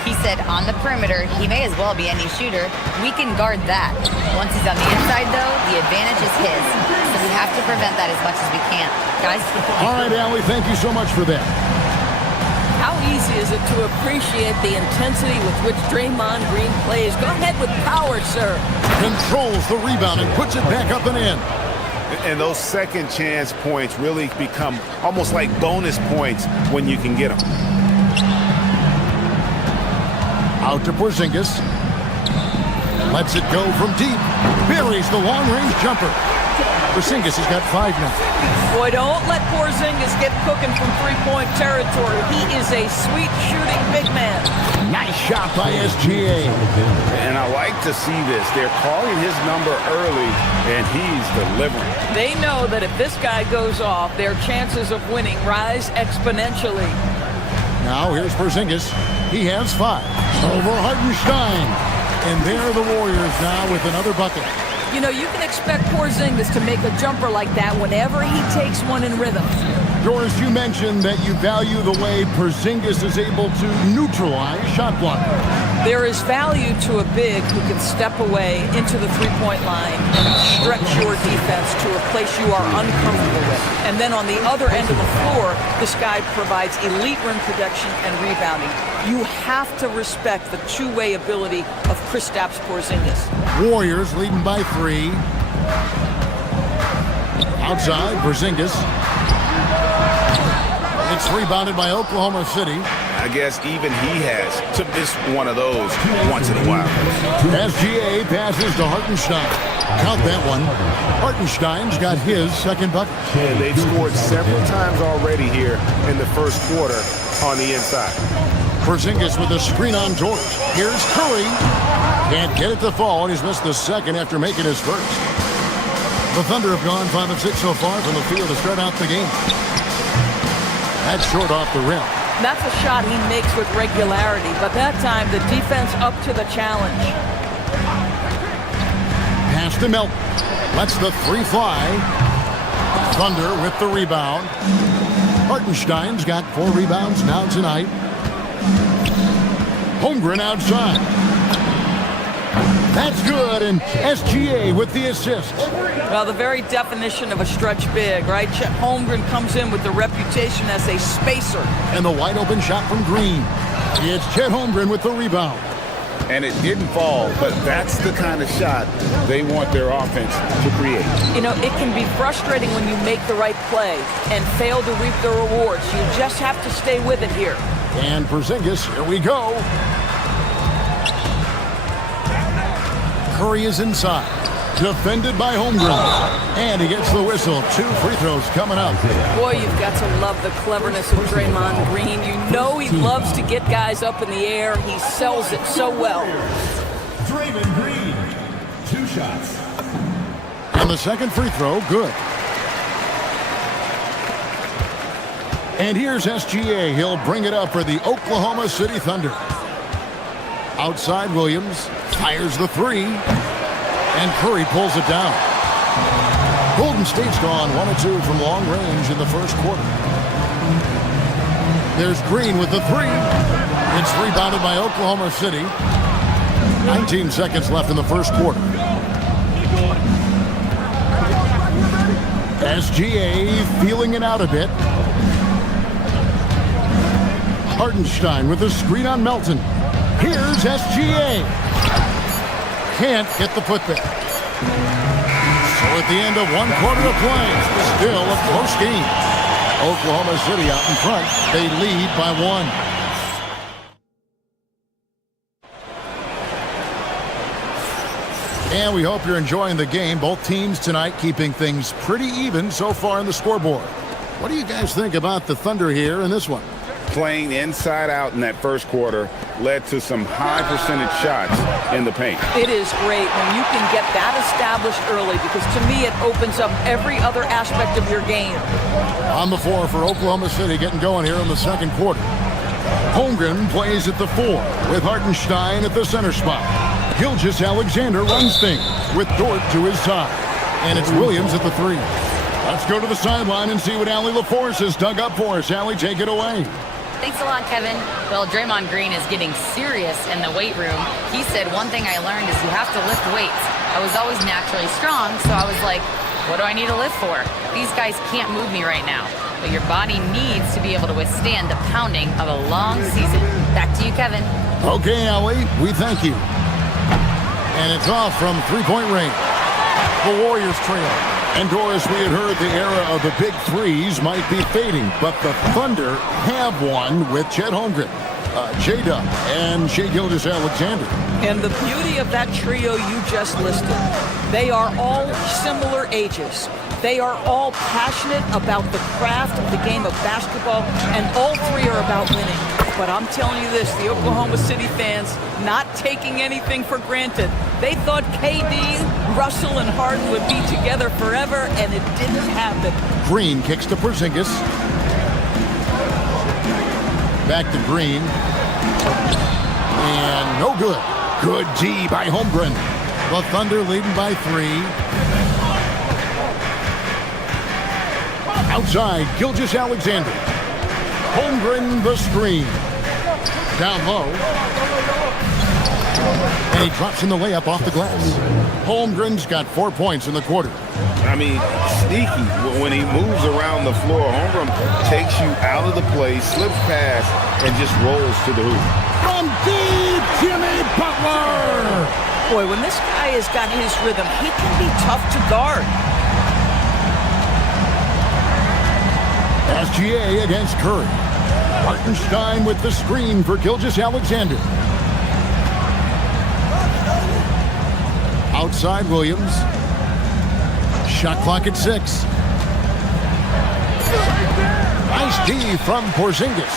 He said on the perimeter, he may as well be any shooter. We can guard that. Once he's on the inside, though, the advantage is his. So we have to prevent that as much as we can. Guys? All right, Allie, thank you so much for that. How easy is it to appreciate the intensity with which Draymond Green plays? Go ahead with power, sir. Controls the rebound and puts it back up and in. And those second chance points really become almost like bonus points when you can get them. Out to Porzingis. Lets it go from deep. Buries the long-range jumper. Porzingis has got 5 now. Boy, don't let Porzingis get cooking from three-point territory. He is a sweet shooting big man. Nice shot by SGA. And I like to see this. They're calling his number early, and he's delivering. They know that if this guy goes off, their chances of winning rise exponentially. Now here's Porzingis. He has 5. Over Hartenstein. And there are the Warriors now with another bucket. You know, you can expect Porzingis to make a jumper like that whenever he takes one in rhythm. Doris, you mentioned that you value the way Porzingis is able to neutralize shot block. There is value to a big who can step away into the three-point line and stretch your defense to a place you are uncomfortable with. And then on the other end of the floor, this guy provides elite rim protection and rebounding. You have to respect the two-way ability of Kristaps Porzingis. Warriors leading by 3. Outside, Porzingis. It's rebounded by Oklahoma City. I guess even he has to miss one of those once in a while. SGA passes to Hartenstein. Count that one. Hartenstein's got his second bucket. And they've scored several times already here in the first quarter on the inside. Porzingis with a screen on George. Here's Curry. Can't get it to fall, and he's missed the second after making his first. The Thunder have gone 5 of 6 so far from the field to start out the game. That's short off the rim. That's a shot he makes with regularity, but that time the defense up to the challenge. Pass to Melton. Lets the 3 fly. Thunder with the rebound. Hartenstein's got 4 rebounds now tonight. Holmgren outside. That's good, and SGA with the assist. Well, the very definition of a stretch big, right? Chet Holmgren comes in with the reputation as a spacer. And the wide open shot from Green. It's Chet Holmgren with the rebound. And it didn't fall, but that's the kind of shot they want their offense to create. You know, it can be frustrating when you make the right play and fail to reap the rewards. You just have to stay with it here. And Porzingis, here we go. Curry is inside. Defended by Holmgren. And he gets the whistle. 2 free throws coming up. Boy, you've got to love the cleverness of Draymond Green. You know he loves to get guys up in the air. He sells it so well. Draymond Green, 2 shots. And the second free throw, good. And here's SGA. He'll bring it up for the Oklahoma City Thunder. Outside, Williams fires the three, and Curry pulls it down. Golden State's gone 1 of 2 from long range in the first quarter. There's Green with the three. It's rebounded by Oklahoma City. 19 seconds left in the first quarter. SGA feeling it out a bit. Hartenstein with the screen on Melton. Here's SGA. Can't get the putback. So at the end of 1 quarter of play, still a close game. Oklahoma City out in front. They lead by 1. And we hope you're enjoying the game. Both teams tonight keeping things pretty even so far on the scoreboard. What do you guys think about the Thunder here in this one? Playing inside out in that first quarter led to some high percentage shots in the paint. It is great when you can get that established early because to me it opens up every other aspect of your game. On the floor for Oklahoma City getting going here in the second quarter. Holmgren plays at the 4 with Hartenstein at the center spot. Gilgeous-Alexander runs things with Dort to his side. And it's Williams at the 3. Let's go to the sideline and see what Allie LaForce has dug up for us. Allie, take it away. Thanks a lot, Kevin. Well, Draymond Green is getting serious in the weight room. He said, one thing I learned is you have to lift weights. I was always naturally strong, so I was like, what do I need to lift for? These guys can't move me right now. But your body needs to be able to withstand the pounding of a long season. Back to you, Kevin. Okay, Allie, we thank you. And it's off from three-point range. The Warriors trail. And Doris, we had heard the era of the big threes might be fading, but the Thunder have one with Chet Holmgren, J-Dub, and Shai Gilgeous-Alexander. And the beauty of that trio you just listed, they are all similar ages. They are all passionate about the craft of the game of basketball, and all three are about winning. But I'm telling you this, the Oklahoma City fans not taking anything for granted. They thought KD, Russell, and Harden would be together forever, and it didn't happen. Green kicks to Porzingis. Back to Green. And no good. Good D by Holmgren. The Thunder leading by 3. Outside, Gilgeous-Alexander. Holmgren the screen. Down low. And he drops in the layup off the glass. Holmgren's got 4 points in the quarter. I mean, sneaky. When he moves around the floor, Holmgren takes you out of the play, slips past, and just rolls to the hoop. From deep, Jimmy Butler! Boy, when this guy has got his rhythm, he can be tough to guard. SGA against Curry. Hartenstein with the screen for Gilgeous-Alexander. Outside, Williams. Shot clock at 6. Nice D from Porzingis.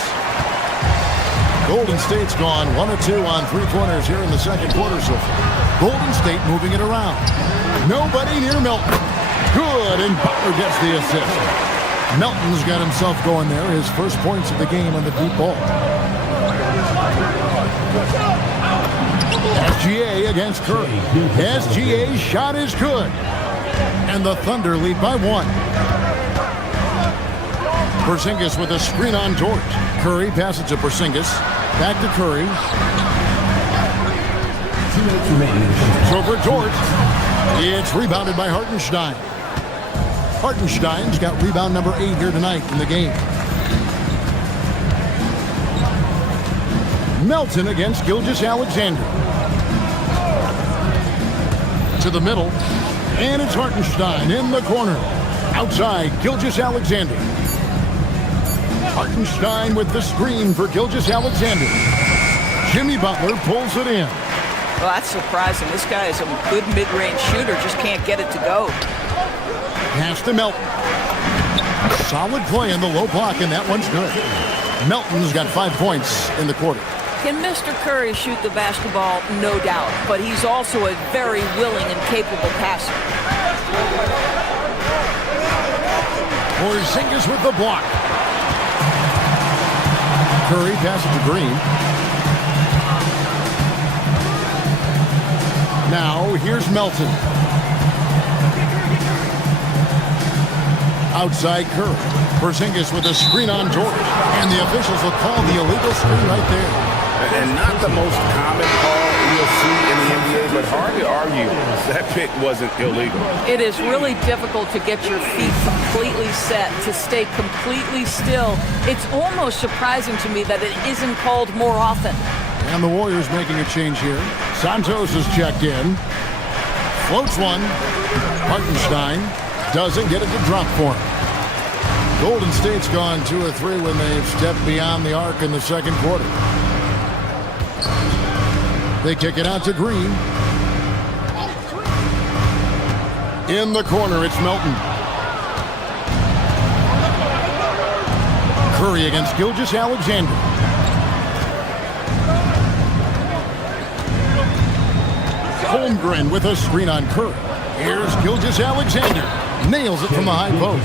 Golden State's gone 1 of 2 on 3-pointers here in the second quarter so far. Golden State moving it around. Nobody near Melton. Good, and Butler gets the assist. Melton's got himself going there. His first points of the game on the deep ball. SGA against Curry. SGA's shot is good. And the Thunder lead by 1. Porzingis with a screen on Dort. Curry passes to Porzingis. Back to Curry. 2 minutes remaining. So for Dort, it's rebounded by Hartenstein. Hartenstein's got rebound number 8 here tonight in the game. Melton against Gilgeous-Alexander. To the middle, and it's Hartenstein in the corner. Outside, Gilgeous-Alexander. Hartenstein with the screen for Gilgeous-Alexander. Jimmy Butler pulls it in. Well, that's surprising. This guy is a good mid-range shooter, just can't get it to go. Pass to Melton. Solid play in the low block, and that one's good. Melton's got 5 points in the quarter. Can Mr. Curry shoot the basketball? No doubt. But he's also a very willing and capable passer. Porzingis with the block. Curry passes to Green. Now, here's Melton. Outside Curry. Porzingis with a screen on George. And the officials will call the illegal screen right there. And not the most common call you'll see in the NBA, but hard to argue that pick wasn't illegal. It is really difficult to get your feet completely set, to stay completely still. It's almost surprising to me that it isn't called more often. And the Warriors making a change here. Santos is checked in. Floats one. Hartenstein doesn't get it to drop for him. Golden State's gone 2 of 3 when they've stepped beyond the arc in the second quarter. They kick it out to Green. In the corner, it's Melton. Curry against Gilgeous-Alexander. Holmgren with a screen on Curry. Here's Gilgeous-Alexander. Nails it from the high post.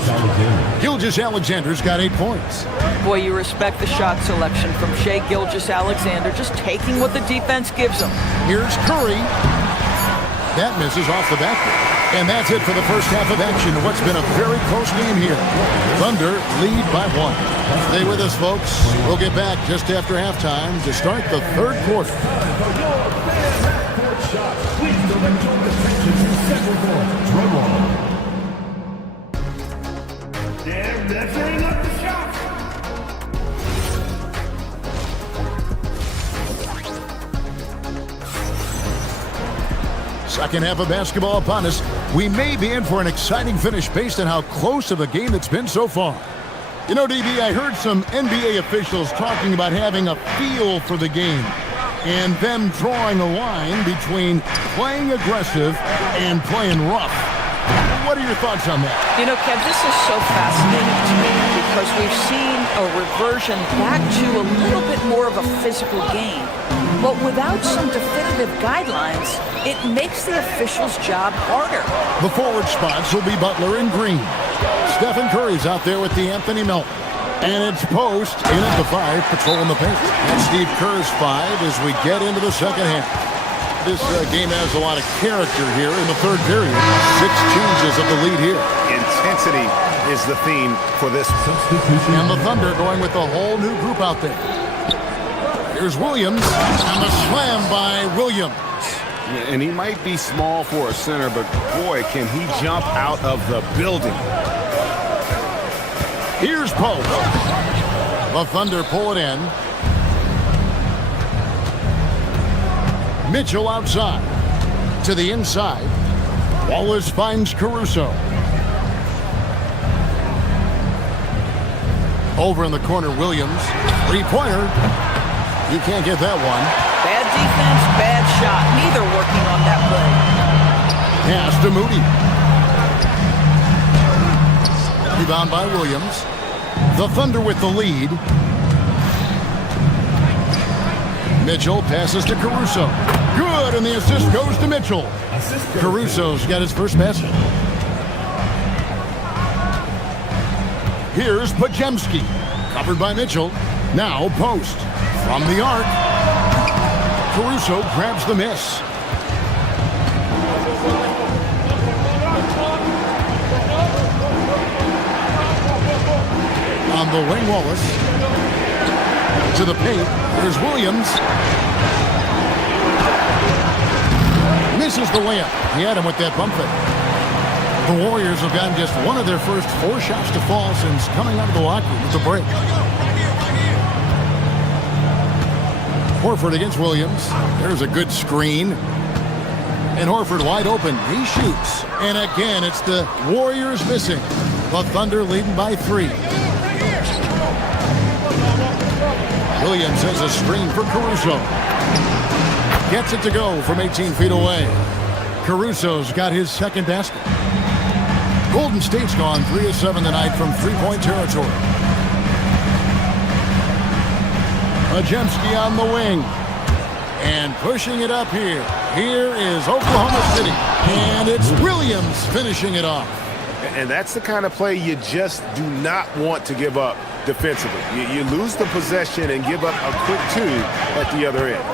Gilgeous-Alexander's got 8 points. Boy, you respect the shot selection from Shai Gilgeous-Alexander, just taking what the defense gives him. Here's Curry. That misses off the backboard. And that's it for the first half of action. What's been a very close game here. Thunder lead by 1. Stay with us, folks. We'll get back just after halftime to start the third quarter. Please direct your attention to center court. Drum roll. They're measuring up the shot. Second half of basketball upon us. We may be in for an exciting finish based on how close of a game it's been so far. You know, DB, I heard some NBA officials talking about having a feel for the game and them drawing a line between playing aggressive and playing rough. What are your thoughts on that? You know, Kev, this is so fascinating to me because we've seen a reversion back to a little bit more of a physical game. But without some definitive guidelines, it makes the officials' job harder. The forward spots will be Butler and Green. Stephen Curry's out there with the Anthony Melton. And it's Post in at the 5, patrolling the paint. And Steve Kerr's 5 as we get into the second half. This game has a lot of character here in the third period. 6 changes of the lead here. Intensity is the theme for this. And the Thunder going with a whole new group out there. Here's Williams, and the slam by Williams. And he might be small for a center, but boy, can he jump out of the building. Here's Post. The Thunder pull it in. Mitchell outside. To the inside. Wallace finds Caruso. Over in the corner, Williams. 3-pointer. You can't get that one. Bad defense, bad shot. Neither working on that play. Pass to Moody. Rebound by Williams. The Thunder with the lead. Mitchell passes to Caruso. Good, and the assist goes to Mitchell. Caruso's got his first basket. Here's Podziemski. Covered by Mitchell. Now Post. From the arc. Caruso grabs the miss. On the wing, Wallace. To the paint. Here's Williams. Misses the layup. He had him with that bump fake. The Warriors have gotten just one of their first 4 shots to fall since coming out of the locker room with the break. Horford against Williams. There's a good screen. And Horford wide open. He shoots. And again, it's the Warriors missing. The Thunder leading by 3. Williams has a screen for Caruso. Gets it to go from 18 feet away. Caruso's got his second basket. Golden State's gone 3 of 7 tonight from 3-point territory. Podziemski on the wing. And pushing it up here. Here is Oklahoma City. And it's Williams finishing it off. And that's the kind of play you just do not want to give up. defensively. You lose the possession and give up a quick 2 at the other end.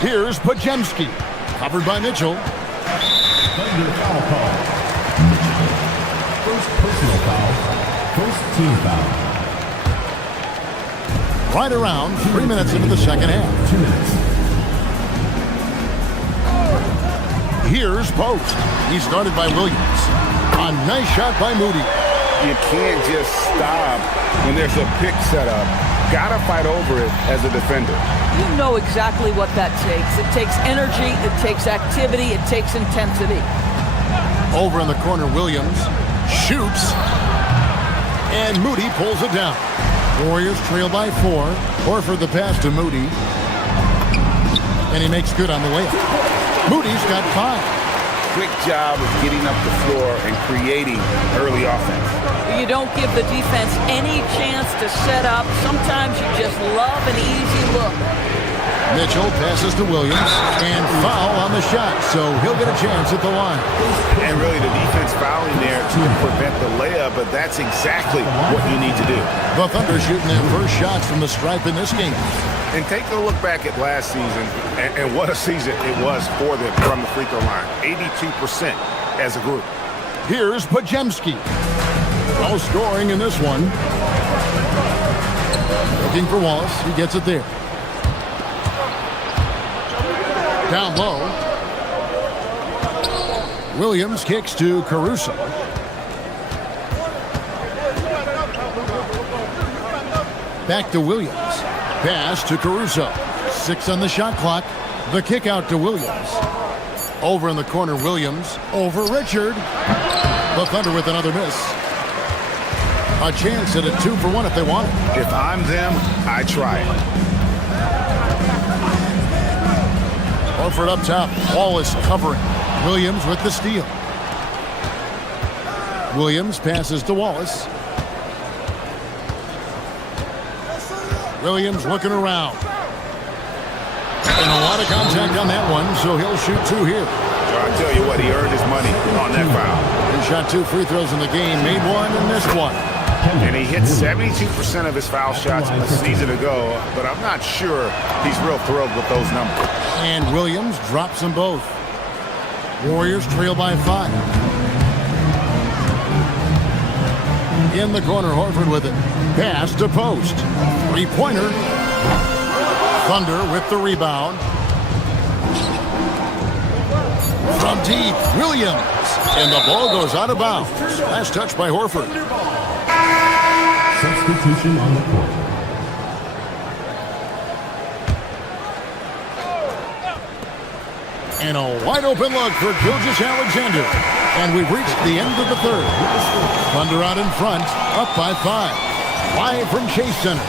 Here's Pajemski, covered by Mitchell. Thunder foul call. First personal foul. First team foul. Right around 3 minutes into the second half. 2 minutes. Here's Post. He's started by Williams. A nice shot by Moody. You can't just stop when there's a pick set up. Gotta fight over it as a defender. You know exactly what that takes. It takes energy, it takes activity, it takes intensity. Over in the corner, Williams shoots. And Moody pulls it down. Warriors trail by 4. Horford the pass to Moody. And he makes good on the layup. Moody's got 5. Quick job of getting up the floor and creating early offense. You don't give the defense any chance to set up. Sometimes you just love an easy look. Mitchell passes to Williams, and foul on the shot, so he'll get a chance at the line. And really the defense fouling there to prevent the layup, but that's exactly what you need to do. The Thunder shooting their first shots from the stripe in this game. And take a look back at last season, and what a season it was for them from the free throw line. 82% as a group. Here's Pajemski. No scoring in this one. Looking for Wallace. He gets it there. Down low. Williams kicks to Caruso. Back to Williams. Pass to Caruso. 6 on the shot clock. The kick out to Williams. Over in the corner, Williams. Over Richard. The Thunder with another miss. A chance at a 2-for-1 if they want it. If I'm them, I try it. Horford up top. Wallace covering. Williams with the steal. Williams passes to Wallace. Williams looking around. And a lot of contact on that one, so he'll shoot 2 here. I'll tell you what, he earned his money on that foul. He shot 2 free throws in the game, made 1 and missed 1. And he hit 72% of his foul shots a season ago, but I'm not sure he's real thrilled with those numbers. And Williams drops them both. Warriors trail by 5. In the corner, Horford with it. Pass to Post. 3-pointer. Thunder with the rebound. From deep, Williams. And the ball goes out of bounds. Last touch by Horford. Substitution on the court. And a wide open look for Gilgeous-Alexander. And we've reached the end of the third. Thunder out in front, up by 5. Live from Chase Center.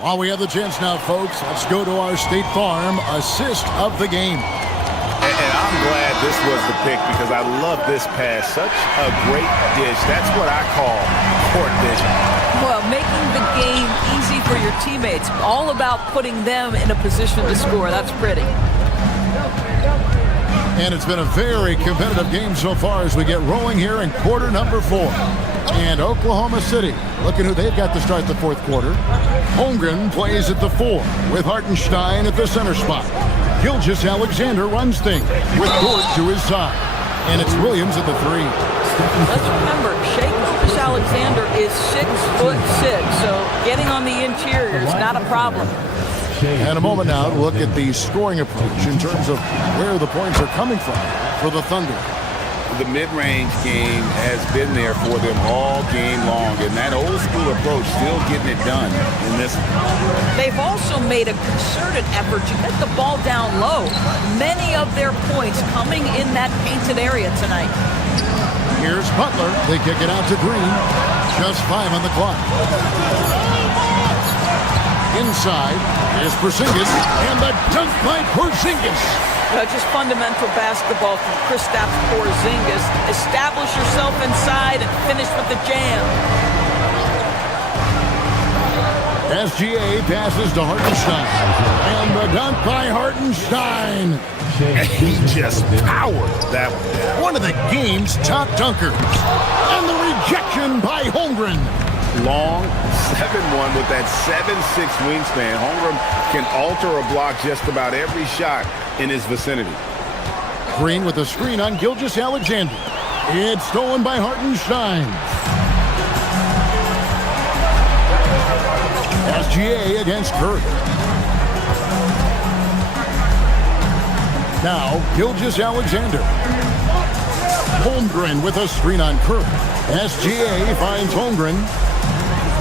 While we have the chance now, folks, let's go to our State Farm assist of the game. And I'm glad this was the pick because I love this pass. Such a great dish. That's what I call court vision. Well, making the game easy for your teammates. All about putting them in a position to score. That's pretty. And it's been a very competitive game so far as we get rolling here in quarter number 4. And Oklahoma City, looking who they've got to start the fourth quarter. Holmgren plays at the 4 with Hartenstein at the center spot. Gilgeous-Alexander runs things with Dort to his side. And it's Williams at the 3. Let's remember, Shai Gilgeous-Alexander is 6'6", so getting on the interior is not a problem. And a moment now to look at the scoring approach in terms of where the points are coming from for the Thunder. The mid-range game has been there for them all game long, and that old-school approach still getting it done in this one. They've also made a concerted effort to get the ball down low. Many of their points coming in that painted area tonight. Here's Butler. They kick it out to Green. Just 5 on the clock. Inside, here's Porzingis, and the dunk by Porzingis. Just fundamental basketball from Kristaps Porzingis. Establish yourself inside and finish with the jam. SGA passes to Hartenstein. And the dunk by Hartenstein. And he just powered that one. One of the game's top dunkers. And the rejection by Holmgren. Long 7-1 with that 7'6" wingspan. Holmgren can alter a block just about every shot in his vicinity. Green with a screen on Gilgeous-Alexander. It's stolen by Hartenstein. SGA against Curry. Now, Gilgeous-Alexander. Holmgren with a screen on Curry. SGA finds Holmgren.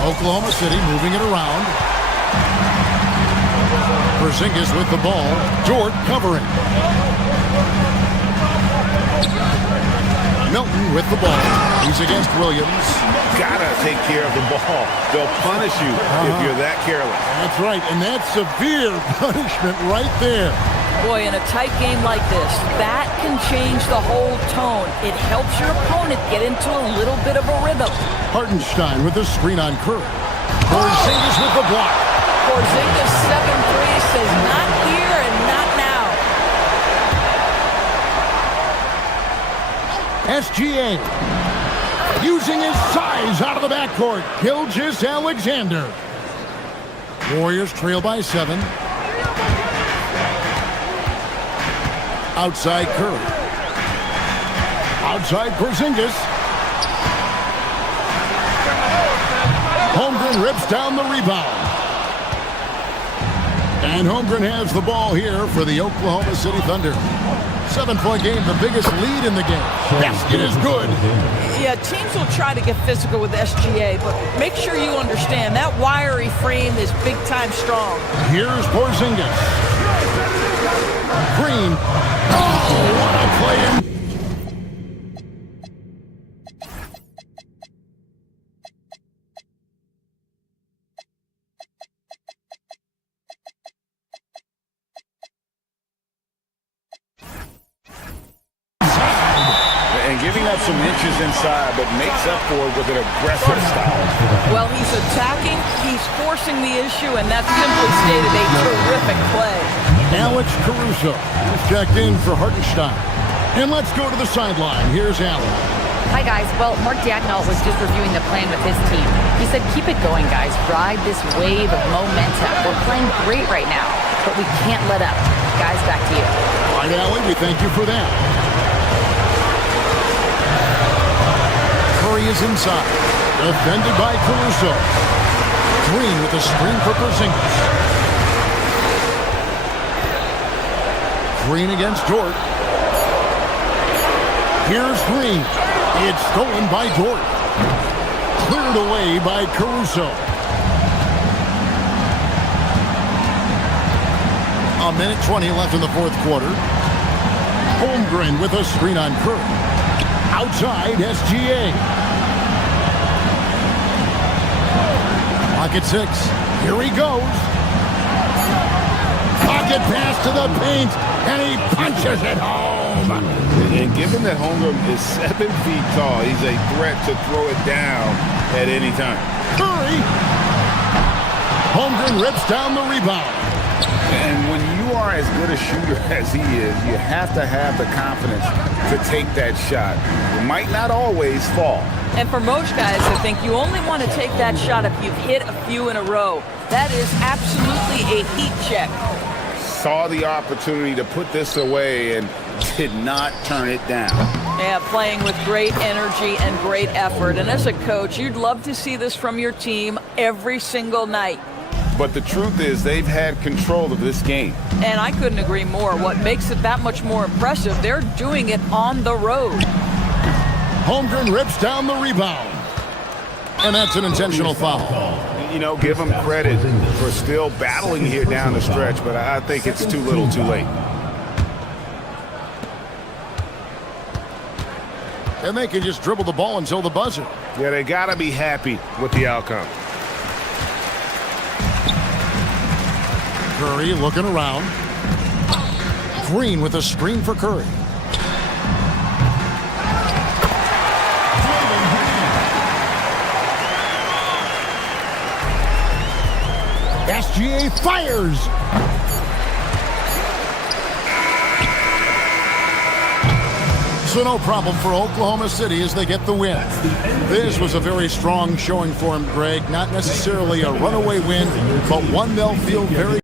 Oklahoma City moving it around. Porzingis with the ball. Dort covering. Milton with the ball. He's against Williams. Gotta take care of the ball. They'll punish you if you're that careless. That's right, and that's severe punishment right there. Boy, in a tight game like this, that can change the whole tone. It helps your opponent get into a little bit of a rhythm. Hartenstein with the screen on Curry. Porzingis with the block. Porzingis 7-3 says not here and not now. SGA using his size out of the backcourt. Gilgeous-Alexander. Warriors trail by 7. Outside Curry. Outside Porzingis. Holmgren rips down the rebound. And Holmgren has the ball here for the Oklahoma City Thunder. 7-point game, the biggest lead in the game. Basket is good. Yeah, teams will try to get physical with SGA, but make sure you understand that wiry frame is big-time strong. Here's Porzingis. Green. Oh, what a play. And giving up some inches inside, but makes up for it with an aggressive style. Well, he's attacking, he's forcing the issue, and that's simply stated a terrific play. Alex Caruso is checked in for Hartenstein. And let's go to the sideline. Here's Alex. Hi, guys. Well, Mark Dagnall was just reviewing the plan with his team. He said, keep it going, guys. Ride this wave of momentum. We're playing great right now, but we can't let up. Guys, back to you. All right, Allie, we thank you for that. Curry is inside. Defended by Caruso. Green with a screen for Porzingis. Green against Dort. Here's Green. It's stolen by Dort. Cleared away by Caruso. A minute 20 left in the fourth quarter. Holmgren with a screen on Curry. Outside SGA. Pocket 6. Here he goes. Pocket pass to the paint, and he punches it home. And given that Holmgren is 7 feet tall, he's a threat to throw it down at any time. Curry. Holmgren rips down the rebound. And when you are as good a shooter as he is, you have to have the confidence to take that shot. It might not always fall. And for most guys, I think you only want to take that shot if you've hit a few in a row. That is absolutely a heat check. Saw the opportunity to put this away and did not turn it down. Yeah, playing with great energy and great effort. And as a coach, you'd love to see this from your team every single night. But the truth is they've had control of this game. And I couldn't agree more. What makes it that much more impressive, they're doing it on the road. Holmgren rips down the rebound. And that's an intentional foul. You know, give them credit for still battling here down the stretch, but I think it's too little too late. And they can just dribble the ball until the buzzer. Yeah, they got to be happy with the outcome. Curry looking around. Green with a screen for Curry. SGA fires. So no problem for Oklahoma City as they get the win. This was a very strong showing for him, Greg. Not necessarily a runaway win, but one they'll feel very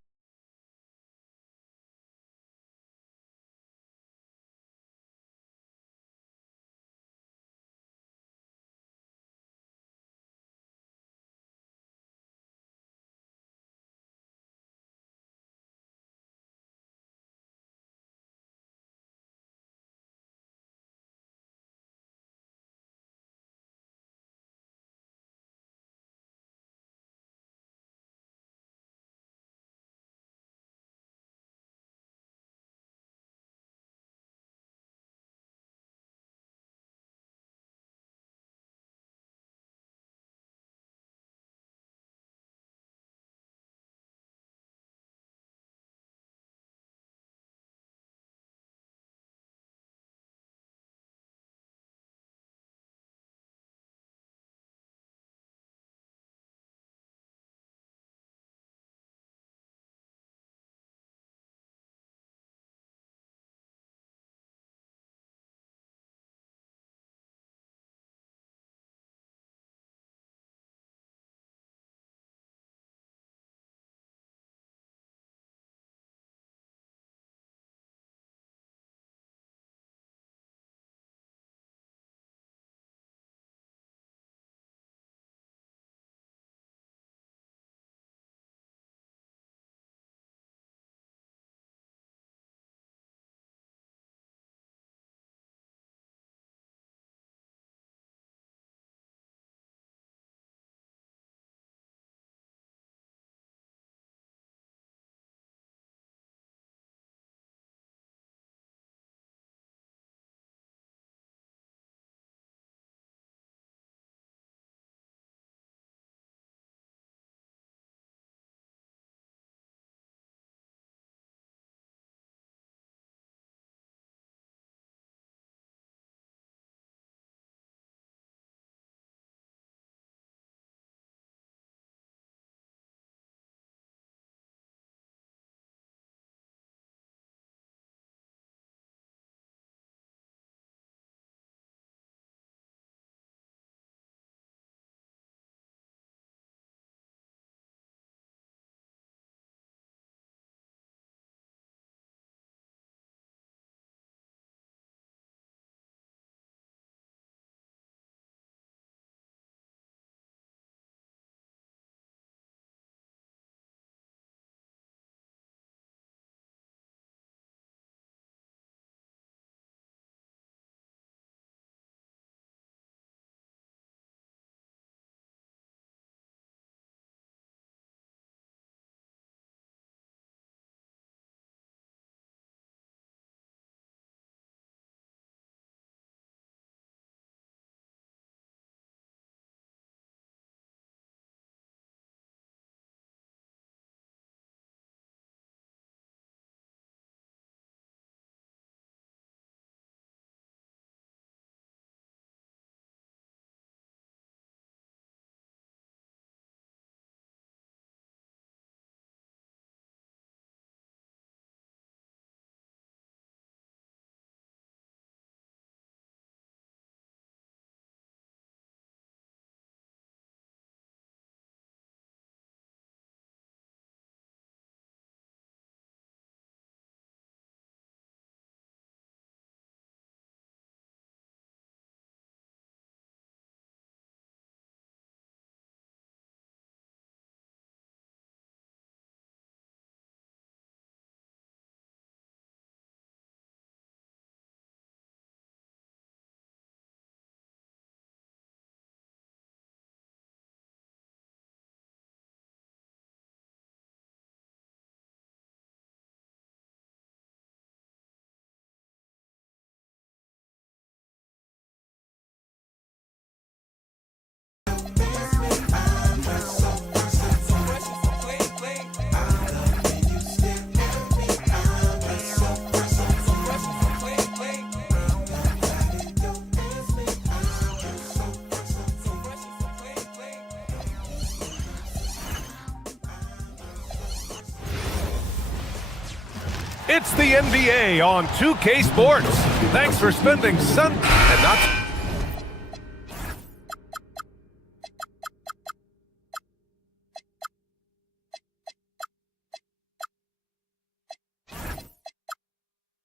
It's the NBA on 2K Sports. Thanks for spending and not...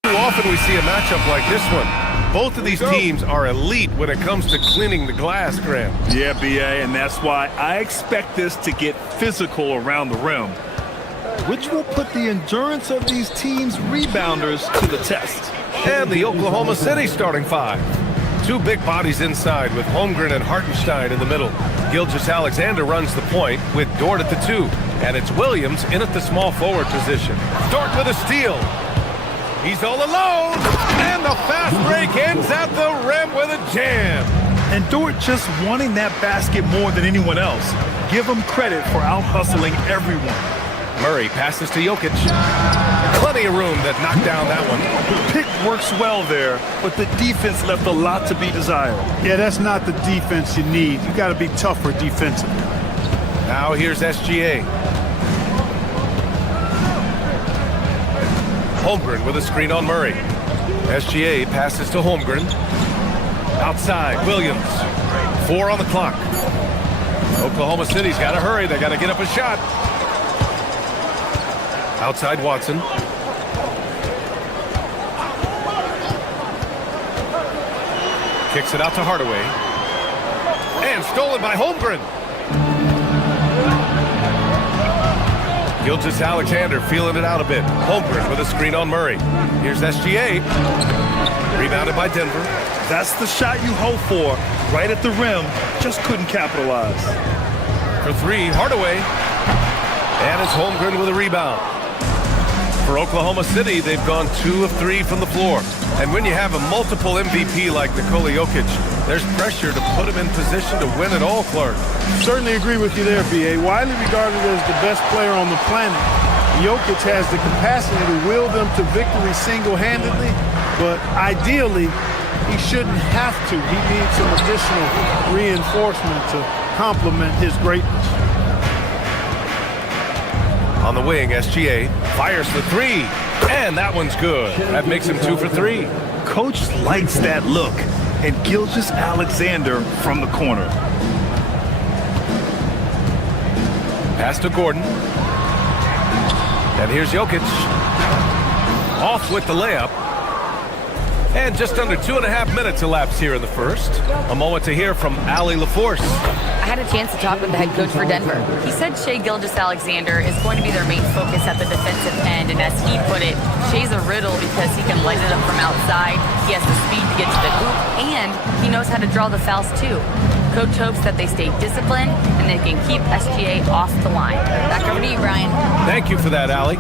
Too often we see a matchup like this one. Both of these teams are elite when it comes to cleaning the glass, Graham. Yeah, BA, and that's why I expect this to get physical around the rim, which will put the endurance of these teams' rebounders to the test. And the Oklahoma City starting five. Two big bodies inside with Holmgren and Hartenstein in the middle. Gilgeous-Alexander runs the point with Dort at the 2. And it's Williams in at the small forward position. Dort with a steal. He's all alone. And the fast break ends at the rim with a jam. And Dort just wanting that basket more than anyone else. Give him credit for out-hustling everyone. Murray passes to Jokic. Plenty of room that knocked down that one. The pick works well there, but the defense left a lot to be desired. Yeah, that's not the defense you need. You got to be tougher defensively. Now here's SGA. Holmgren with a screen on Murray. SGA passes to Holmgren. Outside, Williams. 4 on the clock. Oklahoma City's got to hurry. They got to get up a shot. Outside Watson. Kicks it out to Hardaway. And stolen by Holmgren. Gilgeous-Alexander feeling it out a bit. Holmgren with a screen on Murray. Here's SGA. Rebounded by Denver. That's the shot you hope for. Right at the rim. Just couldn't capitalize. For 3, Hardaway. And it's Holmgren with a rebound. For Oklahoma City, they've gone 2 of 3 from the floor. And when you have a multiple MVP like Nikola Jokic, there's pressure to put him in position to win it all, Clark. Certainly agree with you there, B.A. Widely regarded as the best player on the planet, Jokic has the capacity to will them to victory single-handedly, but ideally, he shouldn't have to. He needs some additional reinforcement to complement his greatness. On the wing, SGA fires the 3, and that one's good. That makes him 2 for 3. Coach likes that look, and Gilgeous-Alexander from the corner. Pass to Gordon. And here's Jokic. Off with the layup. And just under 2.5 minutes elapsed here in the first. A moment to hear from Allie LaForce. I had a chance to talk with the head coach for Denver. He said Shai Gilgeous-Alexander is going to be their main focus at the defensive end, and as he put it, Shai's a riddle because he can light it up from outside, he has the speed to get to the hoop, and he knows how to draw the fouls too. Coach hopes that they stay disciplined and they can keep SGA off the line. Back over to you, Brian. Thank you for that, Allie.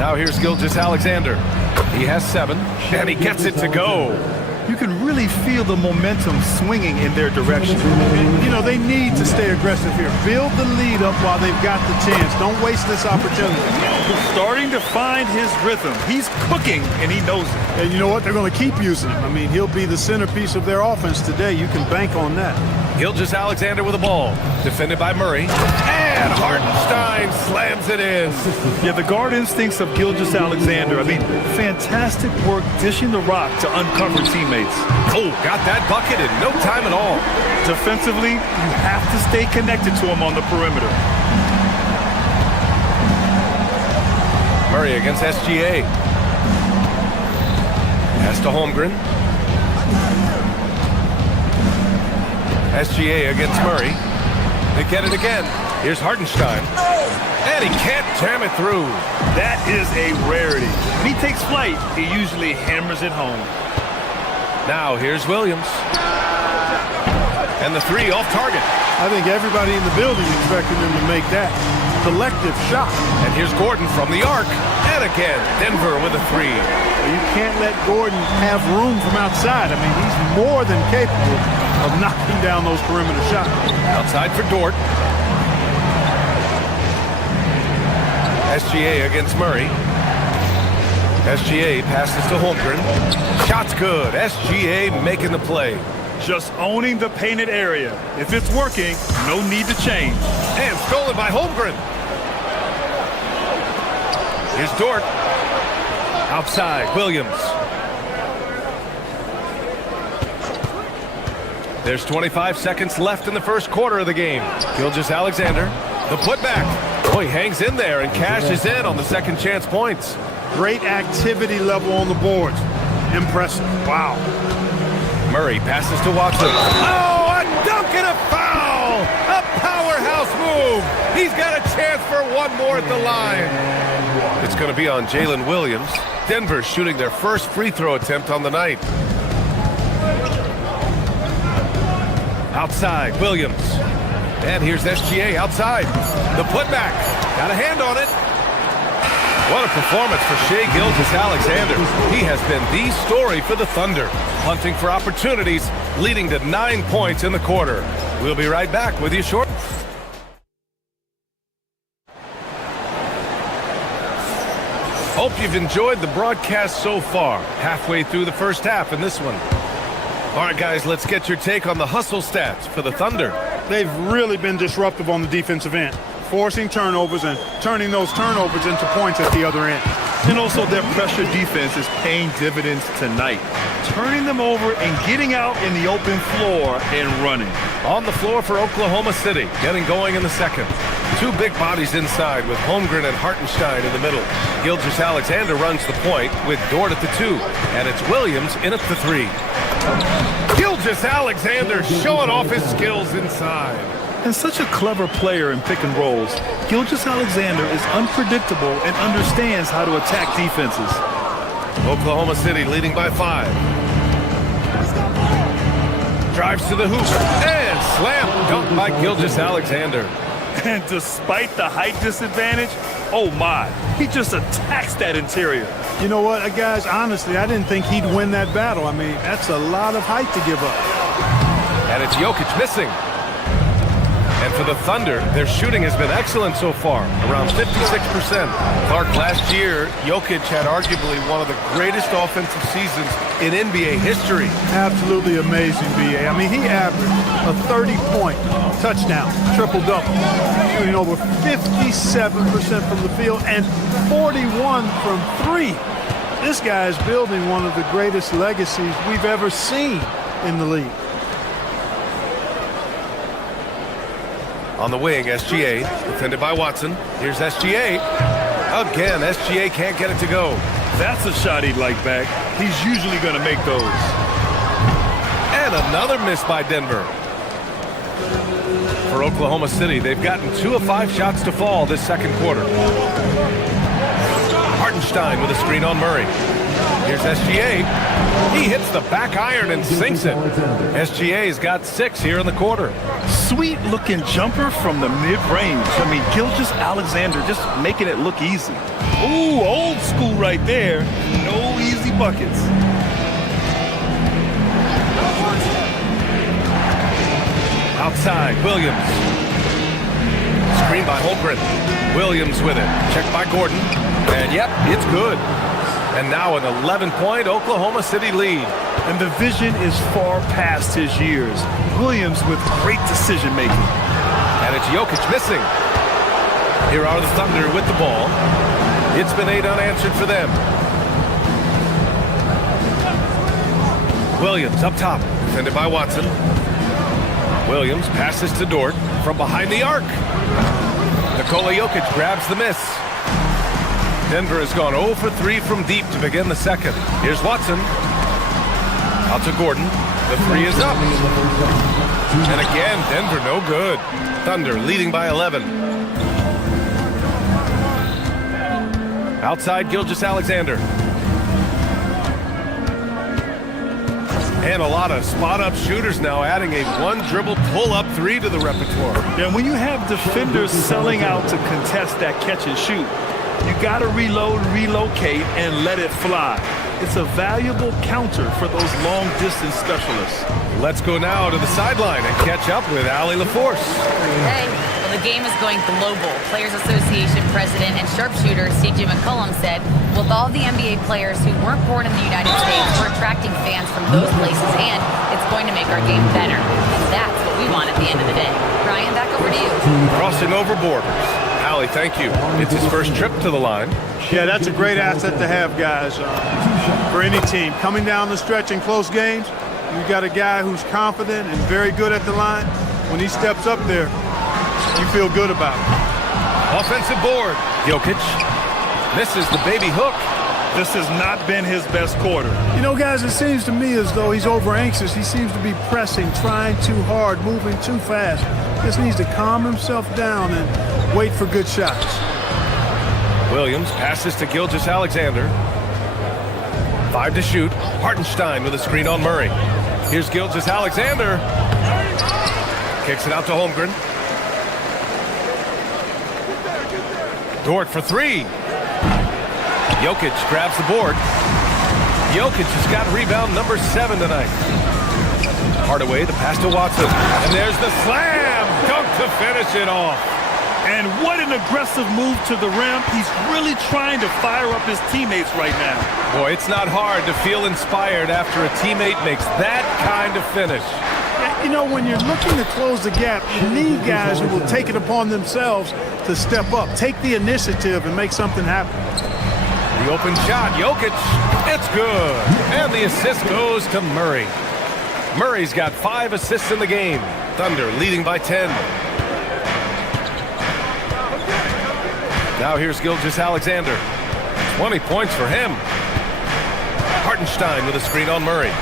Now here's Gilgeous-Alexander. He has 7, and he gets it to go. You can really feel the momentum swinging in their direction. You know, they need to stay aggressive here. Build the lead up while they've got the chance. Don't waste this opportunity. Starting to find his rhythm. He's cooking, and he knows it. And you know what? They're going to keep using him. I mean, he'll be the centerpiece of their offense today. You can bank on that. Gilgeous-Alexander with the ball. Defended by Murray. And Hartenstein slams it in. Yeah, the guard instincts of Gilgeous-Alexander. I mean, fantastic work dishing the rock to uncover teammates. Oh, got that bucket in no time at all. Defensively, you have to stay connected to him on the perimeter. Murray against SGA. Pass to Holmgren. SGA against Murray. They get it again. Here's Hartenstein. And he can't jam it through. That is a rarity. When he takes flight, he usually hammers it home. Now here's Williams. And the 3 off target. I think everybody in the building expected him to make that collective shot. And here's Gordon from the arc. And again, Denver with a 3. You can't let Gordon have room from outside. I mean, he's more than capable of knocking down those perimeter shots. Outside for Dort. SGA against Murray. SGA passes to Holmgren. Shot's good. SGA making the play. Just owning the painted area. If it's working, no need to change. And stolen by Holmgren. Here's Dort. Outside, Williams. There's 25 seconds left in the first quarter of the game. Gilgeous-Alexander, the putback. Boy, hangs in there and cashes in on the second chance points. Great activity level on the boards. Impressive. Wow. Murray passes to Watson. Oh, a dunk and a foul! A powerhouse move. He's got a chance for one more at the line. It's going to be on Jalen Williams. Denver shooting their first free throw attempt on the night. Outside, Williams. And here's SGA outside. The putback. Got a hand on it. What a performance for Shai Gilgeous-Alexander. He has been the story for the Thunder, hunting for opportunities, leading to 9 points in the quarter. We'll be right back with you shortly. Hope you've enjoyed the broadcast so far. Halfway through the first half in this one. All right, guys, let's get your take on the hustle stats for the Thunder. They've really been disruptive on the defensive end, forcing turnovers and turning those turnovers into points at the other end. And also their pressure defense is paying dividends tonight, turning them over and getting out in the open floor and running. On the floor for Oklahoma City, getting going in the second. Two big bodies inside with Holmgren and Hartenstein in the middle. Gilgeous-Alexander runs the point with Dort at the 2, and it's Williams in at the 3. Gilgeous-Alexander showing off his skills inside. And such a clever player in pick and rolls, Gilgeous-Alexander is unpredictable and understands how to attack defenses. Oklahoma City leading by 5. Drives to the hoop and slam dunk by Gilgeous-Alexander. And despite the height disadvantage, oh my, he just attacks that interior. You know what, guys, honestly, I didn't think he'd win that battle. I mean, that's a lot of height to give up. And it's Jokic missing. And for the Thunder, their shooting has been excellent so far, around 56%. Clark, last year, Jokic had arguably one of the greatest offensive seasons in NBA history. Absolutely amazing, B.A. I mean, he averaged a 30-point touchdown, triple-double, shooting over 57% from the field and 41 from 3. This guy is building one of the greatest legacies we've ever seen in the league. On the wing, SGA, defended by Watson. Here's SGA. Again, SGA can't get it to go. That's a shot he'd like back. He's usually going to make those. And another miss by Denver. For Oklahoma City, they've gotten 2 of 5 shots to fall this second quarter. Hartenstein with a screen on Murray. Here's SGA. He hits the back iron and sinks it. SGA's got 6 here in the quarter. Sweet-looking jumper from the mid-range. I mean, Gilgeous-Alexander just making it look easy. Ooh, old school right there. No easy buckets. Outside, Williams. Screen by Holmgren. Williams with it. Checked by Gordon. And yep, it's good. And now an 11-point Oklahoma City lead. And the vision is far past his years. Williams with great decision-making. And it's Jokic missing. Here are the Thunder with the ball. It's been 8 unanswered for them. Williams up top, defended by Watson. Williams passes to Dort from behind the arc. Nikola Jokic grabs the miss. Denver has gone 0 for 3 from deep to begin the second. Here's Watson. Out to Gordon. The 3 is up. And again, Denver no good. Thunder leading by 11. Outside, Gilgeous-Alexander. And a lot of spot-up shooters now, adding a one-dribble pull-up 3 to the repertoire. Yeah, when you have defenders selling out to contest that catch and shoot, you got to reload, relocate, and let it fly. It's a valuable counter for those long-distance specialists. Let's go now to the sideline and catch up with Allie LaForce. Hey, well, the game is going global. Players Association President and sharpshooter C.J. McCollum said, with all the NBA players who weren't born in the United States, we're attracting fans from those places, and it's going to make our game better. And that's what we want at the end of the day. Brian, back over to you. Crossing over borders. Allie, thank you. It's his first trip to the line. Yeah, that's a great asset to have, guys, for any team. Coming down the stretch in close games, you got a guy who's confident and very good at the line. When he steps up there, you feel good about it. Offensive board. Jokic misses the baby hook. This has not been his best quarter. You know, guys, it seems to me as though he's over anxious. He seems to be pressing, trying too hard, moving too fast. Just needs to calm himself down and wait for good shots. Williams passes to Gilgeous-Alexander. 5 to shoot. Hartenstein with a screen on Murray. Here's Gilgeous-Alexander. Kicks it out to Holmgren. Dort for 3. Jokic grabs the board. Jokic has got rebound number 7 tonight. Hardaway, the pass to Watson. And there's the slam! Dunk to finish it off. And what an aggressive move to the rim. He's really trying to fire up his teammates right now. Boy, it's not hard to feel inspired after a teammate makes that kind of finish. You know, when you're looking to close the gap, you need guys who will take it upon themselves to step up, take the initiative, and make something happen. The open shot, Jokic, it's good. And the assist goes to Murray. Murray's got 5 assists in the game. Thunder leading by 10. Now here's Gilgeous-Alexander. 20 points for him. Hartenstein with a screen on Murray.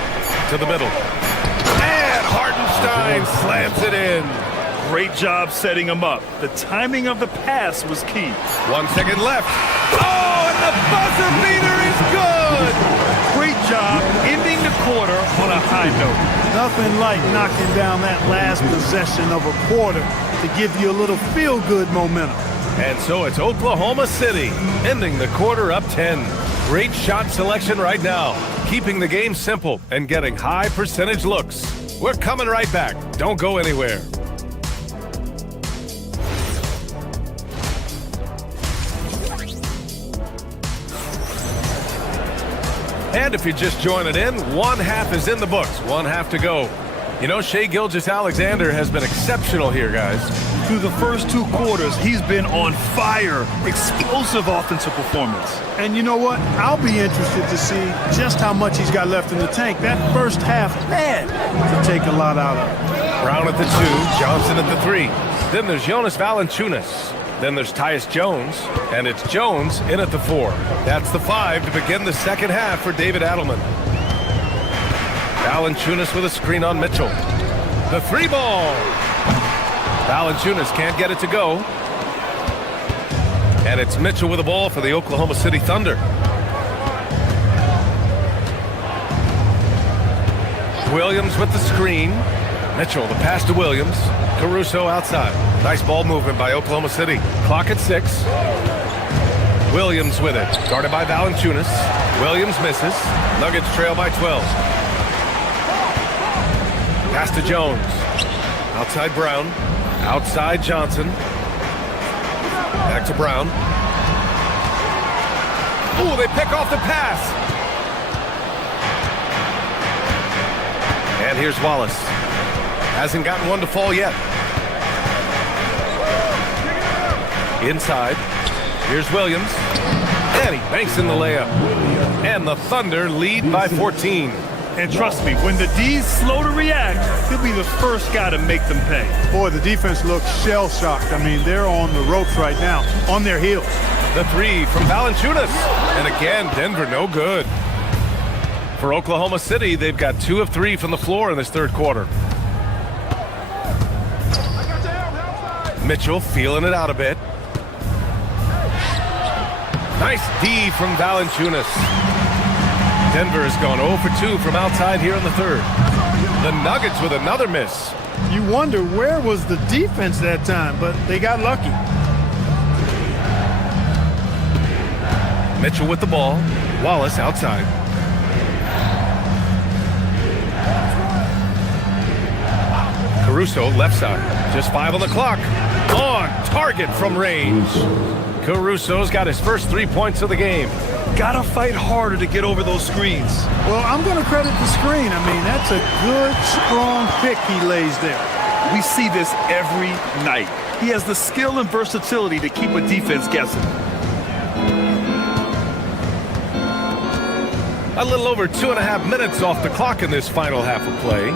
To the middle. And Hartenstein slams it in. Great job setting him up. The timing of the pass was key. 1 second left. Oh, and the buzzer beater is good! Great job ending the quarter on a high note. Nothing like knocking down that last possession of a quarter to give you a little feel-good momentum. And so it's Oklahoma City ending the quarter up 10. Great shot selection right now, keeping the game simple and getting high percentage looks. We're coming right back. Don't go anywhere. And if you're just joining in, 1 half is in the books, 1 half to go. You know, Shai Gilgeous-Alexander has been exceptional here, guys. Through the first 2 quarters, he's been on fire. Explosive offensive performance. And you know what? I'll be interested to see just how much he's got left in the tank. That first half had to take a lot out of it. Brown at the 2, Johnson at the 3. Then there's Jonas Valanciunas. Then there's Tyus Jones, and it's Jones in at the 4. That's the 5 to begin the second half for David Adelman. Valanciunas with a screen on Mitchell. The 3 ball. Valanciunas can't get it to go. And it's Mitchell with the ball for the Oklahoma City Thunder. Williams with the screen. Mitchell, the pass to Williams. Caruso outside. Nice ball movement by Oklahoma City. Clock at 6. Williams with it. Guarded by Valanciunas. Williams misses. Nuggets trail by 12. Pass to Jones. Outside Brown. Outside Johnson. Back to Brown. Ooh, they pick off the pass. And here's Wallace. Hasn't gotten one to fall yet. Inside. Here's Williams. And he banks in the layup. And the Thunder lead by 14. And trust me, when the D's slow to react, he'll be the first guy to make them pay. Boy, the defense looks shell-shocked. I mean, they're on the ropes right now, on their heels. The 3 from Valanciunas. And again, Denver no good. For Oklahoma City, they've got 2 of 3 from the floor in this third quarter. Mitchell feeling it out a bit. Nice D from Valanciunas. Denver has gone 0 for 2 from outside here in the third. The Nuggets with another miss. You wonder where was the defense that time, but they got lucky. Mitchell with the ball. Wallace outside. Caruso left side. Just 5 on the clock. On target from range. Caruso's got his first 3 points of the game. Gotta fight harder to get over those screens. Well, I'm going to credit the screen. I mean, that's a good, strong pick he lays there. We see this every night. He has the skill and versatility to keep a defense guessing. A little over 2.5 minutes off the clock in this final half of play.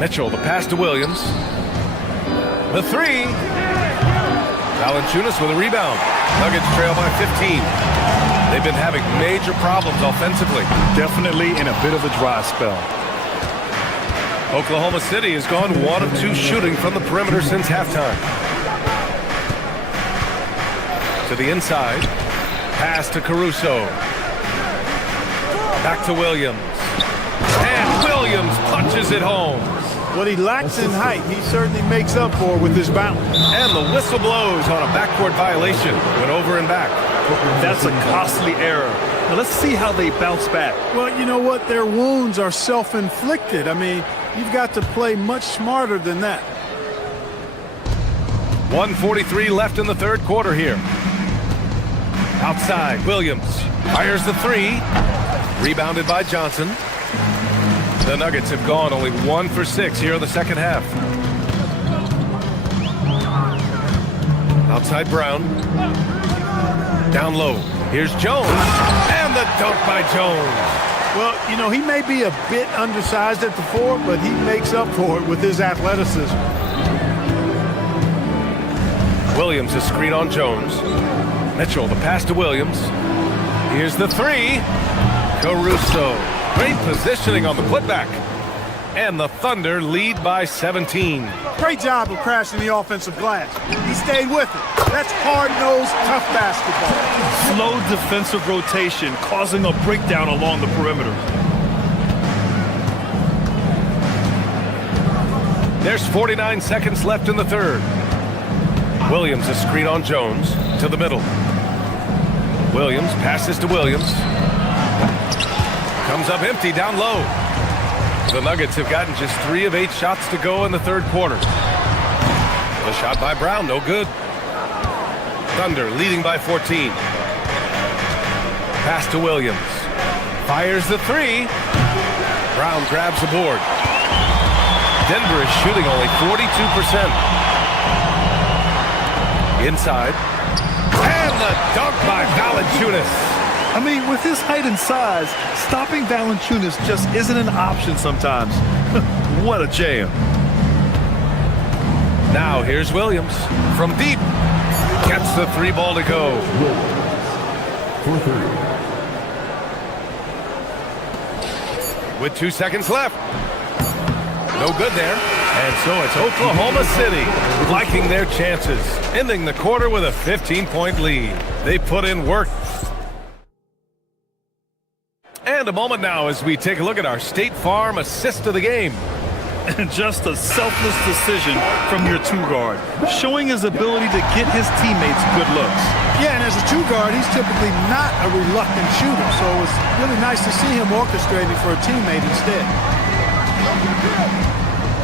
Mitchell, the pass to Williams. The three. Valanciunas with a rebound. Nuggets trail by 15. They've been having major problems offensively. Definitely in a bit of a dry spell. Oklahoma City has gone 1 of 2 shooting from the perimeter since halftime. To the inside. Pass to Caruso. Back to Williams. And Williams punches it home. What he lacks in height, he certainly makes up for with his bounce. And the whistle blows on a backcourt violation. Went over and back. That's a costly error. Now let's see how they bounce back. Well, you know what? Their wounds are self-inflicted. I mean, you've got to play much smarter than that. 1:43 left in the third quarter here. Outside, Williams fires the three. Rebounded by Johnson. The Nuggets have gone only 1 for 6 here in the second half. Outside Brown. Down low. Here's Jones. And the dunk by Jones. Well, you know, he may be a bit undersized at the 4, but he makes up for it with his athleticism. Williams is screen on Jones. Mitchell, the pass to Williams. Here's the three. Caruso. Great positioning on the putback. And the Thunder lead by 17. Great job of crashing the offensive glass. He stayed with it. That's hard-nosed, tough basketball. Slow defensive rotation causing a breakdown along the perimeter. There's 49 seconds left in the third. Williams a screen on Jones to the middle. Williams passes to Williams. Comes up empty down low. The Nuggets have gotten just 3 of 8 shots to go in the third quarter. The shot by Brown, no good. Thunder leading by 14. Pass to Williams. Fires the three. Brown grabs the board. Denver is shooting only 42%. Inside. And the dunk by Valanciunas. I mean, with his height and size, stopping Valanciunas just isn't an option sometimes. What a jam. Now here's Williams from deep. Gets the 3 ball to go. For 3. With 2 seconds left. No good there. And so it's Oklahoma City liking their chances, ending the quarter with a 15-point lead. They put in work. And a moment now as we take a look at our State Farm assist of the game. And just a selfless decision from your 2-guard, showing his ability to get his teammates good looks. Yeah, and as a 2-guard, he's typically not a reluctant shooter, so it's really nice to see him orchestrating for a teammate instead.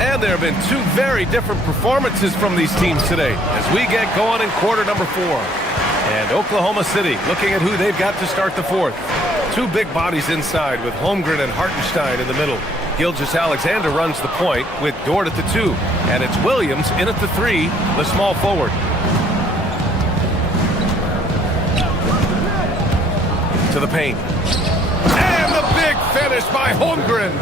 And there have been 2 very different performances from these teams today as we get going in quarter number 4. And Oklahoma City looking at who they've got to start the fourth. 2 big bodies inside with Holmgren and Hartenstein in the middle. Gilgeous-Alexander runs the point with Dort at the 2. And it's Williams in at the 3, the small forward. To the paint. And the big finish by Holmgren.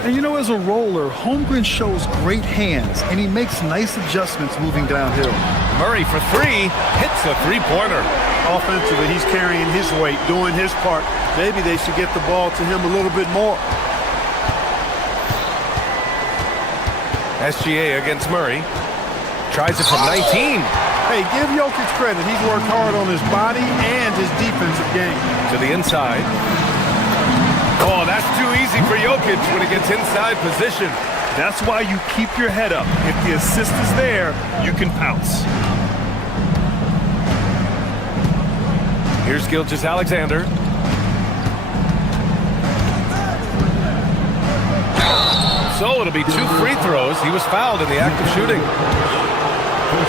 And you know, as a roller, Holmgren shows great hands, and he makes nice adjustments moving downhill. Murray for 3, hits a 3-pointer. Offensively, he's carrying his weight, doing his part. Maybe they should get the ball to him a little bit more. SGA against Murray. Tries it from 19. Hey, give Jokic credit. He's worked hard on his body and his defensive game. To the inside. Oh, that's too easy for Jokic when he gets inside position. That's why you keep your head up. If the assist is there, you can pounce. Here's Gilgeous-Alexander. So it'll be 2 free throws. He was fouled in the act of shooting.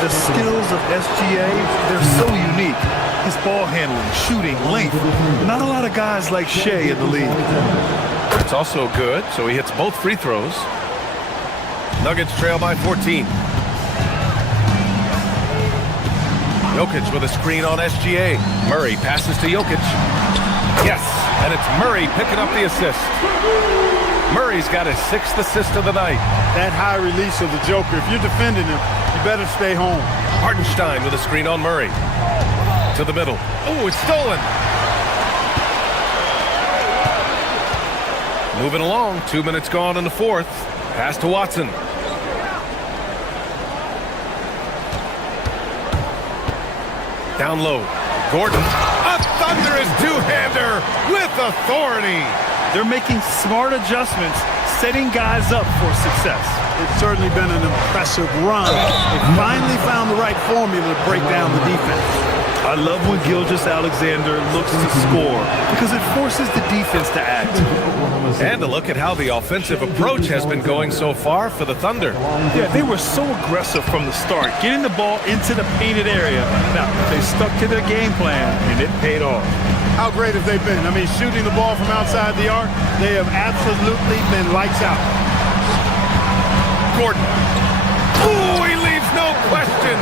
The skills of SGA, they're so unique. His ball handling, shooting, length. Not a lot of guys like Shea in the league. It's also good, so he hits both free throws. Nuggets trail by 14. Jokic with a screen on SGA. Murray passes to Jokic. Yes, and it's Murray picking up the assist. Murray's got his 6th assist of the night. That high release of the Joker, if you're defending him, you better stay home. Hartenstein with a screen on Murray. To the middle. Oh, it's stolen. Moving along, 2 minutes gone in the 4th. Pass to Watson. Down low. Gordon. A thunderous two-hander with authority. They're making smart adjustments, setting guys up for success. It's certainly been an impressive run. They finally found the right formula to break down the defense. I love when Gilgeous-Alexander looks to score because it forces the defense to act. And a look at how the offensive approach has been going so far for the Thunder. Yeah, they were so aggressive from the start, getting the ball into the painted area. Now, they stuck to their game plan, and it paid off. How great have they been? I mean, shooting the ball from outside the arc, they have absolutely been lights out. Gordon. Ooh, he leaves no question.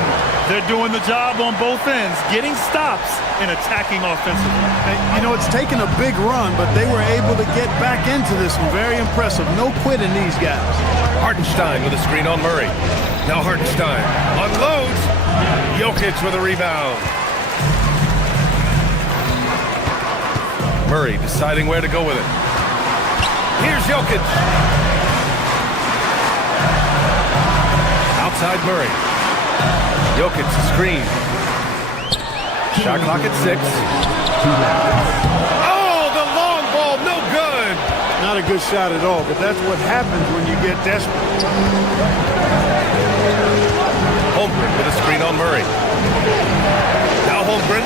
They're doing the job on both ends, getting stops and attacking offensively. You know, it's taken a big run, but they were able to get back into this one. Very impressive. No quitting these guys. Hartenstein with a screen on Murray. Now Hartenstein unloads. Jokic with a rebound. Murray deciding where to go with it. Here's Jokic. Outside Murray. Jokic screen. Shot clock at 6. Oh, the long ball, no good. Not a good shot at all, but that's what happens when you get desperate. Holmgren with a screen on Murray. Now Holmgren.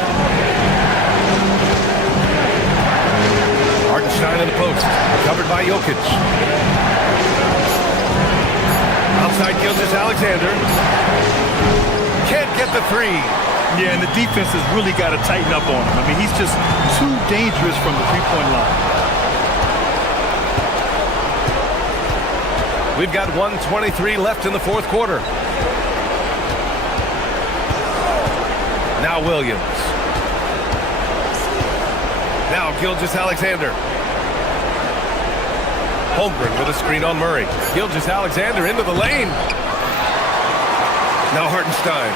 Hartenstein in the post. Covered by Jokic. Outside Gilgeous-Alexander. Can't get the 3. Yeah, and the defense has really got to tighten up on him. I mean, he's just too dangerous from the three-point line. We've got 1:23 left in the 4th quarter. Now Williams. Now Gilgeous-Alexander. Holmgren with a screen on Murray. Gilgeous-Alexander into the lane. Now Hartenstein.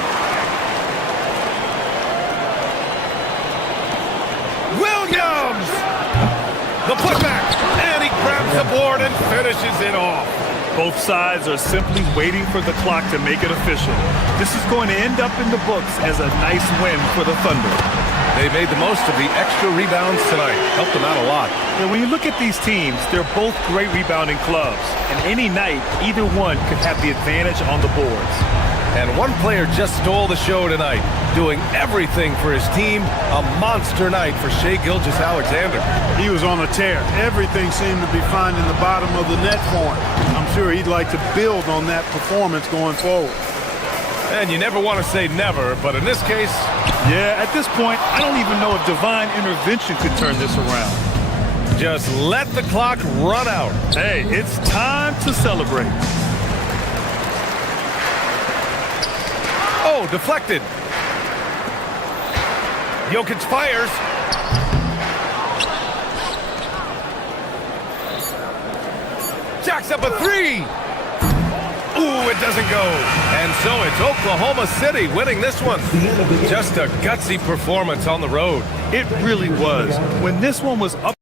Williams! The putback, and he grabs the board and finishes it off. Both sides are simply waiting for the clock to make it official. This is going to end up in the books as a nice win for the Thunder. They made the most of the extra rebounds tonight. Helped them out a lot. And when you look at these teams, they're both great rebounding clubs. And any night, either one could have the advantage on the boards. And one player just stole the show tonight, doing everything for his team. A monster night for Shai Gilgeous-Alexander. He was on a tear. Everything seemed to be finding the bottom of the net for him. I'm sure he'd like to build on that performance going forward. And you never want to say never, but in this case... Yeah, at this point, I don't even know if divine intervention could turn this around. Just let the clock run out. Hey, it's time to celebrate. Oh, deflected. Jokic fires. Jacks up a 3. Ooh, it doesn't go. And so it's Oklahoma City winning this one. Just a gutsy performance on the road. It really was. When this one was up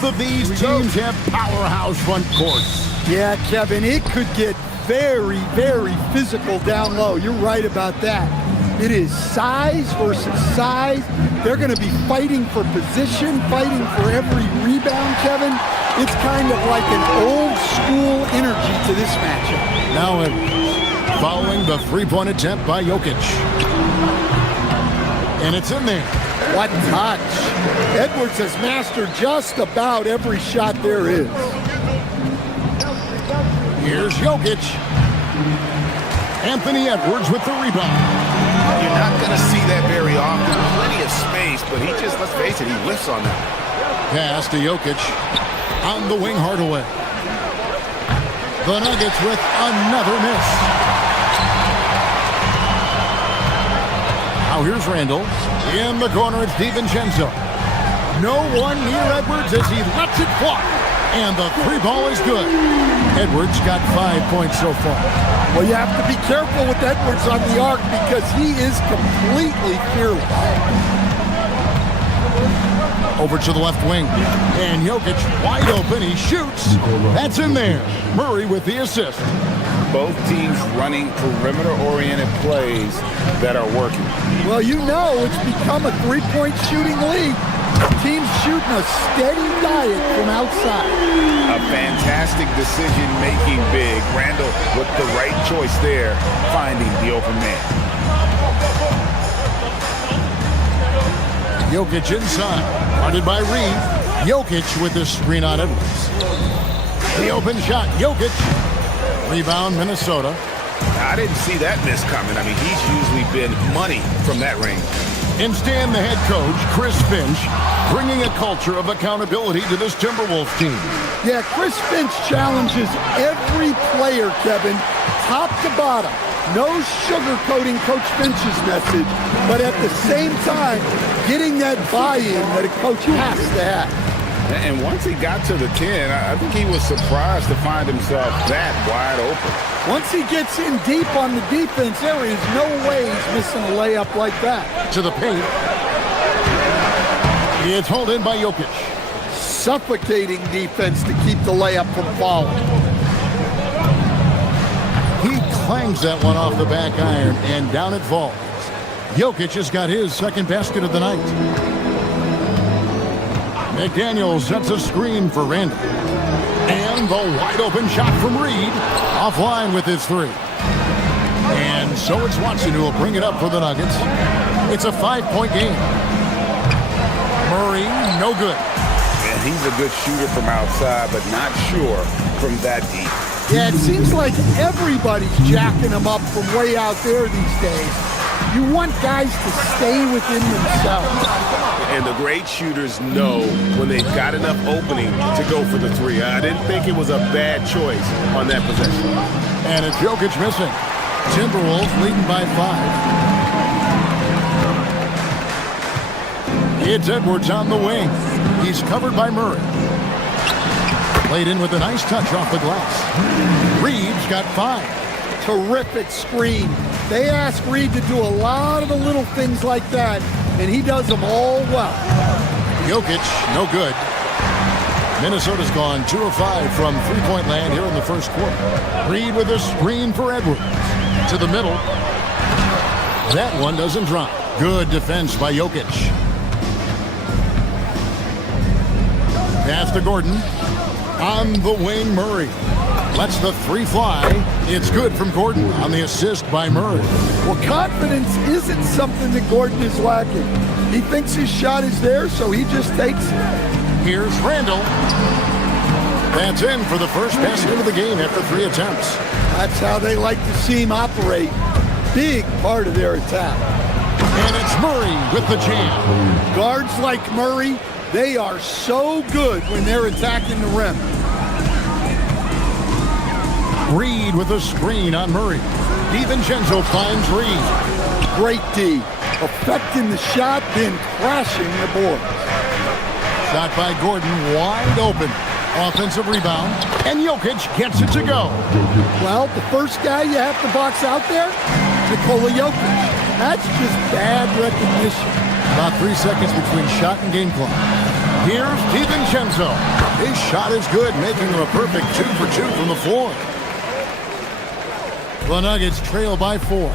Both of these teams have powerhouse front courts. Yeah, Kevin, it could get very, very physical down low. You're right about that. It is size versus size. They're going to be fighting for position, fighting for every rebound, Kevin. It's kind of like an old school energy to this matchup. Now following the three-point attempt by Jokic. And it's in there. What touch. Edwards has mastered just about every shot there is. Here's Jokic. Anthony Edwards with the rebound. You're not going to see that very often. Plenty of space, but he just, let's face it, he whiffs on that. Pass to Jokic. On the wing, Hardaway. The Nuggets with another miss. Now here's Randall. In the corner, it's DiVincenzo. No one near Edwards as he lets it fly. And the three ball is good. Edwards got 5 points so far. Well, you have to be careful with Edwards on the arc because he is completely fearless. Over to the left wing. And Jokic wide open. He shoots. That's in there. Murray with the assist. Both teams running perimeter-oriented plays that are working. Well, you know it's become a three-point shooting league. Teams shooting a steady diet from outside. A fantastic decision-making big. Randall with the right choice there, finding the open man. Jokic inside. Guarded by Reed. Jokic with the screen on Edwards. The open shot. Jokic. Rebound, Minnesota. I didn't see that miss coming. I mean, he's usually been money from that range. And Stan, the head coach, Chris Finch, bringing a culture of accountability to this Timberwolves team. Yeah, Chris Finch challenges every player, Kevin, top to bottom. No sugarcoating Coach Finch's message, but at the same time, getting that buy-in that a coach has to have. And once he got to the 10, I think he was surprised to find himself that wide open. Once he gets in deep on the defense, there is no way he's missing a layup like that. To the paint. It's hauled in by Jokic. Suffocating defense to keep the layup from falling. He clangs that one off the back iron, and down it falls. Jokic has got his second basket of the night. McDaniel sets a screen for Randall. And the wide open shot from Reed. Offline with his three. And so it's Watson who will bring it up for the Nuggets. It's a 5-point game. Murray, no good. And he's a good shooter from outside, but not sure from that deep. Yeah, it seems like everybody's jacking him up from way out there these days. You want guys to stay within themselves. And the great shooters know when they've got enough opening to go for the three. I didn't think it was a bad choice on that possession. And it's Jokic missing. Timberwolves leading by 5. It's Edwards on the wing. He's covered by Murray. Played in with a nice touch off the glass. Reed's got 5. Terrific screen. They ask Reed to do a lot of the little things like that, and he does them all well. Jokic, no good. Minnesota's gone 2 of 5 from three-point land here in the first quarter. Reed with a screen for Edwards. To the middle. That one doesn't drop. Good defense by Jokic. Pass to Gordon. On the wing, Murray. Lets the three fly. It's good from Gordon on the assist by Murray. Well, confidence isn't something that Gordon is lacking. He thinks his shot is there, so he just takes it. Here's Randall. That's in for the first basket of the game after 3 attempts. That's how they like to see him operate. Big part of their attack. And it's Murray with the jam. Guards like Murray, they are so good when they're attacking the rim. Reed with a screen on Murray. DiVincenzo finds Reed. Great D. Affecting the shot, then crashing the board. Shot by Gordon, wide open. Offensive rebound, and Jokic gets it to go. Well, the first guy you have to box out there, Nikola Jokic. That's just bad recognition. About 3 seconds between shot and game clock. Here's DiVincenzo. His shot is good, making him a perfect 2 for 2 from the floor. The Nuggets trail by 4.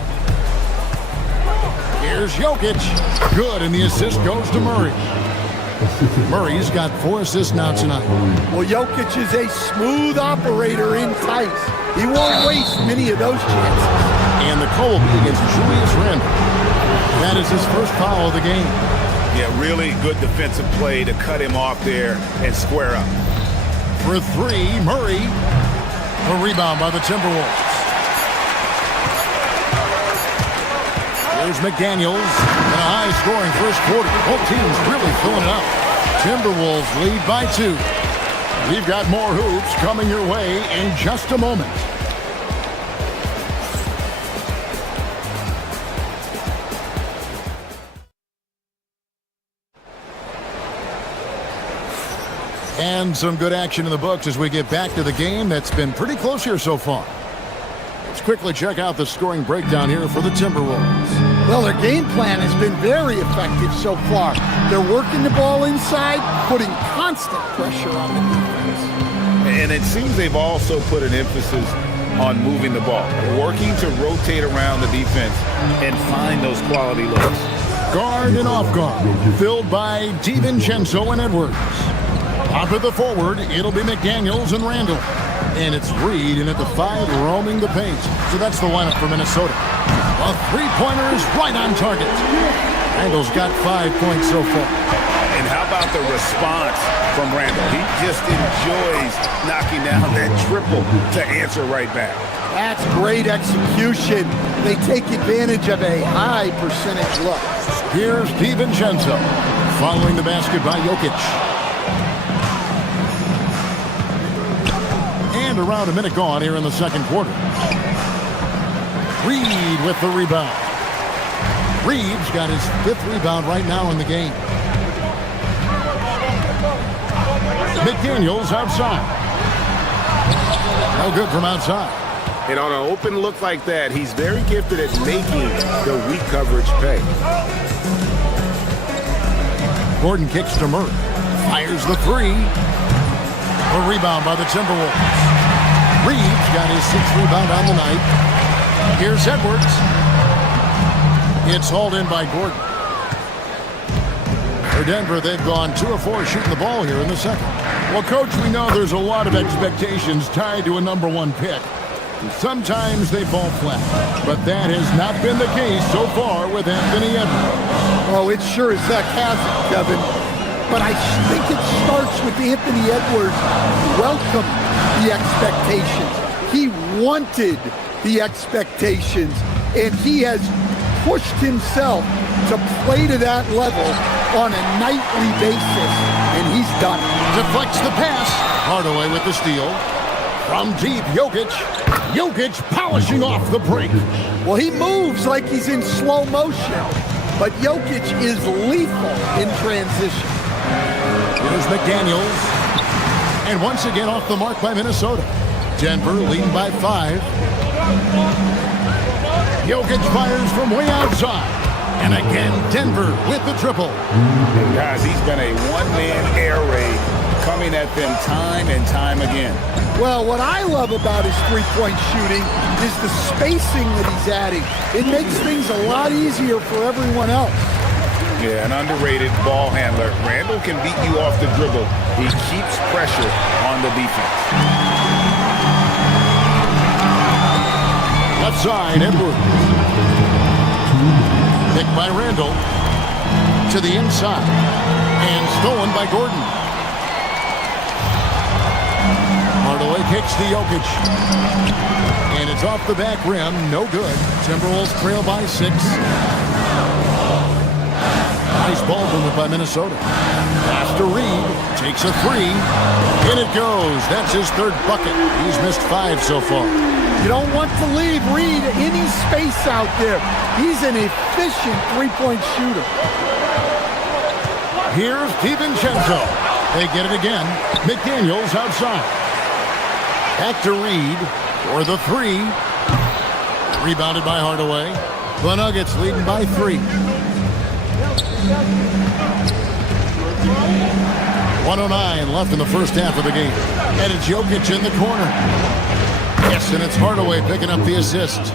Here's Jokic. Good, and the assist goes to Murray. Murray's got 4 assists now tonight. Well, Jokic is a smooth operator in tight. He won't waste many of those chances. And the call will be against Julius Randle. That is his first foul of the game. Yeah, really good defensive play to cut him off there and square up. For 3, Murray. The rebound by the Timberwolves. Here's McDaniels in a high-scoring first quarter. Both teams really filling it up. Timberwolves lead by 2. We've got more hoops coming your way in just a moment. And some good action in the books as we get back to the game that's been pretty close here so far. Let's quickly check out the scoring breakdown here for the Timberwolves. Well, their game plan has been very effective so far. They're working the ball inside, putting constant pressure on the defense. And it seems they've also put an emphasis on moving the ball, working to rotate around the defense and find those quality looks. Guard and off guard, filled by DiVincenzo and Edwards. Top of the forward, it'll be McDaniels and Randle. And it's Reed in at the 5, roaming the paint. So that's the lineup for Minnesota. A three-pointer is right on target. Randle's got 5 points so far. And how about the response from Randle? He just enjoys knocking down that triple to answer right back. That's great execution. They take advantage of a high percentage look. Here's DiVincenzo following the basket by Jokic. And around a minute gone here in the second quarter. Reed with the rebound. Reed's got his 5th rebound right now in the game. McDaniels outside. No good from outside. And on an open look like that, he's very gifted at making the weak coverage pay. Gordon kicks to Murray. Fires the 3. A rebound by the Timberwolves. Reed's got his 6th rebound on the night. Here's Edwards. It's hauled in by Gordon. For Denver, they've gone 2 of 4 shooting the ball here in the second. Well, Coach, we know there's a lot of expectations tied to a #1 pick. Sometimes they fall flat, but that has not been the case so far with Anthony Edwards. Oh, it sure as heck hasn't, Kevin. But I think it starts with Anthony Edwards welcome the expectations. He wanted the expectations, and he has pushed himself to play to that level on a nightly basis, and he's done it. Deflects the pass. Hardaway with the steal. From deep, Jokic. Jokic polishing off the break. Well, he moves like he's in slow motion, but Jokic is lethal in transition. Here's McDaniels. And once again off the mark by Minnesota. Denver leading by 5. Jokic fires from way outside. And again, Denver with the triple. And guys, he's been a one-man air raid coming at them time and time again. Well, what I love about his three-point shooting is the spacing that he's adding. It makes things a lot easier for everyone else. Yeah, an underrated ball handler. Randle can beat you off the dribble. He keeps pressure on the defense. Left side, Edwards. Picked by Randle. To the inside. And stolen by Gordon. Hardaway kicks to Jokic. And it's off the back rim. No good. Timberwolves trail by 6. Nice ball movement by Minnesota. Pass to Reed. Takes a 3. In it goes. That's his 3rd bucket. He's missed 5 so far. You don't want to leave Reed any space out there. He's an efficient three-point shooter. Here's DiVincenzo. They get it again. McDaniels outside. Back to Reed for the 3. Rebounded by Hardaway. The Nuggets leading by 3. 1:09 left in the first half of the game. And it's Jokic in the corner. Yes, and it's Hardaway picking up the assist.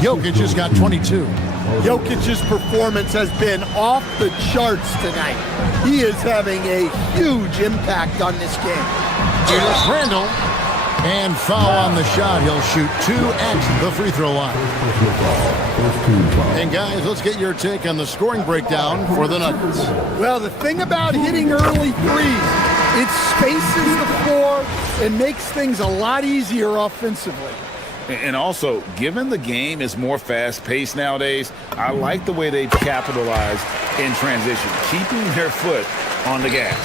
Jokic has got 22. Jokic's performance has been off the charts tonight. He is having a huge impact on this game. Here's Randall. And foul on the shot. He'll shoot 2 at the free throw line. And guys, let's get your take on the scoring breakdown for the Nuggets. Well, the thing about hitting early threes, it spaces the floor and makes things a lot easier offensively. And also, given the game is more fast-paced nowadays, I like the way they've capitalized in transition, keeping their foot on the gas.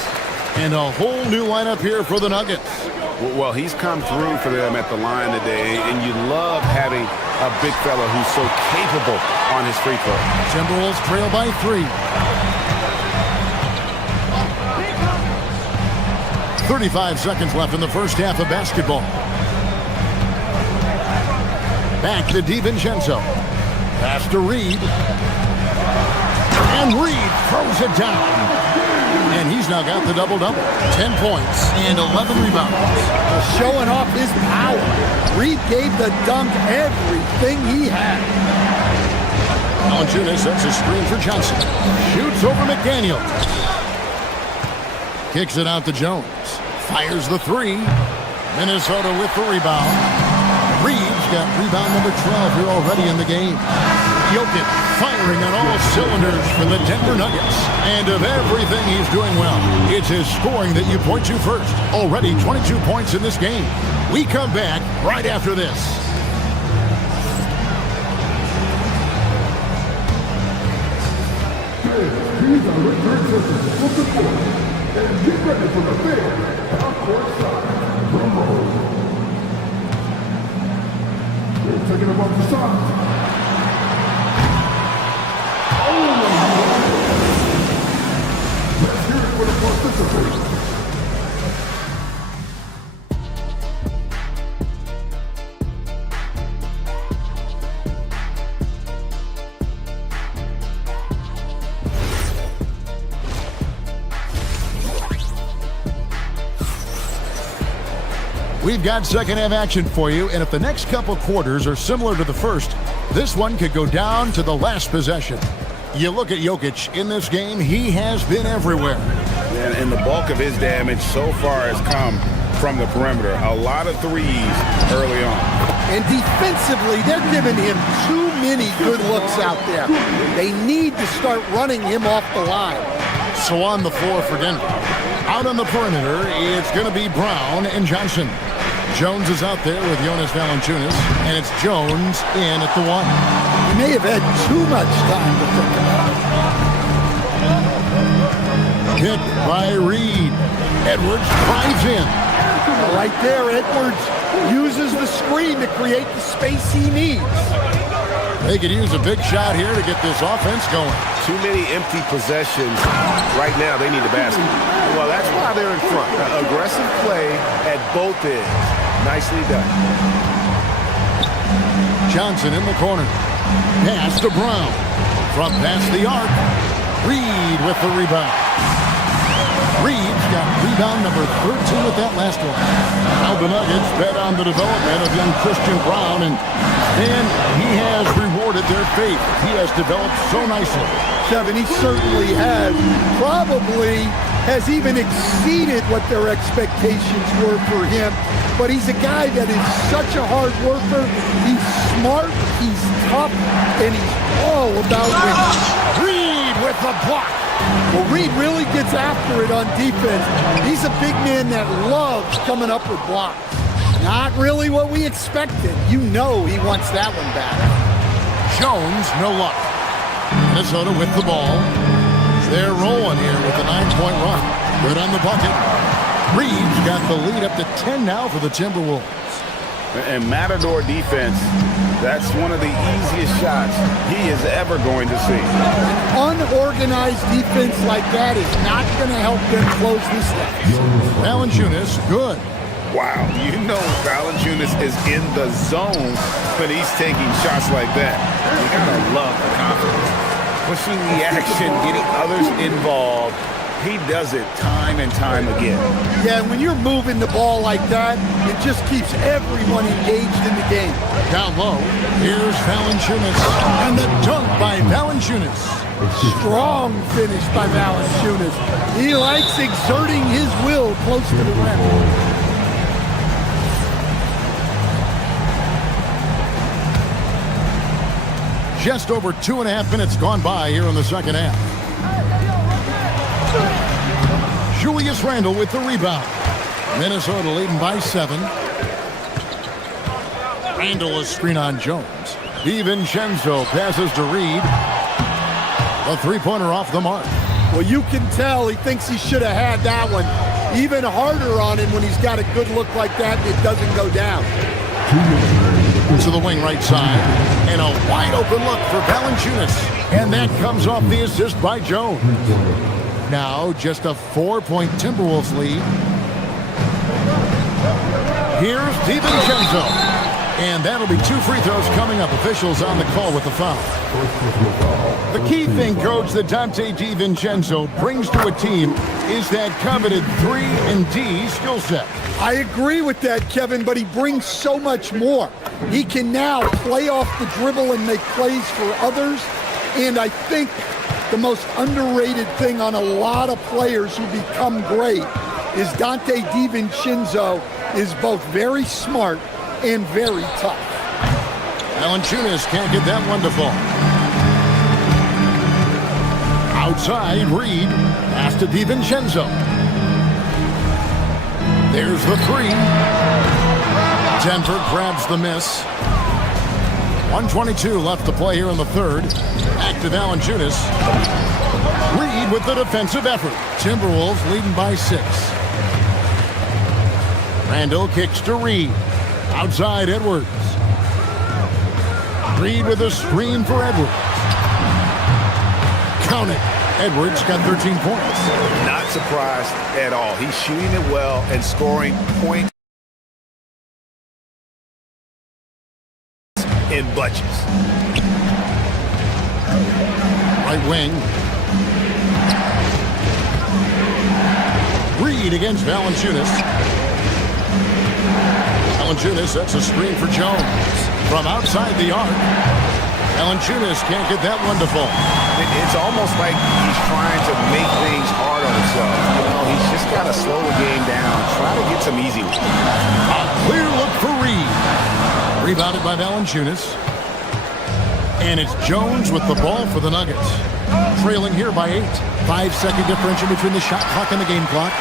And a whole new lineup here for the Nuggets. Well, he's come through for them at the line today, and you love having a big fella who's so capable on his free throw. Timberwolves trail by 3. 35 seconds left in the first half of basketball. Back to DiVincenzo. Pass to Reed. And Reed throws it down. And he's now got the double-double. 10 points and 11 rebounds. Showing off his power. Reed gave the dunk everything he had. Valanciunas sets a screen for Johnson. Shoots over McDaniel. Kicks it out to Jones. Fires the 3. Minnesota with the rebound. Reed's got rebound number 12 here already in the game. Jokic firing on all cylinders for the Denver Nuggets. And of everything he's doing well, it's his scoring that you point to first. Already 22 points in this game. We come back right after this. These are return systems from the court. And get ready for the big half-court shot. Drum roll. They're taking him off the shot. Let's hear it for the participants. We've got second half action for you, and if the next couple quarters are similar to the first, this one could go down to the last possession. You look at Jokic in this game, he has been everywhere. And the bulk of his damage so far has come from the perimeter. A lot of threes early on. And defensively, they're giving him too many good looks out there. They need to start running him off the line. So on the floor for Denver. Out on the perimeter, it's going to be Brown and Johnson. Jones is out there with Jonas Valanciunas, and it's Jones in at the 1. He may have had too much time to think about. Hit by Reed. Edwards drives in. Right there, Edwards uses the screen to create the space he needs. They could use a big shot here to get this offense going. Too many empty possessions. Right now, they need a basket. Well, that's why they're in front. Aggressive play at both ends. Nicely done. Johnson in the corner. Pass to Brown. From past the arc. Reed with the rebound. Reed's got rebound number 13 with that last one. Now the Nuggets bet on the development of young Christian Brown, and he has rewarded their faith. He has developed so nicely. Kevin, he certainly has. Probably has even exceeded what their expectations were for him. But he's a guy that is such a hard worker. He's smart, he's tough, and he's all about winning. Reed with the block. Well, Reed really gets after it on defense. He's a big man that loves coming up with blocks. Not really what we expected. You know he wants that one back. Jones, no luck. Minnesota with the ball. They're rolling here with a 9-point run. Good on the bucket. Reed's got the lead up to 10 now for the Timberwolves. And Matador defense, that's one of the easiest shots he is ever going to see. An unorganized defense like that is not going to help them close this thing. Valanciunas, good. Wow, you know Valanciunas is in the zone when he's taking shots like that. You gotta love the confidence. Pushing the action, getting others involved. He does it time and time again. Yeah, when you're moving the ball like that, it just keeps everyone engaged in the game. Down low, here's Valanciunas. And the dunk by Valanciunas. Strong finish by Valanciunas. He likes exerting his will close to the rim. Just over 2.5 minutes gone by here in the second half. Julius Randle with the rebound. Minnesota leading by 7. Randle a screen on Jones. DiVincenzo passes to Reed. A three-pointer off the mark. Well, you can tell he thinks he should have had that one. Even harder on him when he's got a good look like that and it doesn't go down. To the wing right side. And a wide open look for Valanciunas. And that comes off the assist by Jones. Now just a 4-point Timberwolves lead. Here's DiVincenzo. And that'll be 2 free throws coming up. Officials on the call with the foul. The key thing, Coach, that Dante DiVincenzo brings to a team is that coveted 3-and-D skill set. I agree with that, Kevin, but he brings so much more. He can now play off the dribble and make plays for others. And I think the most underrated thing on a lot of players who become great is Dante DiVincenzo is both very smart and very tough. Valanciunas can't get that one to fall. Outside, Reed. Pass to DiVincenzo. There's the 3. Denver grabs the miss. 1:22 left to play here in the third. Back to Valanciunas. Reed with the defensive effort. Timberwolves leading by 6. Randle kicks to Reed. Outside, Edwards. Reed with a screen for Edwards. Count it. Edwards got 13 points. Not surprised at all. He's shooting it well and scoring points in bunches. Right wing. Reed against Valanciunas. Valanciunas sets a screen for Jones. From outside the arc. Valanciunas can't get that one to fall. It's almost like he's trying to make things hard on himself. You know, he's just got to slow the game down. Try to get some easy ones. A clear look for Reed. Rebounded by Valanciunas. And it's Jones with the ball for the Nuggets. Trailing here by 8. 5-second differential between the shot clock and the game clock.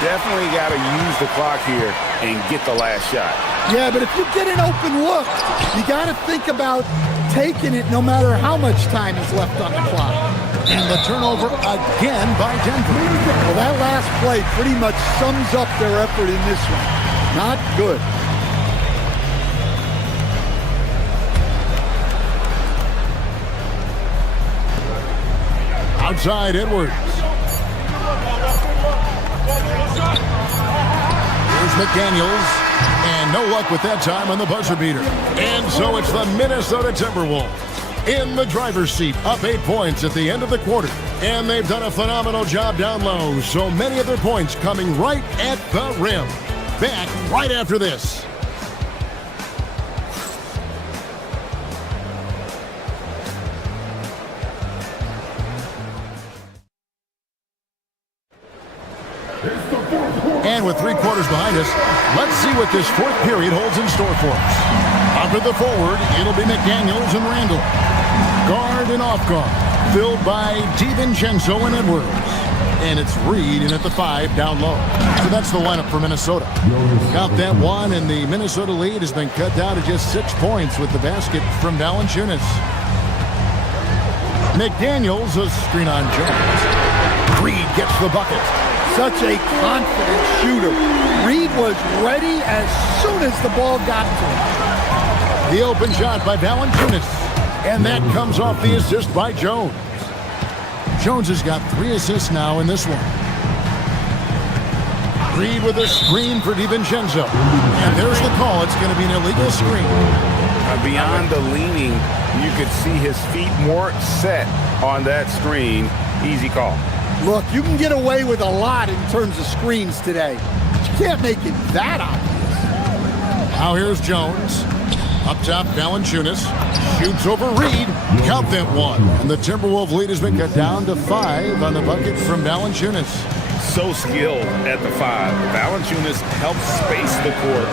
Definitely got to use the clock here and get the last shot. Yeah, but if you get an open look, you got to think about taking it no matter how much time is left on the clock. And the turnover again by Denver. Well, that last play pretty much sums up their effort in this one. Not good. Outside, Edwards. Here's McDaniels. And no luck with that time on the buzzer beater. And so it's the Minnesota Timberwolves in the driver's seat, up 8 points at the end of the quarter. And they've done a phenomenal job down low. So many of their points coming right at the rim. Back right after this. And with 3 quarters behind us, let's see what this fourth period holds in store for us. Up at the forward, it'll be McDaniels and Randle. Guard and off guard, filled by DiVincenzo and Edwards. And it's Reed in at the 5 down low. So that's the lineup for Minnesota. Got that one, and the Minnesota lead has been cut down to just 6 points with the basket from Valanciunas. McDaniels, a screen on Jones. Reed gets the bucket. Such a confident shooter. Reed was ready as soon as the ball got to him. The open shot by Valanciunas. And that comes off the assist by Jones. Jones has got 3 assists now in this one. Reed with a screen for DiVincenzo. And there's the call. It's going to be an illegal screen. Beyond the leaning, you could see his feet more set on that screen. Easy call. Look, you can get away with a lot in terms of screens today. But you can't make it that obvious. Now here's Jones. Up top, Valanciunas shoots over Reed. Count that one. And the Timberwolves lead has been cut down to 5 on the bucket from Valanciunas. So skilled at the 5. Valanciunas helps space the court,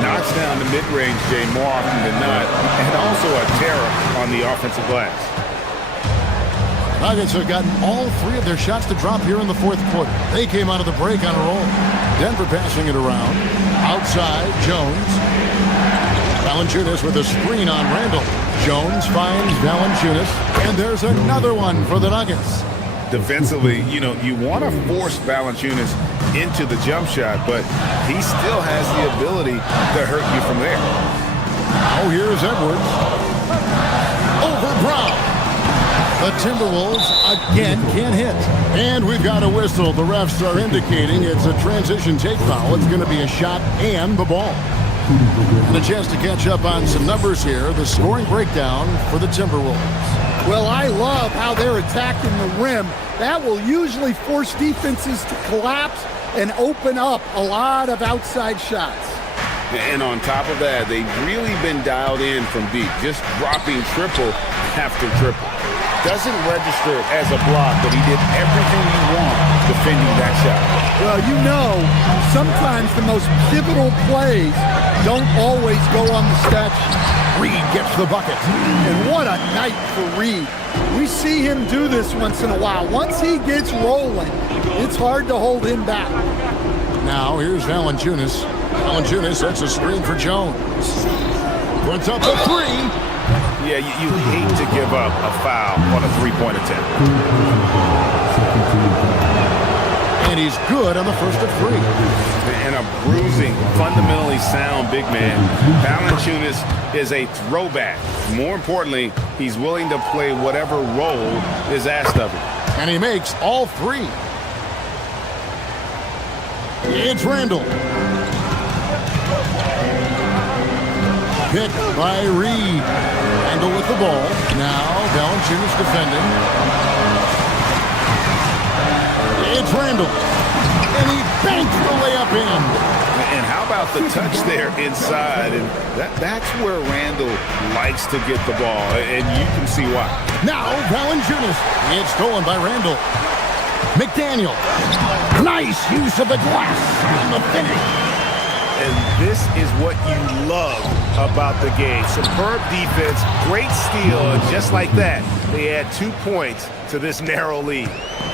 knocks down the mid-range game more often than not, and also a terror on the offensive glass. Nuggets have gotten all 3 of their shots to drop here in the fourth quarter. They came out of the break on a roll. Denver passing it around. Outside, Jones. Valanciunas with a screen on Randall. Jones finds Valanciunas, and there's another one for the Nuggets. Defensively, you want to force Valanciunas into the jump shot, but he still has the ability to hurt you from there. Now here's Edwards. Over Brown. The Timberwolves again can't hit. And we've got a whistle. The refs are indicating it's a transition take foul. It's going to be a shot and the ball. And a chance to catch up on some numbers here. The scoring breakdown for the Timberwolves. Well, I love how they're attacking the rim. That will usually force defenses to collapse and open up a lot of outside shots. And on top of that, they've really been dialed in from deep, just dropping triple after triple. Doesn't register as a block, but he did everything you want defending that shot. Well, sometimes the most pivotal plays don't always go on the stat sheet. Reed gets the bucket. And what a night for Reed. We see him do this once in a while. Once he gets rolling, it's hard to hold him back. Now here's Valanciunas. Valanciunas sets a screen for Jones. Puts up a 3. Yeah, you hate to give up a foul on a three-point attempt. And he's good on the first of 3. And a bruising, fundamentally sound big man. Valanciunas is a throwback. More importantly, he's willing to play whatever role is asked of him. And he makes all 3. It's Randall. Picked by Reed. Randall with the ball. Now Valanciunas defending. It's Randall. And he banks the layup in. And how about the touch there inside? And that's where Randall likes to get the ball. And you can see why. Now Valanciunas. It's stolen by Randall. McDaniel. Nice use of the glass on the finish. And this is what you love about the game. Superb defense, great steal, and just like that, they add 2 points to this narrow lead.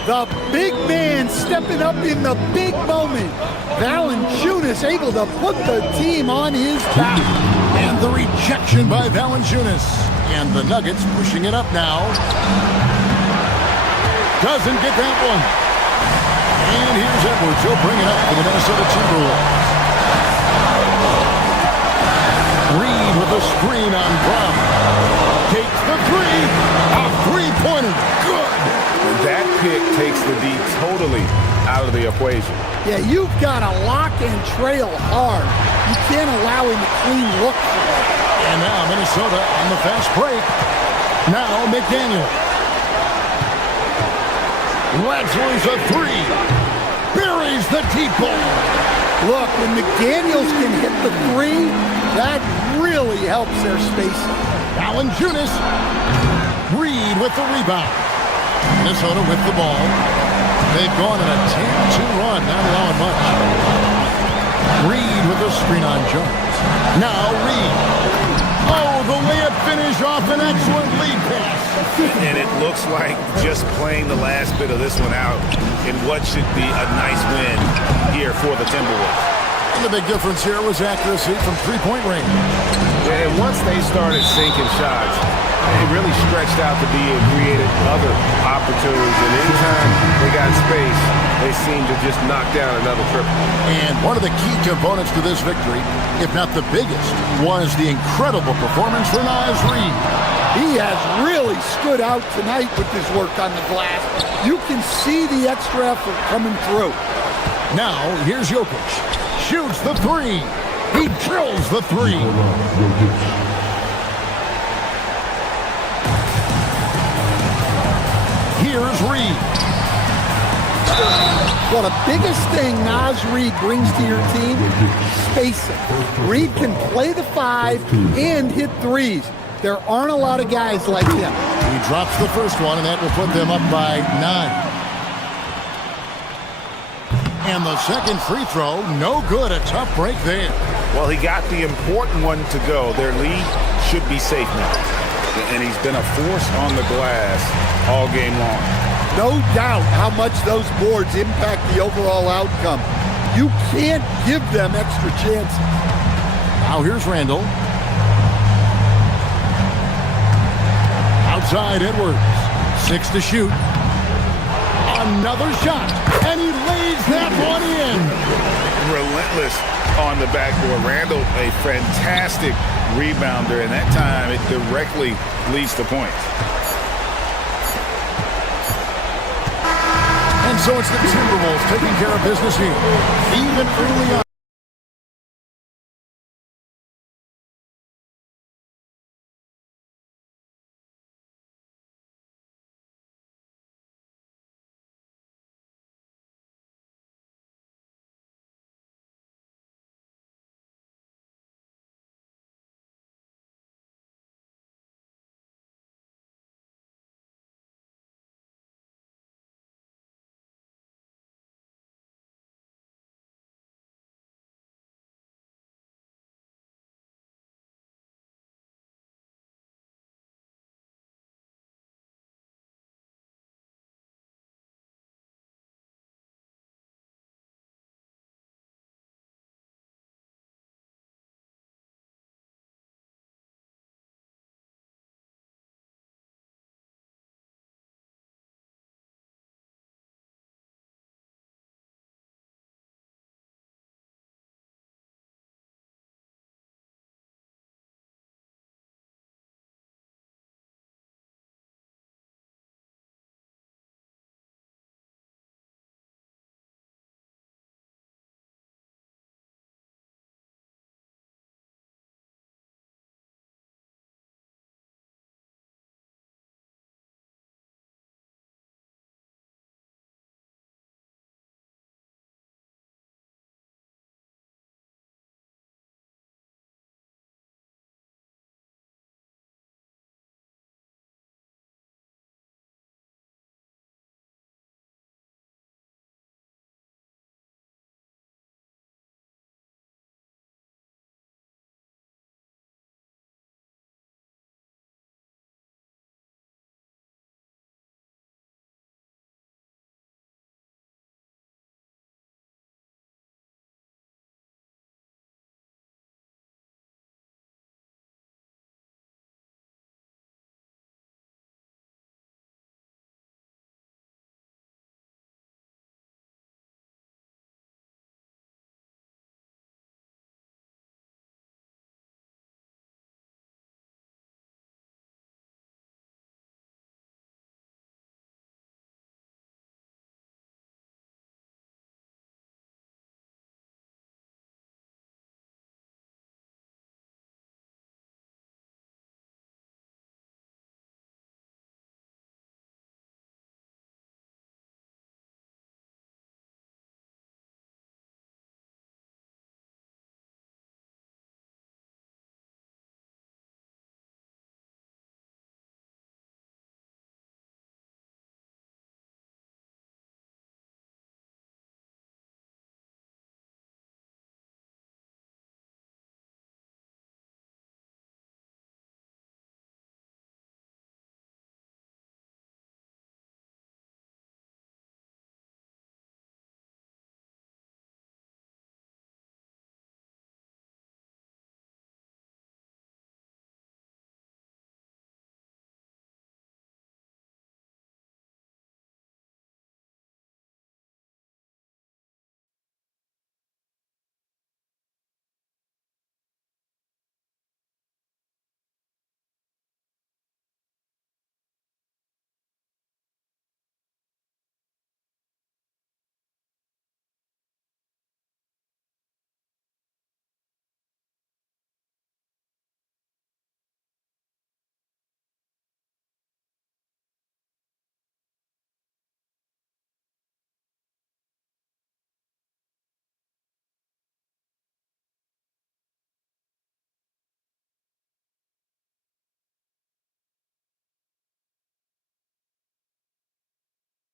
The big man stepping up in the big moment. Valanciunas able to put the team on his back. And the rejection by Valanciunas. And the Nuggets pushing it up now. Doesn't get that one. And here's Edwards. He'll bring it up for the Minnesota Timberwolves. Reed with a screen on Brown. Takes the 3. A three-pointer. Good. And that pick takes the D totally out of the equation. Yeah, you've got to lock and trail hard. You can't allow him to clean look for it. And now Minnesota on the fast break. Now McDaniel. Latzler's a 3. Buries the deep ball. Look, when McDaniels can hit the 3, that really helps their spacing. Valanciunas. Reed with the rebound. Minnesota with the ball. They've gone on a 10-2 run, not allowing much. Reed with a screen on Jones. Now Reed. Oh, the layup finish off an excellent lead pass. And it looks like just playing the last bit of this one out in what should be a nice win here for the Timberwolves. And the big difference here was accuracy from three-point range. And once they started sinking shots, it really stretched out the D and created other opportunities. And anytime they got space, they seemed to just knock down another triple. And one of the key components to this victory, if not the biggest, was the incredible performance from Naz Reid. He has really stood out tonight with his work on the glass. You can see the extra effort coming through. Now, here's Jokic. Shoots the 3. He drills the 3. Here's Reed. Well, the biggest thing Naz Reid brings to your team, spacing. Reid can play the 5 and hit threes. There aren't a lot of guys like him. He drops the first one, and that will put them up by 9. And the second free throw, no good. A tough break there. Well, he got the important one to go. Their lead should be safe now. And he's been a force on the glass all game long. No doubt how much those boards impact the overall outcome. You can't give them extra chances. Now here's Randall. Outside Edwards. 6 to shoot. Another shot. And he lays that one in. Relentless on the backboard. Randall, a fantastic rebounder, and that time it directly leads to points. And so it's the Timberwolves taking care of business here. Even early on.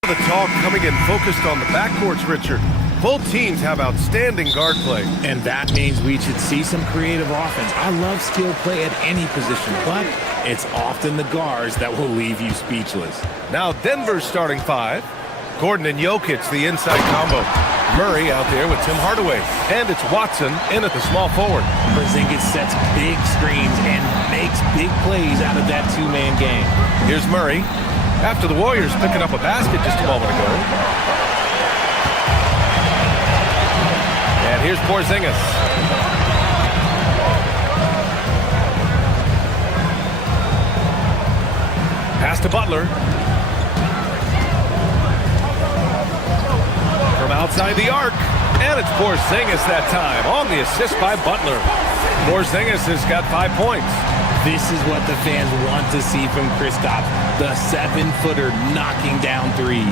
of the talk coming in focused on the backcourts, Richard. Both teams have outstanding guard play. And that means we should see some creative offense. I love skill play at any position, but it's often the guards that will leave you speechless. Now Denver's starting five. Gordon and Jokic, the inside combo. Murray out there with Tim Hardaway. And it's Watson in at the small forward. Porzingis sets big screens and makes big plays out of that two-man game. Here's Murray. After the Warriors picking up a basket just a moment ago. And here's Porzingis. Pass to Butler. From outside the arc. And it's Porzingis that time on the assist by Butler. Porzingis has got 5 points. This is what the fans want to see from Kristaps, the 7-footer knocking down threes.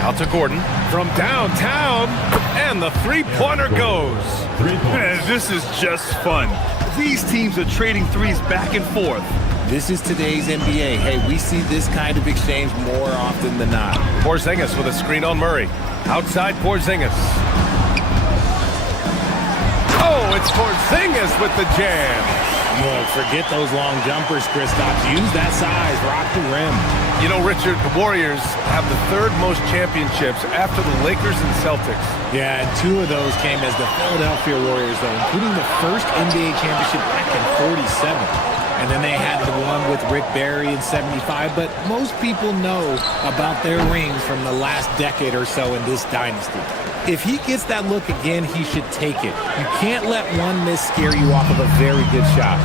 Out to Gordon from downtown, and the three-pointer goes. Man, this is just fun. These teams are trading threes back and forth. This is today's NBA. Hey, we see this kind of exchange more often than not. Porzingis with a screen on Murray. Outside Porzingis. Oh, it's Porzingis with the jam. Look, forget those long jumpers, Kristaps. Use that size, rock the rim. You know, Richard, the Warriors have the third most championships after the Lakers and Celtics. Yeah, and 2 of those came as the Philadelphia Warriors, though, including the first NBA championship back in '47. And then they had the one with Rick Barry in '75. But most people know about their rings from the last decade or so in this dynasty. If he gets that look again, he should take it. You can't let one miss scare you off of a very good shot.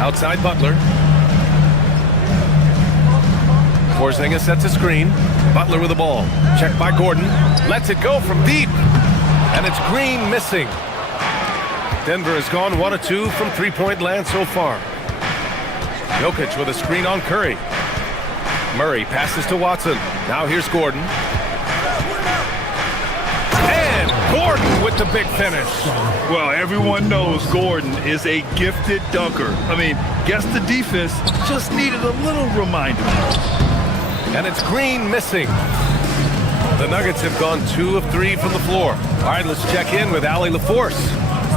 Outside Butler. Porzingis sets a screen. Butler with the ball. Checked by Gordon. Lets it go from deep. And it's Green missing. Denver has gone 1 of 2 from three-point land so far. Jokic with a screen on Curry. Murray passes to Watson. Now here's Gordon. And Gordon with the big finish. Well, everyone knows Gordon is a gifted dunker. I mean, guess the defense just needed a little reminder. And it's Green missing. The Nuggets have gone 2 of 3 from the floor. All right, let's check in with Allie LaForce.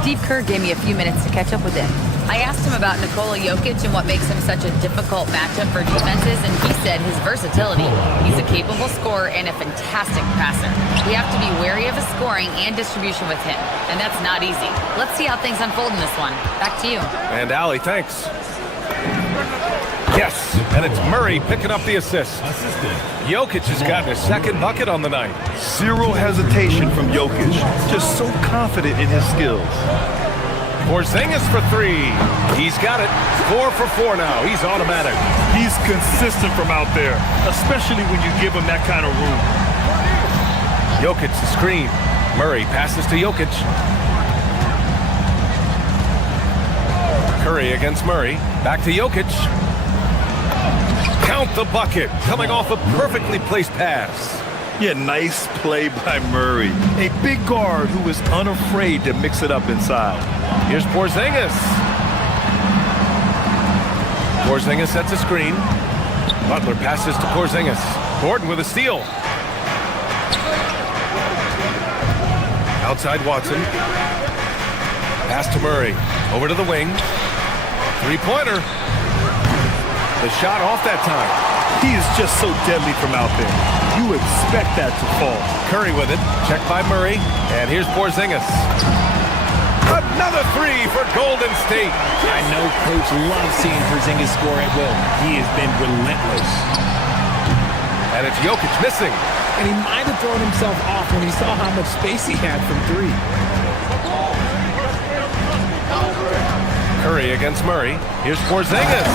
Steve Kerr gave me a few minutes to catch up with him. I asked him about Nikola Jokic and what makes him such a difficult matchup for defenses, and he said his versatility. He's a capable scorer and a fantastic passer. We have to be wary of his scoring and distribution with him, and that's not easy. Let's see how things unfold in this one. Back to you. And Allie, thanks. Yes, and it's Murray picking up the assist. Jokic has gotten his second bucket on the night. Zero hesitation from Jokic. Just so confident in his skills. Porzingis for 3. He's got it. 4 for 4 now. He's automatic. He's consistent from out there, especially when you give him that kind of room. Jokic the screen. Murray passes to Jokic. Curry against Murray. Back to Jokic. Count the bucket. Coming off a perfectly placed pass. Yeah, nice play by Murray. A big guard who is unafraid to mix it up inside. Here's Porzingis. Porzingis sets a screen. Butler passes to Porzingis. Gordon with a steal. Outside Watson. Pass to Murray. Over to the wing. Three-pointer. The shot off that time. He is just so deadly from out there. You expect that to fall. Curry with it. Checked by Murray. And here's Porzingis. Another 3 for Golden State. I know Coach loves seeing Porzingis score at will. He has been relentless. And it's Jokic missing. And he might have thrown himself off when he saw how much space he had from 3. Curry against Murray. Here's Porzingis.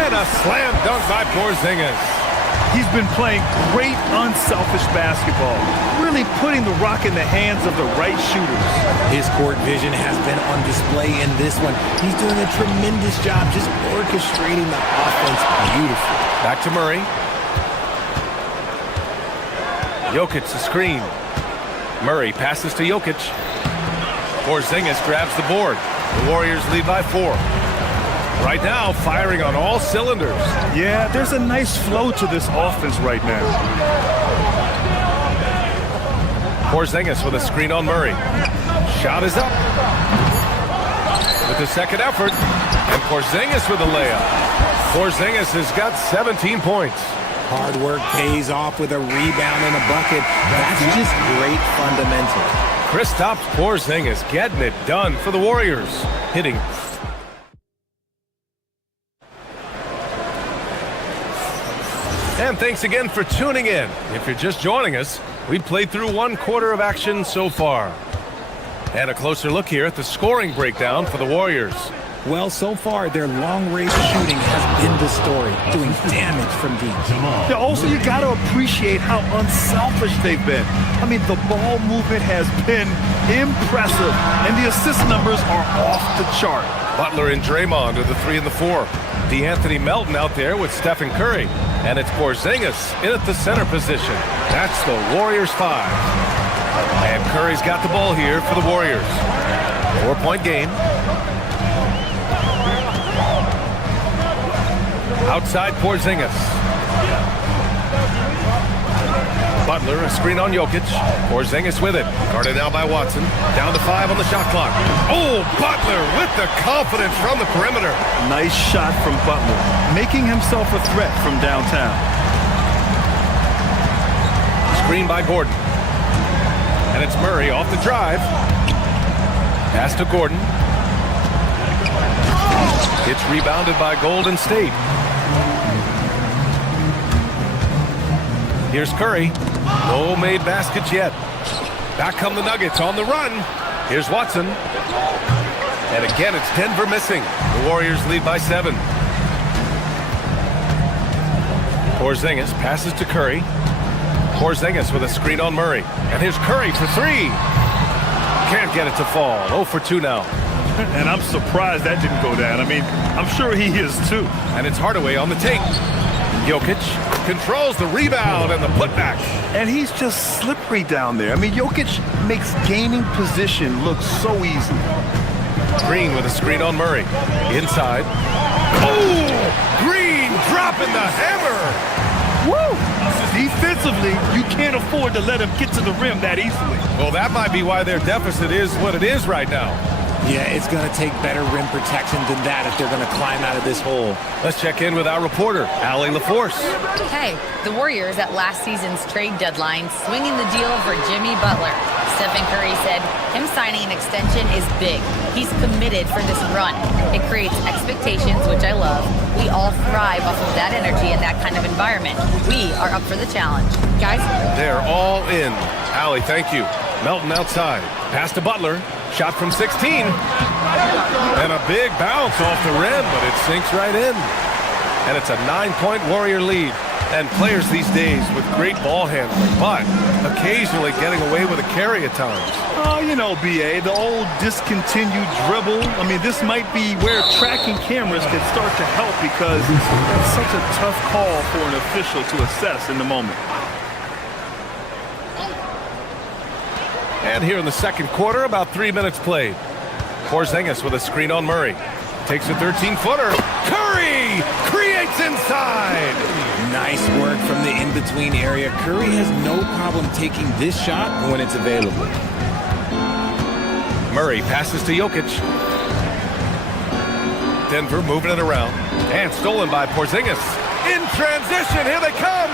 And a slam dunk by Porzingis. He's been playing great, unselfish basketball, really putting the rock in the hands of the right shooters. His court vision has been on display in this one. He's doing a tremendous job just orchestrating the offense beautifully. Back to Murray. Jokic the screen. Murray passes to Jokic. Porzingis grabs the board. The Warriors lead by 4. Right now, firing on all cylinders. Yeah, there's a nice flow to this offense right now. Porzingis with a screen on Murray. Shot is up. With the second effort. And Porzingis with a layup. Porzingis has got 17 points. Hard work pays off with a rebound and a bucket. That's just great fundamentals. Kristaps Porzingis getting it done for the Warriors. Hitting. And thanks again for tuning in. If you're just joining us, we've played through one quarter of action so far. And a closer look here at the scoring breakdown for the Warriors. Well, so far, their long-range shooting has been the story, doing damage from deep. Yeah, also, you got to appreciate how unselfish they've been. I mean, the ball movement has been impressive, and the assist numbers are off the chart. Butler and Draymond are the 3 and the 4. DeAnthony Melton out there with Stephen Curry. And it's Porzingis in at the center position. That's the Warriors 5. And Curry's got the ball here for the Warriors. 4-point game. Outside Porzingis. Butler, a screen on Jokic. Porzingis with it. Guarded now by Watson. Down to 5 on the shot clock. Oh, Butler with the confidence from the perimeter. Nice shot from Butler, making himself a threat from downtown. Screen by Gordon. And it's Murray off the drive. Pass to Gordon. It's rebounded by Golden State. Here's Curry. No made baskets yet. Back come the Nuggets on the run. Here's Watson. And again, it's Denver missing. The Warriors lead by 7. Porzingis passes to Curry. Porzingis with a screen on Murray. And here's Curry for 3. Can't get it to fall. 0 for 2 now. And I'm surprised that didn't go down. I mean, I'm sure he is too. And it's Hardaway on the take. Jokic controls the rebound and the putback. And he's just slippery down there. I mean, Jokic makes gaining position look so easy. Green with a screen on Murray. Inside. Oh! Green dropping the hammer! Woo! Defensively, you can't afford to let him get to the rim that easily. Well, that might be why their deficit is what it is right now. Yeah, it's going to take better rim protection than that if they're going to climb out of this hole. Let's check in with our reporter, Allie LaForce. Hey, the Warriors at last season's trade deadline swinging the deal for Jimmy Butler. Stephen Curry said him signing an extension is big. He's committed for this run. It creates expectations, which I love. We all thrive off of that energy and that kind of environment. We are up for the challenge. Guys? They're all in. Allie, thank you. Melton outside. Pass to Butler. Shot from 16. And a big bounce off the rim, but it sinks right in. And it's a 9-point Warrior lead. And players these days with great ball handling, but occasionally getting away with a carry at times. Oh, you know, B.A., the old discontinued dribble. I mean, this might be where tracking cameras can start to help because it's such a tough call for an official to assess in the moment. And here in the second quarter, about 3 minutes played. Porzingis with a screen on Murray. Takes a 13-footer. Curry creates inside. Nice work from the in-between area. Curry has no problem taking this shot when it's available. Murray passes to Jokic. Denver moving it around. And stolen by Porzingis. In transition, here they come.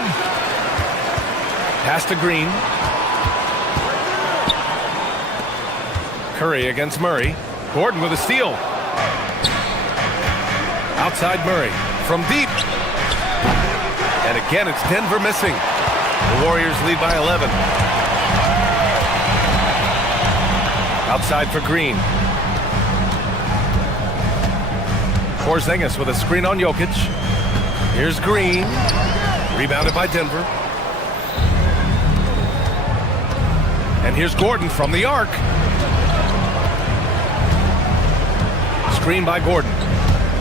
Pass to Green. Curry against Murray. Gordon with a steal. Outside Murray. From deep. And again, it's Denver missing. The Warriors lead by 11. Outside for Green. Porzingis with a screen on Jokic. Here's Green. Rebounded by Denver. And here's Gordon from the arc. Screen by Gordon.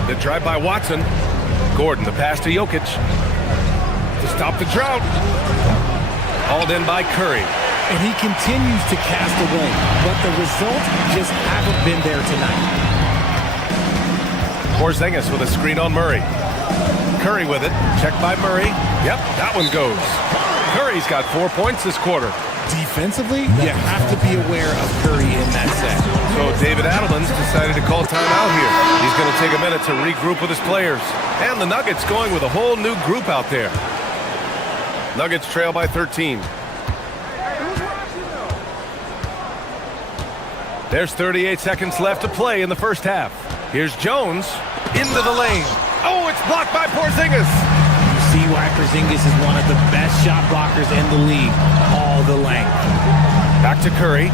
The drive by Watson. Gordon, the pass to Jokic. To stop the drought. Hauled in by Curry. And he continues to cast away, but the results just haven't been there tonight. Porzingis with a screen on Murray. Curry with it. Checked by Murray. Yep, that one goes. Curry's got 4 points this quarter. Defensively, you have to be aware of Curry in that set. So David Adelman's decided to call timeout here. He's going to take a minute to regroup with his players. And the Nuggets going with a whole new group out there. Nuggets trail by 13. There's 38 seconds left to play in the first half. Here's Jones into the lane. Oh, it's blocked by Porzingis. You see why Porzingis is one of the best shot blockers in the league. All the length. Back to Curry.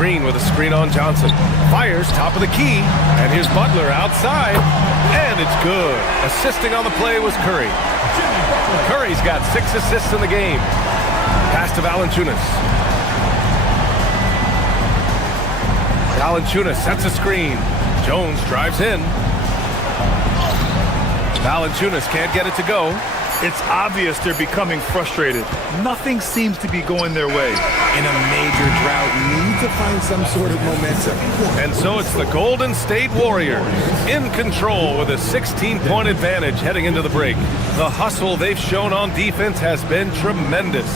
Green with a screen on Johnson. Fires top of the key. And here's Butler outside. And it's good. Assisting on the play was Curry. Curry's got 6 assists in the game. Pass to Valanciunas. Valanciunas sets a screen. Jones drives in. Valanciunas can't get it to go. It's obvious they're becoming frustrated. Nothing seems to be going their way. In a major drought, need to find some sort of momentum. And so it's the Golden State Warriors in control with a 16-point advantage heading into the break. The hustle they've shown on defense has been tremendous.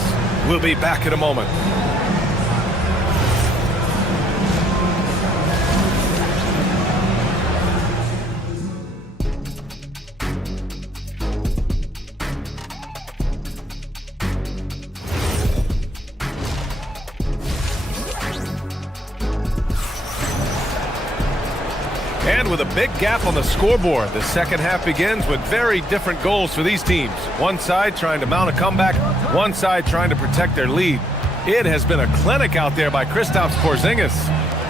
We'll be back in a moment. And with a big gap on the scoreboard, the second half begins with very different goals for these teams. One side trying to mount a comeback, one side trying to protect their lead. It has been a clinic out there by Kristaps Porzingis.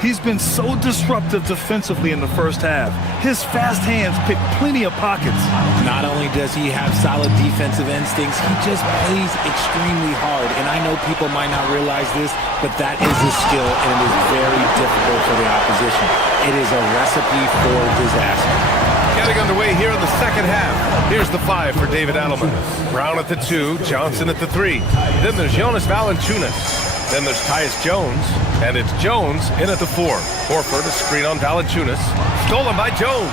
He's been so disruptive defensively in the first half. His fast hands pick plenty of pockets. Not only does he have solid defensive instincts, he just plays extremely hard. And I know people might not realize this, but that is his skill, and it is very difficult for the opposition. It is a recipe for disaster. Getting underway here in the second half. Here's the 5 for David Adelman. Brown at the 2, Johnson at the 3. Then there's Jonas Valanciunas. Then there's Tyus Jones, and it's Jones in at the 4. Horford, a screen on Valanciunas. Stolen by Jones.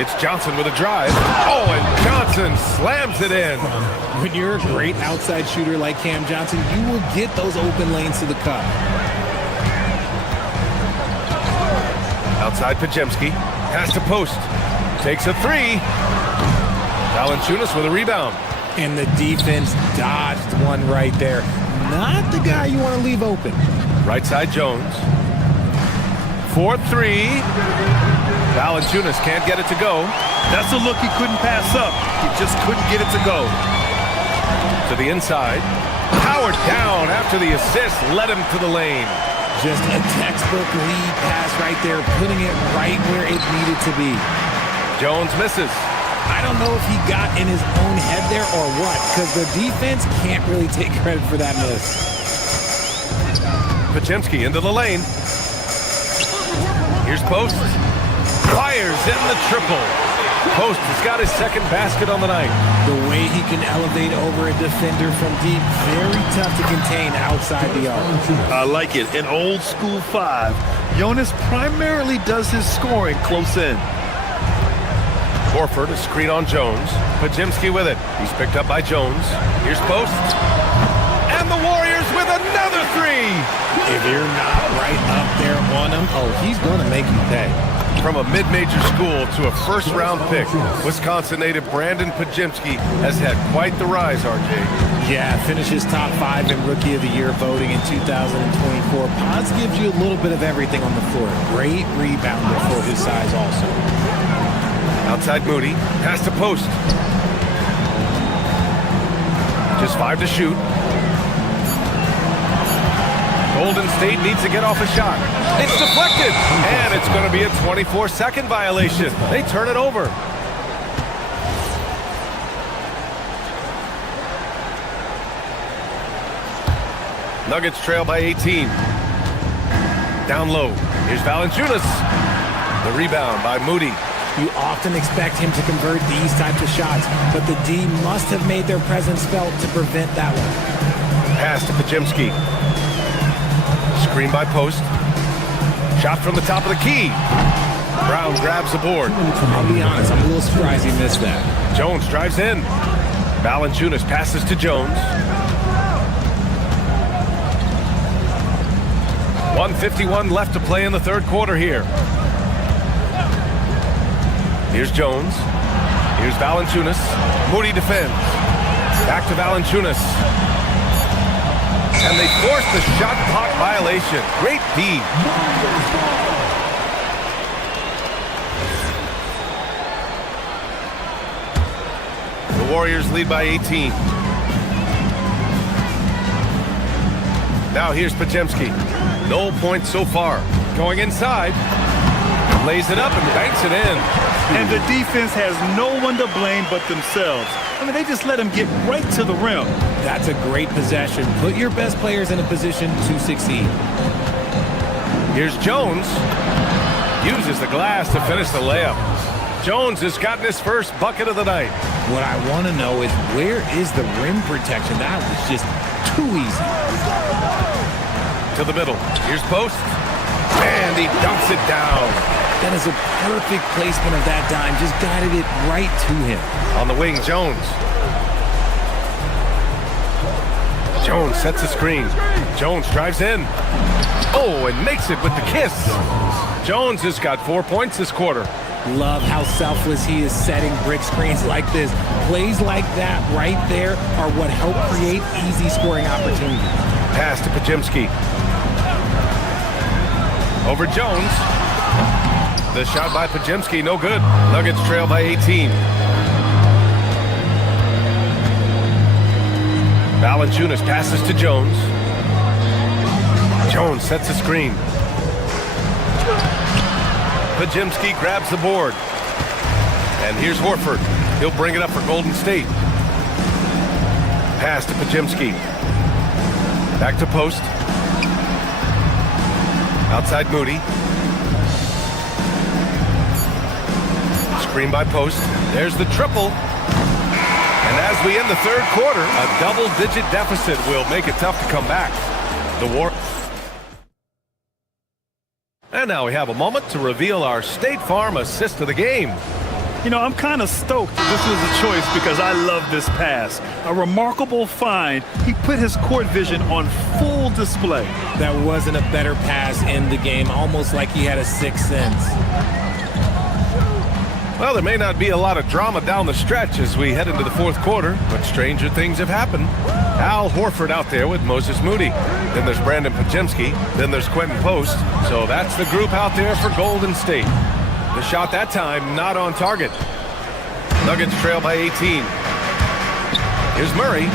It's Johnson with a drive. Oh, and Johnson slams it in. When you're a great outside shooter like Cam Johnson, you will get those open lanes to the cup. Outside Podziemski. Pass to post. Takes a 3. Valanciunas with a rebound. And the defense dodged one right there. Not the guy you want to leave open. Right side Jones. 4-3. Valanciunas can't get it to go. That's a look he couldn't pass up. He just couldn't get it to go. To the inside. Powered down after the assist led him to the lane. Just a textbook lead pass right there, putting it right where it needed to be. Jones misses. I don't know if he got in his own head there or what, because the defense can't really take credit for that miss. Podziemski into the lane. Here's Post. Fires in the triple. Post has got his second basket on the night. The way he can elevate over a defender from deep, very tough to contain outside the arc. I like it. An old school 5. Jonas primarily does his scoring close in. Horford, a screen on Jones. Podziemski with it. He's picked up by Jones. Here's Post. And the Warriors with another 3. If you're not right up there on him, oh, he's going to make you pay. From a mid-major school to a first-round pick, Wisconsin native Brandon Podziemski has had quite the rise, RJ. Yeah, finishes top 5 in Rookie of the Year voting in 2024. Pods gives you a little bit of everything on the floor. Great rebounder for his size also. Outside Moody, pass to Post. Just 5 to shoot. Golden State needs to get off a shot. It's deflected, and it's going to be a 24-second violation. They turn it over. Nuggets trail by 18. Down low. Here's Valanciunas. The rebound by Moody. You often expect him to convert these types of shots, but the D must have made their presence felt to prevent that one. Pass to Podziemski. Screen by Post. Shot from the top of the key. Brown grabs the board. I'll be honest, I'm a little surprised he missed that. Jones drives in. Valanciunas passes to Jones. 1:51 left to play in the third quarter here. Here's Jones. Here's Valanciunas. Moody defends. Back to Valanciunas. And they force the shot clock violation. Great D. The Warriors lead by 18. Now here's Podziemski. No points so far. Going inside. Lays it up and banks it in. And the defense has no one to blame but themselves. I mean, they just let him get right to the rim. That's a great possession. Put your best players in a position to succeed. Here's Jones. Uses the glass to finish the layup. Jones has gotten his first bucket of the night. What I want to know is, where is the rim protection? That was just too easy. To the middle. Here's Post. And he dunks it down. That is a perfect placement of that dime. Just guided it right to him. On the wing, Jones. Jones sets a screen. Jones drives in. Oh, and makes it with the kiss. Jones has got 4 points this quarter. Love how selfless he is setting brick screens like this. Plays like that right there are what help create easy scoring opportunities. Pass to Podziemski. Over Jones. The shot by Podziemski, no good. Nuggets trail by 18. Valanciunas passes to Jones. Jones sets a screen. Podziemski grabs the board. And here's Horford. He'll bring it up for Golden State. Pass to Podziemski. Back to Post. Outside Moody. Screen by Post. There's the triple. And as we end the third quarter, a double-digit deficit will make it tough to come back. And now we have a moment to reveal our State Farm assist of the game. You know, I'm kind of stoked that this was a choice because I love this pass. A remarkable find. He put his court vision on full display. That wasn't a better pass in the game, almost like he had a sixth sense. Well, there may not be a lot of drama down the stretch as we head into the fourth quarter, but stranger things have happened. Al Horford out there with Moses Moody. Then there's Brandon Podziemski. Then there's Quentin Post. So that's the group out there for Golden State. The shot that time not on target. Nuggets trail by 18. Here's Murray.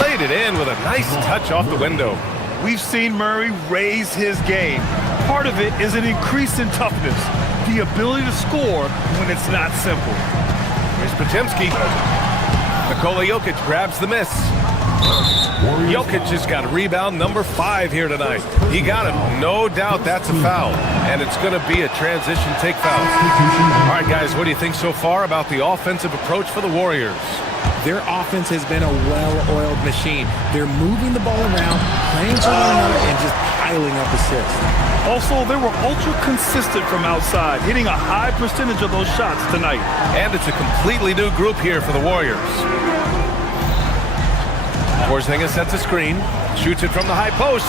Played it in with a nice touch off the window. We've seen Murray raise his game. Part of it is an increase in toughness. The ability to score when it's not simple. Here's Podziemski. Nikola Jokic grabs the miss. Jokic has got rebound number 5 here tonight. He got him. No doubt that's a foul. And it's going to be a transition take foul. All right, guys, what do you think so far about the offensive approach for the Warriors? Their offense has been a well-oiled machine. They're moving the ball around, playing for one another, and just piling up assists. Also, they were ultra consistent from outside, hitting a high percentage of those shots tonight. And it's a completely new group here for the Warriors. Porzingis sets a screen, shoots it from the high post.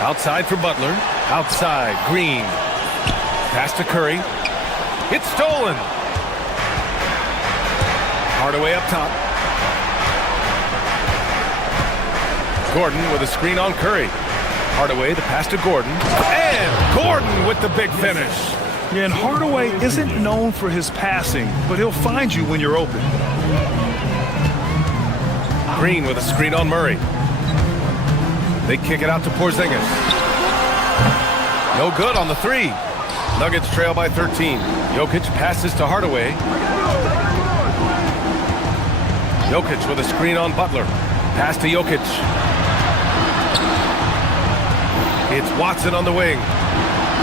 Outside for Butler. Outside, Green. Pass to Curry. It's stolen. Hardaway up top. Gordon with a screen on Curry. Hardaway, the pass to Gordon. And Gordon with the big finish. Yeah, and Hardaway isn't known for his passing, but he'll find you when you're open. Green with a screen on Murray. They kick it out to Porzingis. No good on the 3. Nuggets trail by 13. Jokic passes to Hardaway. Jokic with a screen on Butler. Pass to Jokic. It's Watson on the wing.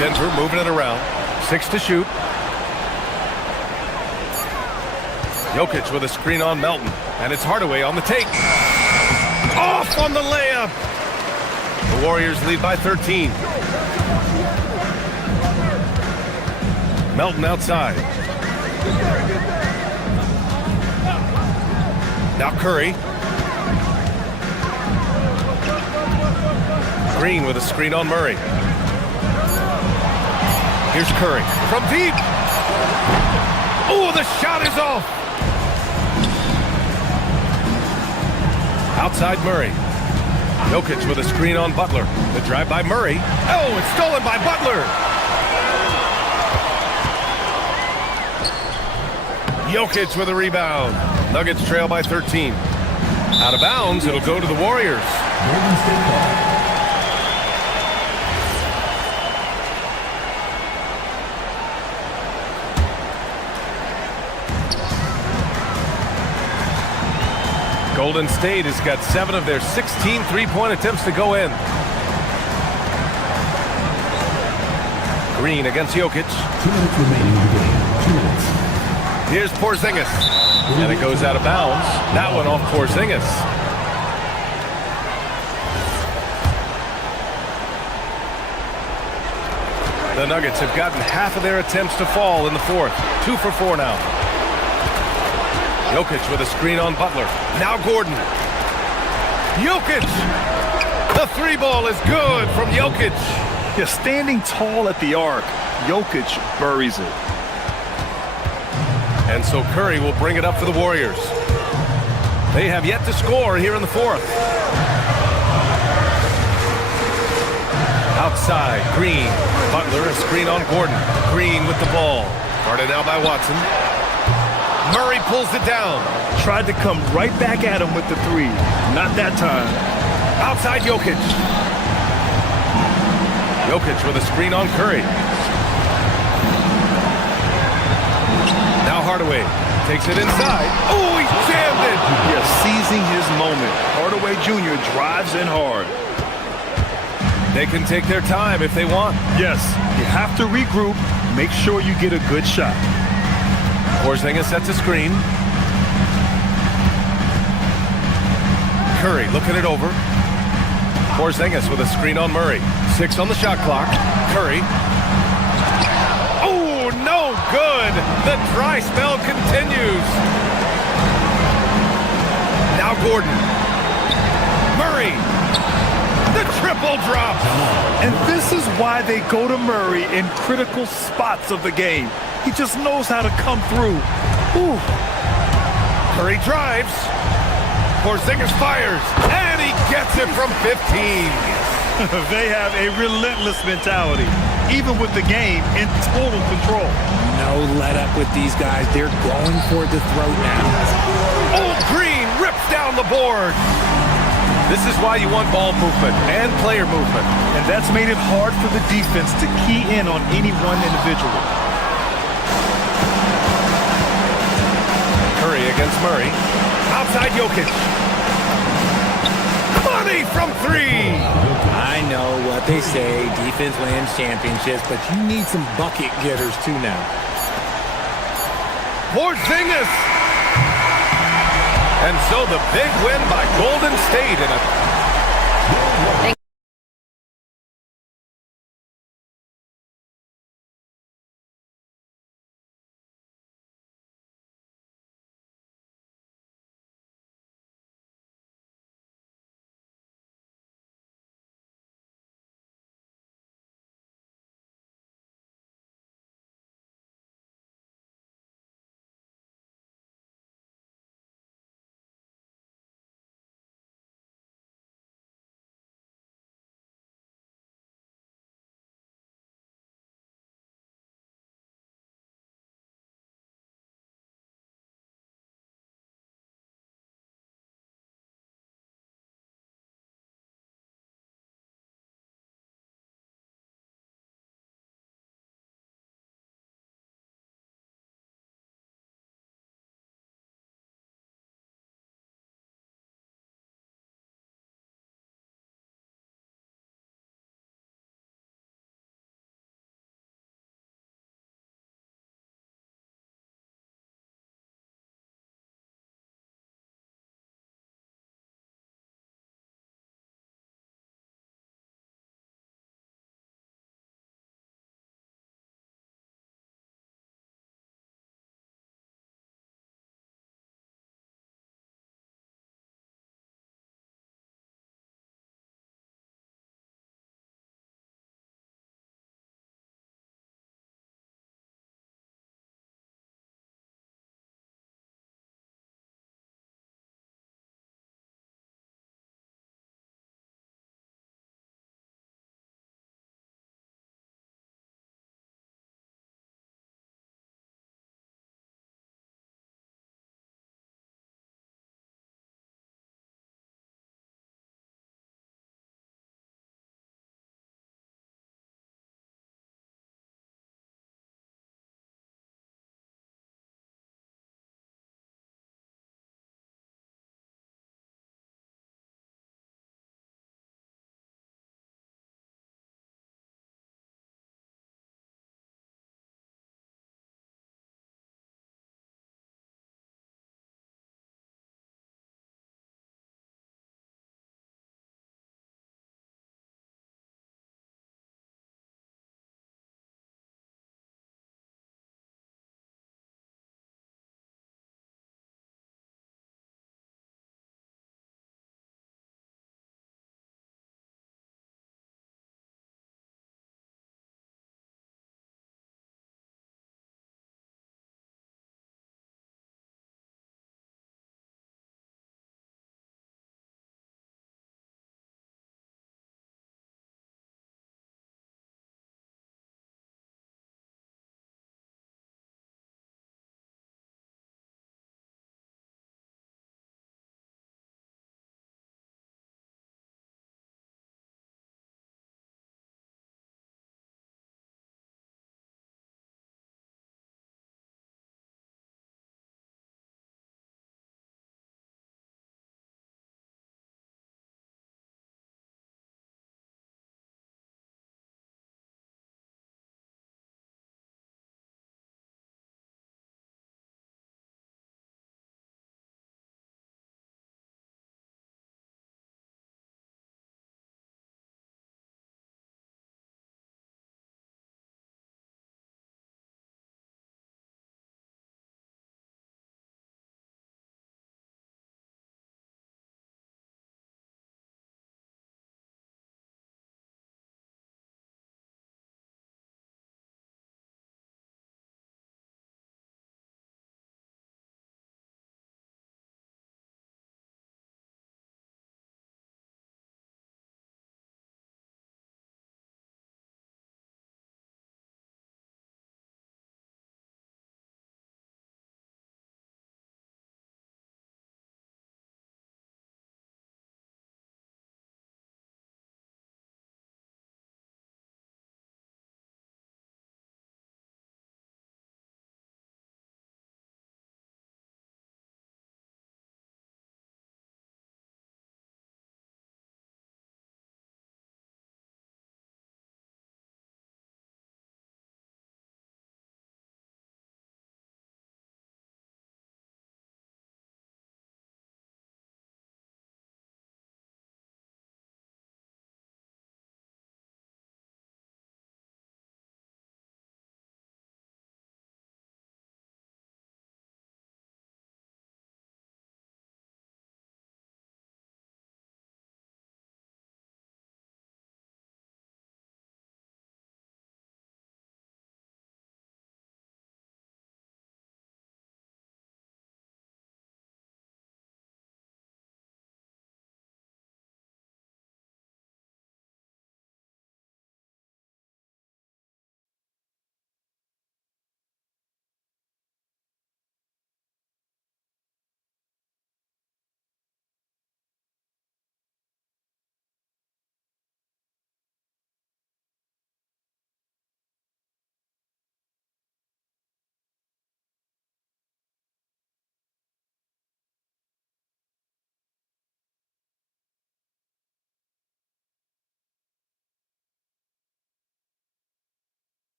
Denver moving it around. 6 to shoot. Jokic with a screen on Melton. And it's Hardaway on the take. Off on the layup. The The Warriors lead by 13. Melton outside. Now Curry. Green with a screen on Murray. Here's Curry from deep. Oh, the shot is off. Outside Murray. Jokic with a screen on Butler. The drive by Murray. Oh, it's stolen by Butler. Jokic with a rebound. Nuggets trail by 13. Out of bounds, it'll go to the Warriors. Golden State has got 7 of their 16 three-point attempts to go in. Green against Jokic. 2 minutes remaining in the game. 2 minutes. Here's Porzingis. And it goes out of bounds. That one off Porzingis. The Nuggets have gotten half of their attempts to fall in the fourth. 2 for 4 now. Jokic with a screen on Butler. Now Gordon. Jokic! The 3 ball is good from Jokic. Yeah, standing tall at the arc, Jokic buries it. And so Curry will bring it up for the Warriors. They have yet to score here in the fourth. Outside, Green. Butler, a screen on Gordon. Green with the ball. Guarded now by Watson. Murray pulls it down. Tried to come right back at him with the 3. Not that time. Outside Jokic. Jokic with a screen on Curry. Now Hardaway takes it inside. Oh, he jammed it. Yeah, seizing his moment. Hardaway Jr. drives in hard. They can take their time if they want. Yes, you have to regroup. Make sure you get a good shot. Porzingis sets a screen. Curry looking it over. Porzingis with a screen on Murray. 6 on the shot clock. Curry. Oh, no good. The dry spell continues. Now Gordon. Murray. The triple drop. And this is why they go to Murray in critical spots of the game. He just knows how to come through. Ooh. Curry drives. Porzingis fires. And he gets it from 15. They have a relentless mentality, even with the game in total control. No let up with these guys. They're going for the throat now. Oh, Green rips down the board. This is why you want ball movement and player movement. And that's made it hard for the defense to key in on any one individual. Curry against Murray. Outside Jokic. Money from 3. I know what they say, defense wins championships, but you need some bucket getters too now. Porzingis. And so the big win by Golden State in a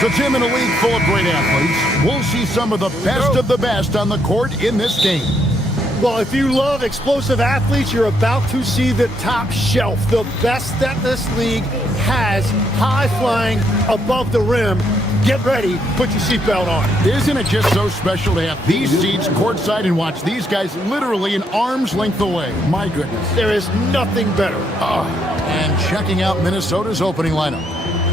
So, Tim, in a league full of great athletes, we'll see some of the best of the best on the court in this game. Well, if you love explosive athletes, you're about to see the top shelf, the best that this league has, high flying above the rim. Get ready, put your seatbelt on. Isn't it just so special to have these seats courtside and watch these guys literally an arm's length away? My goodness. There is nothing better. And checking out Minnesota's opening lineup.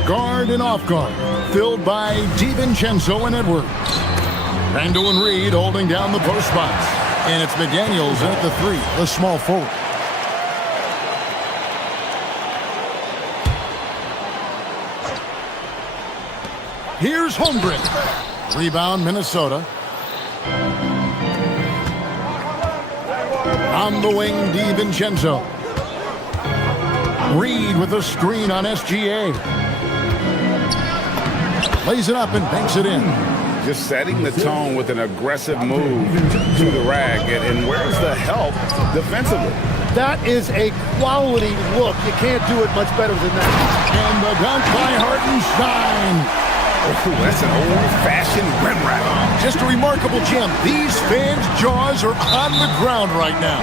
Guard and off guard, filled by DiVincenzo and Edwards. Randall and Reed holding down the post spots. And it's McDaniels at the 3, the small forward. Here's Holmgren. Rebound, Minnesota. On the wing, DiVincenzo. Reed with a screen on SGA. Lays it up and banks it in. Just setting the tone with an aggressive move to the rack. And where's the help defensively? That is a quality look. You can't do it much better than that. And the dunk by Hartenstein. Oh, that's an old-fashioned rim wrap. Just a remarkable gem. These fans' jaws are on the ground right now.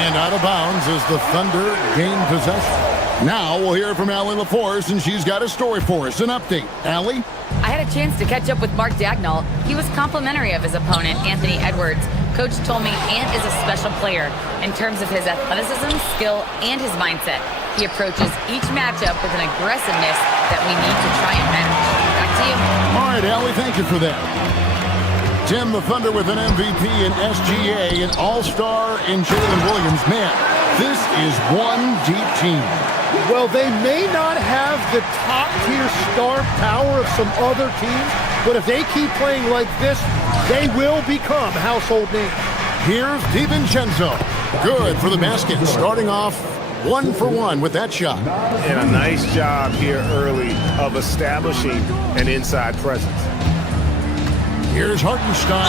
And out of bounds as the Thunder gain possession. Now we'll hear from Allie LaForce, and she's got a story for us. An update. Allie? I had a chance to catch up with Mark Dagnall. He was complimentary of his opponent, Anthony Edwards. Coach told me Ant is a special player in terms of his athleticism, skill, and his mindset. He approaches each matchup with an aggressiveness that we need to try and match. Back to you. All right, Allie, thank you for that. Tim, the Thunder with an MVP in SGA, an all-star in Jalen Williams. Man, this is one deep team. Well, they may not have the top-tier star power of some other teams, but if they keep playing like this, they will become household names. Here's DiVincenzo. Good for the basket, starting off 1 for 1 with that shot. And a nice job here early of establishing an inside presence. Here's Hartenstein.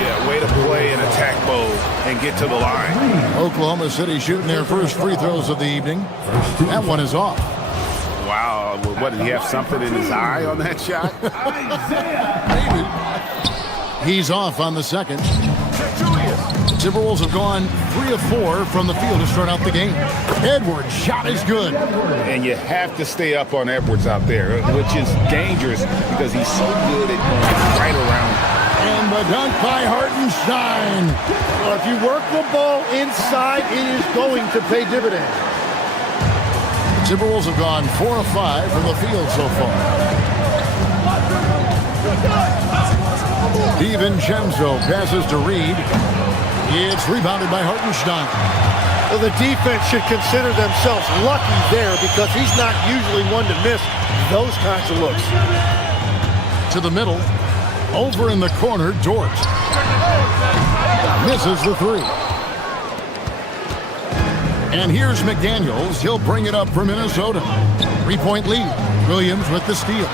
Yeah, way to play in attack mode and get to the line. Oklahoma City shooting their first free throws of the evening. That one is off. Wow, what, did he have something in his eye on that shot? Maybe. He's off on the second. Timberwolves have gone 3 of 4 from the field to start out the game. Edwards' shot is good. And you have to stay up on Edwards out there, which is dangerous because he's so good at going right around. And the dunk by Hartenstein. Well, if you work the ball inside, it is going to pay dividends. The Timberwolves have gone 4 of 5 from the field so far. DiVincenzo passes to Reed. It's rebounded by Hartenstein. Well, the defense should consider themselves lucky there because he's not usually one to miss those kinds of looks. To the middle. Over in the corner, Dort. Misses the 3. And here's McDaniels. He'll bring it up for Minnesota. 3-point lead. Williams with the steal.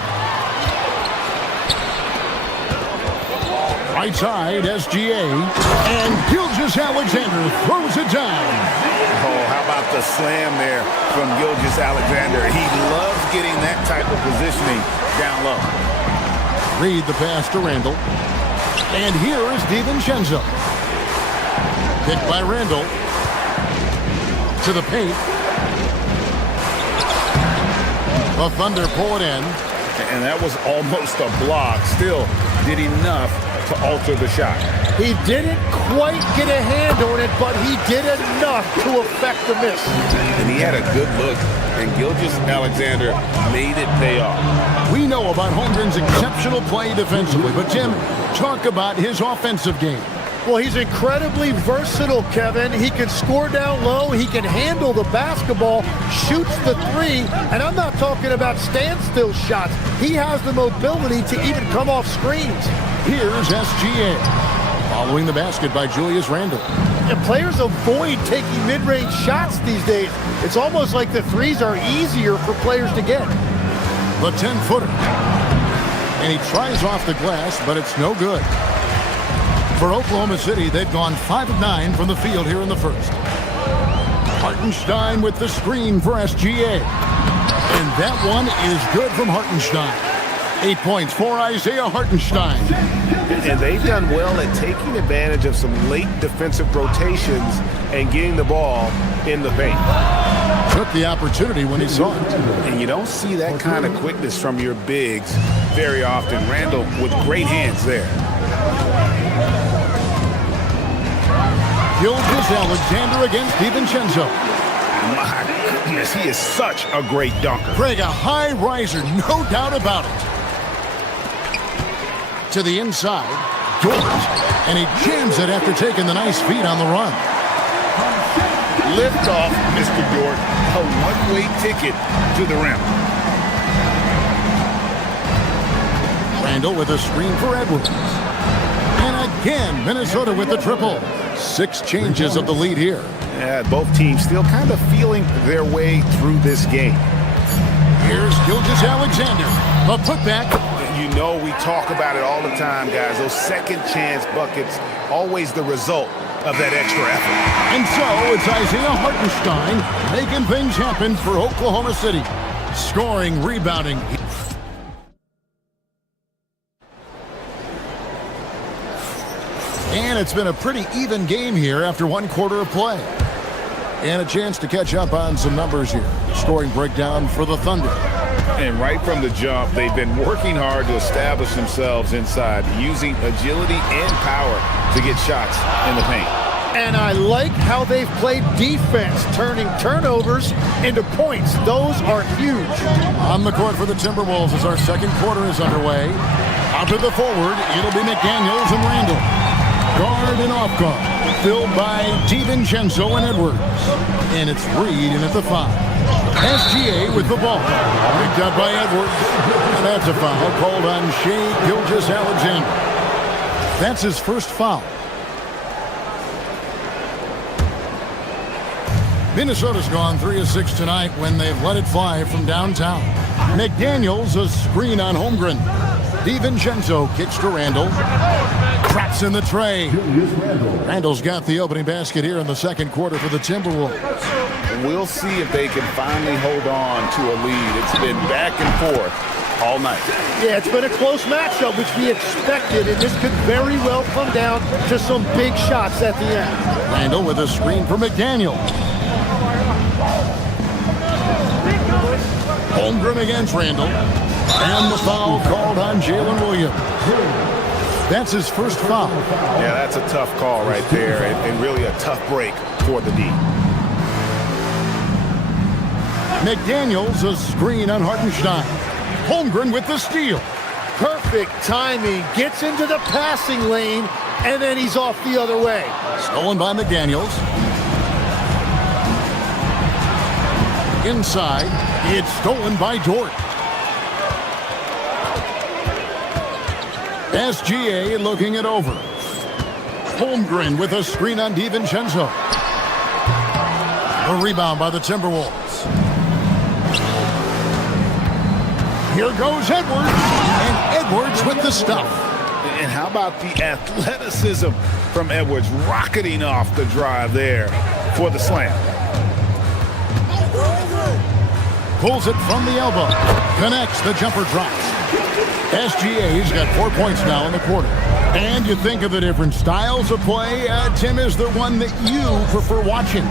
Right side, SGA. And Gilgeous-Alexander throws it down. Oh, how about the slam there from Gilgeous-Alexander? He loves getting that type of positioning down low. Read the pass to Randall. And here is DiVincenzo. Picked by Randall. To the paint. The Thunder pull it in. And that was almost a block. Still did enough to alter the shot. He didn't quite get a hand on it, but he did enough to affect the miss. And he had a good look, and Gilgeous-Alexander made it pay off. We know about Holmgren's exceptional play defensively, but Tim, talk about his offensive game. Well, he's incredibly versatile, Kevin. He can score down low. He can handle the basketball, shoots the 3, and I'm not talking about standstill shots. He has the mobility to even come off screens. Here's SGA. Following the basket by Julius Randle. And players avoid taking mid-range shots these days. It's almost like the 3s are easier for players to get. The 10-footer. And he tries off the glass, but it's no good. For Oklahoma City, they've gone 5 of 9 from the field here in the first. Hartenstein with the screen for SGA. And that one is good from Hartenstein. 8 points for Isaiah Hartenstein. And they've done well at taking advantage of some late defensive rotations and getting the ball in the paint. Took the opportunity when he saw it. And you don't see that kind of quickness from your bigs very often. Randall with great hands there. Gilgeous-Alexander against DiVincenzo. My goodness, he is such a great dunker. Craig, a high riser, no doubt about it. To the inside, Dort, and he jams it after taking the nice feed on the run. Lift off, Mr. Dort. A one-way ticket to the rim. Randall with a screen for Edwards. And again, Minnesota with the triple. 6 changes of the lead here. Yeah, both teams still kind of feeling their way through this game. Here's Gilgeous-Alexander. A putback. You know we talk about it all the time, guys. Those second chance buckets, always the result of that extra effort. And so it's Isaiah Hartenstein making things happen for Oklahoma City. Scoring, rebounding. And it's been a pretty even game here after 1 quarter of play. And a chance to catch up on some numbers here. Scoring breakdown for the Thunder. And right from the jump, they've been working hard to establish themselves inside, using agility and power to get shots in the paint. And I like how they've played defense, turning turnovers into points. Those are huge. On the court for the Timberwolves as our second quarter is underway. Out to the forward, it'll be McDaniels and Randall. Guard and off guard, filled by DiVincenzo and Edwards. And it's Reed in at the 5. SGA with the ball. Picked up by Edwards. That's a foul called on Shai Gilgeous-Alexander. That's his first foul. Minnesota's gone 3 of 6 tonight when they've let it fly from downtown. McDaniels, a screen on Holmgren. DiVincenzo kicks to Randall. Traps in the tray. Randall's got the opening basket here in the second quarter for the Timberwolves. We'll see if they can finally hold on to a lead. It's been back and forth all night. Yeah, it's been a close matchup, which we expected, and this could very well come down to some big shots at the end. Randall with a screen for McDaniel. Holmgren against Randall. And the foul called on Jalen Williams. That's his first foul. Yeah, that's a tough call right there, and really a tough break for the D. McDaniels, a screen on Hartenstein. Holmgren with the steal. Perfect timing. Gets into the passing lane, and then he's off the other way. Stolen by McDaniels. Inside, it's stolen by Dort. SGA looking it over. Holmgren with a screen on DiVincenzo. A rebound by the Timberwolves. Here goes Edwards. And Edwards with the stuff. And how about the athleticism from Edwards rocketing off the drive there for the slam. Pulls it from the elbow. Connects, the jumper drops. SGA's got 4 points now in the quarter. And you think of the different styles of play. Tim, is there one that you prefer watching?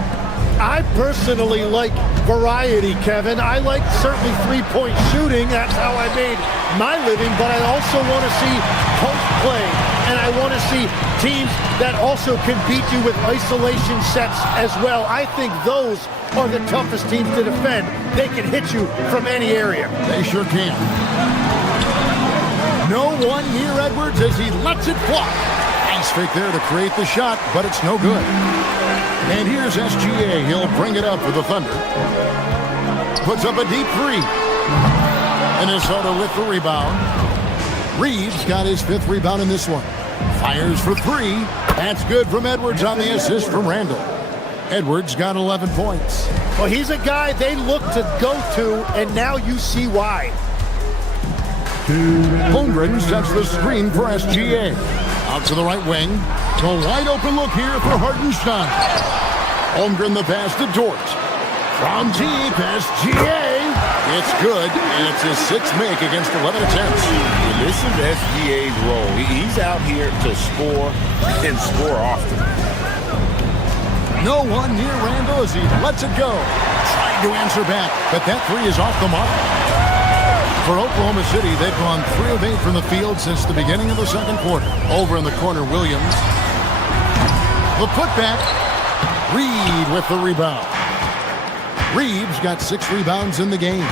I personally like variety, Kevin. I like certainly three-point shooting. That's how I made my living. But I also want to see post play. And I want to see teams that also can beat you with isolation sets as well. I think those are the toughest teams to defend. They can hit you from any area. They sure can. No one near Edwards as he lets it fly. Nice fake there to create the shot, but it's no good. And here's SGA. He'll bring it up for the Thunder. Puts up a deep 3. Minnesota with the rebound. Reed's got his 5th rebound in this one. Fires for 3. That's good from Edwards on the assist from Randall. Edwards got 11 points. Well, he's a guy they look to go to, and now you see why. Holmgren sets the screen for SGA. Out to the right wing. A wide open look here for Hartenstein. Holmgren the pass to Dort. From deep, SGA. It's good, and it's his sixth make against 11 attempts. This is SGA's role. He's out here to score and score often. No one near Randall as he lets it go. Trying to answer back, but that three is off the mark. For Oklahoma City, they've gone 3 of 8 from the field since the beginning of the second quarter. Over in the corner, Williams. The putback. Reed with the rebound. Reeves got 6 rebounds in the game.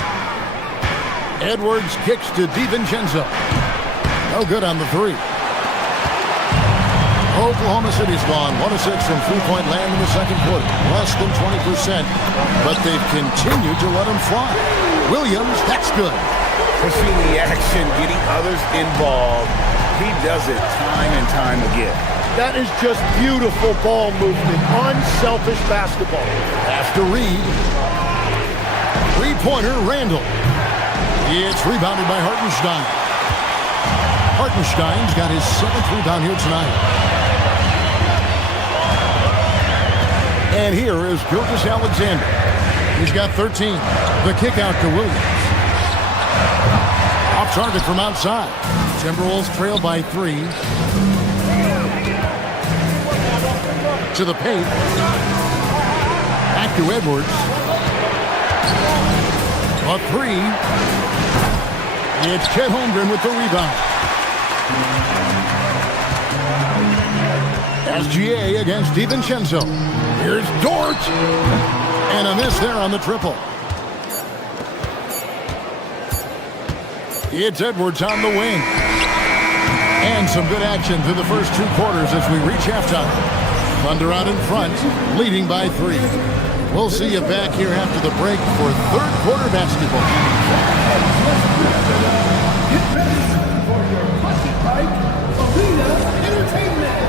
Edwards kicks to DiVincenzo. No good on the three. Oklahoma City's gone 1 of 6 from three-point land in the second quarter. Less than 20%, but they've continued to let them fly. Williams, that's good. Pushing the action, getting others involved. He does it time and time again. That is just beautiful ball movement. Unselfish basketball. After Reed. Three-pointer, Randall. It's rebounded by Hartenstein. Hartenstein's got his 7th rebound here tonight. And here is Gilgeous Alexander. He's got 13. The kick out to Williams. Off target from outside. Timberwolves trail by 3. To the paint. Back to Edwards. A 3. It's Chet Holmgren with the rebound. SGA against DiVincenzo. Here's Dort. And a miss there on the triple. It's Edwards on the wing. And some good action through the first 2 quarters as we reach halftime. Thunder out in front, leading by 3. We'll see you back here after the break for third quarter basketball. Get ready for your Bucket Bike Arena Entertainment.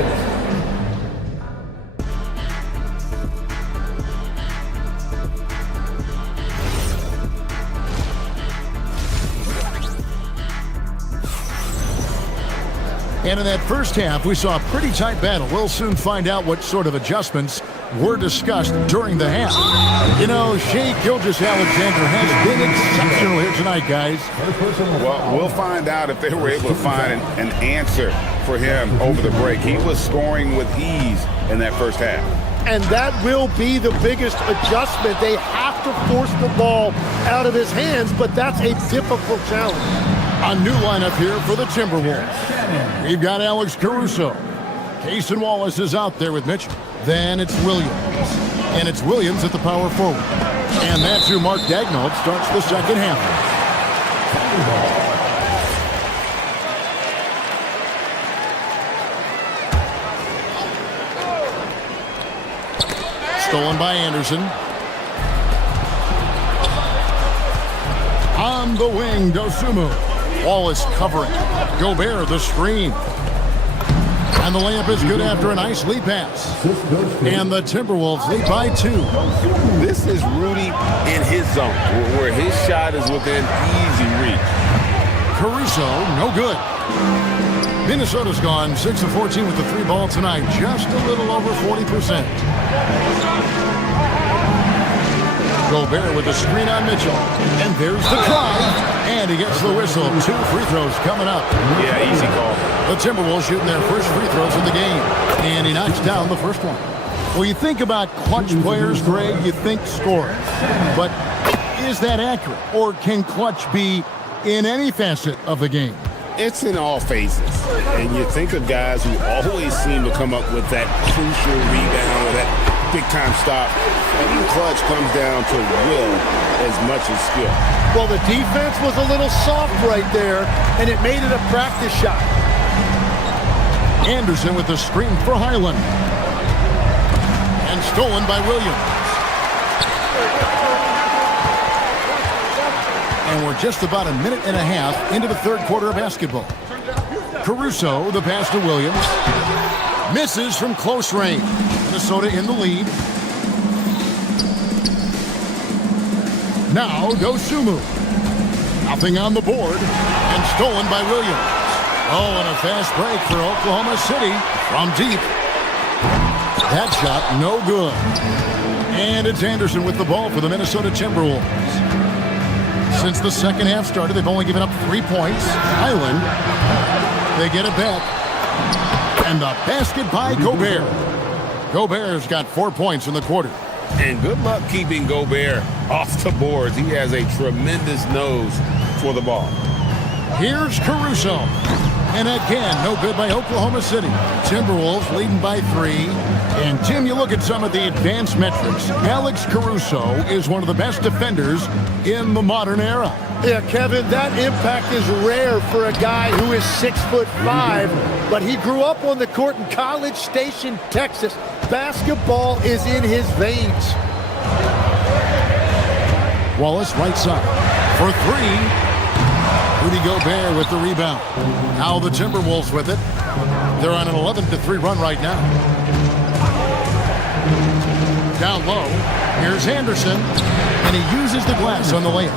And in that first half, we saw a pretty tight battle. We'll soon find out what sort of adjustments were discussed during the half. You know, Shai Gilgeous-Alexander has been exceptional here tonight, guys. Well, we'll find out if they were able to find an answer for him over the break. He was scoring with ease in that first half. And that will be the biggest adjustment. They have to force the ball out of his hands, but that's a difficult challenge. A new lineup here for the Timberwolves. We've got Alex Caruso. Cason Wallace is out there with Mitchell. Then it's Williams. And it's Williams at the power forward. And that's who Mark Daigneault starts the second half. Stolen by Anderson. On the wing, Dosunmu. Wallace covering. Gobert, the screen. And the layup is good after a nice lead pass. And the Timberwolves lead by 2. This is Rudy in his zone, where his shot is within easy reach. Caruso, no good. Minnesota's gone 6 of 14 with the 3 ball tonight. Just a little over 40%. Gobert with the screen on Mitchell. And there's the drive. And he gets the whistle. 2 free throws coming up. Yeah, easy call. The Timberwolves shooting their first free throws in the game. And he knocks down the first one. Well, you think about clutch players, Greg, you think scoring. But is that accurate? Or can clutch be in any facet of the game? It's in all phases. And you think of guys who always seem to come up with that crucial rebound or that big-time stop. Even clutch comes down to will as much as skill. Well, the defense was a little soft right there, and it made it a practice shot. Anderson with the screen for Highland. And stolen by Williams. And we're just about a minute and a half into the third quarter of basketball. Caruso, the pass to Williams. Misses from close range. Minnesota in the lead. Now Dosunmu. Nothing on the board. And stolen by Williams. Oh, and a fast break for Oklahoma City from deep. That shot no good. And it's Anderson with the ball for the Minnesota Timberwolves. Since the second half started, they've only given up 3 points. Highland, they get it back. And the basket by Gobert. Gobert's got 4 points in the quarter. And good luck keeping Gobert off the boards. He has a tremendous nose for the ball. Here's Caruso. And again, no good by Oklahoma City. Timberwolves leading by 3. And Tim, you look at some of the advanced metrics. Alex Caruso is one of the best defenders in the modern era. Yeah, Kevin, that impact is rare for a guy who is 6'5", but he grew up on the court in College Station, Texas. Basketball is in his veins. Wallace right side for 3. Rudy Gobert with the rebound. Now the Timberwolves with it. They're on an 11-3 run right now. Down low, here's Anderson, and he uses the glass on the layup.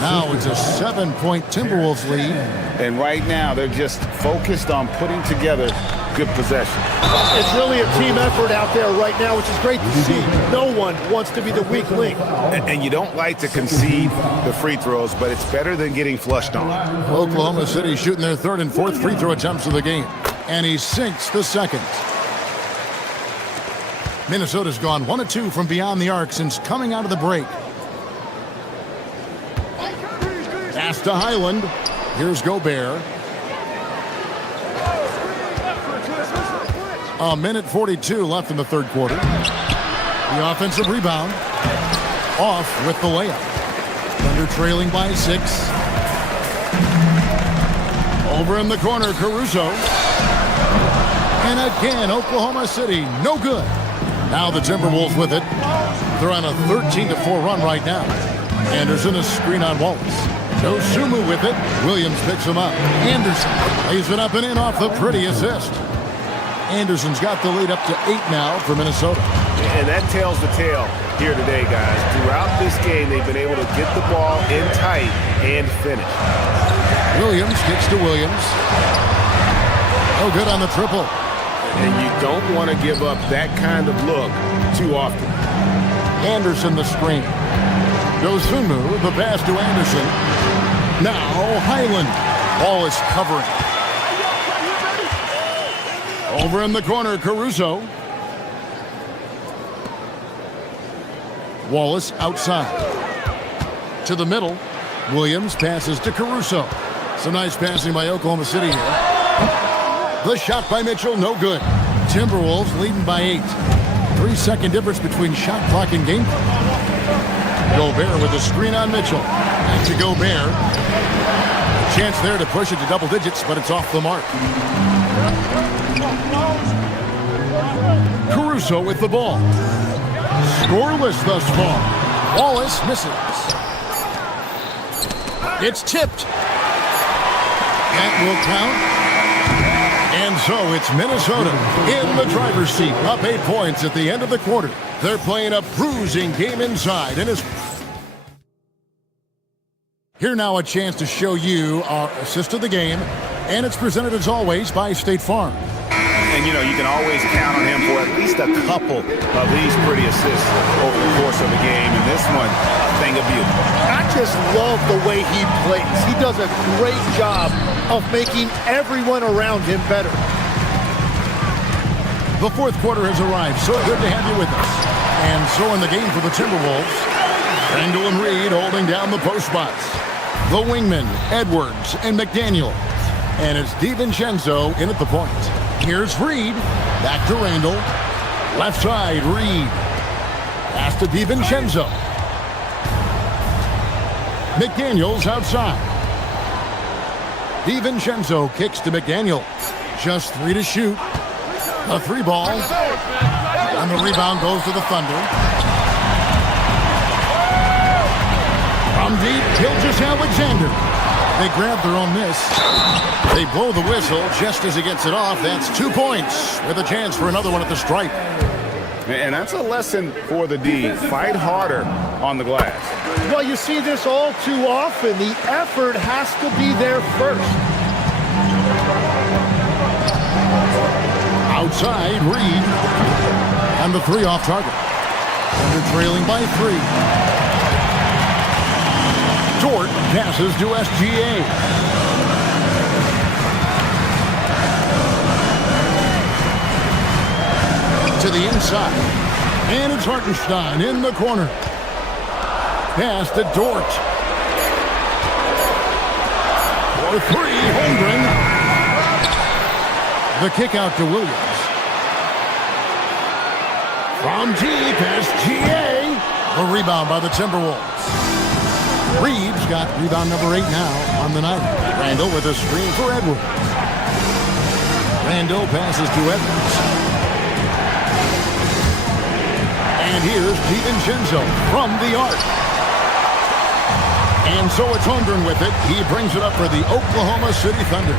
Now it's a 7-point Timberwolves lead. And right now, they're just focused on putting together good possession. It's really a team effort out there right now, which is great to see. No one wants to be the weak link. And you don't like to concede the free throws, but it's better than getting flushed on. Oklahoma City shooting their 3rd and 4th free throw attempts of the game. And he sinks the second. Minnesota's gone 1 of 2 from beyond the arc since coming out of the break. Pass to Highland. Here's Gobert. A minute 42 left in the third quarter. The offensive rebound. Off with the layup. Thunder trailing by 6. Over in the corner, Caruso. And again, Oklahoma City, no good. Now the Timberwolves with it. They're on a 13-4 run right now. Anderson is screen on Wallace. Dosunmu with it. Williams picks him up. Anderson lays it up and in off the pretty assist. Anderson's got the lead up to 8 now for Minnesota. And that tells the tale here today, guys. Throughout this game, they've been able to get the ball in tight and finish. Williams kicks to Williams. No good on the triple. And you don't want to give up that kind of look too often. Anderson the screen. Dosunmu, the pass to Anderson. Now Highland. Ball is covering. Over in the corner, Caruso. Wallace outside. To the middle. Williams passes to Caruso. Some nice passing by Oklahoma City here. The shot by Mitchell, no good. Timberwolves leading by 8. 3-second difference between shot clock and game clock. Gobert with the screen on Mitchell. Back to Gobert. A chance there to push it to double digits, but it's off the mark. Caruso with the ball. Scoreless thus far. Wallace misses. It's tipped. That will count. And so it's Minnesota in the driver's seat, up 8 points at the end of the quarter. They're playing a bruising game inside. And here now a chance to show you our assist of the game. And it's presented as always by State Farm. And, you know, you can always count on him for at least a couple of these pretty assists over the course of the game. And this one, a thing of beauty. I just love the way he plays. He does a great job of making everyone around him better. The fourth quarter has arrived. So good to have you with us. And so in the game for the Timberwolves, Randall and Reed holding down the post spots. The wingmen, Edwards and McDaniel. And it's DiVincenzo in at the point. Here's Reed. Back to Randall. Left side, Reed. Pass to DiVincenzo. McDaniels outside. DiVincenzo kicks to McDaniel. Just 3 to shoot. A 3 ball. And the rebound goes to the Thunder. From deep, Gilgeous-Alexander. They grab their own miss. They blow the whistle just as he gets it off. That's 2 points with a chance for another one at the stripe. And that's a lesson for the D. Fight harder on the glass. Well, you see this all too often. The effort has to be there first. Outside, Reed. And the 3 off target. Thunder trailing by 3. Dort passes to SGA. To the inside. And it's Hartenstein in the corner. Pass to Dort. For three, Holmgren. The kick out to Williams. From deep, SGA. The rebound by the Timberwolves. Reeves got rebound number 8 now on the night. Randall with a screen for Edwards. Randall passes to Edwards. And here's DiVincenzo from the arc. And so it's Holmgren with it. He brings it up for the Oklahoma City Thunder.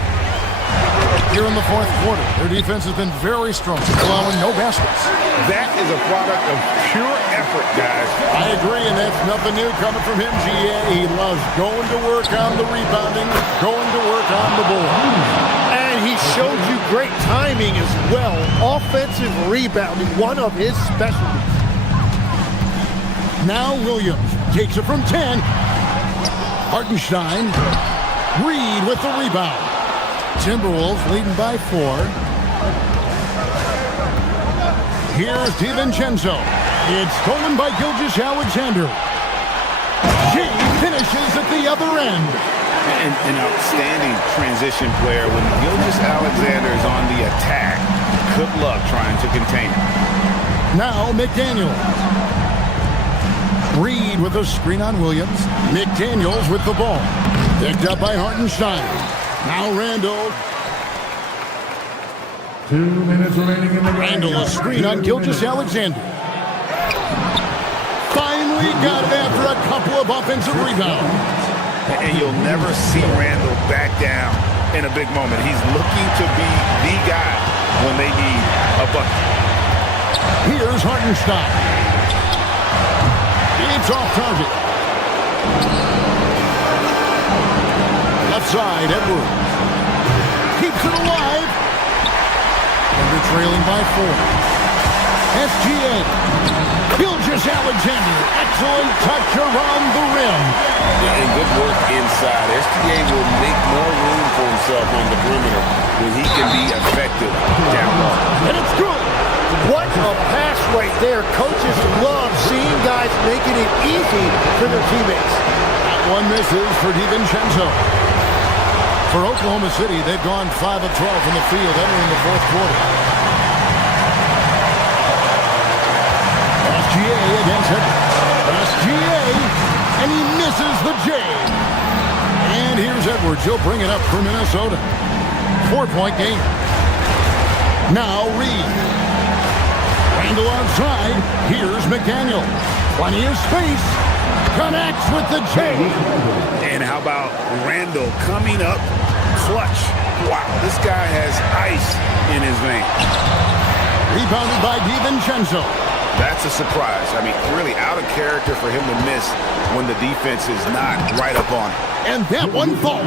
Here in the fourth quarter, their defense has been very strong, allowing no baskets. That is a product of pure effort, guys. I agree, and that's nothing new coming from him, GA. He loves going to work on the rebounding, going to work on the board. And he showed you great timing as well. Offensive rebounding, one of his specialties. Now Williams takes it from 10. Hartenstein. Reed with the rebound. Timberwolves leading by 4. Here's DiVincenzo. It's stolen by Gilgeous-Alexander. He finishes at the other end. An outstanding transition player. When Gilgeous-Alexander is on the attack, good luck trying to contain him. Now McDaniels. Reed with a screen on Williams. McDaniels with the ball. Picked up by Hartenstein. Now Randall. 2 minutes remaining in the game. Randall a screen on Gilgeous-Alexander. Finally got it after a couple of offensive rebounds. And you'll never see Randall back down in a big moment. He's looking to be the guy when they need a bucket. Here's Hartenstein. It's off target. Left side, Edwards. Keeps it alive. And they're trailing by 4. SGA. Gilgeous-Alexander. Excellent touch around the rim. And good work inside. SGA will make more room for himself on the perimeter when he can be effective down low. And it's good. What a pass right there. Coaches love seeing guys making it easy for their teammates. That one misses for DiVincenzo. For Oklahoma City, they've gone 5 of 12 from the field entering the fourth quarter. SGA against Edwards. SGA, and he misses the J. And here's Edwards. He'll bring it up for Minnesota. 4-point game. Now Reed. Randall outside. Here's McDaniel. Plenty of space. Connects with the J. And how about Randall coming up clutch? Wow, this guy has ice in his veins. Rebounded by DiVincenzo. That's a surprise. I mean, really out of character for him to miss when the defense is not right up on him. And that one falls.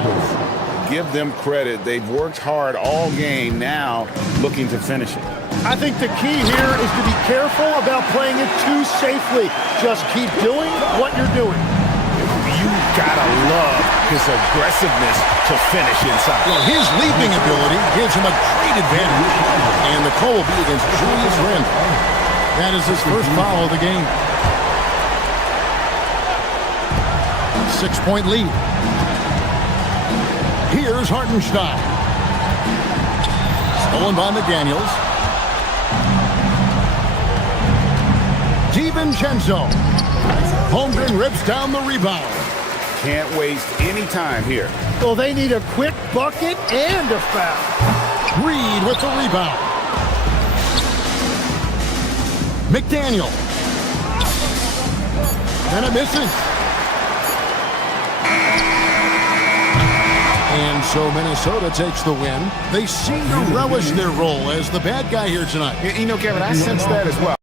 Give them credit. They've worked hard all game, now looking to finish it. I think the key here is to be careful about playing it too safely. Just keep doing what you're doing. You gotta love his aggressiveness to finish inside. Well, his leaping ability gives him a great advantage. And the call will be against Julius Randle. That is his first foul of the game. 6-point lead. Here's Hartenstein. Stolen by McDaniels. DiVincenzo. Holmgren rips down the rebound. Can't waste any time here. Well, they need a quick bucket and a foul. Reed with the rebound. McDaniel. And it misses. And so Minnesota takes the win. They seem to relish their role as the bad guy here tonight. You know, Kevin, I sense that as well.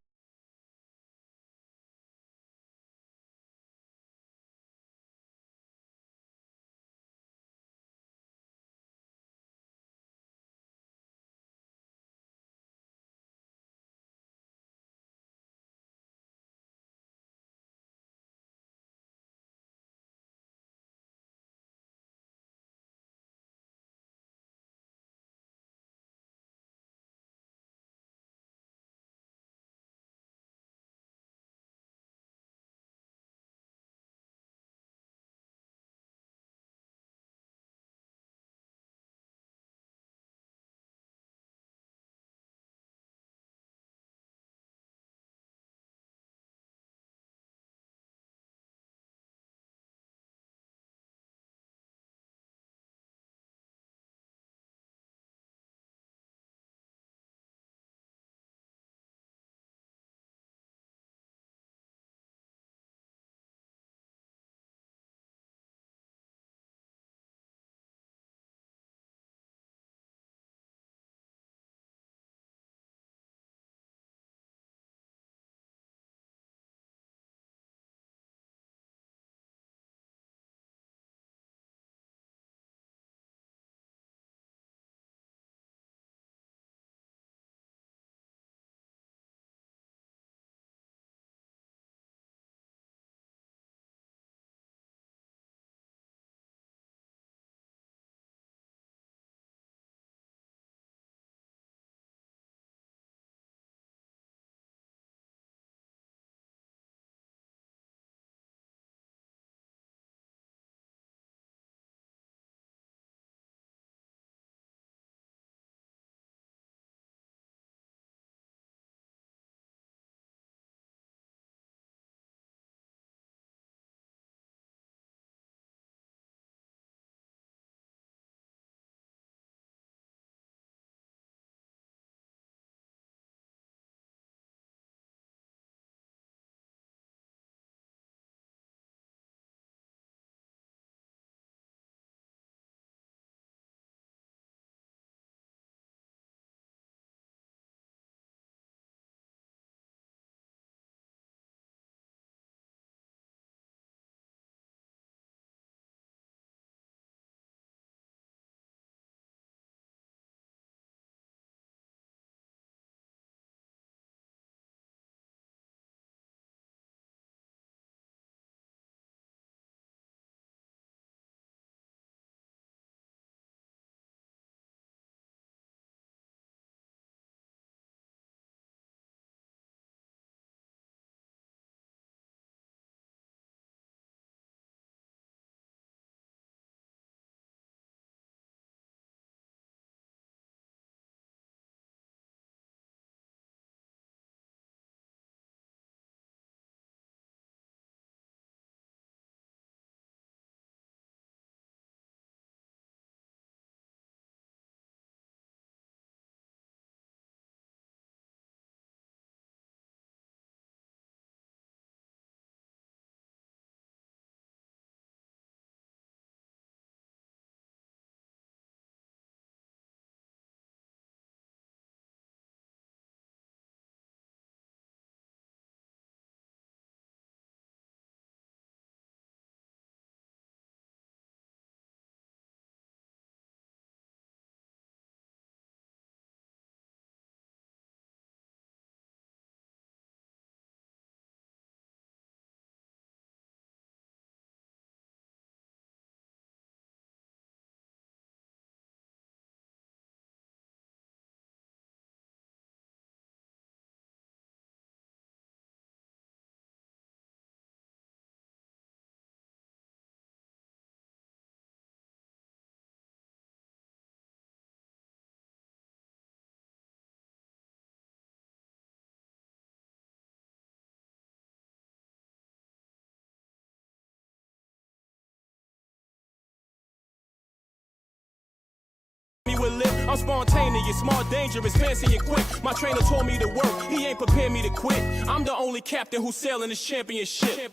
it lit. I'm spontaneous, smart, dangerous, fancy and quick. My trainer told me to work, he ain't prepared me to quit. I'm the only captain who's sailing this championship.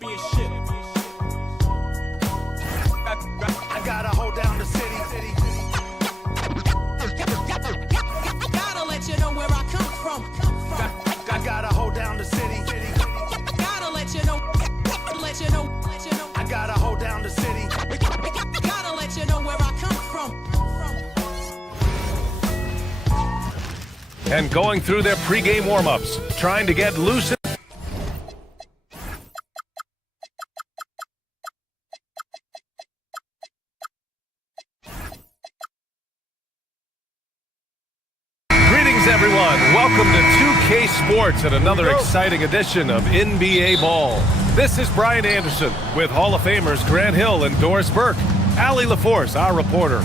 I gotta hold down the city. Gotta let you know where I come from. I gotta hold down the city. Gotta let you know. I gotta hold down the city. Gotta let you know where I come from. And going through their pregame warm-ups, trying to get loose. Greetings, everyone. Welcome to 2K Sports and another exciting edition of NBA Ball. This is Brian Anderson with Hall of Famers Grant Hill and Doris Burke. Allie LaForce, our reporter.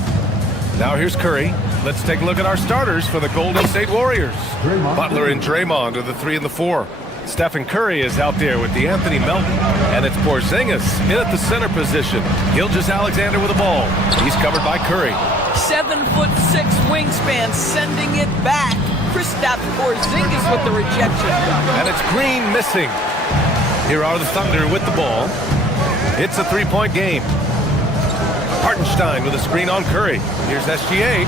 Now here's Curry. Let's take a look at our starters for the Golden State Warriors. Butler and Draymond are the 3 and the 4. Stephen Curry is out there with the Anthony Melton. And it's Porzingis in at the center position. Gilgeous-Alexander with the ball. He's covered by Curry. 7'6" wingspan, sending it back. Kristaps Porzingis with the rejection. And it's Green missing. Here are the Thunder with the ball. It's a 3-point game. Hartenstein with a screen on Curry. Here's SGA.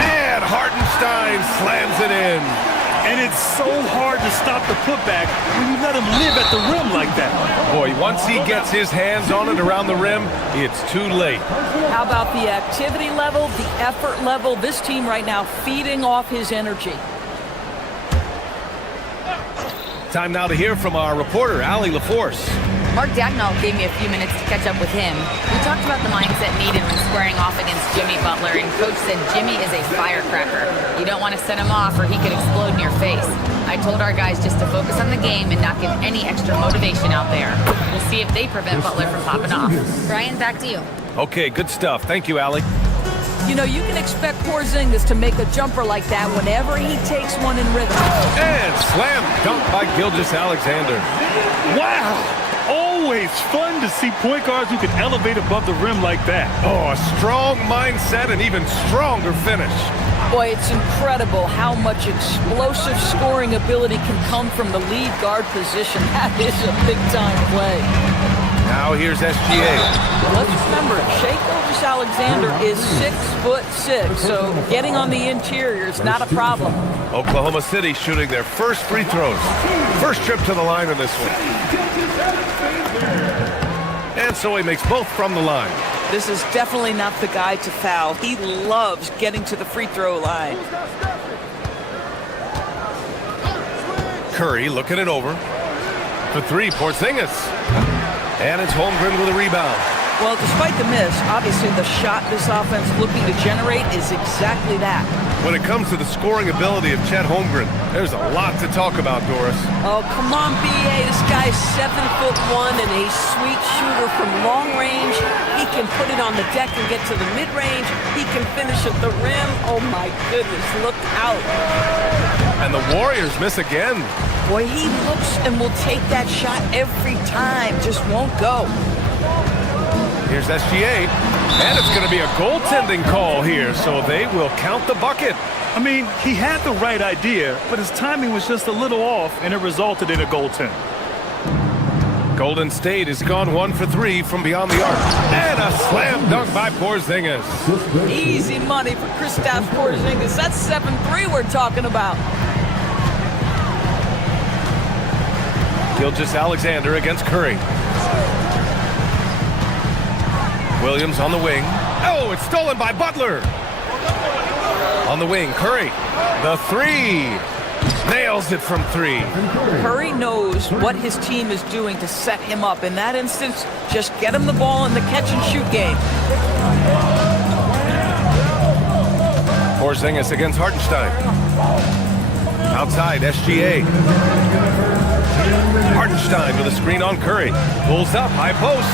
And Hartenstein slams it in. And it's so hard to stop the putback when you let him live at the rim like that. Boy, once he gets his hands on it around the rim, it's too late. How about the activity level, the effort level? This team right now feeding off his energy. Time now to hear from our reporter, Allie LaForce. Mark Dagnall gave me a few minutes to catch up with him. We talked about the mindset needed when squaring off against Jimmy Butler, and Coach said Jimmy is a firecracker. You don't want to set him off or he could explode in your face. I told our guys just to focus on the game and not give any extra motivation out there. We'll see if they prevent Butler from popping off. Brian, back to you. Okay, good stuff. Thank you, Allie. You know, you can expect Porzingis to make a jumper like that whenever he takes one in rhythm. And slam dunk by Gilgeous-Alexander. Wow! Always fun to see point guards who can elevate above the rim like that. Oh, a strong mindset and even stronger finish. Boy, it's incredible how much explosive scoring ability can come from the lead guard position. That is a big-time play. Now here's SGA. Let's remember, Shai Gilgeous-Alexander is 6'6", so getting on the interior is not a problem. Oklahoma City shooting their first free throws. First trip to the line in this one. And so he makes both from the line. This is definitely not the guy to foul. He loves getting to the free throw line. Curry looking it over. For 3, Porzingis. And it's Holmgren with a rebound. Well, despite the miss, obviously the shot this offense looking to generate is exactly that. When it comes to the scoring ability of Chet Holmgren, there's a lot to talk about, Doris. Oh, come on, B.A. This guy's 7'1" and a sweet shooter from long range. He can put it on the deck and get to the mid-range. He can finish at the rim. Oh, my goodness, look out. And the Warriors miss again. Boy, he looks and will take that shot every time. Just won't go. Here's SGA. And it's going to be a goaltending call here, so they will count the bucket. I mean, he had the right idea, but his timing was just a little off, and it resulted in a goaltend. Golden State has gone 1 for 3 from beyond the arc. And a slam dunk by Porzingis. Easy money for Kristaps Porzingis. That's 7-3 we're talking about. Gilgeous-Alexander against Curry. Williams on the wing. Oh, it's stolen by Butler. On the wing, Curry. The 3. Nails it from 3. Curry knows what his team is doing to set him up. In that instance, just get him the ball in the catch-and-shoot game. Porzingis against Hartenstein. Outside, SGA. Hartenstein with a screen on Curry. Pulls up, high post.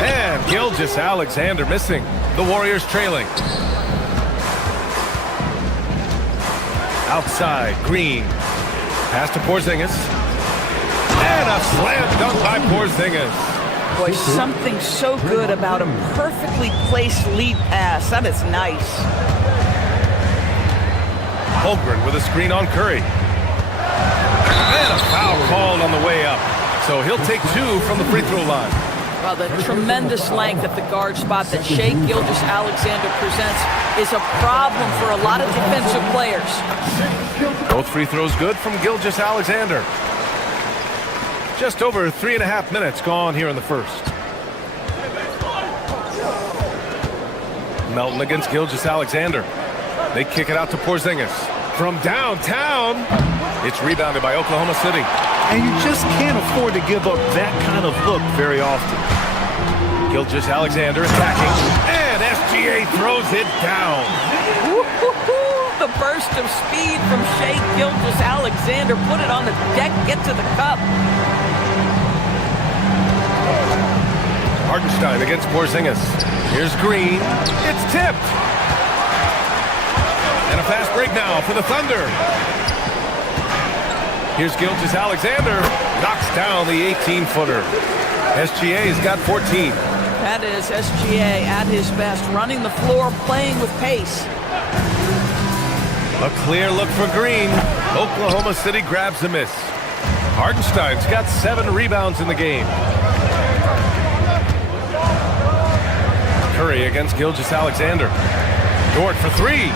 And Gilgeous-Alexander missing. The Warriors trailing. Outside, Green. Pass to Porzingis. And a slam dunk by Porzingis. Boy, something so good about a perfectly placed lead pass. That is nice. Holmgren with a screen on Curry. And a foul called on the way up. So he'll take 2 from the free throw line. Well, the tremendous length at the guard spot that Shai Gilgeous-Alexander presents is a problem for a lot of defensive players. Both free throws good from Gilgeous-Alexander. Just over 3.5 minutes gone here in the first. Melton against Gilgeous-Alexander. They kick it out to Porzingis. From downtown, it's rebounded by Oklahoma City. And you just can't afford to give up that kind of look very often. Gilgeous-Alexander attacking, and SGA throws it down. The burst of speed from Shai Gilgeous-Alexander. Put it on the deck, get to the cup. Hartenstein against Porzingis. Here's Green. It's tipped. And a fast break now for the Thunder. Here's Gilgeous-Alexander. Knocks down the 18-footer. SGA's got 14. That is SGA at his best, running the floor, playing with pace. A clear look for Green. Oklahoma City grabs the miss. Hartenstein's got 7 rebounds in the game. Curry against Gilgeous-Alexander. Dort for 3.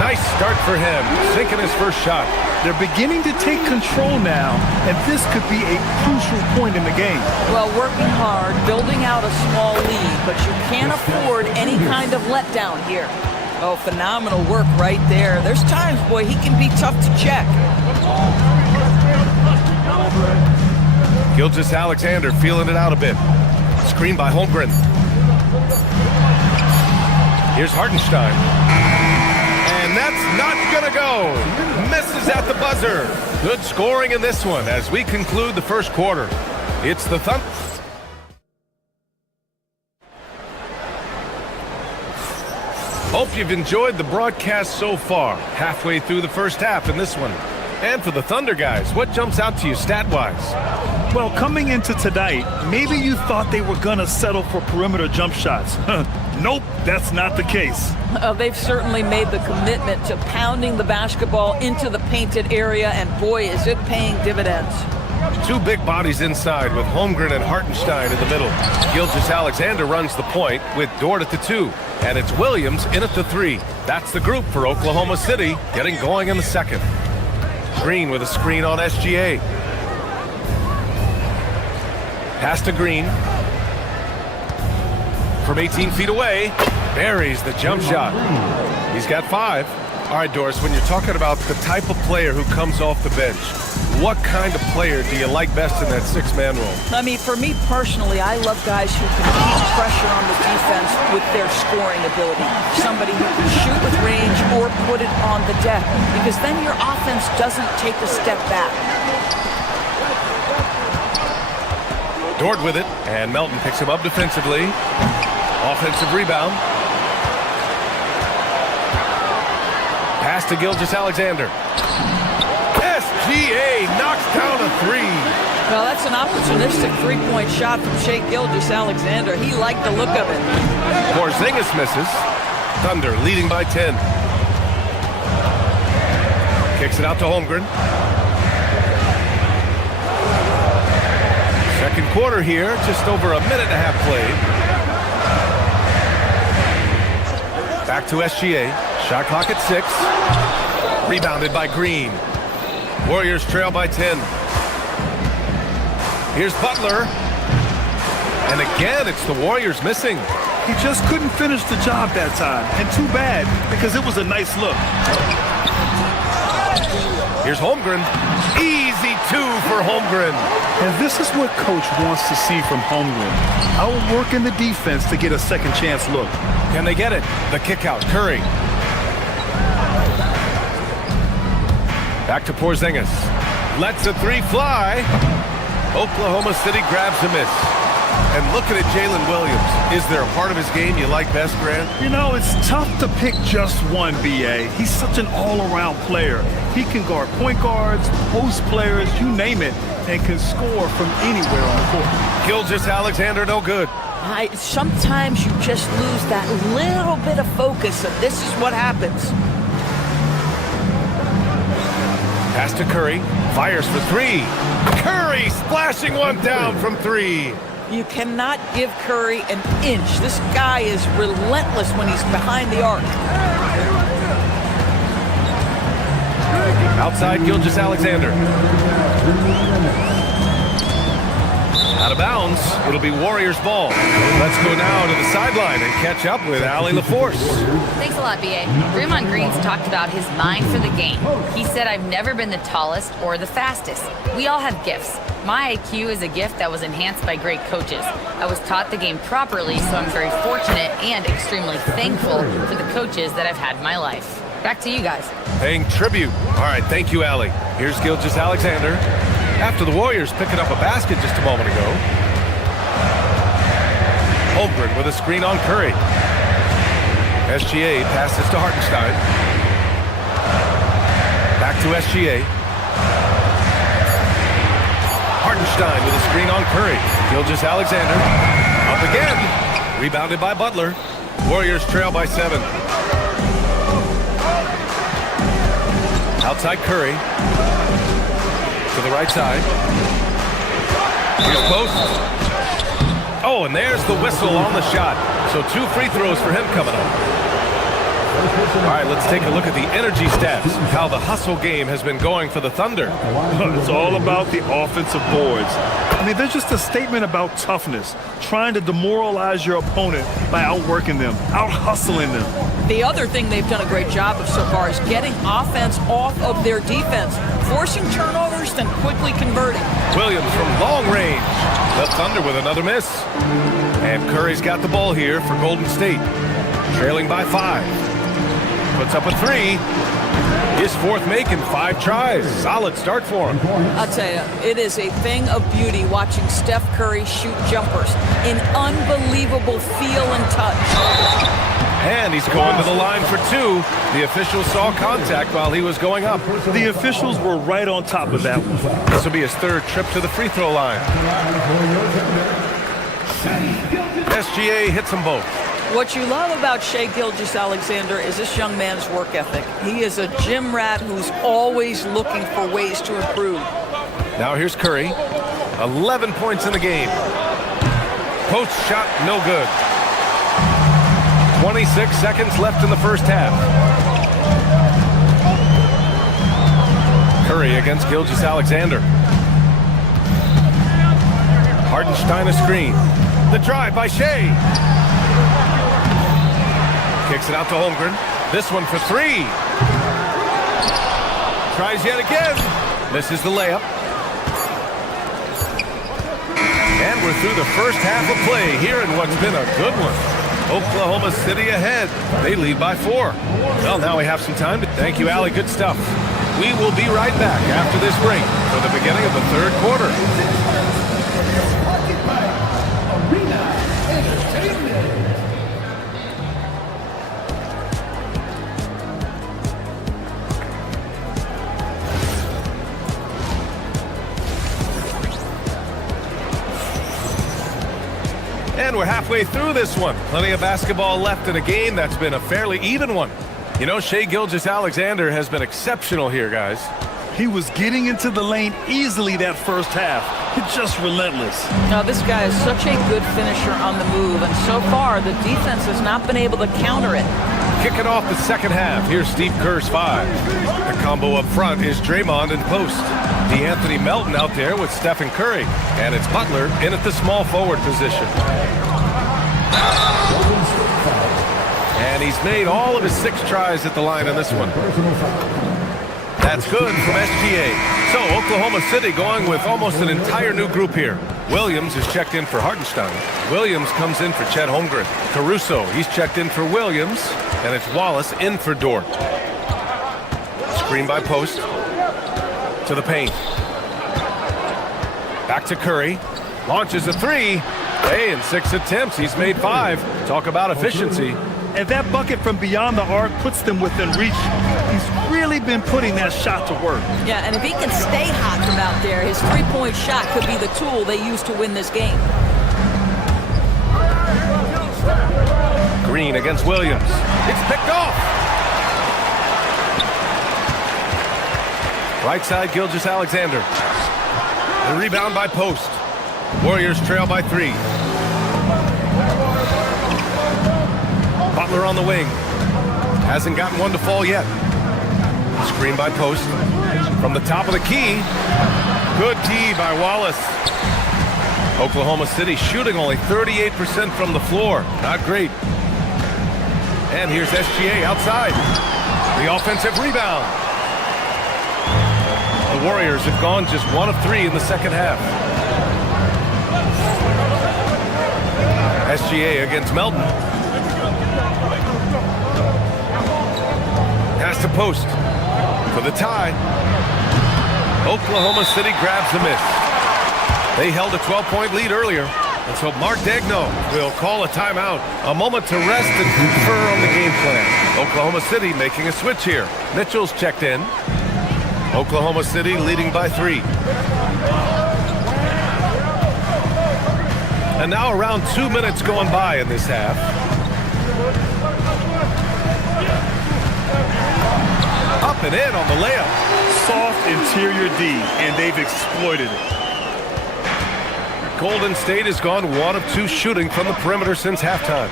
Nice start for him, sinking his first shot. They're beginning to take control now, and this could be a crucial point in the game. Well, working hard, building out a small lead, but you can't afford any kind of letdown here. Oh, phenomenal work right there. There's times, boy, he can be tough to check. Gilgeous-Alexander feeling it out a bit. Screen by Holmgren. Here's Hartenstein. And that's not gonna go. Misses at the buzzer. Good scoring in this one as we conclude the first quarter. It's the Thunder. Hope you've enjoyed the broadcast so far. Halfway through the first half in this one. And for the Thunder guys, what jumps out to you stat-wise? Well, coming into tonight, maybe you thought they were going to settle for perimeter jump shots. Nope, that's not the case. They've certainly made the commitment to pounding the basketball into the painted area, and boy, is it paying dividends. 2 big bodies inside with Holmgren and Hartenstein in the middle. Gilgeous-Alexander runs the point with Dort at the 2. And it's Williams in at the 3. That's the group for Oklahoma City getting going in the second. Green with a screen on SGA. Pass to Green. From 18 feet away, buries the jump shot. He's got 5. All right, Doris, when you're talking about the type of player who comes off the bench, what kind of player do you like best in that 6-man role? I mean, for me personally, I love guys who can keep pressure on the defense with their scoring ability. Somebody who can shoot with range or put it on the deck, because then your offense doesn't take a step back. Dort with it, and Melton picks him up defensively. Offensive rebound. Pass to Gilgeous-Alexander. SGA knocks down a 3. Well, that's an opportunistic 3-point shot from Shai Gilgeous-Alexander. He liked the look of it. Porzingis misses. Thunder leading by 10. Kicks it out to Holmgren. Second quarter here, just over a minute and a half played. Back to SGA. Shot clock at 6. Rebounded by Green. Warriors trail by 10. Here's Butler. And again, it's the Warriors missing. He just couldn't finish the job that time. And too bad, because it was a nice look. Here's Holmgren. Easy 2 for Holmgren. And this is what coach wants to see from Holmgren. Outworking the defense to get a second chance look. Can they get it? The kick out. Curry. Back to Porzingis. Lets a 3 fly. Oklahoma City grabs a miss. And looking at Jalen Williams, is there a part of his game you like best, Grant? You know, it's tough to pick just one, B.A. He's such an all-around player. He can guard point guards, post players, you name it, and can score from anywhere on the court. Gilgeous-Alexander, no good. Sometimes you just lose that little bit of focus, and this is what happens. Pass to Curry, fires for three. Curry splashing one down from three. You cannot give Curry an inch. This guy is relentless when he's behind the arc. Outside Gilgeous-Alexander. Out of bounds. It'll be Warriors ball. Let's go now to the sideline and catch up with Allie LaForce. Thanks a lot, B.A. Draymond Green's talked about his mind for the game. He said, I've never been the tallest or the fastest. We all have gifts. My IQ is a gift that was enhanced by great coaches. I was taught the game properly, so I'm very fortunate and extremely thankful for the coaches that I've had in my life. Back to you guys. Paying tribute. All right, thank you, Allie. Here's Gilgeous-Alexander. After the Warriors picking up a basket just a moment ago. Holmgren with a screen on Curry. SGA passes to Hartenstein. Back to SGA. Hartenstein with a screen on Curry. Gilgeous-Alexander. Up again. Rebounded by Butler. Warriors trail by 7. Outside Curry. To the right side. Here's post. Oh, and there's the whistle on the shot. So 2 free throws for him coming up. All right, let's take a look at the energy stats, how the hustle game has been going for the Thunder. It's all about the offensive boards. I mean, they're just a statement about toughness, trying to demoralize your opponent by outworking them, out-hustling them. The other thing they've done a great job of so far is getting offense off of their defense, forcing turnovers, then quickly converting. Williams from long range. The Thunder with another miss. And Curry's got the ball here for Golden State. Trailing by 5. Puts up a 3. His fourth make in 5 tries. Solid start for him. I'll tell you, it is a thing of beauty watching Steph Curry shoot jumpers. An unbelievable feel and touch. And he's going to the line for 2. The officials saw contact while he was going up. The officials were right on top of that one. This will be his 3rd trip to the free throw line. SGA hits them both. What you love about Shai Gilgeous-Alexander is this young man's work ethic. He is a gym rat who's always looking for ways to improve. Now here's Curry. 11 points in the game. Post shot, no good. 26 seconds left in the first half. Curry against Gilgeous-Alexander. Hartenstein a screen. The drive by Shai. Kicks it out to Holmgren. This one for 3. Tries yet again. Misses the layup. And we're through the first half of play here in what's been a good one. Oklahoma City ahead. They lead by 4. Well, now we have some time to thank you, Allie. Good stuff. We will be right back after this break for the beginning of the 3rd quarter. And we're halfway through this one. Plenty of basketball left in a game that's been a fairly even one. You know, Shai Gilgeous-Alexander has been exceptional here, guys. He was getting into the lane easily that first half. It's just relentless. Now, this guy is such a good finisher on the move, and so far, the defense has not been able to counter it. Kicking off the second half, here's Steve Kerr's 5. The combo up front is Draymond in post. D'Anthony Melton out there with Stephen Curry. And it's Butler in at the small forward position. And he's made all of his 6 tries at the line in this one. That's good from SGA. So Oklahoma City going with almost an entire new group here. Williams is checked in for Hartenstein. Williams comes in for Chet Holmgren. Caruso, he's checked in for Williams. And it's Wallace in for Dort. Screen by post. To the paint. Back to Curry. Launches a 3. Hey, in 6 attempts, he's made 5. Talk about efficiency. And that bucket from beyond the arc puts them within reach. He's really been putting that shot to work. Yeah, and if he can stay hot from out there, his three-point shot could be the tool they use to win this game. Green against Williams. It's picked off. Right side, Gilgeous-Alexander. The rebound by Post. Warriors trail by 3. Butler on the wing. Hasn't gotten one to fall yet. Screen by Post. From the top of the key. Good D by Wallace. Oklahoma City shooting only 38% from the floor. Not great. And here's SGA outside. The offensive rebound. The Warriors have gone just 1 of 3 in the second half. SGA against Melton. Pass to Post for the tie. Oklahoma City grabs the miss. They held a 12-point lead earlier, and so Mark Daigneault will call a timeout. A moment to rest and confer on the game plan. Oklahoma City making a switch here. Mitchell's checked in. Oklahoma City leading by 3. And now around 2 minutes going by in this half. Up and in on the layup. Soft interior D, and they've exploited it. Golden State has gone 1 of 2 shooting from the perimeter since halftime.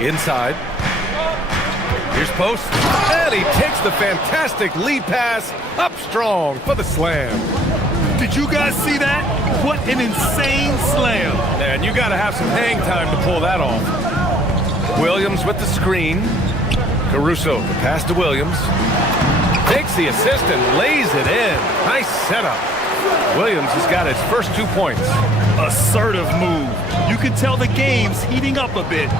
Inside. Here's Post. And he takes the fantastic lead pass up strong for the slam. Did you guys see that? What an insane slam. Man, you got to have some hang time to pull that off. Williams with the screen. Caruso, the pass to Williams. Takes the assist and lays it in. Nice setup. Williams has got his first 2 points. Assertive move. You can tell the game's heating up a bit.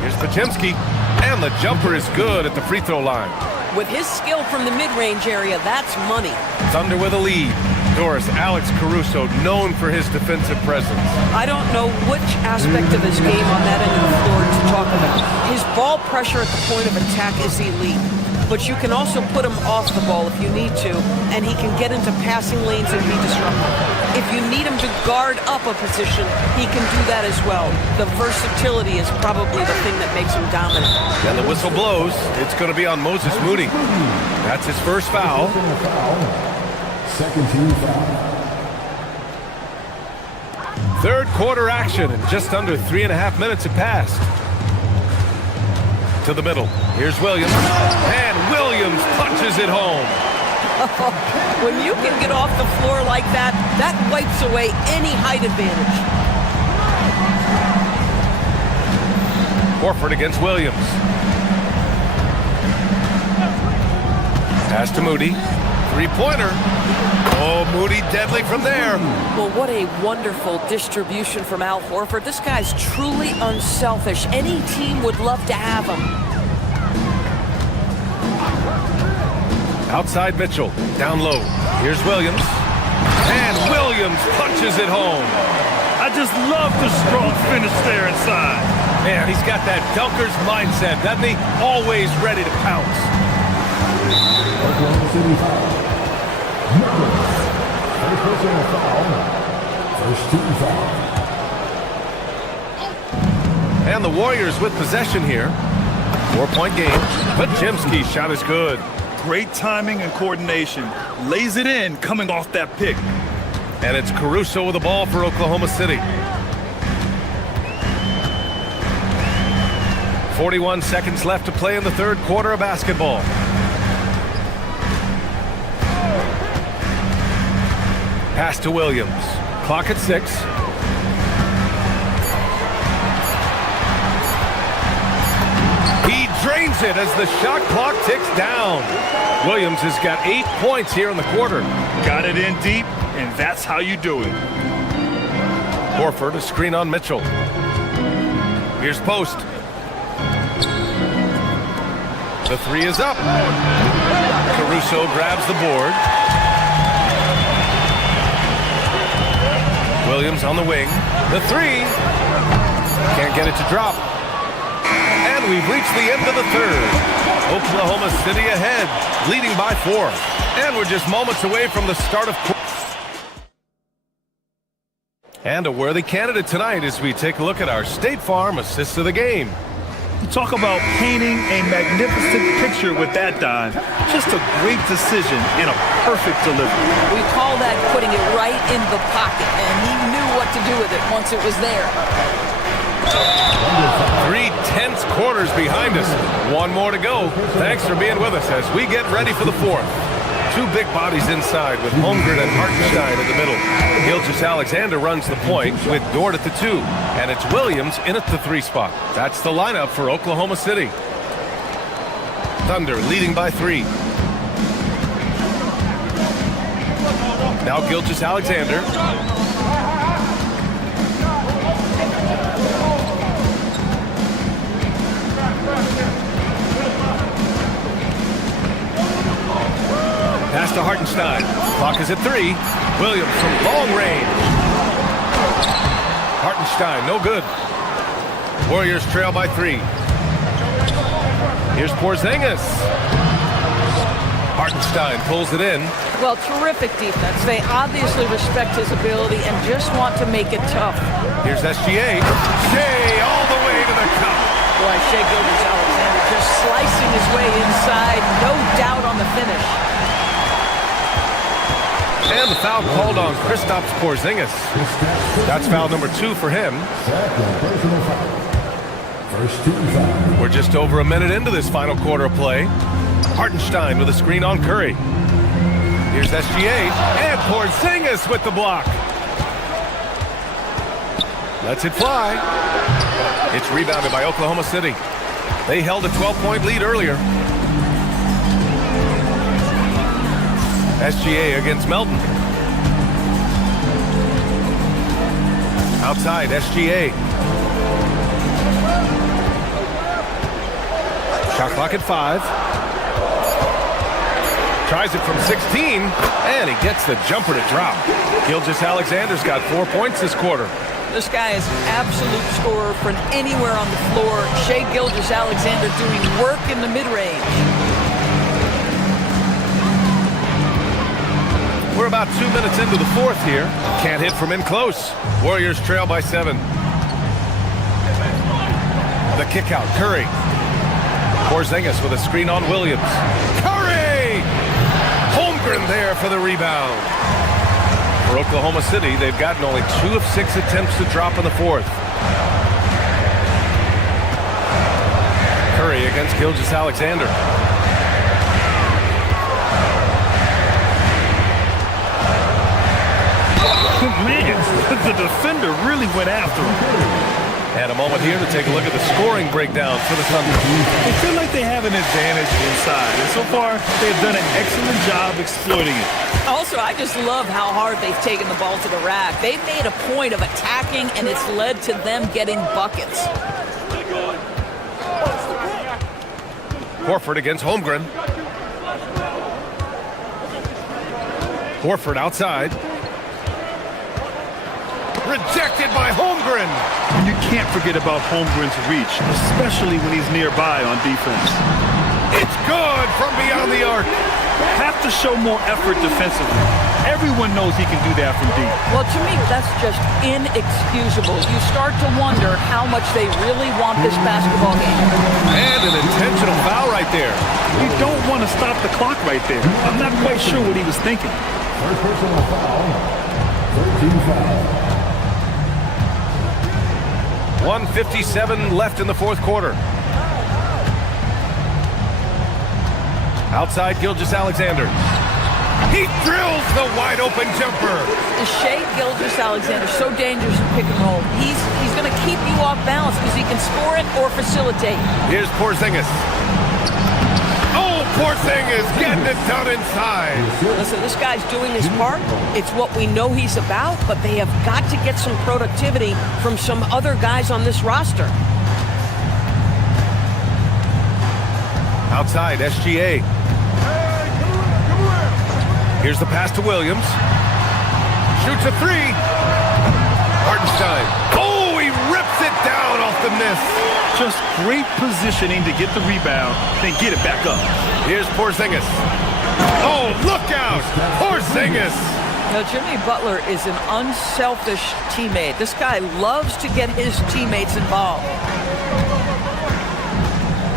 Here's Podziemski. And the jumper is good at the free throw line. With his skill from the mid-range area, that's money. Thunder with a lead. Doris, Alex Caruso, known for his defensive presence. I don't know which aspect of his game on that end of the floor to talk about. His ball pressure at the point of attack is elite, but you can also put him off the ball if you need to, and he can get into passing lanes and be disruptive. If you need him to guard up a position, he can do that as well. The versatility is probably the thing that makes him dominant. And the whistle blows. It's going to be on Moses Moody. That's his first foul. Second team foul. Third quarter action, and just under 3.5 minutes have passed. To the middle. Here's Williams. And Williams punches it home. When you can get off the floor like that, that wipes away any height advantage. Horford against Williams. Pass to Moody. Three-pointer. Oh, Moody deadly from there. Well, what a wonderful distribution from Al Horford. This guy's truly unselfish. Any team would love to have him. Outside Mitchell. Down low. Here's Williams. And Williams punches it home. I just love the strong finish there inside. Man, he's got that dunker's mindset, doesn't he? Always ready to pounce. Oklahoma City foul. First personal foul. First team foul. And the Warriors with possession here. 4-point game. Podziemski's shot is good. Great timing and coordination. Lays it in coming off that pick. And it's Caruso with the ball for Oklahoma City. 41 seconds left to play in the third quarter of basketball. Pass to Williams. Clock at 6. He drains it as the shot clock ticks down. Williams has got 8 points here in the quarter. Got it in deep, and that's how you do it. Horford, a screen on Mitchell. Here's Post. The three is up. Caruso grabs the board. Williams on the wing. The three. Can't get it to drop. And we've reached the end of the third. Oklahoma City ahead, leading by 4. And we're just moments away from the start of quarter. And a worthy candidate tonight as we take a look at our State Farm assist of the game. You talk about painting a magnificent picture with that, Don. Just a great decision in a perfect delivery. We call that putting it right in the pocket, and he knew what to do with it once it was there. 3 tense quarters behind us. 1 more to go. Thanks for being with us as we get ready for the 4th. 2 big bodies inside with Holmgren and Hartenstein in the middle. Gilgeous-Alexander runs the point with Dort at the 2. And it's Williams in at the 3 spot. That's the lineup for Oklahoma City. Thunder leading by 3. Now Gilgeous-Alexander. Pass to Hartenstein. Clock is at 3. Williams from long range. Hartenstein, no good. Warriors trail by 3. Here's Porzingis. Hartenstein pulls it in. Well, terrific defense. They obviously respect his ability and just want to make it tough. Here's SGA. Shea all the way to the cup. Boy, Shea Gilgeous-Alexander just slicing his way inside. No doubt on the finish. And the foul called on Kristaps Porzingis. That's foul number 2 for him. We're just over a minute into this final quarter of play. Hartenstein with a screen on Curry. Here's SGA and Porzingis with the block. Lets it fly. It's rebounded by Oklahoma City. They held a 12-point lead earlier. SGA against Melton. Outside, SGA. Shot clock at 5. Tries it from 16, and he gets the jumper to drop. Gilgeous-Alexander's got 4 points this quarter. This guy is an absolute scorer from anywhere on the floor. Shea Gilgeous-Alexander doing work in the mid-range. We're about 2 minutes into the 4th here. Can't hit from in close. Warriors trail by 7. The kick out, Curry. Porzingis with a screen on Williams. Curry! Holmgren there for the rebound. For Oklahoma City, they've gotten only 2 of 6 attempts to drop in the 4th. Curry against Gilgeous-Alexander. Man, the defender really went after him. And a moment here to take a look at the scoring breakdown for the Thunder. They feel like they have an advantage inside, and so far they've done an excellent job exploiting it. Also, I just love how hard they've taken the ball to the rack. They've made a point of attacking, and it's led to them getting buckets. Horford against Holmgren. Horford outside. Rejected by Holmgren. And you can't forget about Holmgren's reach, especially when he's nearby on defense. It's good from beyond the arc. Have to show more effort defensively. Everyone knows he can do that from deep. Well, to me, that's just inexcusable. You start to wonder how much they really want this basketball game. And an intentional foul right there. You don't want to stop the clock right there. I'm not quite sure what he was thinking. First personal foul. 13 foul. 1:57 left in the 4th quarter. Outside, Gilgeous-Alexander. He drills the wide-open jumper. Shea Gilgeous-Alexander so dangerous in pick and roll. He's going to keep you off balance because he can score it or facilitate. Here's Porzingis. Oh, Porzingis getting it done inside. Listen, this guy's doing his part. It's what we know he's about, but they have got to get some productivity from some other guys on this roster. Outside, SGA. Here's the pass to Williams. Shoots a 3. Hartenstein. Oh, he rips it down off the miss. Just great positioning to get the rebound, then get it back up. Here's Porzingis. Oh, look out! Porzingis. Now, Jimmy Butler is an unselfish teammate. This guy loves to get his teammates involved.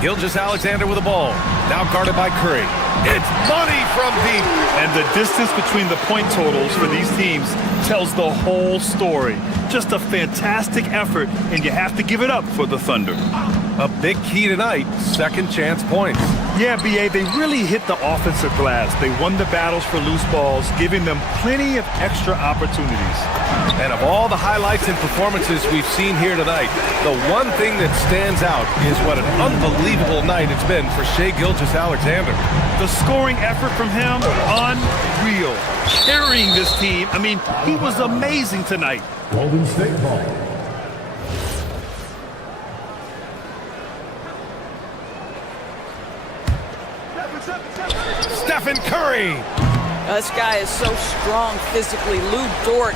Gilgeous-Alexander with the ball. Now guarded by Curry. It's money from deep. And the distance between the point totals for these teams tells the whole story. Just a fantastic effort, and you have to give it up for the Thunder. A big key tonight, second chance points. Yeah, B.A., they really hit the offensive glass. They won the battles for loose balls, giving them plenty of extra opportunities. And of all the highlights and performances we've seen here tonight, the one thing that stands out is what an unbelievable night it's been for Shai Gilgeous-Alexander. The scoring effort from him, unreal. Carrying this team, I mean, he was amazing tonight. Golden State ball. Stephen Curry. This guy is so strong physically. Lou Dort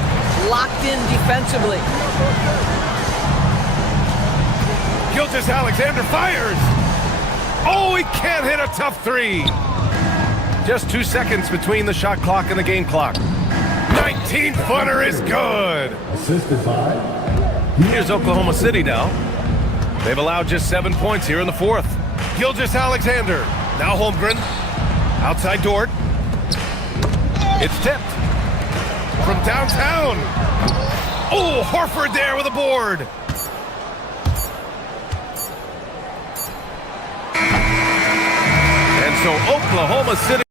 locked in defensively. Gilgeous-Alexander fires. Oh, he can't hit a tough three. Just 2 seconds between the shot clock and the game clock. 19-footer is good. Assisted by. Here's Oklahoma City now. They've allowed just 7 points here in the fourth. Gilgeous-Alexander. Now Holmgren. Outside Dort. It's tipped. From downtown. Oh, Horford there with a board. And so Oklahoma City